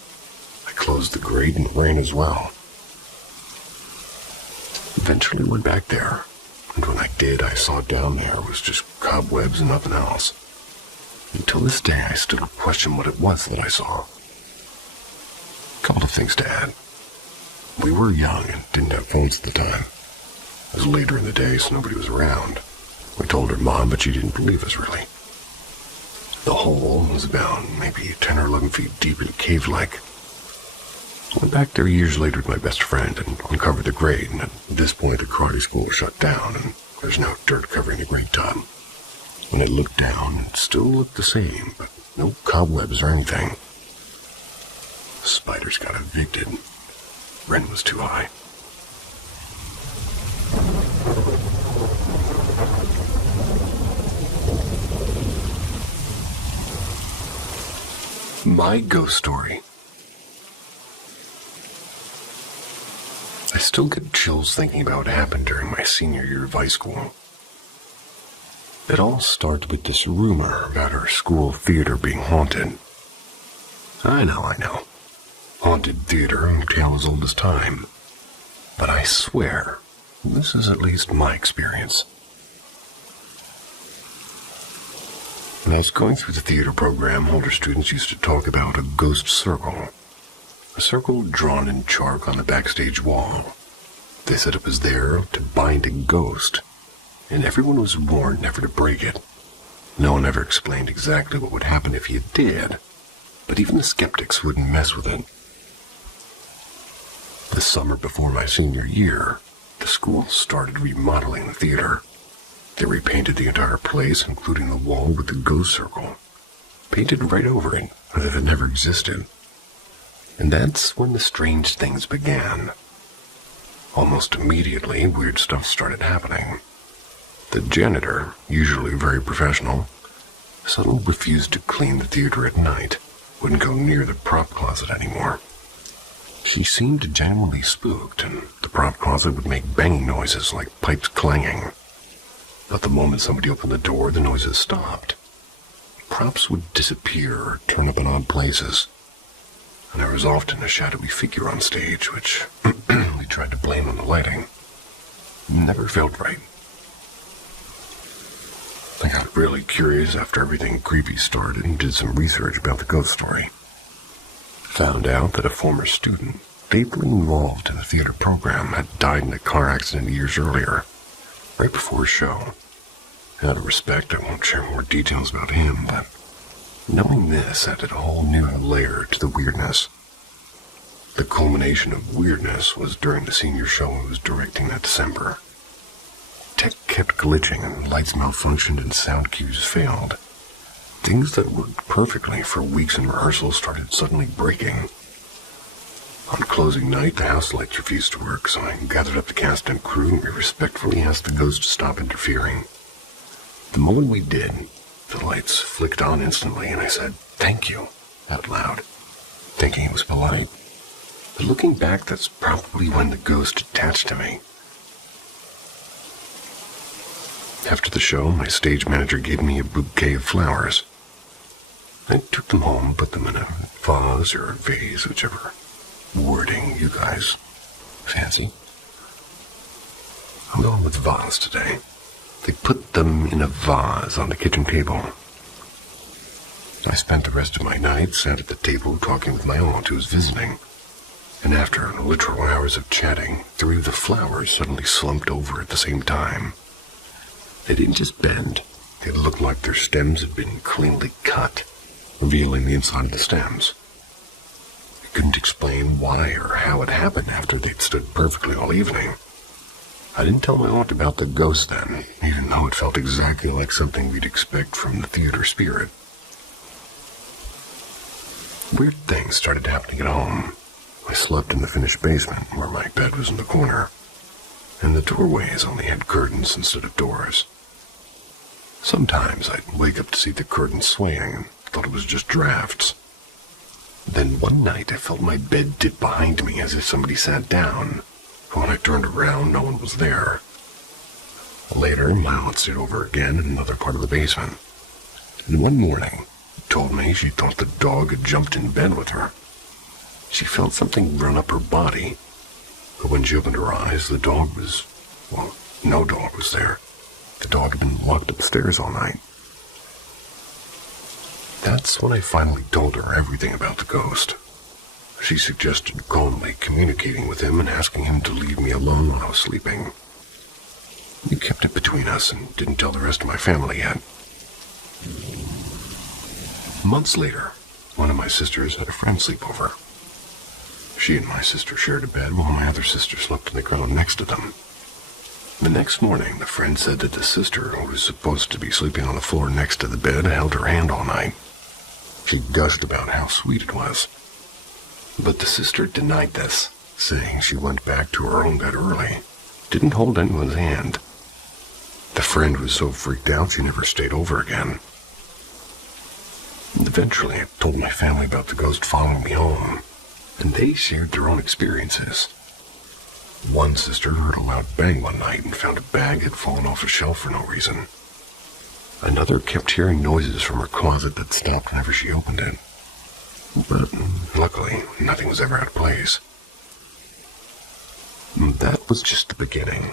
I closed the grate and ran as well. Eventually went back there, and when I did, I saw down there was just cobwebs and nothing else. Until this day, I still question what it was that I saw. A couple of things to add. We were young and didn't have phones at the time. It was later in the day, so nobody was around. We told her mom, but she didn't believe us, really. The hole was about maybe 10 or 11 feet deep and cave-like. Went back there years later with my best friend and uncovered the grate, and at this point the karate school was shut down, and there's no dirt covering the grate tub. When I looked down, it still looked the same, but no cobwebs or anything. The spiders got evicted. Rent was too high. My ghost story. I still get chills thinking about what happened during my senior year of high school. It all started with this rumor about our school theater being haunted. I know. Haunted theater, a tale as old as time. But I swear, this is at least my experience. When I was going through the theater program, older students used to talk about a ghost circle. A circle drawn in chalk on the backstage wall. They said it was there to bind a ghost, and everyone was warned never to break it. No one ever explained exactly what would happen if you did, but even the skeptics wouldn't mess with it. The summer before my senior year, the school started remodeling the theater. They repainted the entire place, including the wall with the ghost circle. Painted right over it, as if it never existed. And that's when the strange things began. Almost immediately, weird stuff started happening. The janitor, usually very professional, suddenly refused to clean the theater at night, wouldn't go near the prop closet anymore. She seemed genuinely spooked, and the prop closet would make banging noises like pipes clanging. But the moment somebody opened the door, the noises stopped. Props would disappear or turn up in odd places. And there was often a shadowy figure on stage, which we tried to blame on the lighting. Never felt right. I got really curious after everything creepy started and did some research about the ghost story. Found out that a former student, fatally involved in the theater program, had died in a car accident years earlier, right before a show. Out of respect, I won't share more details about him, but knowing this added a whole new layer to the weirdness. The culmination of weirdness was during the senior show I was directing that December. Tech kept glitching and lights malfunctioned and sound cues failed. Things that worked perfectly for weeks in rehearsal started suddenly breaking. On closing night, the house lights refused to work, so I gathered up the cast and crew and we respectfully asked the ghost to stop interfering. The moment we did, the lights flicked on instantly, and I said, "Thank you," out loud, thinking it was polite. But looking back, that's probably when the ghost attached to me. After the show, my stage manager gave me a bouquet of flowers. I took them home, put them in a vase or a vase, whichever wording you guys fancy. I'm going with vase today. They put them in a vase on the kitchen table. I spent the rest of my night sat at the table talking with my aunt who was visiting. And after literal hours of chatting, 3 of the flowers suddenly slumped over at the same time. They didn't just bend. They looked like their stems had been cleanly cut, revealing the inside of the stems. I couldn't explain why or how it happened after they'd stood perfectly all evening. I didn't tell my aunt about the ghost then, even though it felt exactly like something we'd expect from the theater spirit. Weird things started happening at home. I slept in the finished basement, where my bed was in the corner, and the doorways only had curtains instead of doors. Sometimes I'd wake up to see the curtains swaying and thought it was just drafts. Then one night I felt my bed tip behind me as if somebody sat down. When I turned around, no one was there. Later, my aunt stayed over again in another part of the basement. And one morning, she told me she thought the dog had jumped in bed with her. She felt something run up her body. But when she opened her eyes, the dog was... well, no dog was there. The dog had been locked upstairs all night. That's when I finally told her everything about the ghost. She suggested calmly communicating with him and asking him to leave me alone while I was sleeping. We kept it between us and didn't tell the rest of my family yet. Months later, one of my sisters had a friend sleep over. She and my sister shared a bed while my other sister slept on the ground next to them. The next morning, the friend said that the sister, who was supposed to be sleeping on the floor next to the bed, held her hand all night. She gushed about how sweet it was. But the sister denied this, saying she went back to her own bed early, didn't hold anyone's hand. The friend was so freaked out she never stayed over again. And eventually I told my family about the ghost following me home, and they shared their own experiences. One sister heard a loud bang one night and found a bag had fallen off a shelf for no reason. Another kept hearing noises from her closet that stopped whenever she opened it. But luckily, nothing was ever out of place. That was just the beginning.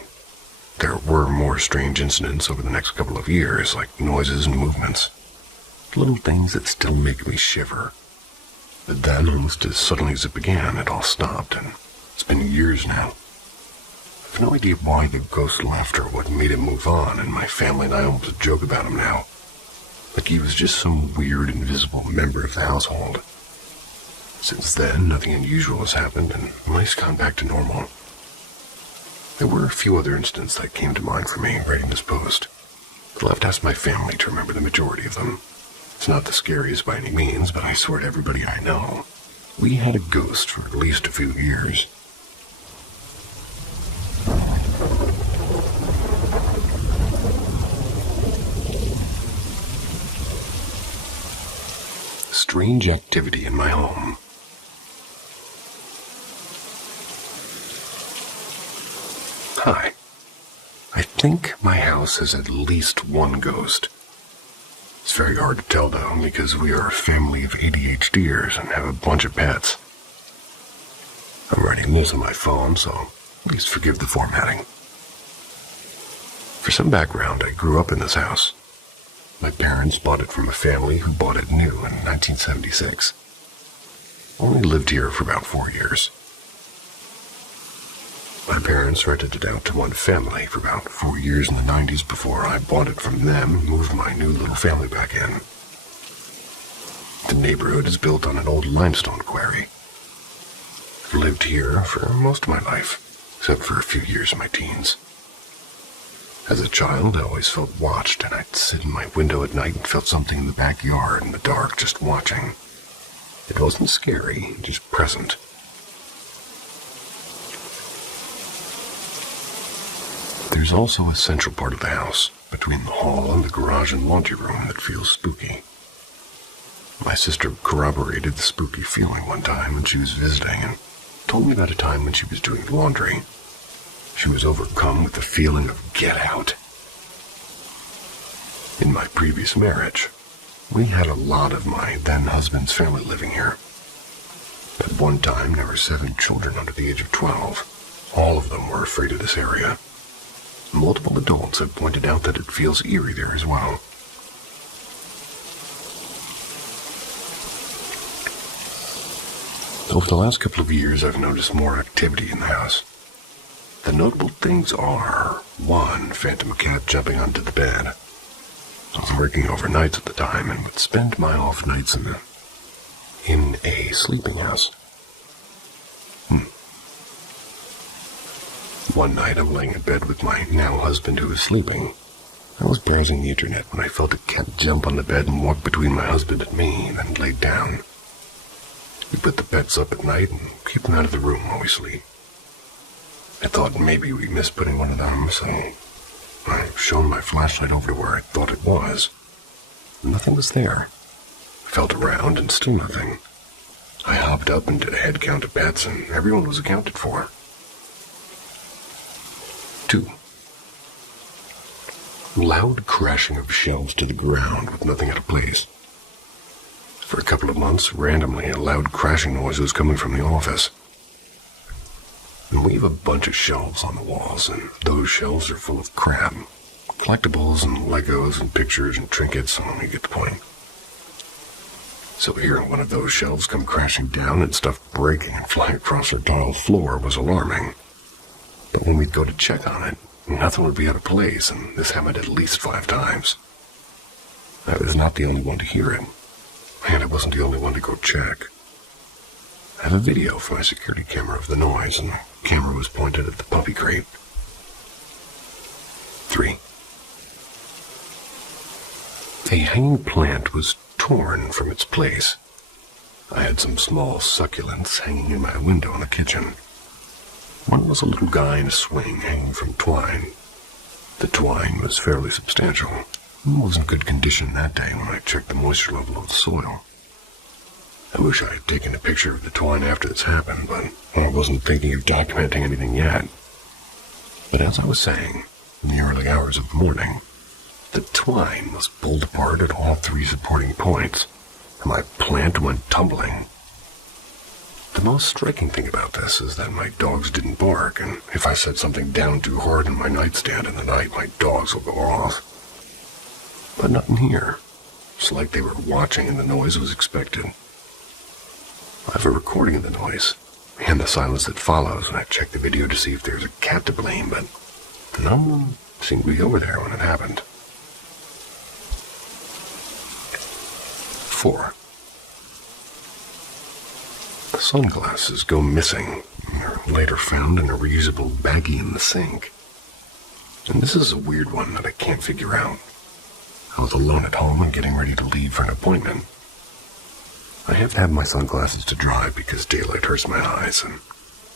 There were more strange incidents over the next couple of years, like noises and movements. Little things that still make me shiver. But then, almost as suddenly as it began, it all stopped, and it's been years now. I have no idea why the ghost left or what made him move on, and my family and I almost joke about him now. Like he was just some weird, invisible member of the household. Since then, nothing unusual has happened, and life's gone back to normal. There were a few other incidents that came to mind for me writing this post. I'll have to ask my family to remember the majority of them. It's not the scariest by any means, but I swear to everybody I know, we had a ghost for at least a few years. Strange activity in my home. Hi. I think my house has at least one ghost. It's very hard to tell, though, because we are a family of ADHDers and have a bunch of pets. I'm writing this on my phone, so please forgive the formatting. For some background, I grew up in this house. My parents bought it from a family who bought it new in 1976. Only lived here for about 4 years. My parents rented it out to one family for about 4 years in the 90s before I bought it from them and moved my new little family back in. The neighborhood is built on an old limestone quarry. I've lived here for most of my life, except for a few years in my teens. As a child, I always felt watched, and I'd sit in my window at night and felt something in the backyard in the dark just watching. It wasn't scary, just present. There's also a central part of the house, between the hall and the garage and laundry room, that feels spooky. My sister corroborated the spooky feeling one time when she was visiting and told me about a time when she was doing laundry. She was overcome with the feeling of get out. In my previous marriage, we had a lot of my then-husband's family living here. At one time, there were 7 children under the age of 12. All of them were afraid of this area. Multiple adults have pointed out that it feels eerie there as well. Over the last couple of years, I've noticed more activity in the house. The notable things are, 1, phantom cat jumping onto the bed. I was working overnights at the time and would spend my off nights in a sleeping house. One night, I'm laying in bed with my now husband who was sleeping. I was browsing the internet when I felt a cat jump on the bed and walk between my husband and me, then laid down. We put the pets up at night and keep them out of the room while we sleep. I thought maybe we missed putting one of them, so I shone my flashlight over to where I thought it was. Nothing was there. I felt around and still nothing. I hopped up and did a head count of pets and everyone was accounted for. 2. Loud crashing of shelves to the ground with nothing out of place. For a couple of months, randomly, a loud crashing noise was coming from the office. And we have a bunch of shelves on the walls, and those shelves are full of crap. Collectibles and Legos and pictures and trinkets, and you get the point. So hearing one of those shelves come crashing down and stuff breaking and flying across our tile floor was alarming. But when we'd go to check on it, nothing would be out of place, and this happened at least 5 times. I was not the only one to hear it, and I wasn't the only one to go check. I have a video from my security camera of the noise, and the camera was pointed at the puppy crate. 3. A hanging plant was torn from its place. I had some small succulents hanging in my window in the kitchen. One was a little guy in a swing hanging from twine. The twine was fairly substantial. It was in good condition that day when I checked the moisture level of the soil. I wish I had taken a picture of the twine after this happened, but I wasn't thinking of documenting anything yet. But as I was saying, in the early hours of the morning, the twine was pulled apart at all 3 supporting points, and my plant went tumbling. The most striking thing about this is that my dogs didn't bark, and if I set something down too hard in my nightstand in the night, my dogs will go off. But not in here. It's like they were watching and the noise was expected. I have a recording of the noise, and the silence that follows, and I checked the video to see if there's a cat to blame, but no one seemed to be over there when it happened. 4. The sunglasses go missing. They're later found in a reusable baggie in the sink. And this is a weird one that I can't figure out. I was alone at home and getting ready to leave for an appointment. I have to have my sunglasses to dry because daylight hurts my eyes, and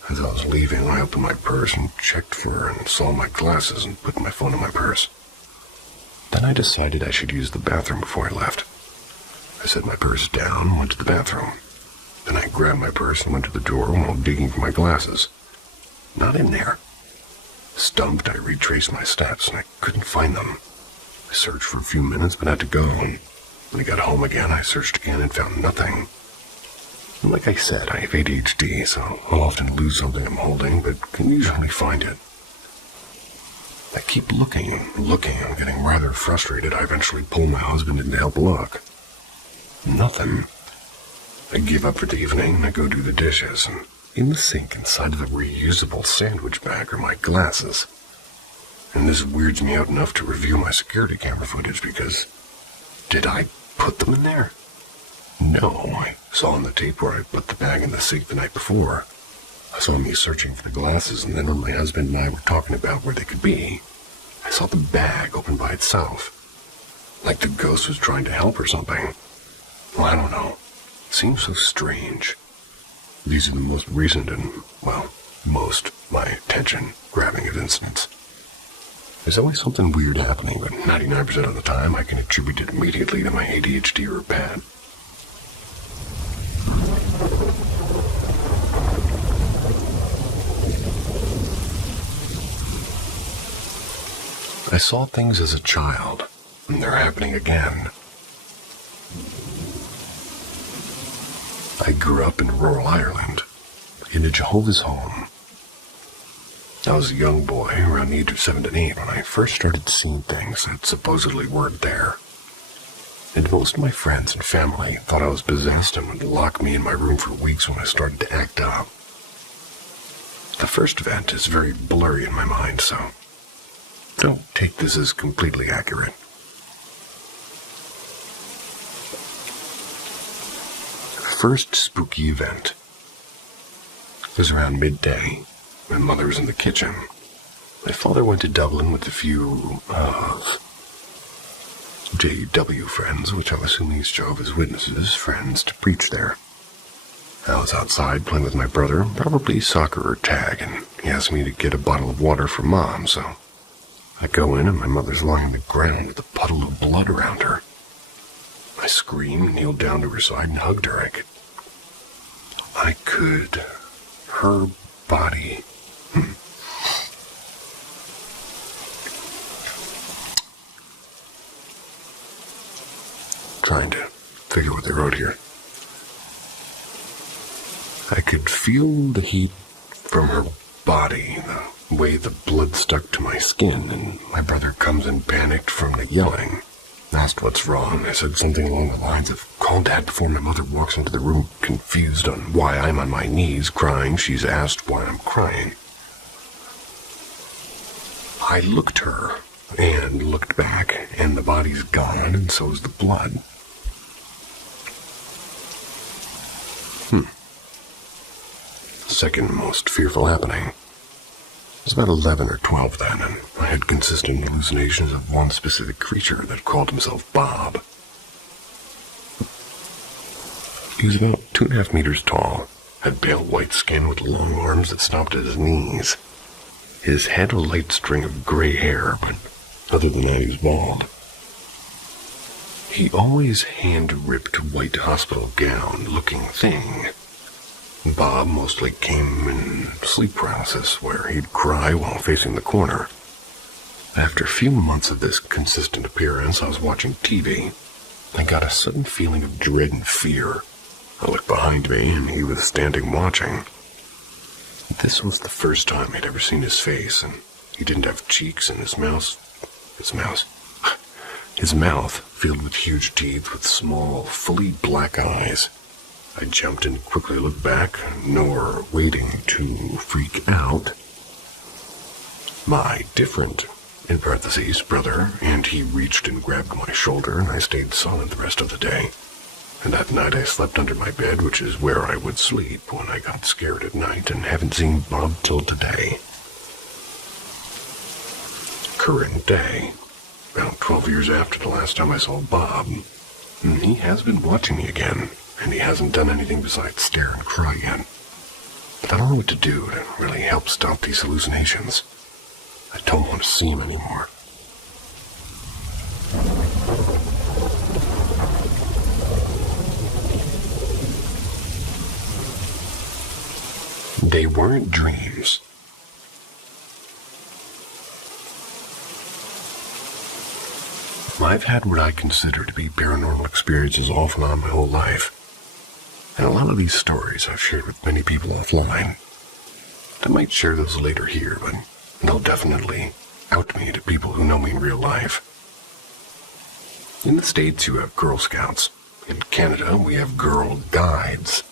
as I was leaving, I opened my purse and checked for and saw my glasses and put my phone in my purse. Then I decided I should use the bathroom before I left. I set my purse down and went to the bathroom. Then I grabbed my purse and went to the door while digging for my glasses. Not in there. Stumped, I retraced my steps and I couldn't find them. I searched for a few minutes but had to go. And when I got home again, I searched again and found nothing. And like I said, I have ADHD, so I'll often lose something I'm holding, but can usually find it. I keep looking and looking. I'm getting rather frustrated. I eventually pull my husband in to help look. Nothing. I give up for the evening and I go do the dishes, and in the sink inside of the reusable sandwich bag are my glasses. And this weirds me out enough to review my security camera footage because did I put them in there? No, I saw on the tape where I put the bag in the sink the night before. I saw me searching for the glasses, and then when my husband and I were talking about where they could be, I saw the bag open by itself. Like the ghost was trying to help or something. Well, I don't know. Seems so strange. These are the most recent and, well, most my attention-grabbing of incidents. There's always something weird happening, but 99% of the time I can attribute it immediately to my ADHD or bad. I saw things as a child, and they're happening again. I grew up in rural Ireland, in a Jehovah's home. I was a young boy, around the age of 7 to 8, when I first started seeing things that supposedly weren't there. And most of my friends and family thought I was possessed and would lock me in my room for weeks when I started to act up. The first event is very blurry in my mind, so don't take this as completely accurate. First spooky event was around midday. My mother was in the kitchen. My father went to Dublin with a few JW friends, which I'm assuming is Jehovah's Witnesses friends, to preach there. I was outside playing with my brother, probably soccer or tag, and he asked me to get a bottle of water for Mom, so I go in and my mother's lying on the ground with a puddle of blood around her. I screamed, kneeled down to her side, and hugged her. Her body. Trying to figure what they wrote here. I could feel the heat from her body, the way the blood stuck to my skin, and my brother comes in panicked from the yelling. Asked what's wrong. I said something along the lines of, "Call Dad," before my mother walks into the room, confused on why I'm on my knees crying. She's asked why I'm crying. I looked her and looked back, and the body's gone, and so is the blood. Second most fearful happening. I was about 11 or 12 then, and I had consistent hallucinations of one specific creature that called himself Bob. He was about 2.5 meters tall, had pale white skin with long arms that stopped at his knees. His head a light string of gray hair, but other than that he was bald. He always hand-ripped white hospital gown-looking thing. Bob mostly came in sleep paralysis, where he'd cry while facing the corner. After a few months of this consistent appearance, I was watching TV. I got a sudden feeling of dread and fear. I looked behind me, and he was standing watching. This was the first time I'd ever seen his face, and he didn't have cheeks, and his mouth filled with huge teeth with small, fully black eyes. I jumped and quickly looked back, nor waiting to freak out. My different, in parentheses, brother, and he reached and grabbed my shoulder, and I stayed silent the rest of the day. And that night I slept under my bed, which is where I would sleep when I got scared at night, and haven't seen Bob till today. Current day, about 12 years after the last time I saw Bob, he has been watching me again. And he hasn't done anything besides stare and cry yet. But I don't know what to do to really help stop these hallucinations. I don't want to see him anymore. They weren't dreams. I've had what I consider to be paranormal experiences off and on my whole life. And a lot of these stories I've shared with many people offline. I might share those later here, but they'll definitely out me to people who know me in real life. In the States, you have Girl Scouts. In Canada, we have Girl Guides.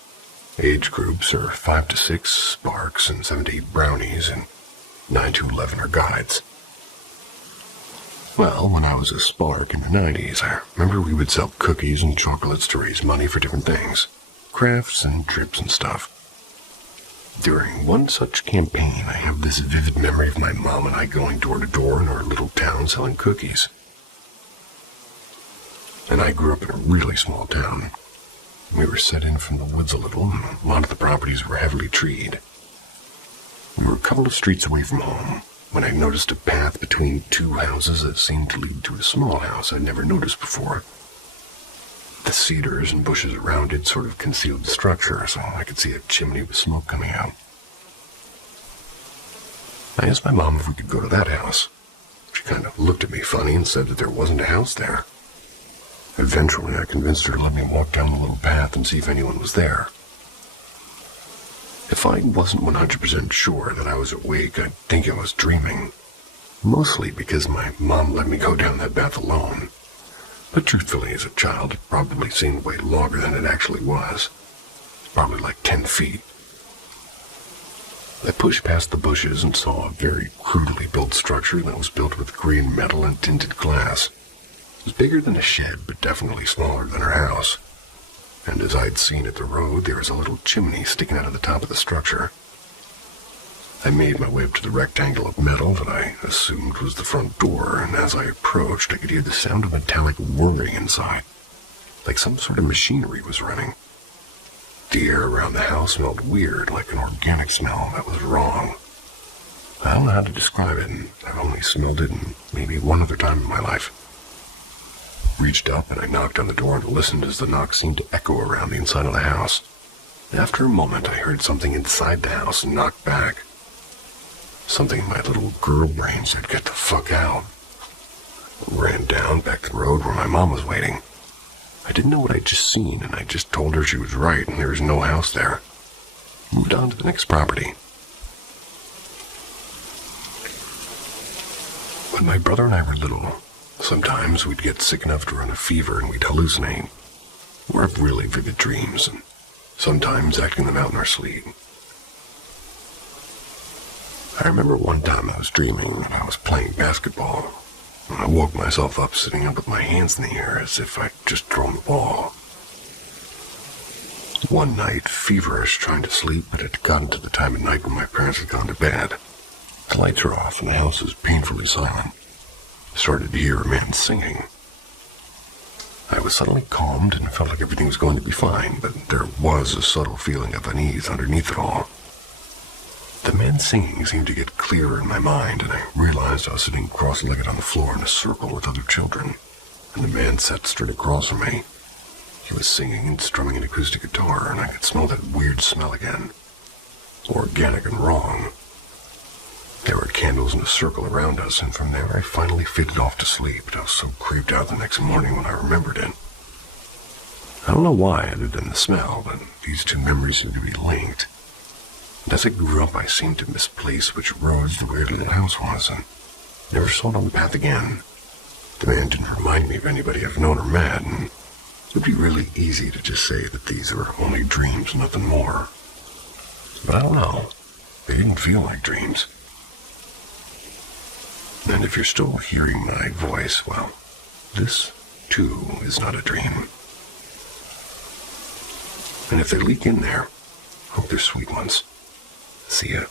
Age groups are 5 to 6 Sparks and 7 to 8 Brownies, and 9 to 11 are Guides. Well, when I was a Spark in the 90s, I remember we would sell cookies and chocolates to raise money for different things. Crafts and trips and stuff. During one such campaign, I have this vivid memory of my mom and I going door to door in our little town selling cookies. And I grew up in a really small town. We were set in from the woods a little, and a lot of the properties were heavily treed. We were a couple of streets away from home when I noticed a path between 2 houses that seemed to lead to a small house I'd never noticed before. The cedars and bushes around it sort of concealed the structure, so I could see a chimney with smoke coming out. I asked my mom if we could go to that house. She She kind of looked at me funny and said that there wasn't a house there. Eventually, I convinced her to let me walk down the little path and see if anyone was there. If I wasn't 100% sure that I was awake, I'd think I was dreaming. Mostly because my mom let me go down that path alone. But truthfully, as a child, it probably seemed way longer than it actually was. Probably like 10 feet. I pushed past the bushes and saw a very crudely built structure that was built with green metal and tinted glass. It was bigger than a shed, but definitely smaller than her house. And as I'd seen at the road, there was a little chimney sticking out of the top of the structure. I made my way up to the rectangle of metal that I assumed was the front door, and as I approached, I could hear the sound of metallic whirring inside, like some sort of machinery was running. The air around the house smelled weird, like an organic smell that was wrong. I don't know how to describe it, and I've only smelled it maybe one other time in my life. Reached up and I knocked on the door and listened as the knock seemed to echo around the inside of the house. After a moment, I heard something inside the house knock back. Something in my little girl brain said, "Get the fuck out." I ran down back the road where my mom was waiting. I didn't know what I'd just seen, and I just told her she was right and there was no house there. Moved on to the next property. When my brother and I were little, sometimes we'd get sick enough to run a fever and we'd hallucinate, or have really vivid dreams, and sometimes acting them out in our sleep. I remember one time I was dreaming that I was playing basketball, and I woke myself up sitting up with my hands in the air as if I'd just thrown the ball. One night, feverish, trying to sleep, but it had gotten to the time of night when my parents had gone to bed. The lights were off and the house was painfully silent. I started to hear a man singing. I was suddenly calmed and felt like everything was going to be fine, but there was a subtle feeling of unease underneath it all. The man singing seemed to get clearer in my mind, and I realized I was sitting cross-legged on the floor in a circle with other children, and the man sat straight across from me. He was singing and strumming an acoustic guitar, and I could smell that weird smell again. Organic and wrong. There were candles in a circle around us, and from there I finally faded off to sleep, but I was so creeped out the next morning when I remembered it. I don't know why, other than the smell, but these two memories seem to be linked. And as I grew up, I seemed to misplace which roads the weird little house was, and never saw it on the path again. The man didn't remind me of anybody I've known or met, and it would be really easy to just say that these were only dreams, nothing more. But I don't know. They didn't feel like dreams. And if you're still hearing my voice, well, this, too, is not a dream. And if they leak in there, hope they're sweet ones. See ya.